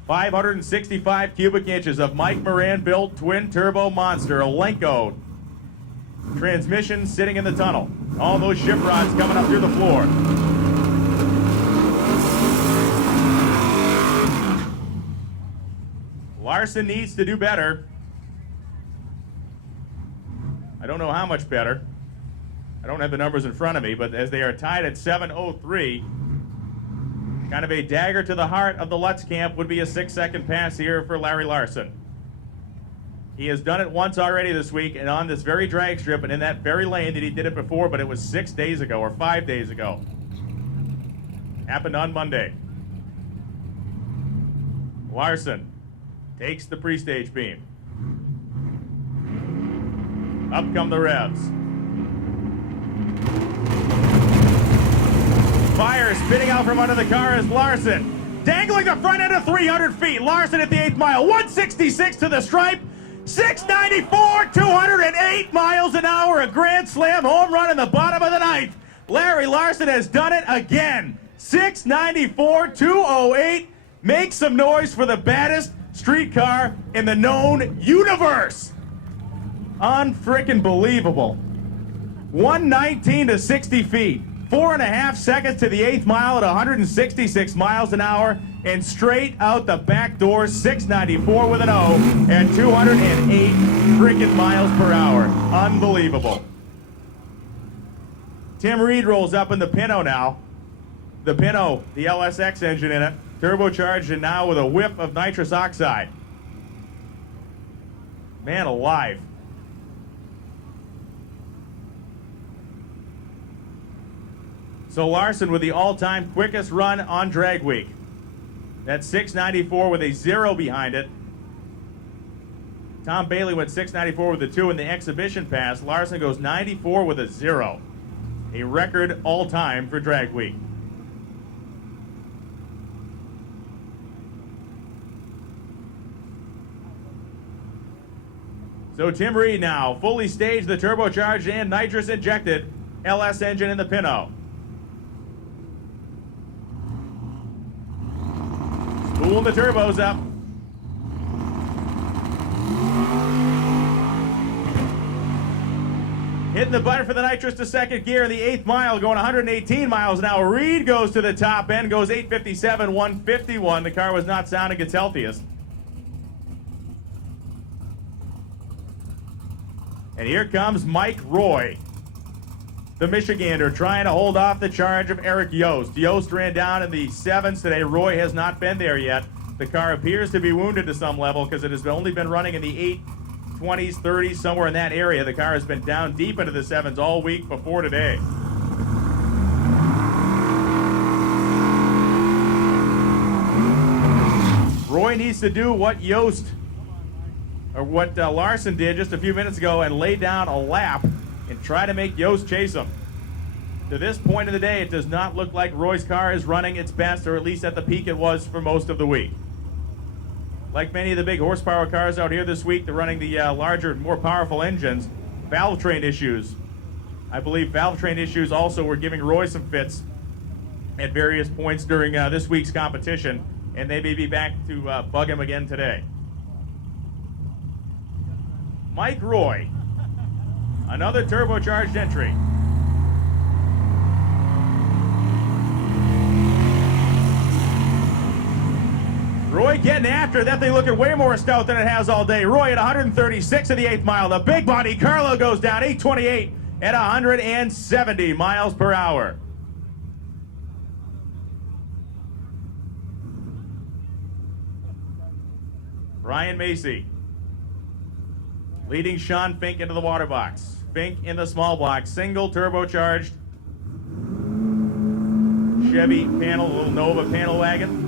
565 cubic inches of Mike Moran built twin turbo monster, Elenco transmission sitting in the tunnel. All those ship rods coming up through the floor. Larson needs to do better. I don't know how much better. I don't have the numbers in front of me, but as they are tied at 7:03, kind of a dagger to the heart of the Lutz camp would be a 6-second pass here for Larry Larson. He has done it once already this week, and on this very drag strip and in that very lane that he did it before, but it was 6 days ago or 5 days ago. Happened on Monday. Larson takes the pre-stage beam. Up come the revs. Fire spitting out from under the car is Larson. Dangling the front end of 300 feet. Larson at the 8th mile. 166 to the stripe. 694, 208 miles an hour. A grand slam home run in the bottom of the ninth. Larry Larson has done it again. 694, 208. Make some noise for the baddest street car in the known universe. Unfrickin' believable. 119 to 60 feet. 4.5 seconds to the 8th mile at 166 miles an hour, and straight out the back door, 694 with an O and 208 freaking miles per hour. Unbelievable. Tim Reed rolls up in the Pinto now. The Pinto, the LSX engine in it, turbocharged and now with a whiff of nitrous oxide. Man alive. So Larson with the all-time quickest run on Drag Week. That's 694 with a 0 behind it. Tom Bailey went 694 with a 2 in the exhibition pass. Larson goes 94 with a 0. A record all-time for Drag Week. So Tim Reed now fully staged the turbocharged and nitrous injected LS engine in the Pinto. Spool the turbos up. Hitting the button for the nitrous to second gear in the 8th mile, going 118 miles an hour. Reed goes to the top end, goes 857, 151. The car was not sounding its healthiest. And here comes Mike Roy, the Michigander, trying to hold off the charge of Eric Yost. Yost ran down in the 7s today. Roy has not been there yet. The car appears to be wounded to some level because it has only been running in the 820s, 30s, somewhere in that area. The car has been down deep into the 7s all week before today. Roy needs to do what Yost, or what Larson did just a few minutes ago, and lay down a lap and try to make Yost chase him. To this point of the day, it does not look like Roy's car is running its best, or at least at the peak it was for most of the week. Like many of the big horsepower cars out here this week, they're running the larger, more powerful engines. Valve train issues I believe valve train issues also were giving Roy some fits at various points during this week's competition, and they may be back to bug him again today. Mike Roy, another turbocharged entry. Roy getting after it. That thing looking way more stout than it has all day. Roy at 136 of the 8th mile. The big body Carlo goes down 828 at 170 miles per hour. Brian Macy leading Sean Fink into the water box. Fink in the small block, single turbocharged Chevy panel, little Nova panel wagon.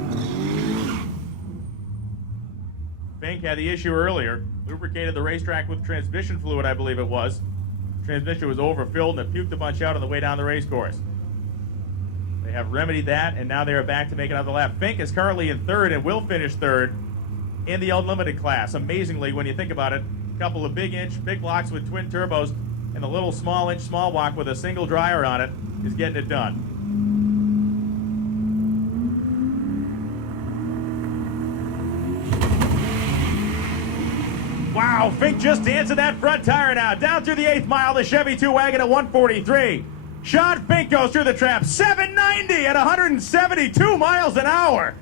Fink had the issue earlier, lubricated the racetrack with transmission fluid, I believe it was. Transmission was overfilled and it puked a bunch out on the way down the race course. They have remedied that, and now they are back to make another lap. Fink is currently in third and will finish third in the unlimited class. Amazingly, when you think about it, a couple of big blocks with twin turbos and the little small inch small block with a single dryer on it is getting it done. Wow, Fink just dancing that front tire now. Down through the 8th mile, the Chevy 2 wagon at 143. Sean Fink goes through the trap, 790 at 172 miles an hour.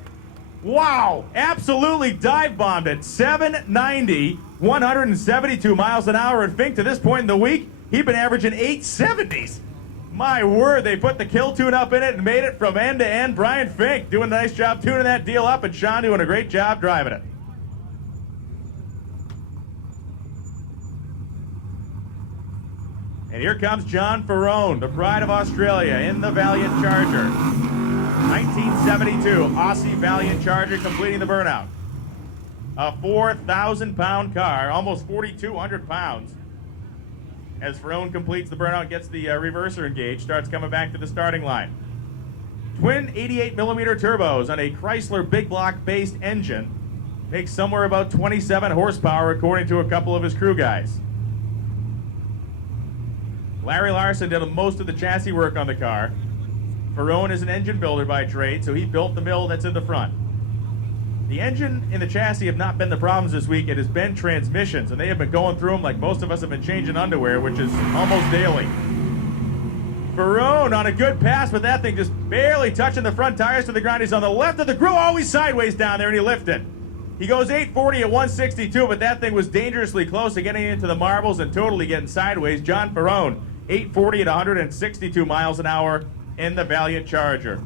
Wow, absolutely dive bombed it. 790, 172 miles an hour. And Fink, to this point in the week, he'd been averaging 870s. My word, they put the kill tune up in it and made it from end to end. Brian Fink doing a nice job tuning that deal up, and Sean doing a great job driving it. And here comes John Ferrone, the pride of Australia, in the Valiant Charger. 1972 Aussie Valiant Charger completing the burnout. A 4,000-pound car, almost 4,200 pounds. As Ferrone completes the burnout, gets the reverser engaged, starts coming back to the starting line. Twin 88mm turbos on a Chrysler big block-based engine. Makes somewhere about 27 horsepower, according to a couple of his crew guys. Larry Larson did most of the chassis work on the car. Ferrone is an engine builder by trade, so he built the mill that's in the front. The engine and the chassis have not been the problems this week. It has been transmissions, and they have been going through them like most of us have been changing underwear, which is almost daily. Ferrone on a good pass with that thing, just barely touching the front tires to the ground. He's on the left of the grill, always sideways down there, and he lifted. He goes 840 at 162, but that thing was dangerously close to getting into the marbles and totally getting sideways. John Ferrone, 840 at 162 miles an hour in the Valiant Charger.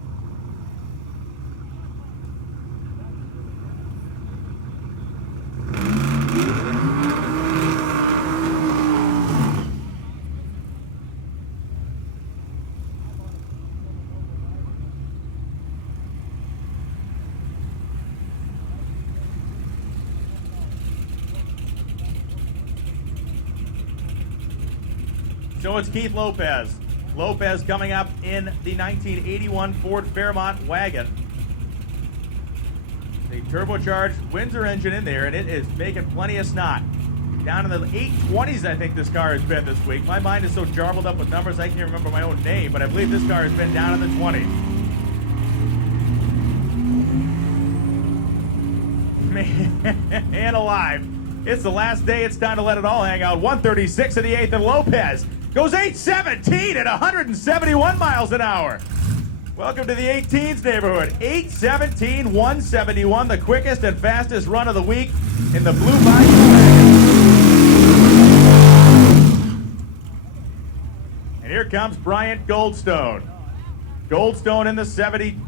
So it's Keith Lopez. Lopez coming up in the 1981 Ford Fairmont wagon. The turbocharged Windsor engine in there, and it is making plenty of snot. Down in the 820s, I think this car has been this week. My mind is so jarbled up with numbers, I can't remember my own name, but I believe this car has been down in the 20s. Man alive. It's the last day. It's time to let it all hang out. 136 of the 8th, and Lopez goes 817 at 171 miles an hour. Welcome to the 18s neighborhood. 817, 171, the quickest and fastest run of the week in the Blue Bayou wagon. And here comes Bryant Goldstone. Goldstone in the 70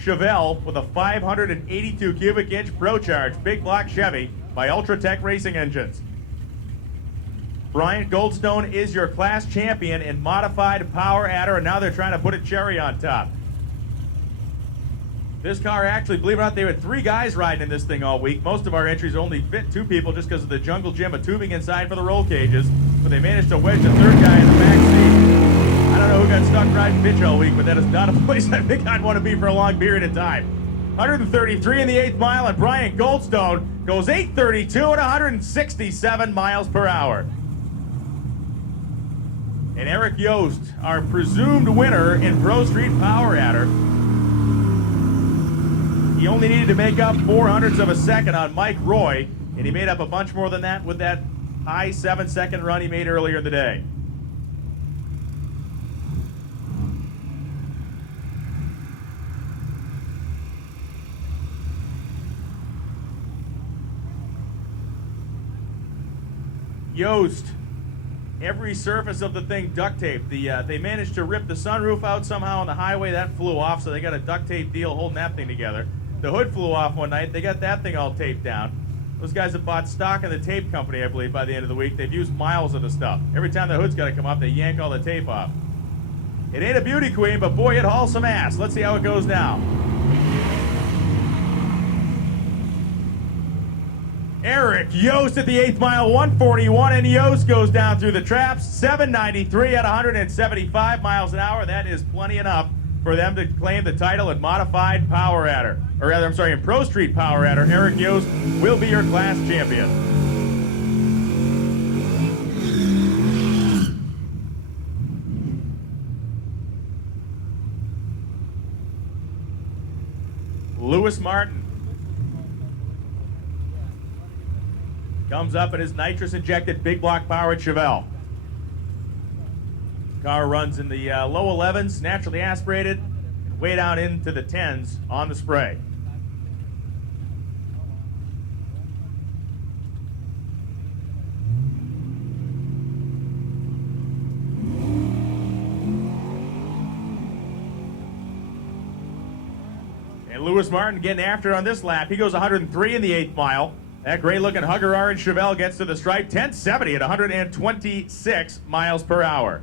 Chevelle with a 582 cubic inch ProCharge big block Chevy by Ultratech Racing Engines. Bryant Goldstone is your class champion in modified power adder, and now they're trying to put a cherry on top. This car actually, believe it or not, there were 3 guys riding in this thing all week. Most of our entries only fit 2 people just because of the jungle gym of tubing inside for the roll cages, but they managed to wedge the 3rd guy in the back seat. I don't know who got stuck riding bitch all week, but that is not a place I think I'd want to be for a long period of time. 133 in the 8th mile, and Bryant Goldstone goes 832 at 167 miles per hour. And And Eric Yost, our presumed winner in Pro Street Power Adder. He only needed to make up 0.04 of a second on Mike Roy, and he made up a bunch more than that with that high 7-second run he made earlier in the day. Yost, every surface of the thing duct taped. They managed to rip the sunroof out somehow on the highway. That flew off, so they got a duct tape deal holding that thing together. The hood flew off one night. They got that thing all taped down. Those guys have bought stock in the tape company, I believe, by the end of the week. They've used miles of the stuff. Every time the hood's got to come up, they yank all the tape off. It ain't a beauty queen, but boy, it hauls some ass. Let's see how it goes now. Eric Yost at the 8th mile, 141, and Yost goes down through the traps, 793 at 175 miles an hour. That is plenty enough for them to claim the title in modified Power Adder. Or rather, I'm sorry, in Pro Street Power Adder. Eric Yost will be your class champion. Lewis Martin comes up in his nitrous-injected big block powered Chevelle. Car runs in the low 11s, naturally aspirated, and way down into the 10s on the spray. And Lewis Martin getting after it on this lap. He goes 103 in the 8th mile. That great-looking Hugger orange Chevelle gets to the stripe, 1070 at 126 miles per hour.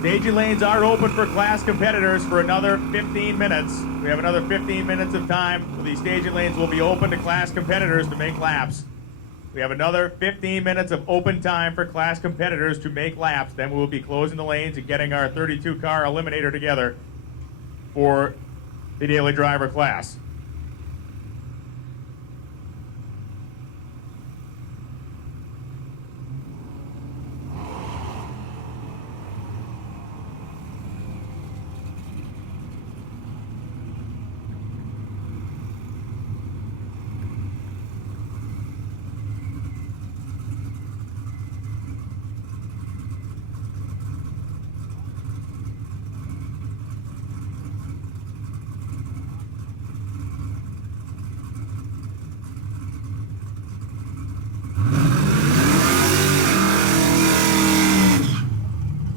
Staging lanes are open for class competitors for another 15 minutes. We have another 15 minutes of time. The staging lanes will be open to class competitors to make laps. We have another 15 minutes of open time for class competitors to make laps. Then we will be closing the lanes and getting our 32-car eliminator together for the daily driver class.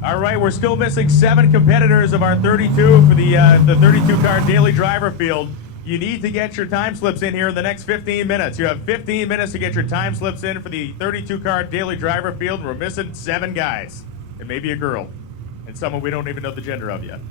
All right, we're still missing 7 competitors of our 32 for the 32-car daily driver field. You need to get your time slips in here in the next 15 minutes. You have 15 minutes to get your time slips in for the 32-car daily driver field. We're missing 7 guys, and maybe a girl, and someone we don't even know the gender of yet.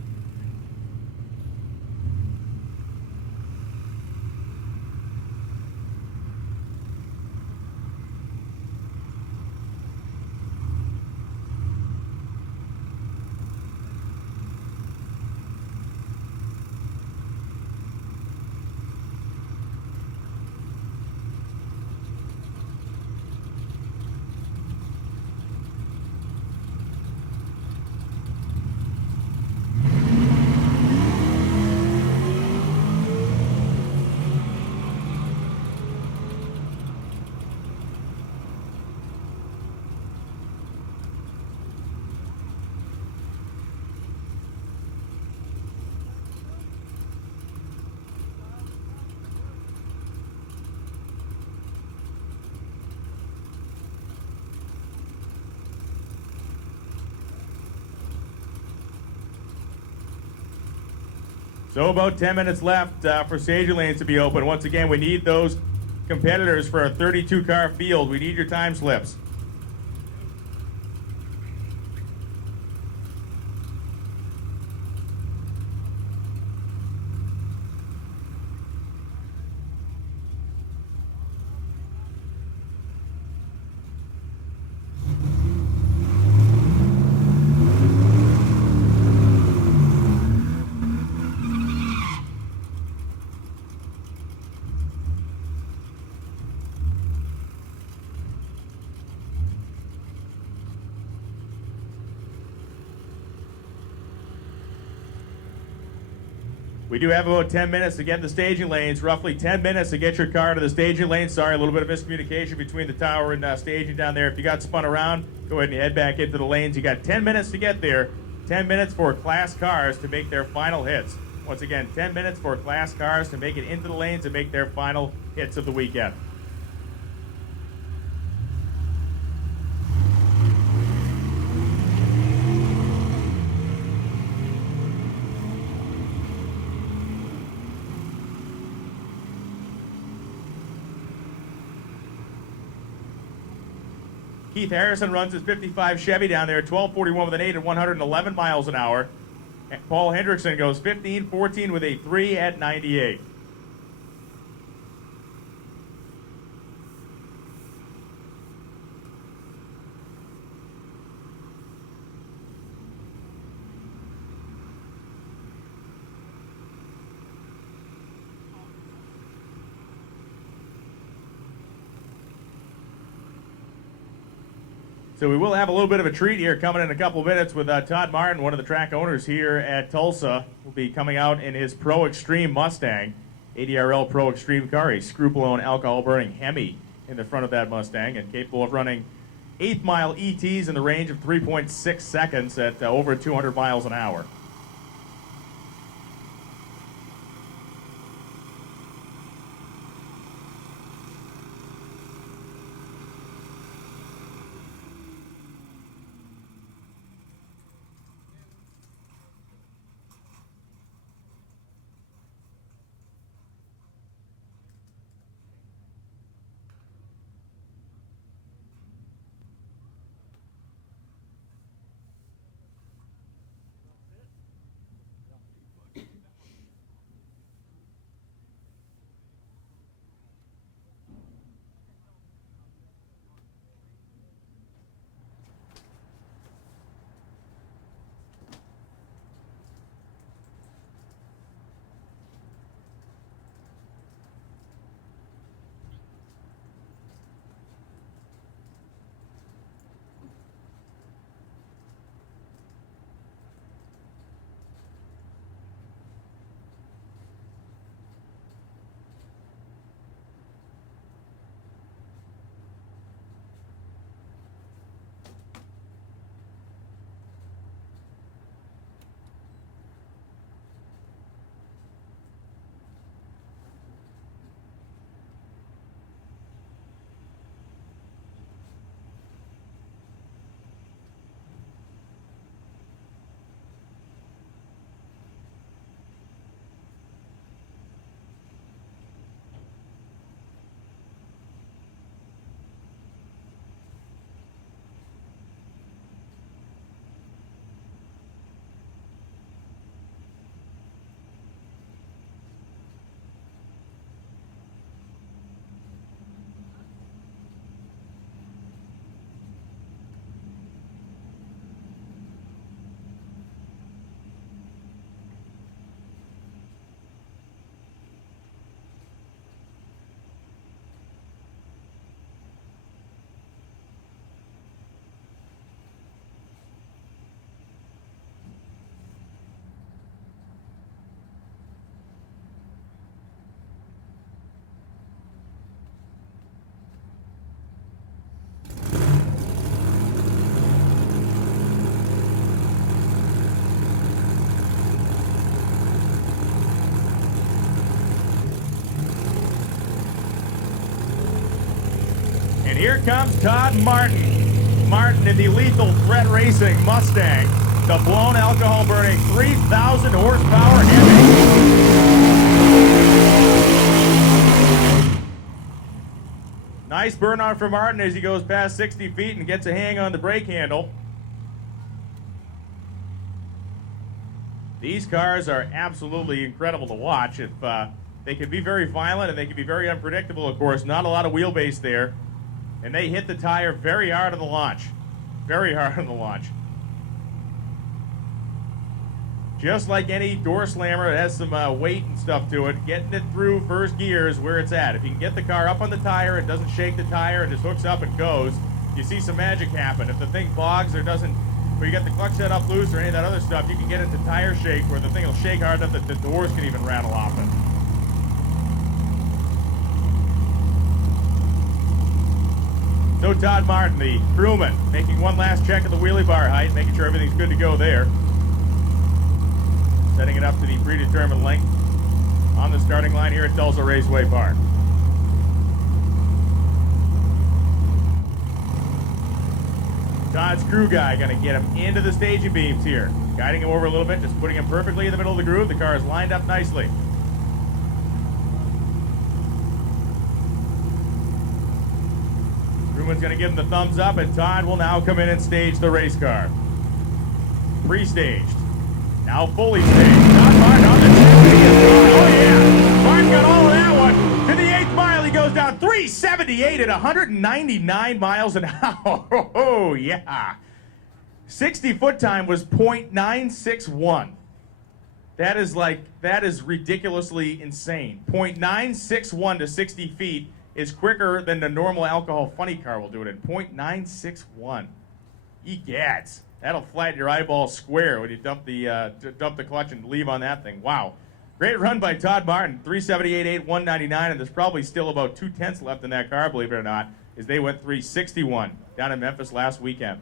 So about 10 minutes left for staging lanes to be open. Once again, we need those competitors for a 32-car field. We need your time slips. We do have about 10 minutes to get in the staging lanes, roughly 10 minutes to get your car to the staging lane. Sorry, a little bit of miscommunication between the tower and staging down there. If you got spun around, go ahead and head back into the lanes. You got 10 minutes to get there, 10 minutes for class cars to make their final hits. Once again, 10 minutes for class cars to make it into the lanes and make their final hits of the weekend. Keith Harrison runs his 55 Chevy down there, 1241 with an 8 at 111 miles an hour. And Paul Hendrickson goes 1514 with a 3 at 98. So we will have a little bit of a treat here coming in a couple of minutes with Todd Martin, one of the track owners here at Tulsa. Will be coming out in his Pro Extreme Mustang, ADRL Pro Extreme car, a screw-blown alcohol-burning Hemi in the front of that Mustang, and capable of running 8th mile ETs in the range of 3.6 seconds at over 200 miles an hour. Here comes Todd Martin. Martin in the Lethal Threat Racing Mustang. The blown alcohol burning 3,000 horsepower Hemi. Nice burn on for Martin as he goes past 60 feet and gets a hang on the brake handle. These cars are absolutely incredible to watch. If they can be very violent and they can be very unpredictable, of course. Not a lot of wheelbase there. And they hit the tire very hard on the launch. Very hard on the launch. Just like any door slammer, it has some weight and stuff to it. Getting it through first gear is where it's at. If you can get the car up on the tire, it doesn't shake the tire, it just hooks up and goes, you see some magic happen. If the thing bogs or doesn't, where you get the clutch set up loose or any of that other stuff, you can get into tire shake where the thing will shake hard enough that the doors can even rattle off it. So Todd Martin, the crewman, making one last check of the wheelie bar height, making sure everything's good to go there. Setting it up to the predetermined length on the starting line here at Tulsa Raceway Park. Todd's crew guy going to get him into the staging beams here. Guiding him over a little bit, just putting him perfectly in the middle of the groove. The car is lined up nicely. Crewman's going to give him the thumbs up, and Todd will now come in and stage the race car. Pre-staged. Now fully staged. Todd Martin on the chip. Oh yeah! Martin got all of that one. To the 8th mile, he goes down 378 at 199 miles an hour. Oh yeah! 60-foot time was .961. That is ridiculously insane. .961 to 60 feet is quicker than the normal alcohol funny car will do it in. .961. Egads. That'll flatten your eyeball square when you dump the clutch and leave on that thing. Wow. Great run by Todd Martin. 378.8, 199, and there's probably still about 2/10 left in that car, believe it or not, as they went 361 down in Memphis last weekend.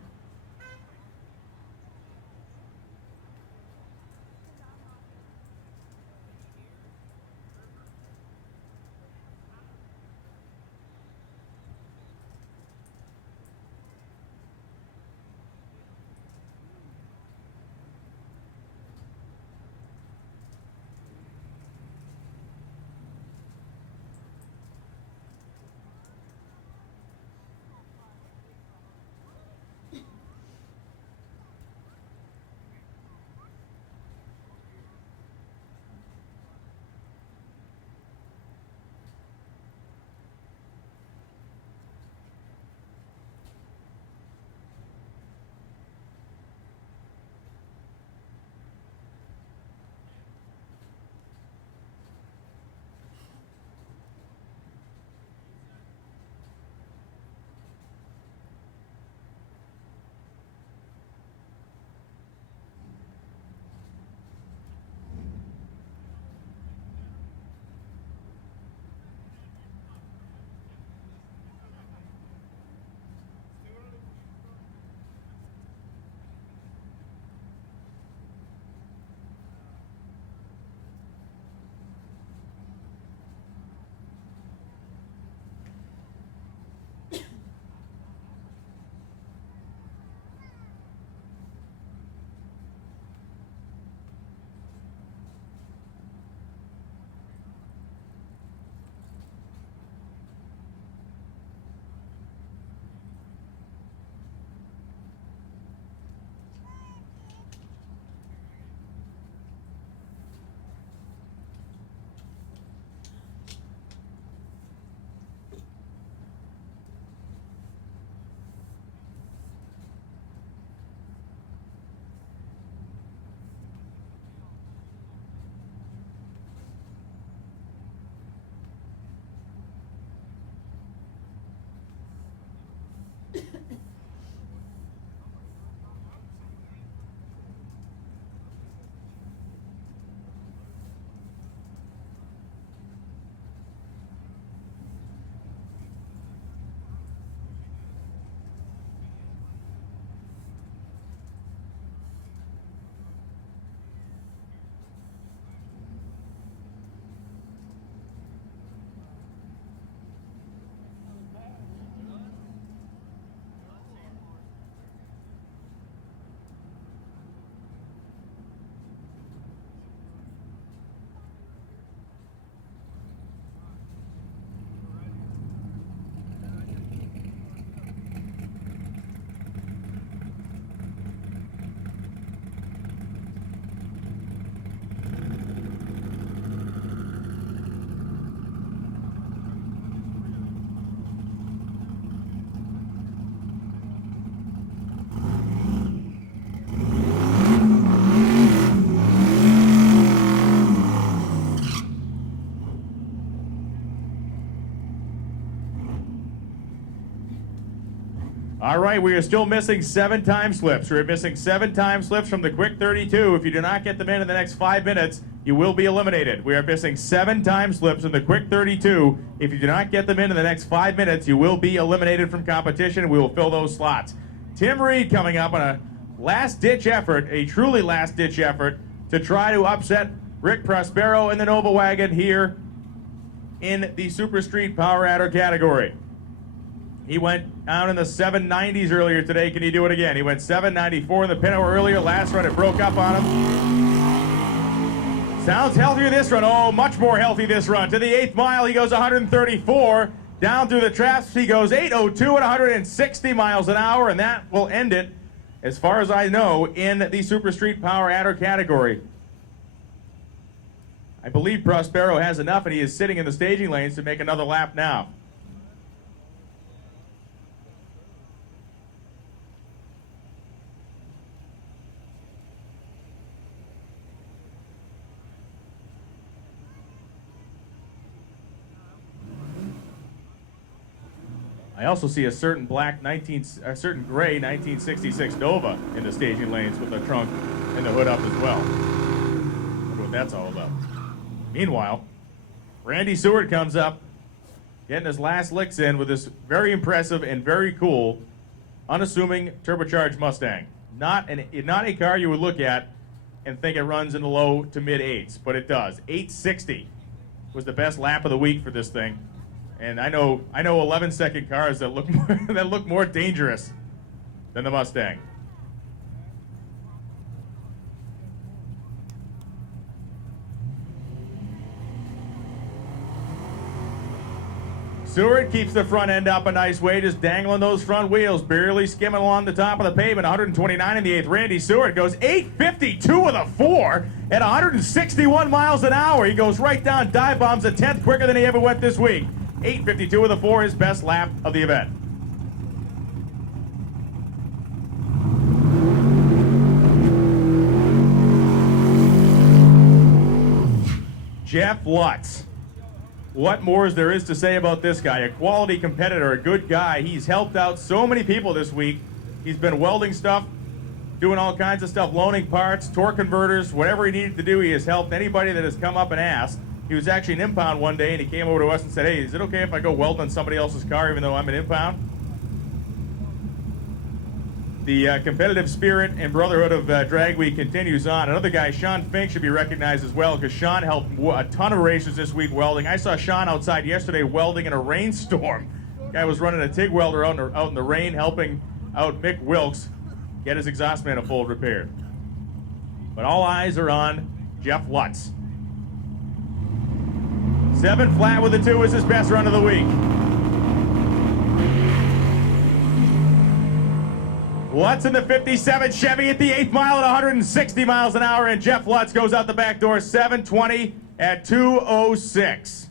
right, we are still missing 7 time slips. We're missing 7 time slips from the quick 32. If you do not get them in the next 5 minutes, you will be eliminated. We are missing 7 time slips in the quick 32. If you do not get them in the next 5 minutes, you will be eliminated from competition, and we will fill those slots. Tim Reed coming up on a last-ditch effort, a truly last-ditch effort, to try to upset Rick Prospero in the Nova Wagon here in the Super Street Power Adder category. He went down in the 790s earlier today. Can he do it again? He went 794 in the Pinto earlier. Last run, it broke up on him. Sounds healthier this run. Oh, much more healthy this run. To the 8th mile, he goes 134. Down through the traps, he goes 802 at 160 miles an hour, and that will end it, as far as I know, in the Super Street Power Adder category. I believe Prospero has enough, and he is sitting in the staging lanes to make another lap now. I also see a certain gray 1966 Nova in the staging lanes with the trunk and the hood up as well. Wonder what that's all about. Meanwhile, Randy Seward comes up, getting his last licks in with this very impressive and very cool, unassuming turbocharged Mustang. Not a car you would look at and think it runs in the low to mid 8s, but it does. 860 was the best lap of the week for this thing. And I know 11-second cars that look more dangerous than the Mustang. Seward keeps the front end up a nice way, just dangling those front wheels, barely skimming along the top of the pavement. 129 in the 8th. Randy Seward goes 852 with a 4 at 161 miles an hour. He goes right down, dive bombs a 10th quicker than he ever went this week. 852 with a 4, his best lap of the event. Jeff Lutz. What more is there is to say about this guy? A quality competitor, a good guy. He's helped out so many people this week. He's been welding stuff, doing all kinds of stuff, loaning parts, torque converters, whatever he needed to do. He has helped anybody that has come up and asked. He was actually an impound one day, and he came over to us and said, hey, is it okay if I go weld on somebody else's car even though I'm an impound? The competitive spirit and brotherhood of Drag Week continues on. Another guy, Sean Fink, should be recognized as well because Sean helped a ton of races this week welding. I saw Sean outside yesterday welding in a rainstorm. Guy was running a TIG welder out in the rain, helping out Mick Wilkes get his exhaust manifold repaired. But all eyes are on Jeff Lutz. 7 flat with a 2 is his best run of the week. Lutz in the 57 Chevy at the 8th mile at 160 miles an hour, and Jeff Lutz goes out the back door 720 at 206.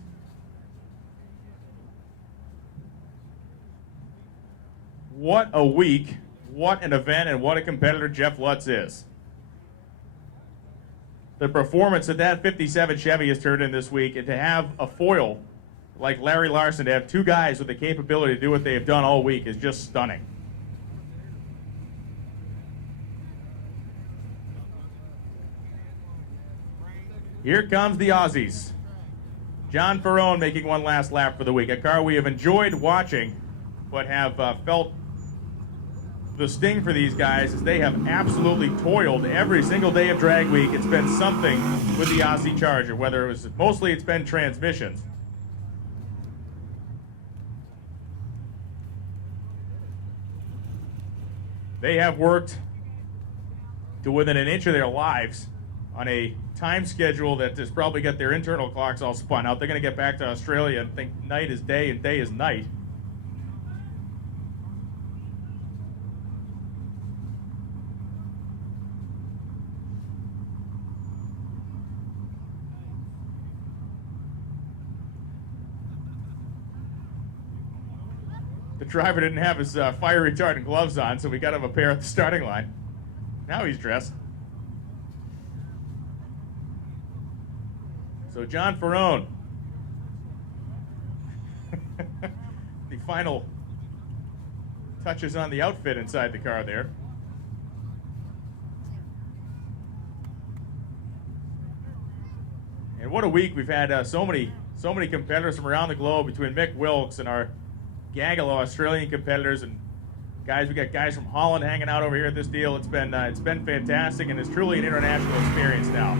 What a week, what an event, and what a competitor Jeff Lutz is. The performance that 57 Chevy has turned in this week, and to have a foil like Larry Larson, to have 2 guys with the capability to do what they have done all week is just stunning. Here comes the Aussies. John Ferrone making one last lap for the week. A car we have enjoyed watching, but have felt the sting for these guys as they have absolutely toiled every single day of Drag Week. It's been something with the Aussie Charger, whether it was, mostly it's been transmissions. They have worked to within an inch of their lives on a time schedule that has probably got their internal clocks all spun out. They're going to get back to Australia and think night is day and day is night. The driver didn't have his fire retardant gloves on, so we got him a pair at the starting line. Now he's dressed. So John Ferrone, the touches on the outfit inside the car there. And what a week we've had. So many competitors from around the globe between Mick Wilkes and our gaggle of Australian competitors and guys. We got guys from Holland hanging out over here at this deal. It's been fantastic, and it's truly an international experience now.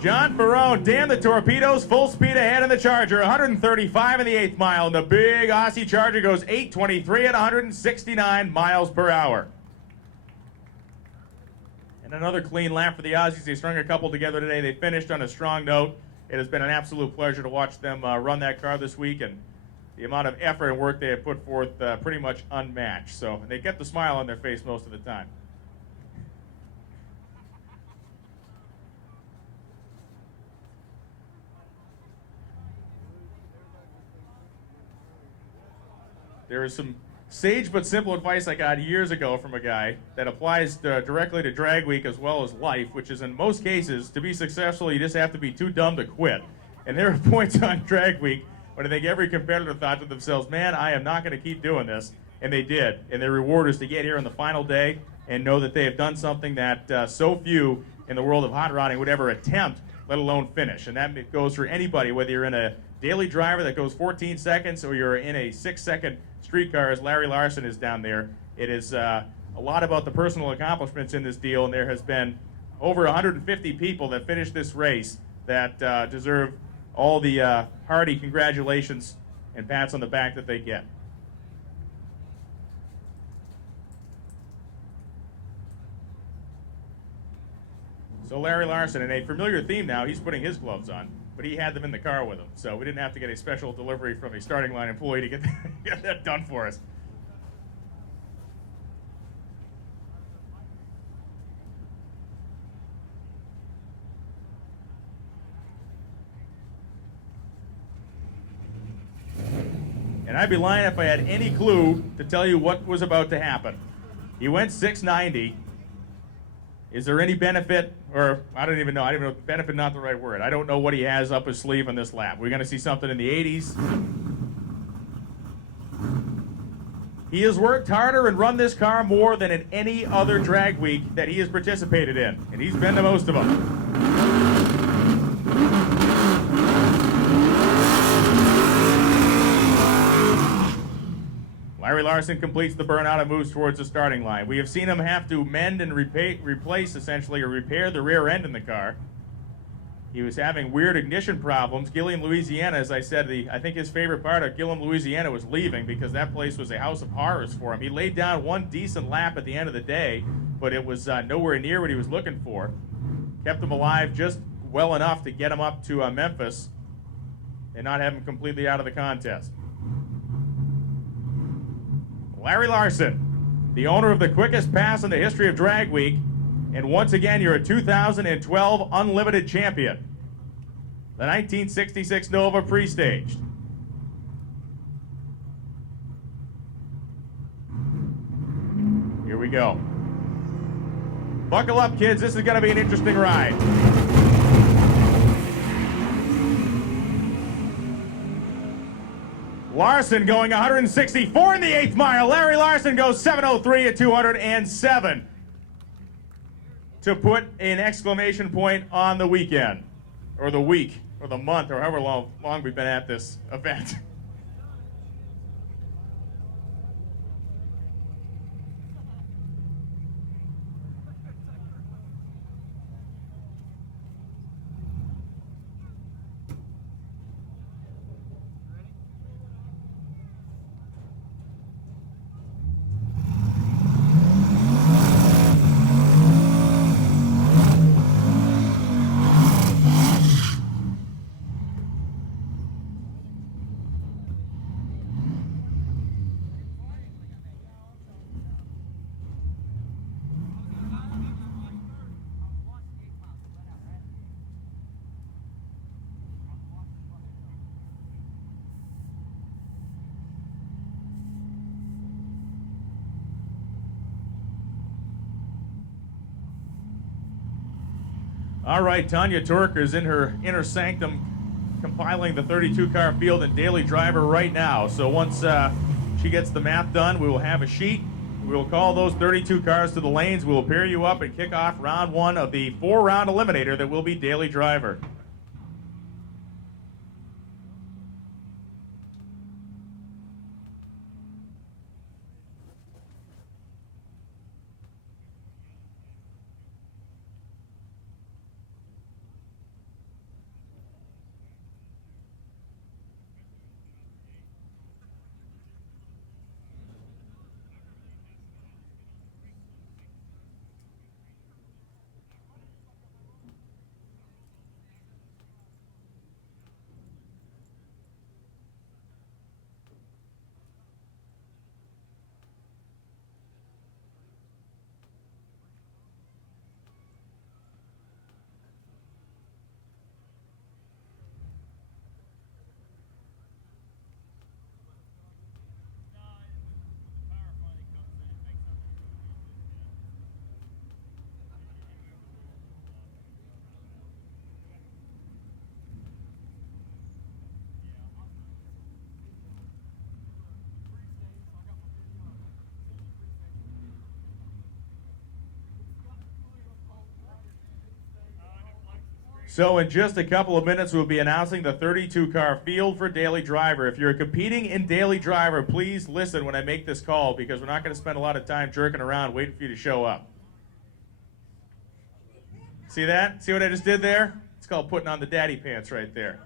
John Ferrone, damn the torpedoes, full speed ahead in the Charger, 135 in the 8th mile, and the big Aussie Charger goes 823 at 169 miles per hour. And another clean lap for the Aussies. They strung a couple together today. They finished on a strong note. It has been an absolute pleasure to watch them run that car this week, and the amount of effort and work they have put forth pretty much unmatched. So they kept the smile on their face most of the time. There is some sage but simple advice I got years ago from a guy that applies directly to drag week as well as life, which is in most cases, to be successful, you just have to be too dumb to quit. And there are points on drag week when I think every competitor thought to themselves, man, I am not going to keep doing this. And they did. And their reward is to get here on the final day and know that they have done something that so few in the world of hot rodding would ever attempt, let alone finish. And that goes for anybody, whether you're in a daily driver that goes 14 seconds or you're in a 6-second streetcar as Larry Larson is down there. It is a lot about the personal accomplishments in this deal, and there has been over 150 people that finished this race that deserve all the hearty congratulations and pats on the back that they get. So Larry Larson, in a familiar theme now, he's putting his gloves on, but he had them in the car with him, so we didn't have to get a special delivery from a starting line employee to get that done for us. And I'd be lying if I had any clue to tell you what was about to happen. He went 690. Is there any benefit, or I don't even know, benefit not the right word. I don't know what he has up his sleeve on this lap. We're going to see something in the 80s. He has worked harder and run this car more than in any other drag week that he has participated in, and he's been to most of them. Larry Larson completes the burnout and moves towards the starting line. We have seen him have to mend and replace, essentially, or repair the rear end in the car. He was having weird ignition problems. Gilliam, Louisiana, as I said, I think his favorite part of Gilliam, Louisiana was leaving because that place was a house of horrors for him. He laid down one decent lap at the end of the day, but it was nowhere near what he was looking for. Kept him alive just well enough to get him up to Memphis and not have him completely out of the contest. Larry Larson, the owner of the quickest pass in the history of Drag Week, and once again, you're a 2012 Unlimited champion. The 1966 Nova pre-staged. Here we go. Buckle up, kids. This is going to be an interesting ride. Larson going 164 in the 8th mile. Larry Larson goes 703 at 207 to put an exclamation point on the weekend, or the week, or the month, or however long we've been at this event. All right, Tanya Turk is in her inner sanctum compiling the 32-car field and daily driver right now. So once she gets the math done, we will have a sheet. We will call those 32 cars to the lanes. We will pair you up and kick off round one of the 4-round eliminator that will be Daily Driver. So in just a couple of minutes, we'll be announcing the 32-car field for Daily Driver. If you're competing in Daily Driver, please listen when I make this call, because we're not going to spend a lot of time jerking around waiting for you to show up. See that? See what I just did there? It's called putting on the daddy pants right there.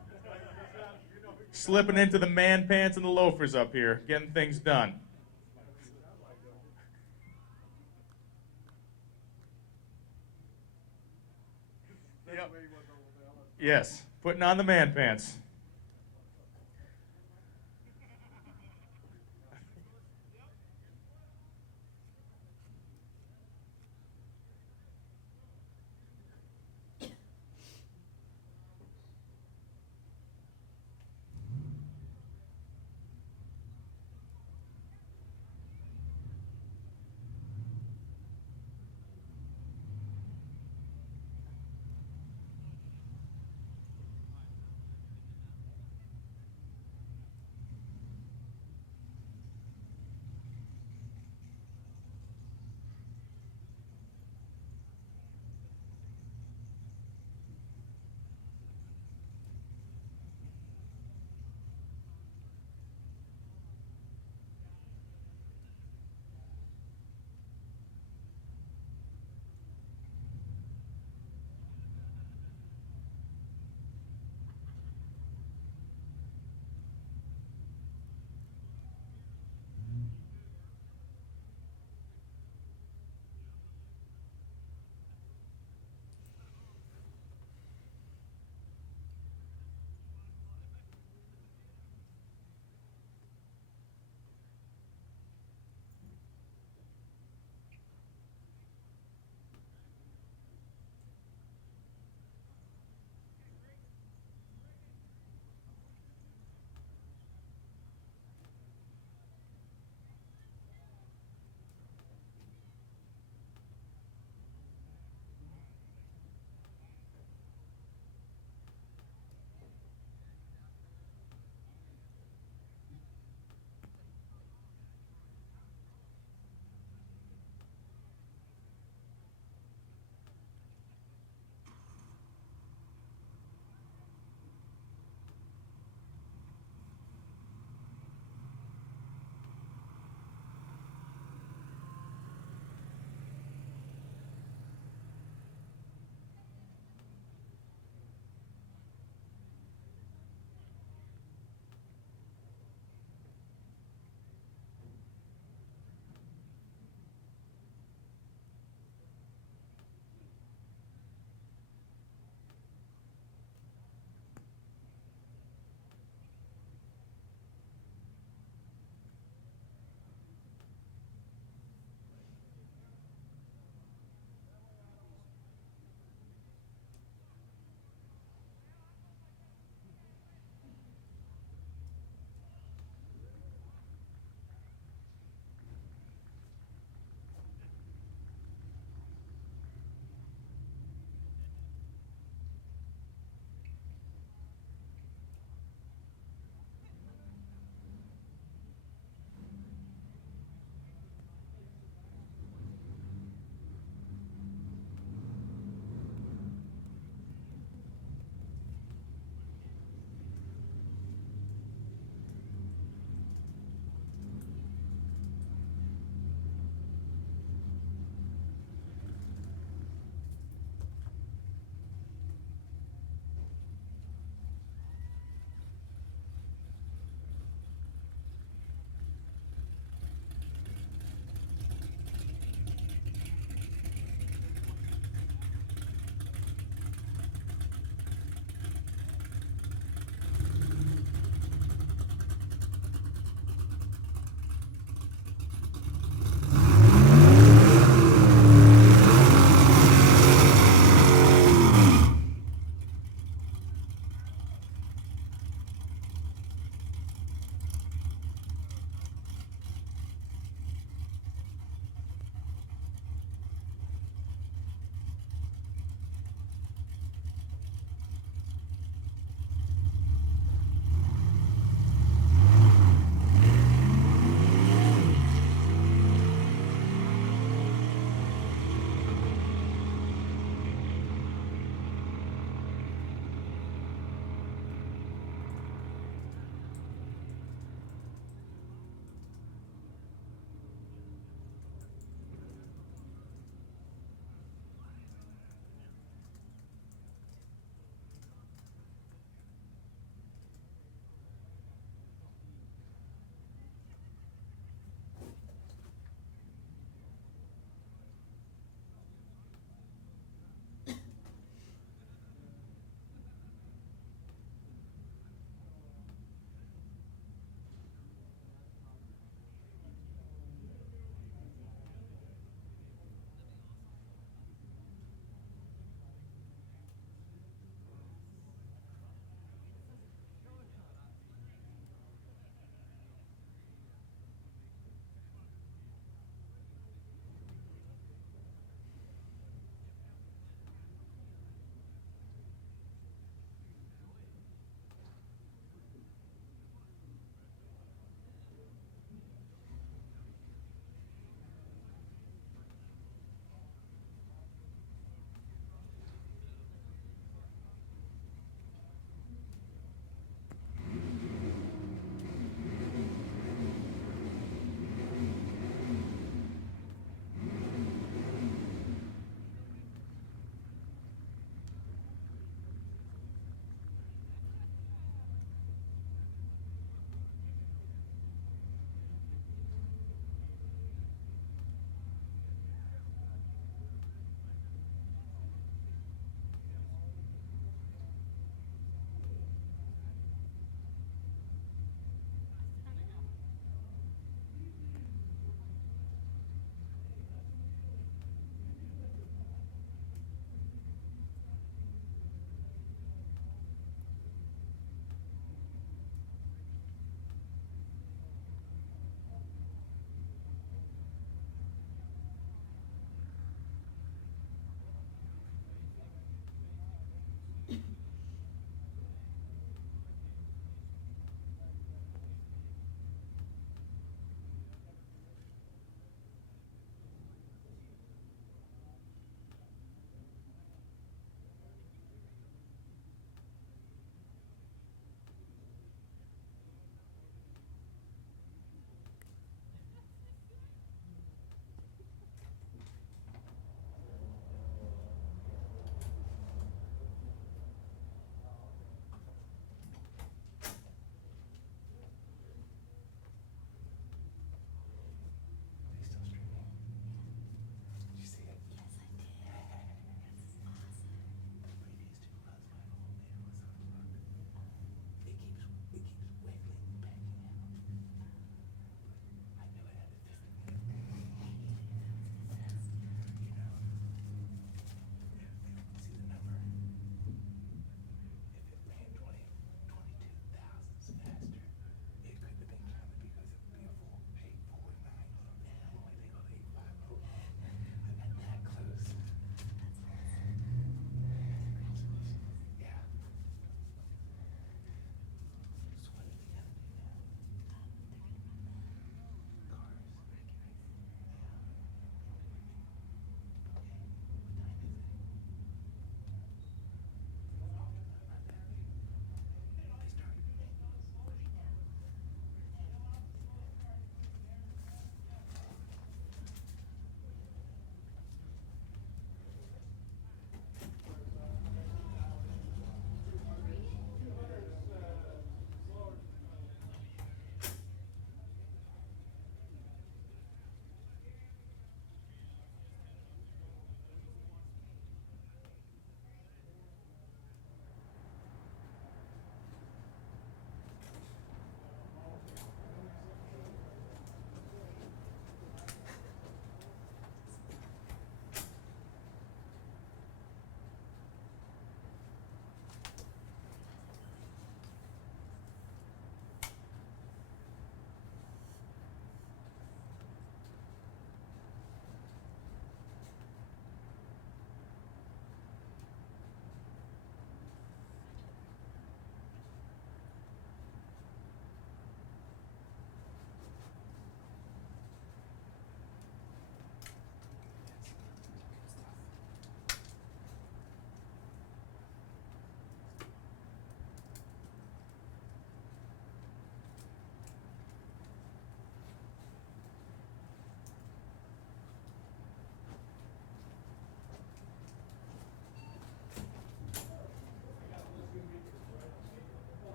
Slipping into the man pants and the loafers up here, getting things done. Yep. Yes, putting on the man pants.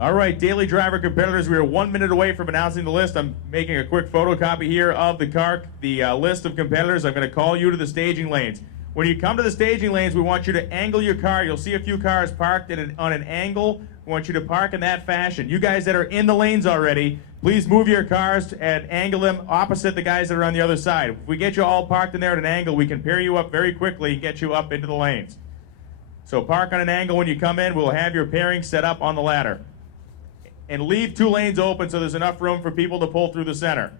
All right, daily driver competitors, we are 1 minute away from announcing the list. I'm making a quick photocopy here of the list of competitors. I'm going to call you to the staging lanes. When you come to the staging lanes, we want you to angle your car. You'll see a few cars parked on an angle. We want you to park in that fashion. You guys that are in the lanes already, please move your cars and angle them opposite the guys that are on the other side. If we get you all parked in there at an angle, we can pair you up very quickly and get you up into the lanes. So park on an angle when you come in. We'll have your pairing set up on the ladder. And leave 2 lanes open so there's enough room for people to pull through the center.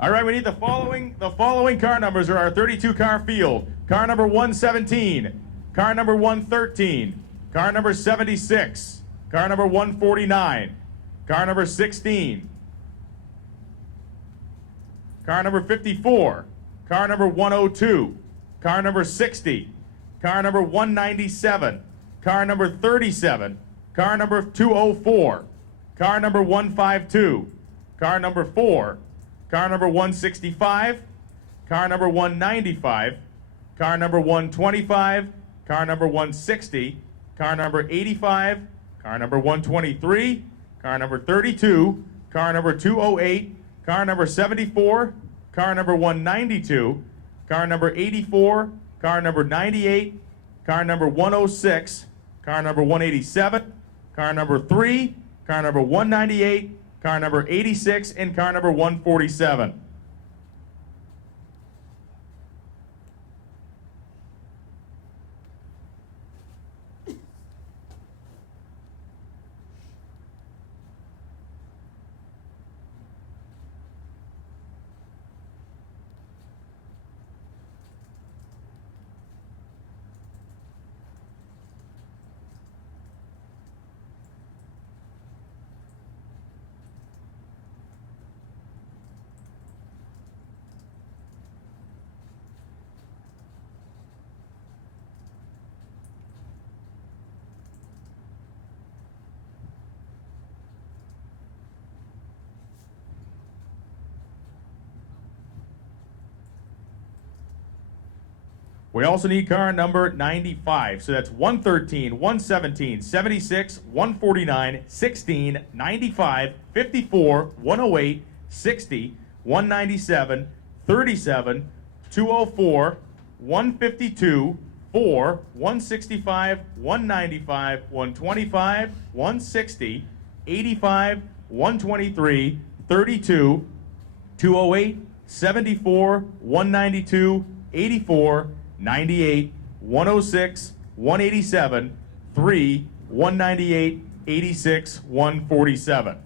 All right, we need the following car numbers are our 32 car field. Car number 117, car number 113, car number 76, car number 149, car number 16, car number 54, car number 102, car number 60, car number 197, car number 37, car number 204, car number 152, car number 4, car number 165, car number 195, car number 125, car number 160, car number 85, car number 123, car number 32, car number 208, car number 74, car number 192, car number 84, car number 98, car number 106, car number 187, car number 3, car number 198, car number 86, and car number 147. We also need car number 95. So that's 113, 117, 76, 149, 16, 95, 54, 108, 60, 197, 37, 204, 152, 4, 165, 195, 125, 160, 85, 123, 32, 208, 74, 192, 84, 98, 106, 187, 3, 198, 86, 147.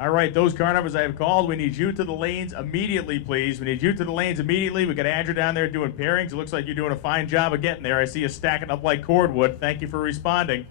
All right, those car numbers I have called. We need you to the lanes immediately, please. We need you to the lanes immediately. We got Andrew down there doing pairings. It looks like you're doing a fine job of getting there. I see you stacking up like cordwood. Thank you for responding.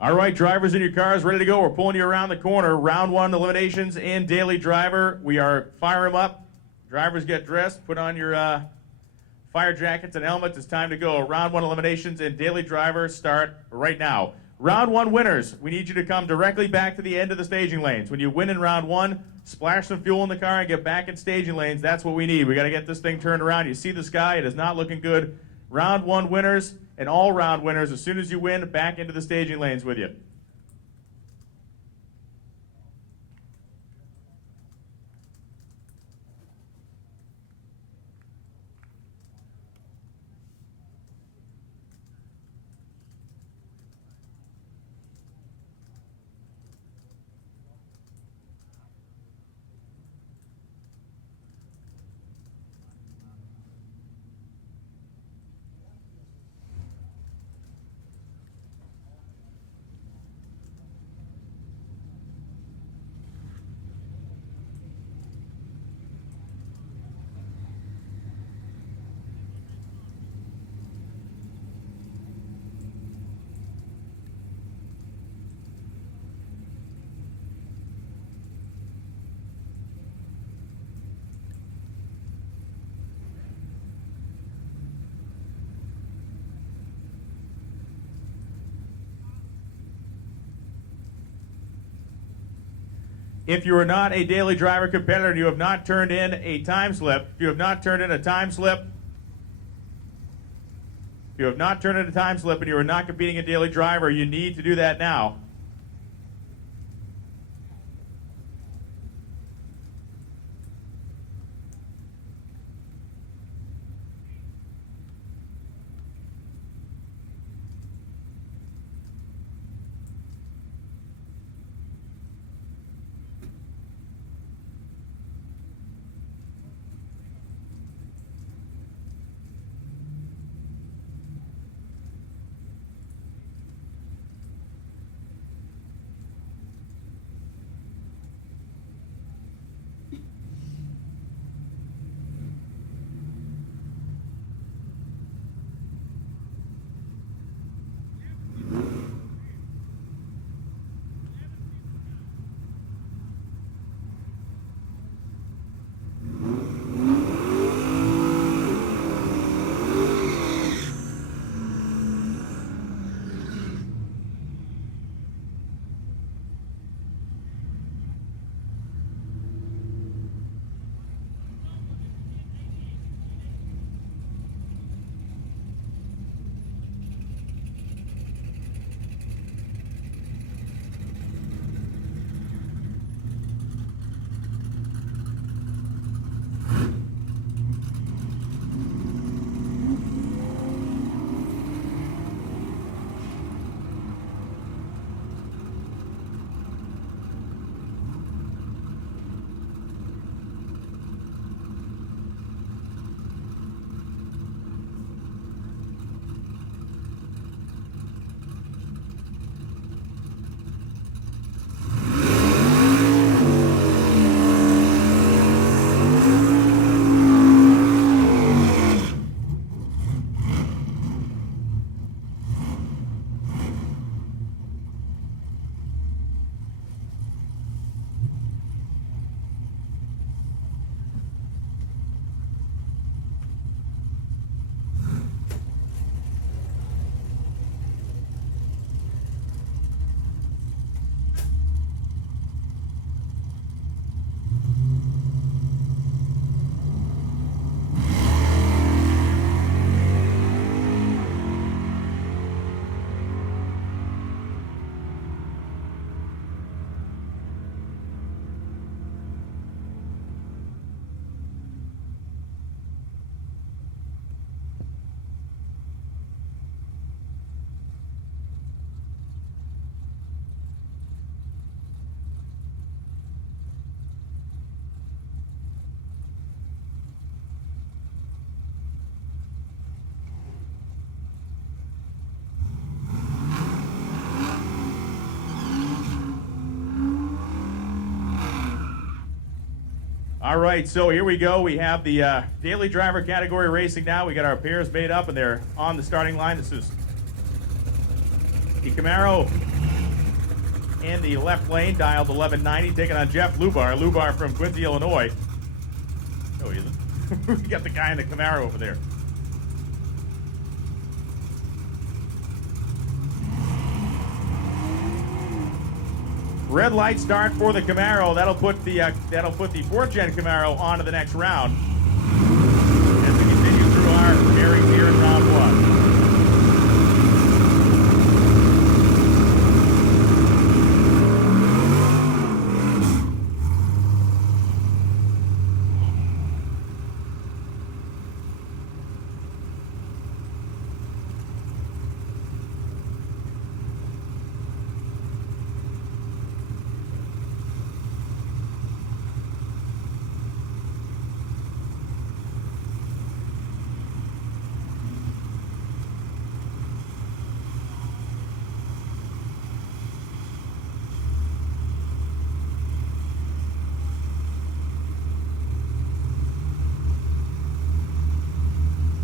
All right, drivers in your cars, ready to go. We're pulling you around the corner. Round 1 eliminations and daily driver. We are fire 'em up. Drivers get dressed. Put on your fire jackets and helmets. It's time to go. Round 1 eliminations and daily driver start right now. Round 1 winners. We need you to come directly back to the end of the staging lanes. When you win in round 1, splash some fuel in the car and get back in staging lanes. That's what we need. We got to get this thing turned around. You see the sky. It is not looking good. Round 1 winners and all round winners. As soon as you win, back into the staging lanes with you. If you are not a daily driver competitor and you have not turned in a time slip, if you have not turned in a time slip, and you are not competing a daily driver, you need to do that now. All right, so here we go. We have the daily driver category racing now. We got our pairs made up, and they're on the starting line. This is The Camaro in the left lane, dialed 1190, taking on Jeff Lubar. Lubar from Quincy, Illinois. No, he isn't. We got the guy in the Camaro over there. Red light start for the Camaro. That'll put the fourth gen Camaro onto the next round as we continue through our pairings here in round one.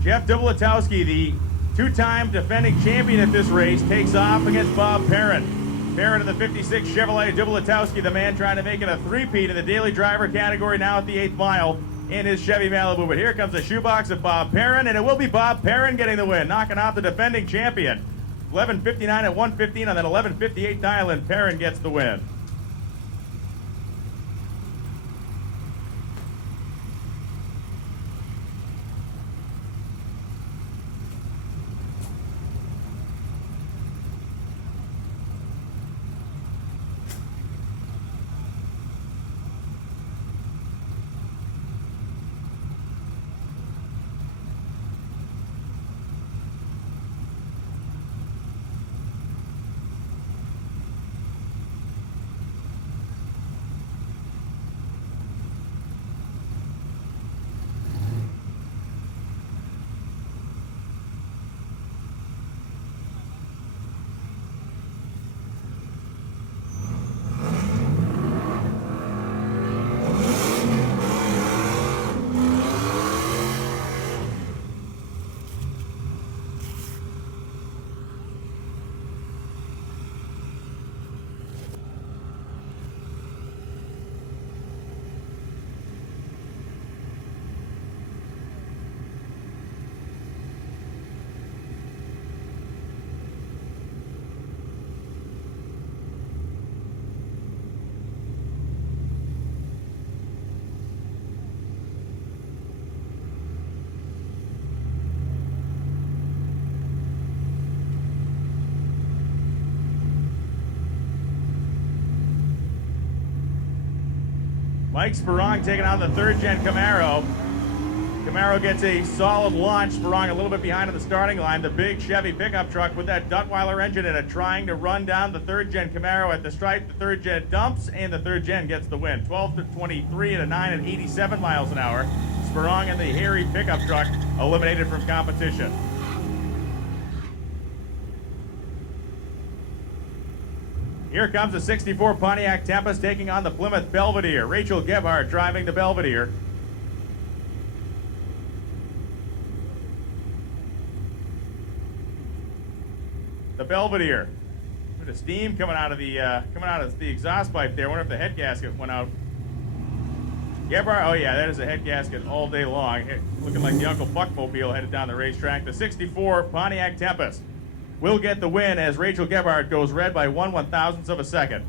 Jeff Dublitowski, the two-time defending champion at this race, takes off against Bob Perrin. Perrin in the 56 Chevrolet. Dublitowski, the man trying to make it a three-peat in the daily driver category now at the 8th mile in his Chevy Malibu. But here comes the shoebox of Bob Perrin, and it will be Bob Perrin getting the win, knocking out the defending champion. 11:59 at 1:15 on that 11:58 dial-in. Perrin gets the win. Mike Spurong taking on the third-gen Camaro. Camaro gets a solid launch. Spurong a little bit behind on the starting line. The big Chevy pickup truck with that Duttweiler engine in it, trying to run down the third-gen Camaro at the stripe. The third-gen dumps, and the third-gen gets the win. 12:23 at a 9 at 87 miles an hour. Spurong and the hairy pickup truck eliminated from competition. Here comes the 64 Pontiac Tempest taking on the Plymouth Belvedere. Rachel Gebhardt driving the Belvedere. The Belvedere. Bit of steam coming out of the exhaust pipe there. I wonder if the head gasket went out. Gebhardt, oh yeah, that is a head gasket all day long. Looking like the Uncle Buck mobile headed down the racetrack. The 64 Pontiac Tempest will get the win as Rachel Gebhardt goes red by 1/1000th of a second.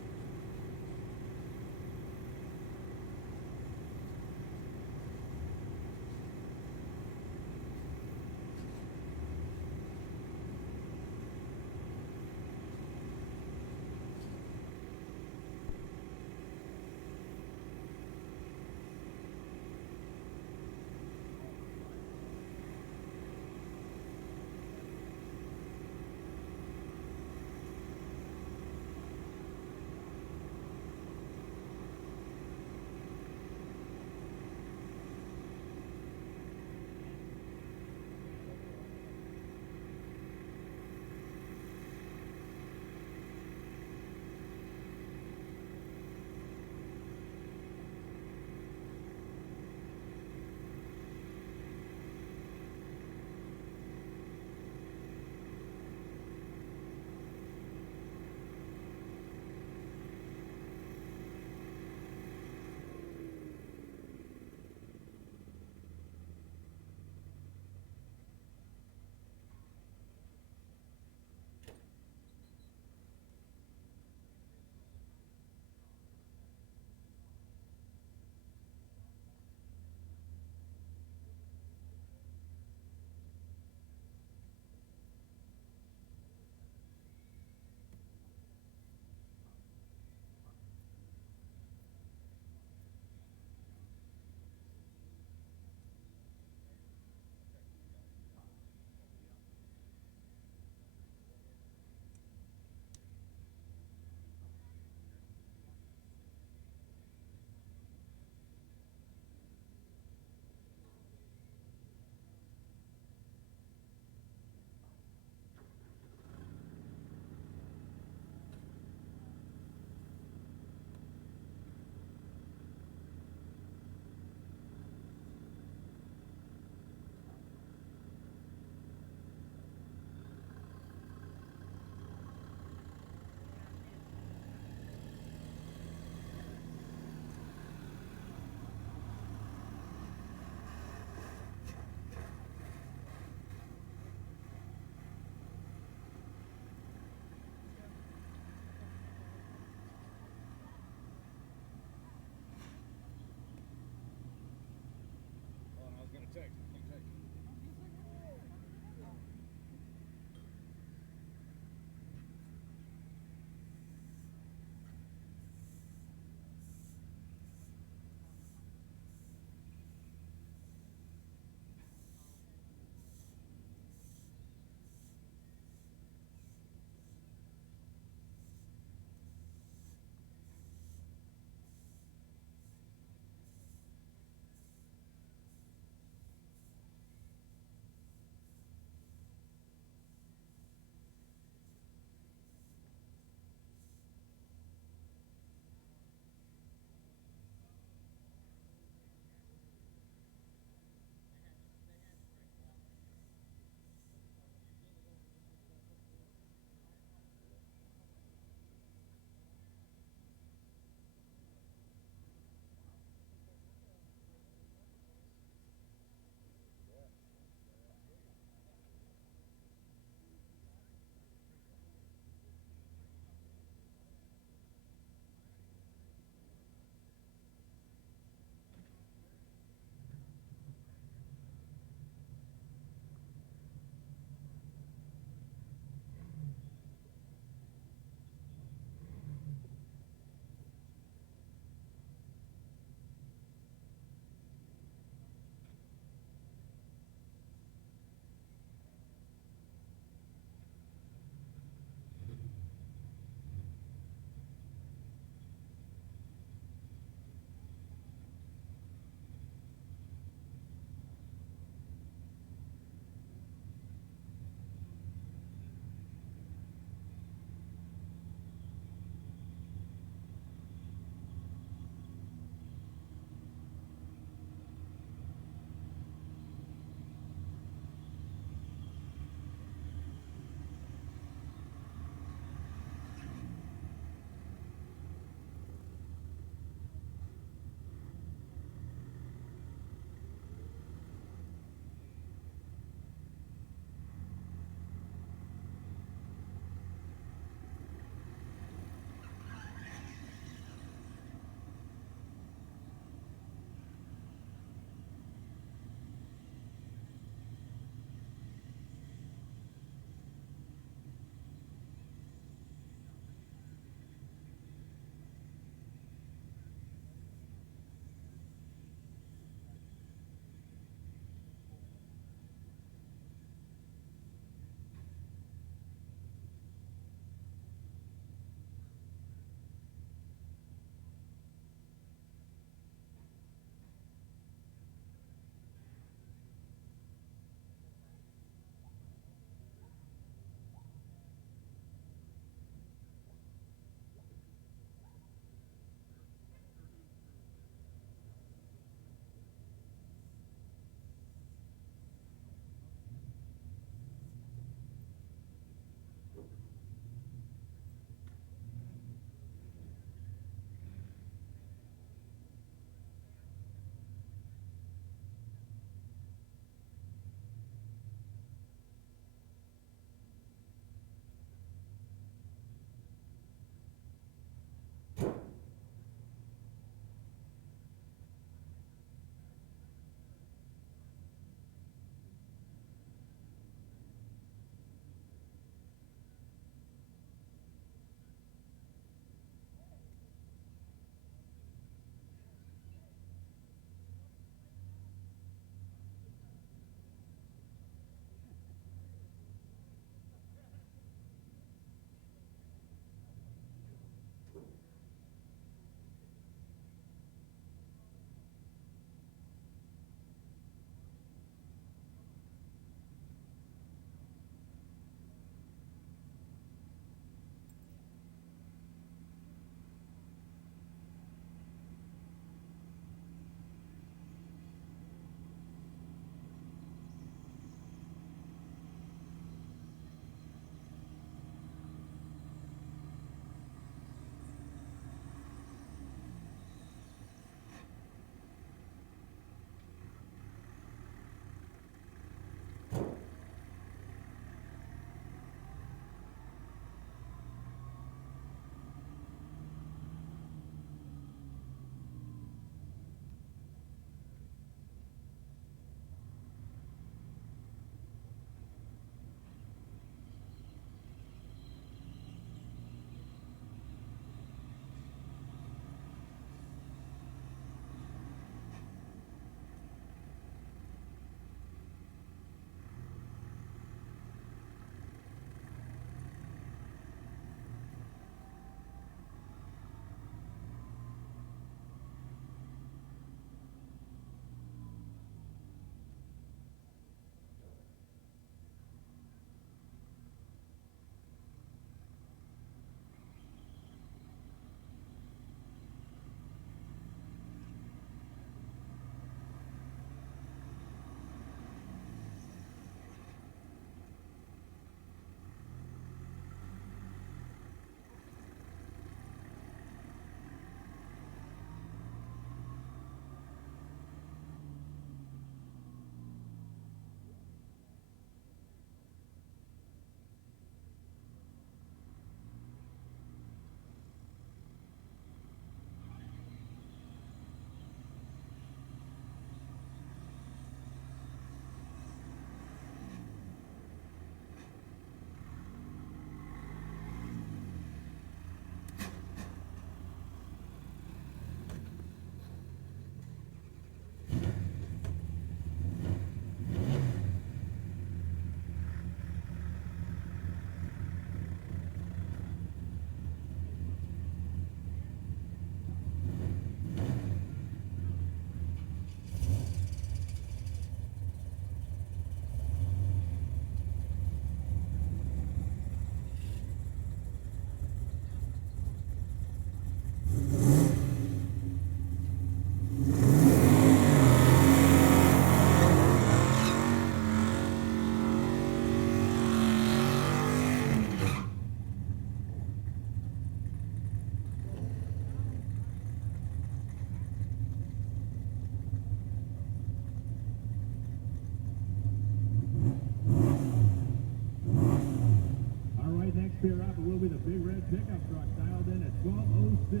big red pickup truck dialed in at 12:06,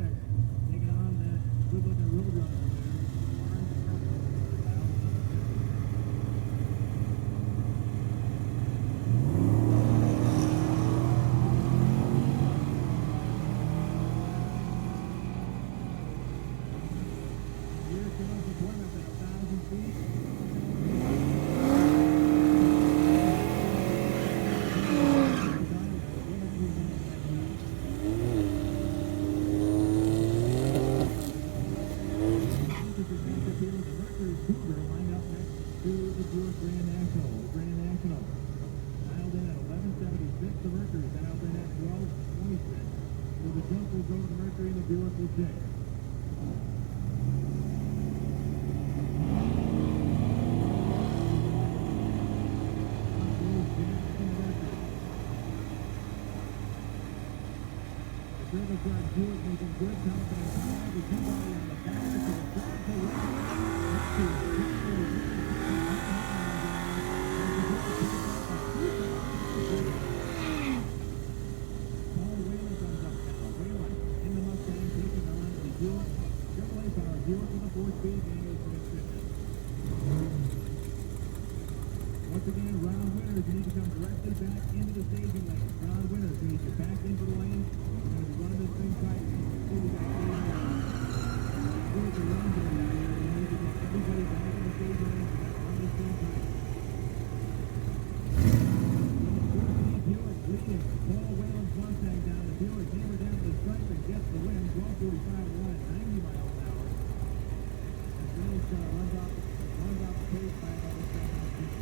taking on that good-looking Roadrunner over there. Orange and purple, dialed in at 50. Here comes the Plymouth at 1,000 feet. Mercury Cougar lined up next to the Buick Grand National. The Grand National dialed in at 11:76. The Mercury dialed in at 12:26. So the jump will go to the Mercury and the Buick will change. Riverside Buick making good confidence. The two-body on the back to the front to Paul Whalen comes up now. Whalen in the Mustang taking on the Buick. AAA power Buick with a 4-speed manual transmission. Once again, round winners, you need to come directly back into the staging lane. Round winners, you need to back into the lane. You're going to be running this thing tight. See we got everybody back in the staging lane. We got to run this thing tight. Buick leading Paul Whalen's Mustang down. The Buick hammered down the stripe and gets the win. 12:45 run at 90 miles an hour. As Reynolds runs off the pace by about a second or two.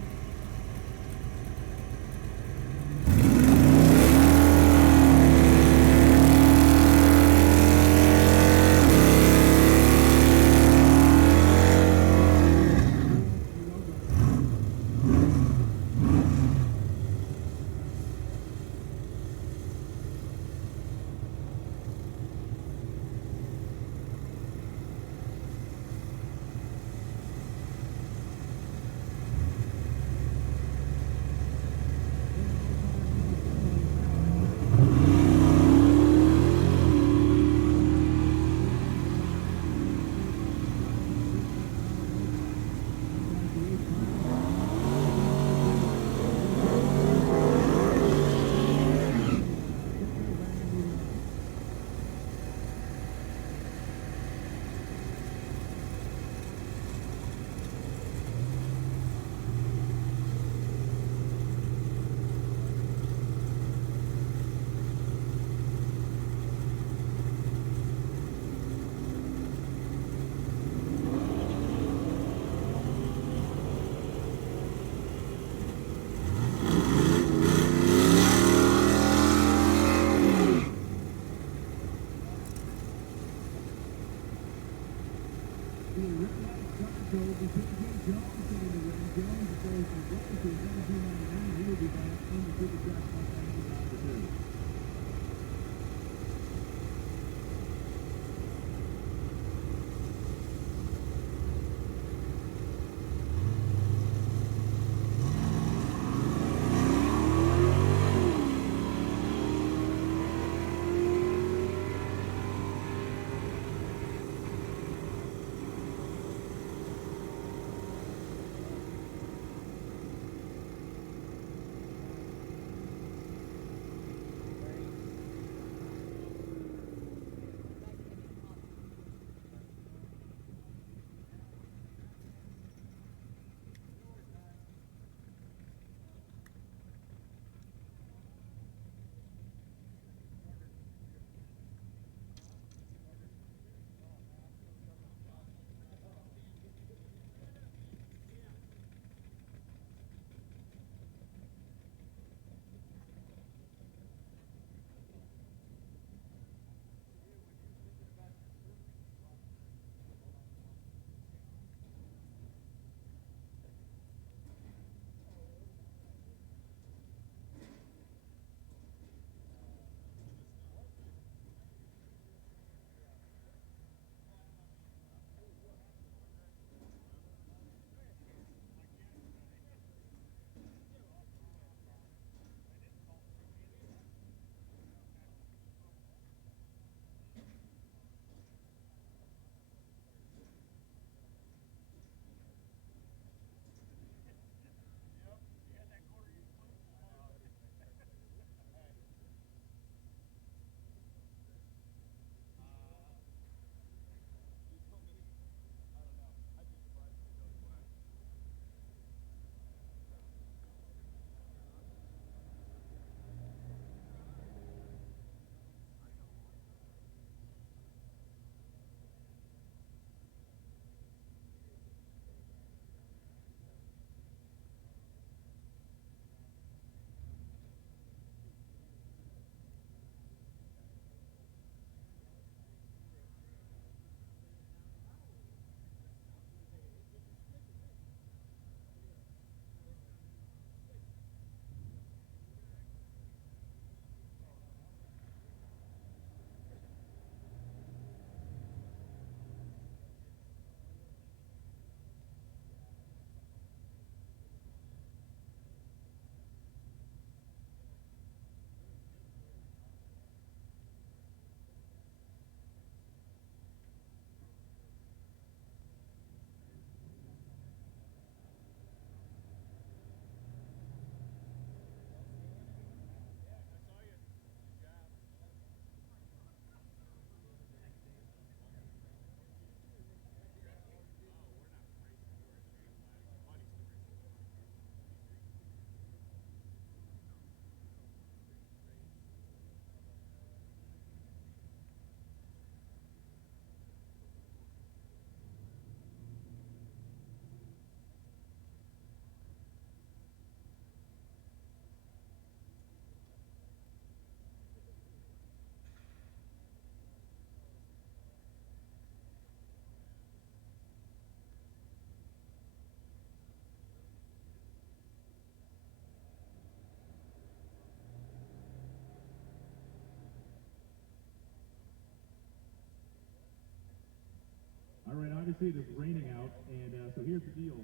obviously it is raining out, and so here's the deal.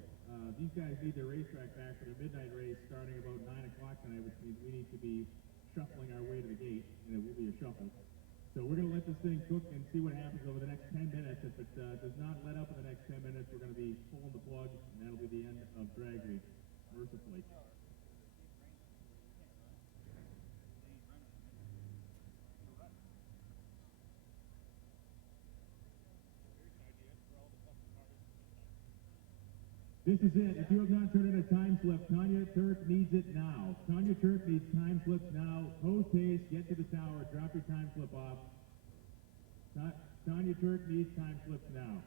These guys need their racetrack back for their midnight race starting about 9 o'clock tonight, which means we need to be shuffling our way to the gate, and it will be a shuffle. So we're going to let this thing cook and see what happens over the next 10 minutes. If it does not let up in the next 10 minutes, we're going to be pulling the plug, and that'll be the end of drag week, mercifully. This is it. If you have not turned in a time slip, Tanya Turk needs it now. Tanya Turk needs time slips now. Post haste, get to the tower, drop your time slip off. Tanya Turk needs time slips now.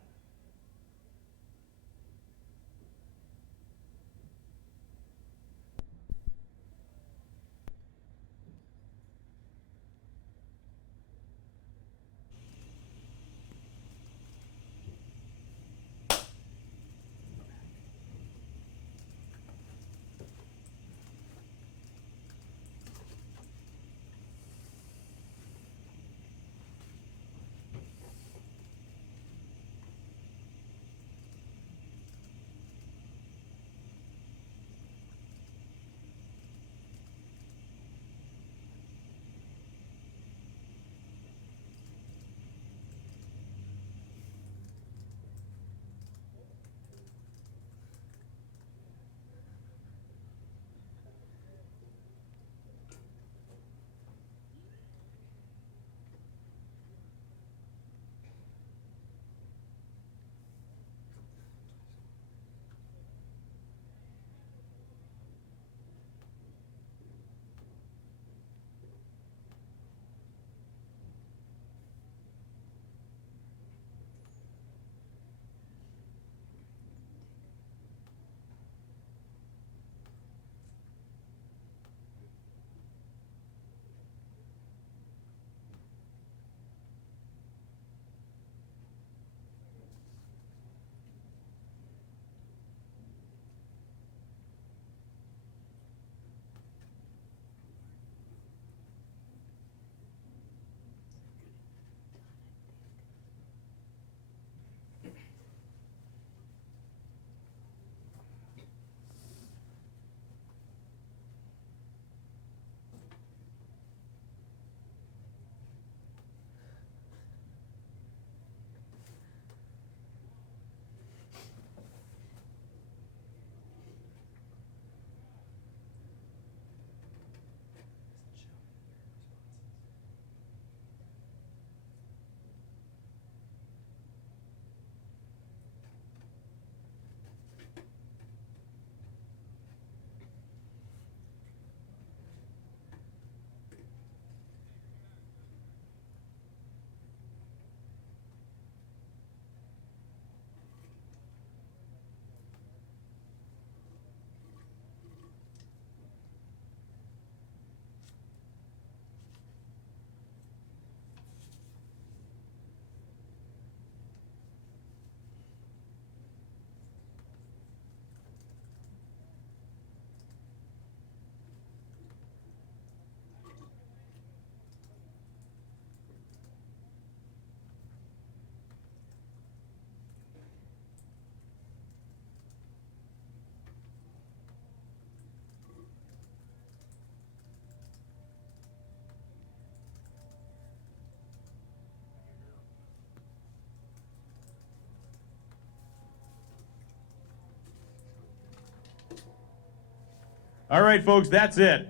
All right, folks, that's it.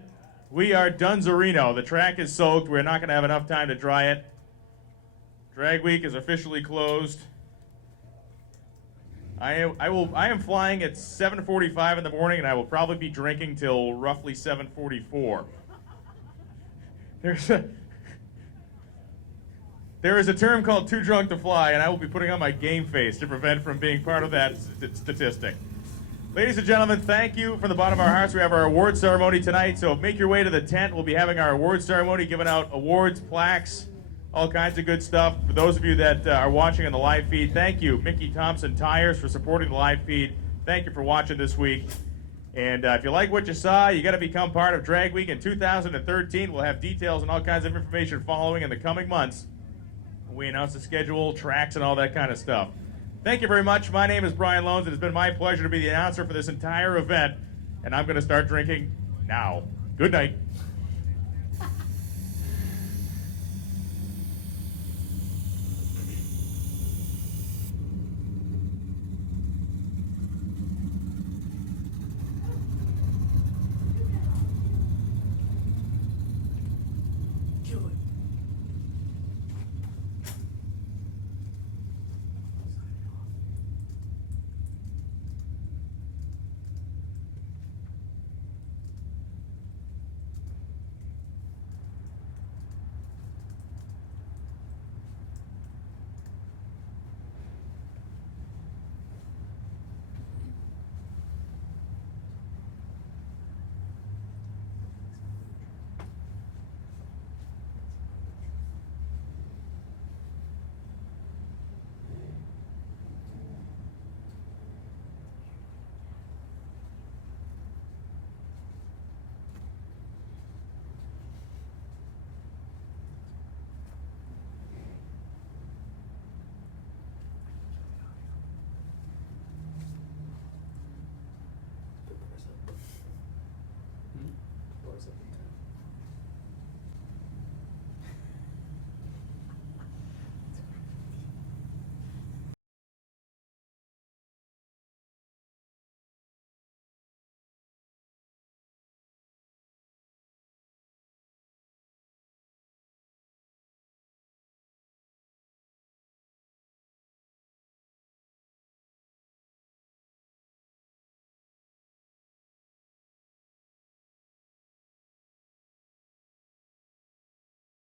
We are Dunzerino. The track is soaked. We're not going to have enough time to dry it. Drag week is officially closed. I am flying at 7:45 in the morning, and I will probably be drinking till roughly 7:44. There is a term called too drunk to fly, and I will be putting on my game face to prevent from being part of that statistic. Ladies and gentlemen, thank you from the bottom of our hearts. We have our award ceremony tonight, so make your way to the tent. We'll be having our award ceremony, giving out awards, plaques, all kinds of good stuff. For those of you that are watching on the live feed, thank you, Mickey Thompson Tires, for supporting the live feed. Thank you for watching this week. And if you like what you saw, you got to become part of Drag Week in 2013. We'll have details and all kinds of information following in the coming months. We announce the schedule, tracks, and all that kind of stuff. Thank you very much. My name is Brian Loans. It has been my pleasure to be the announcer for this entire event, and I'm going to start drinking now. Good night.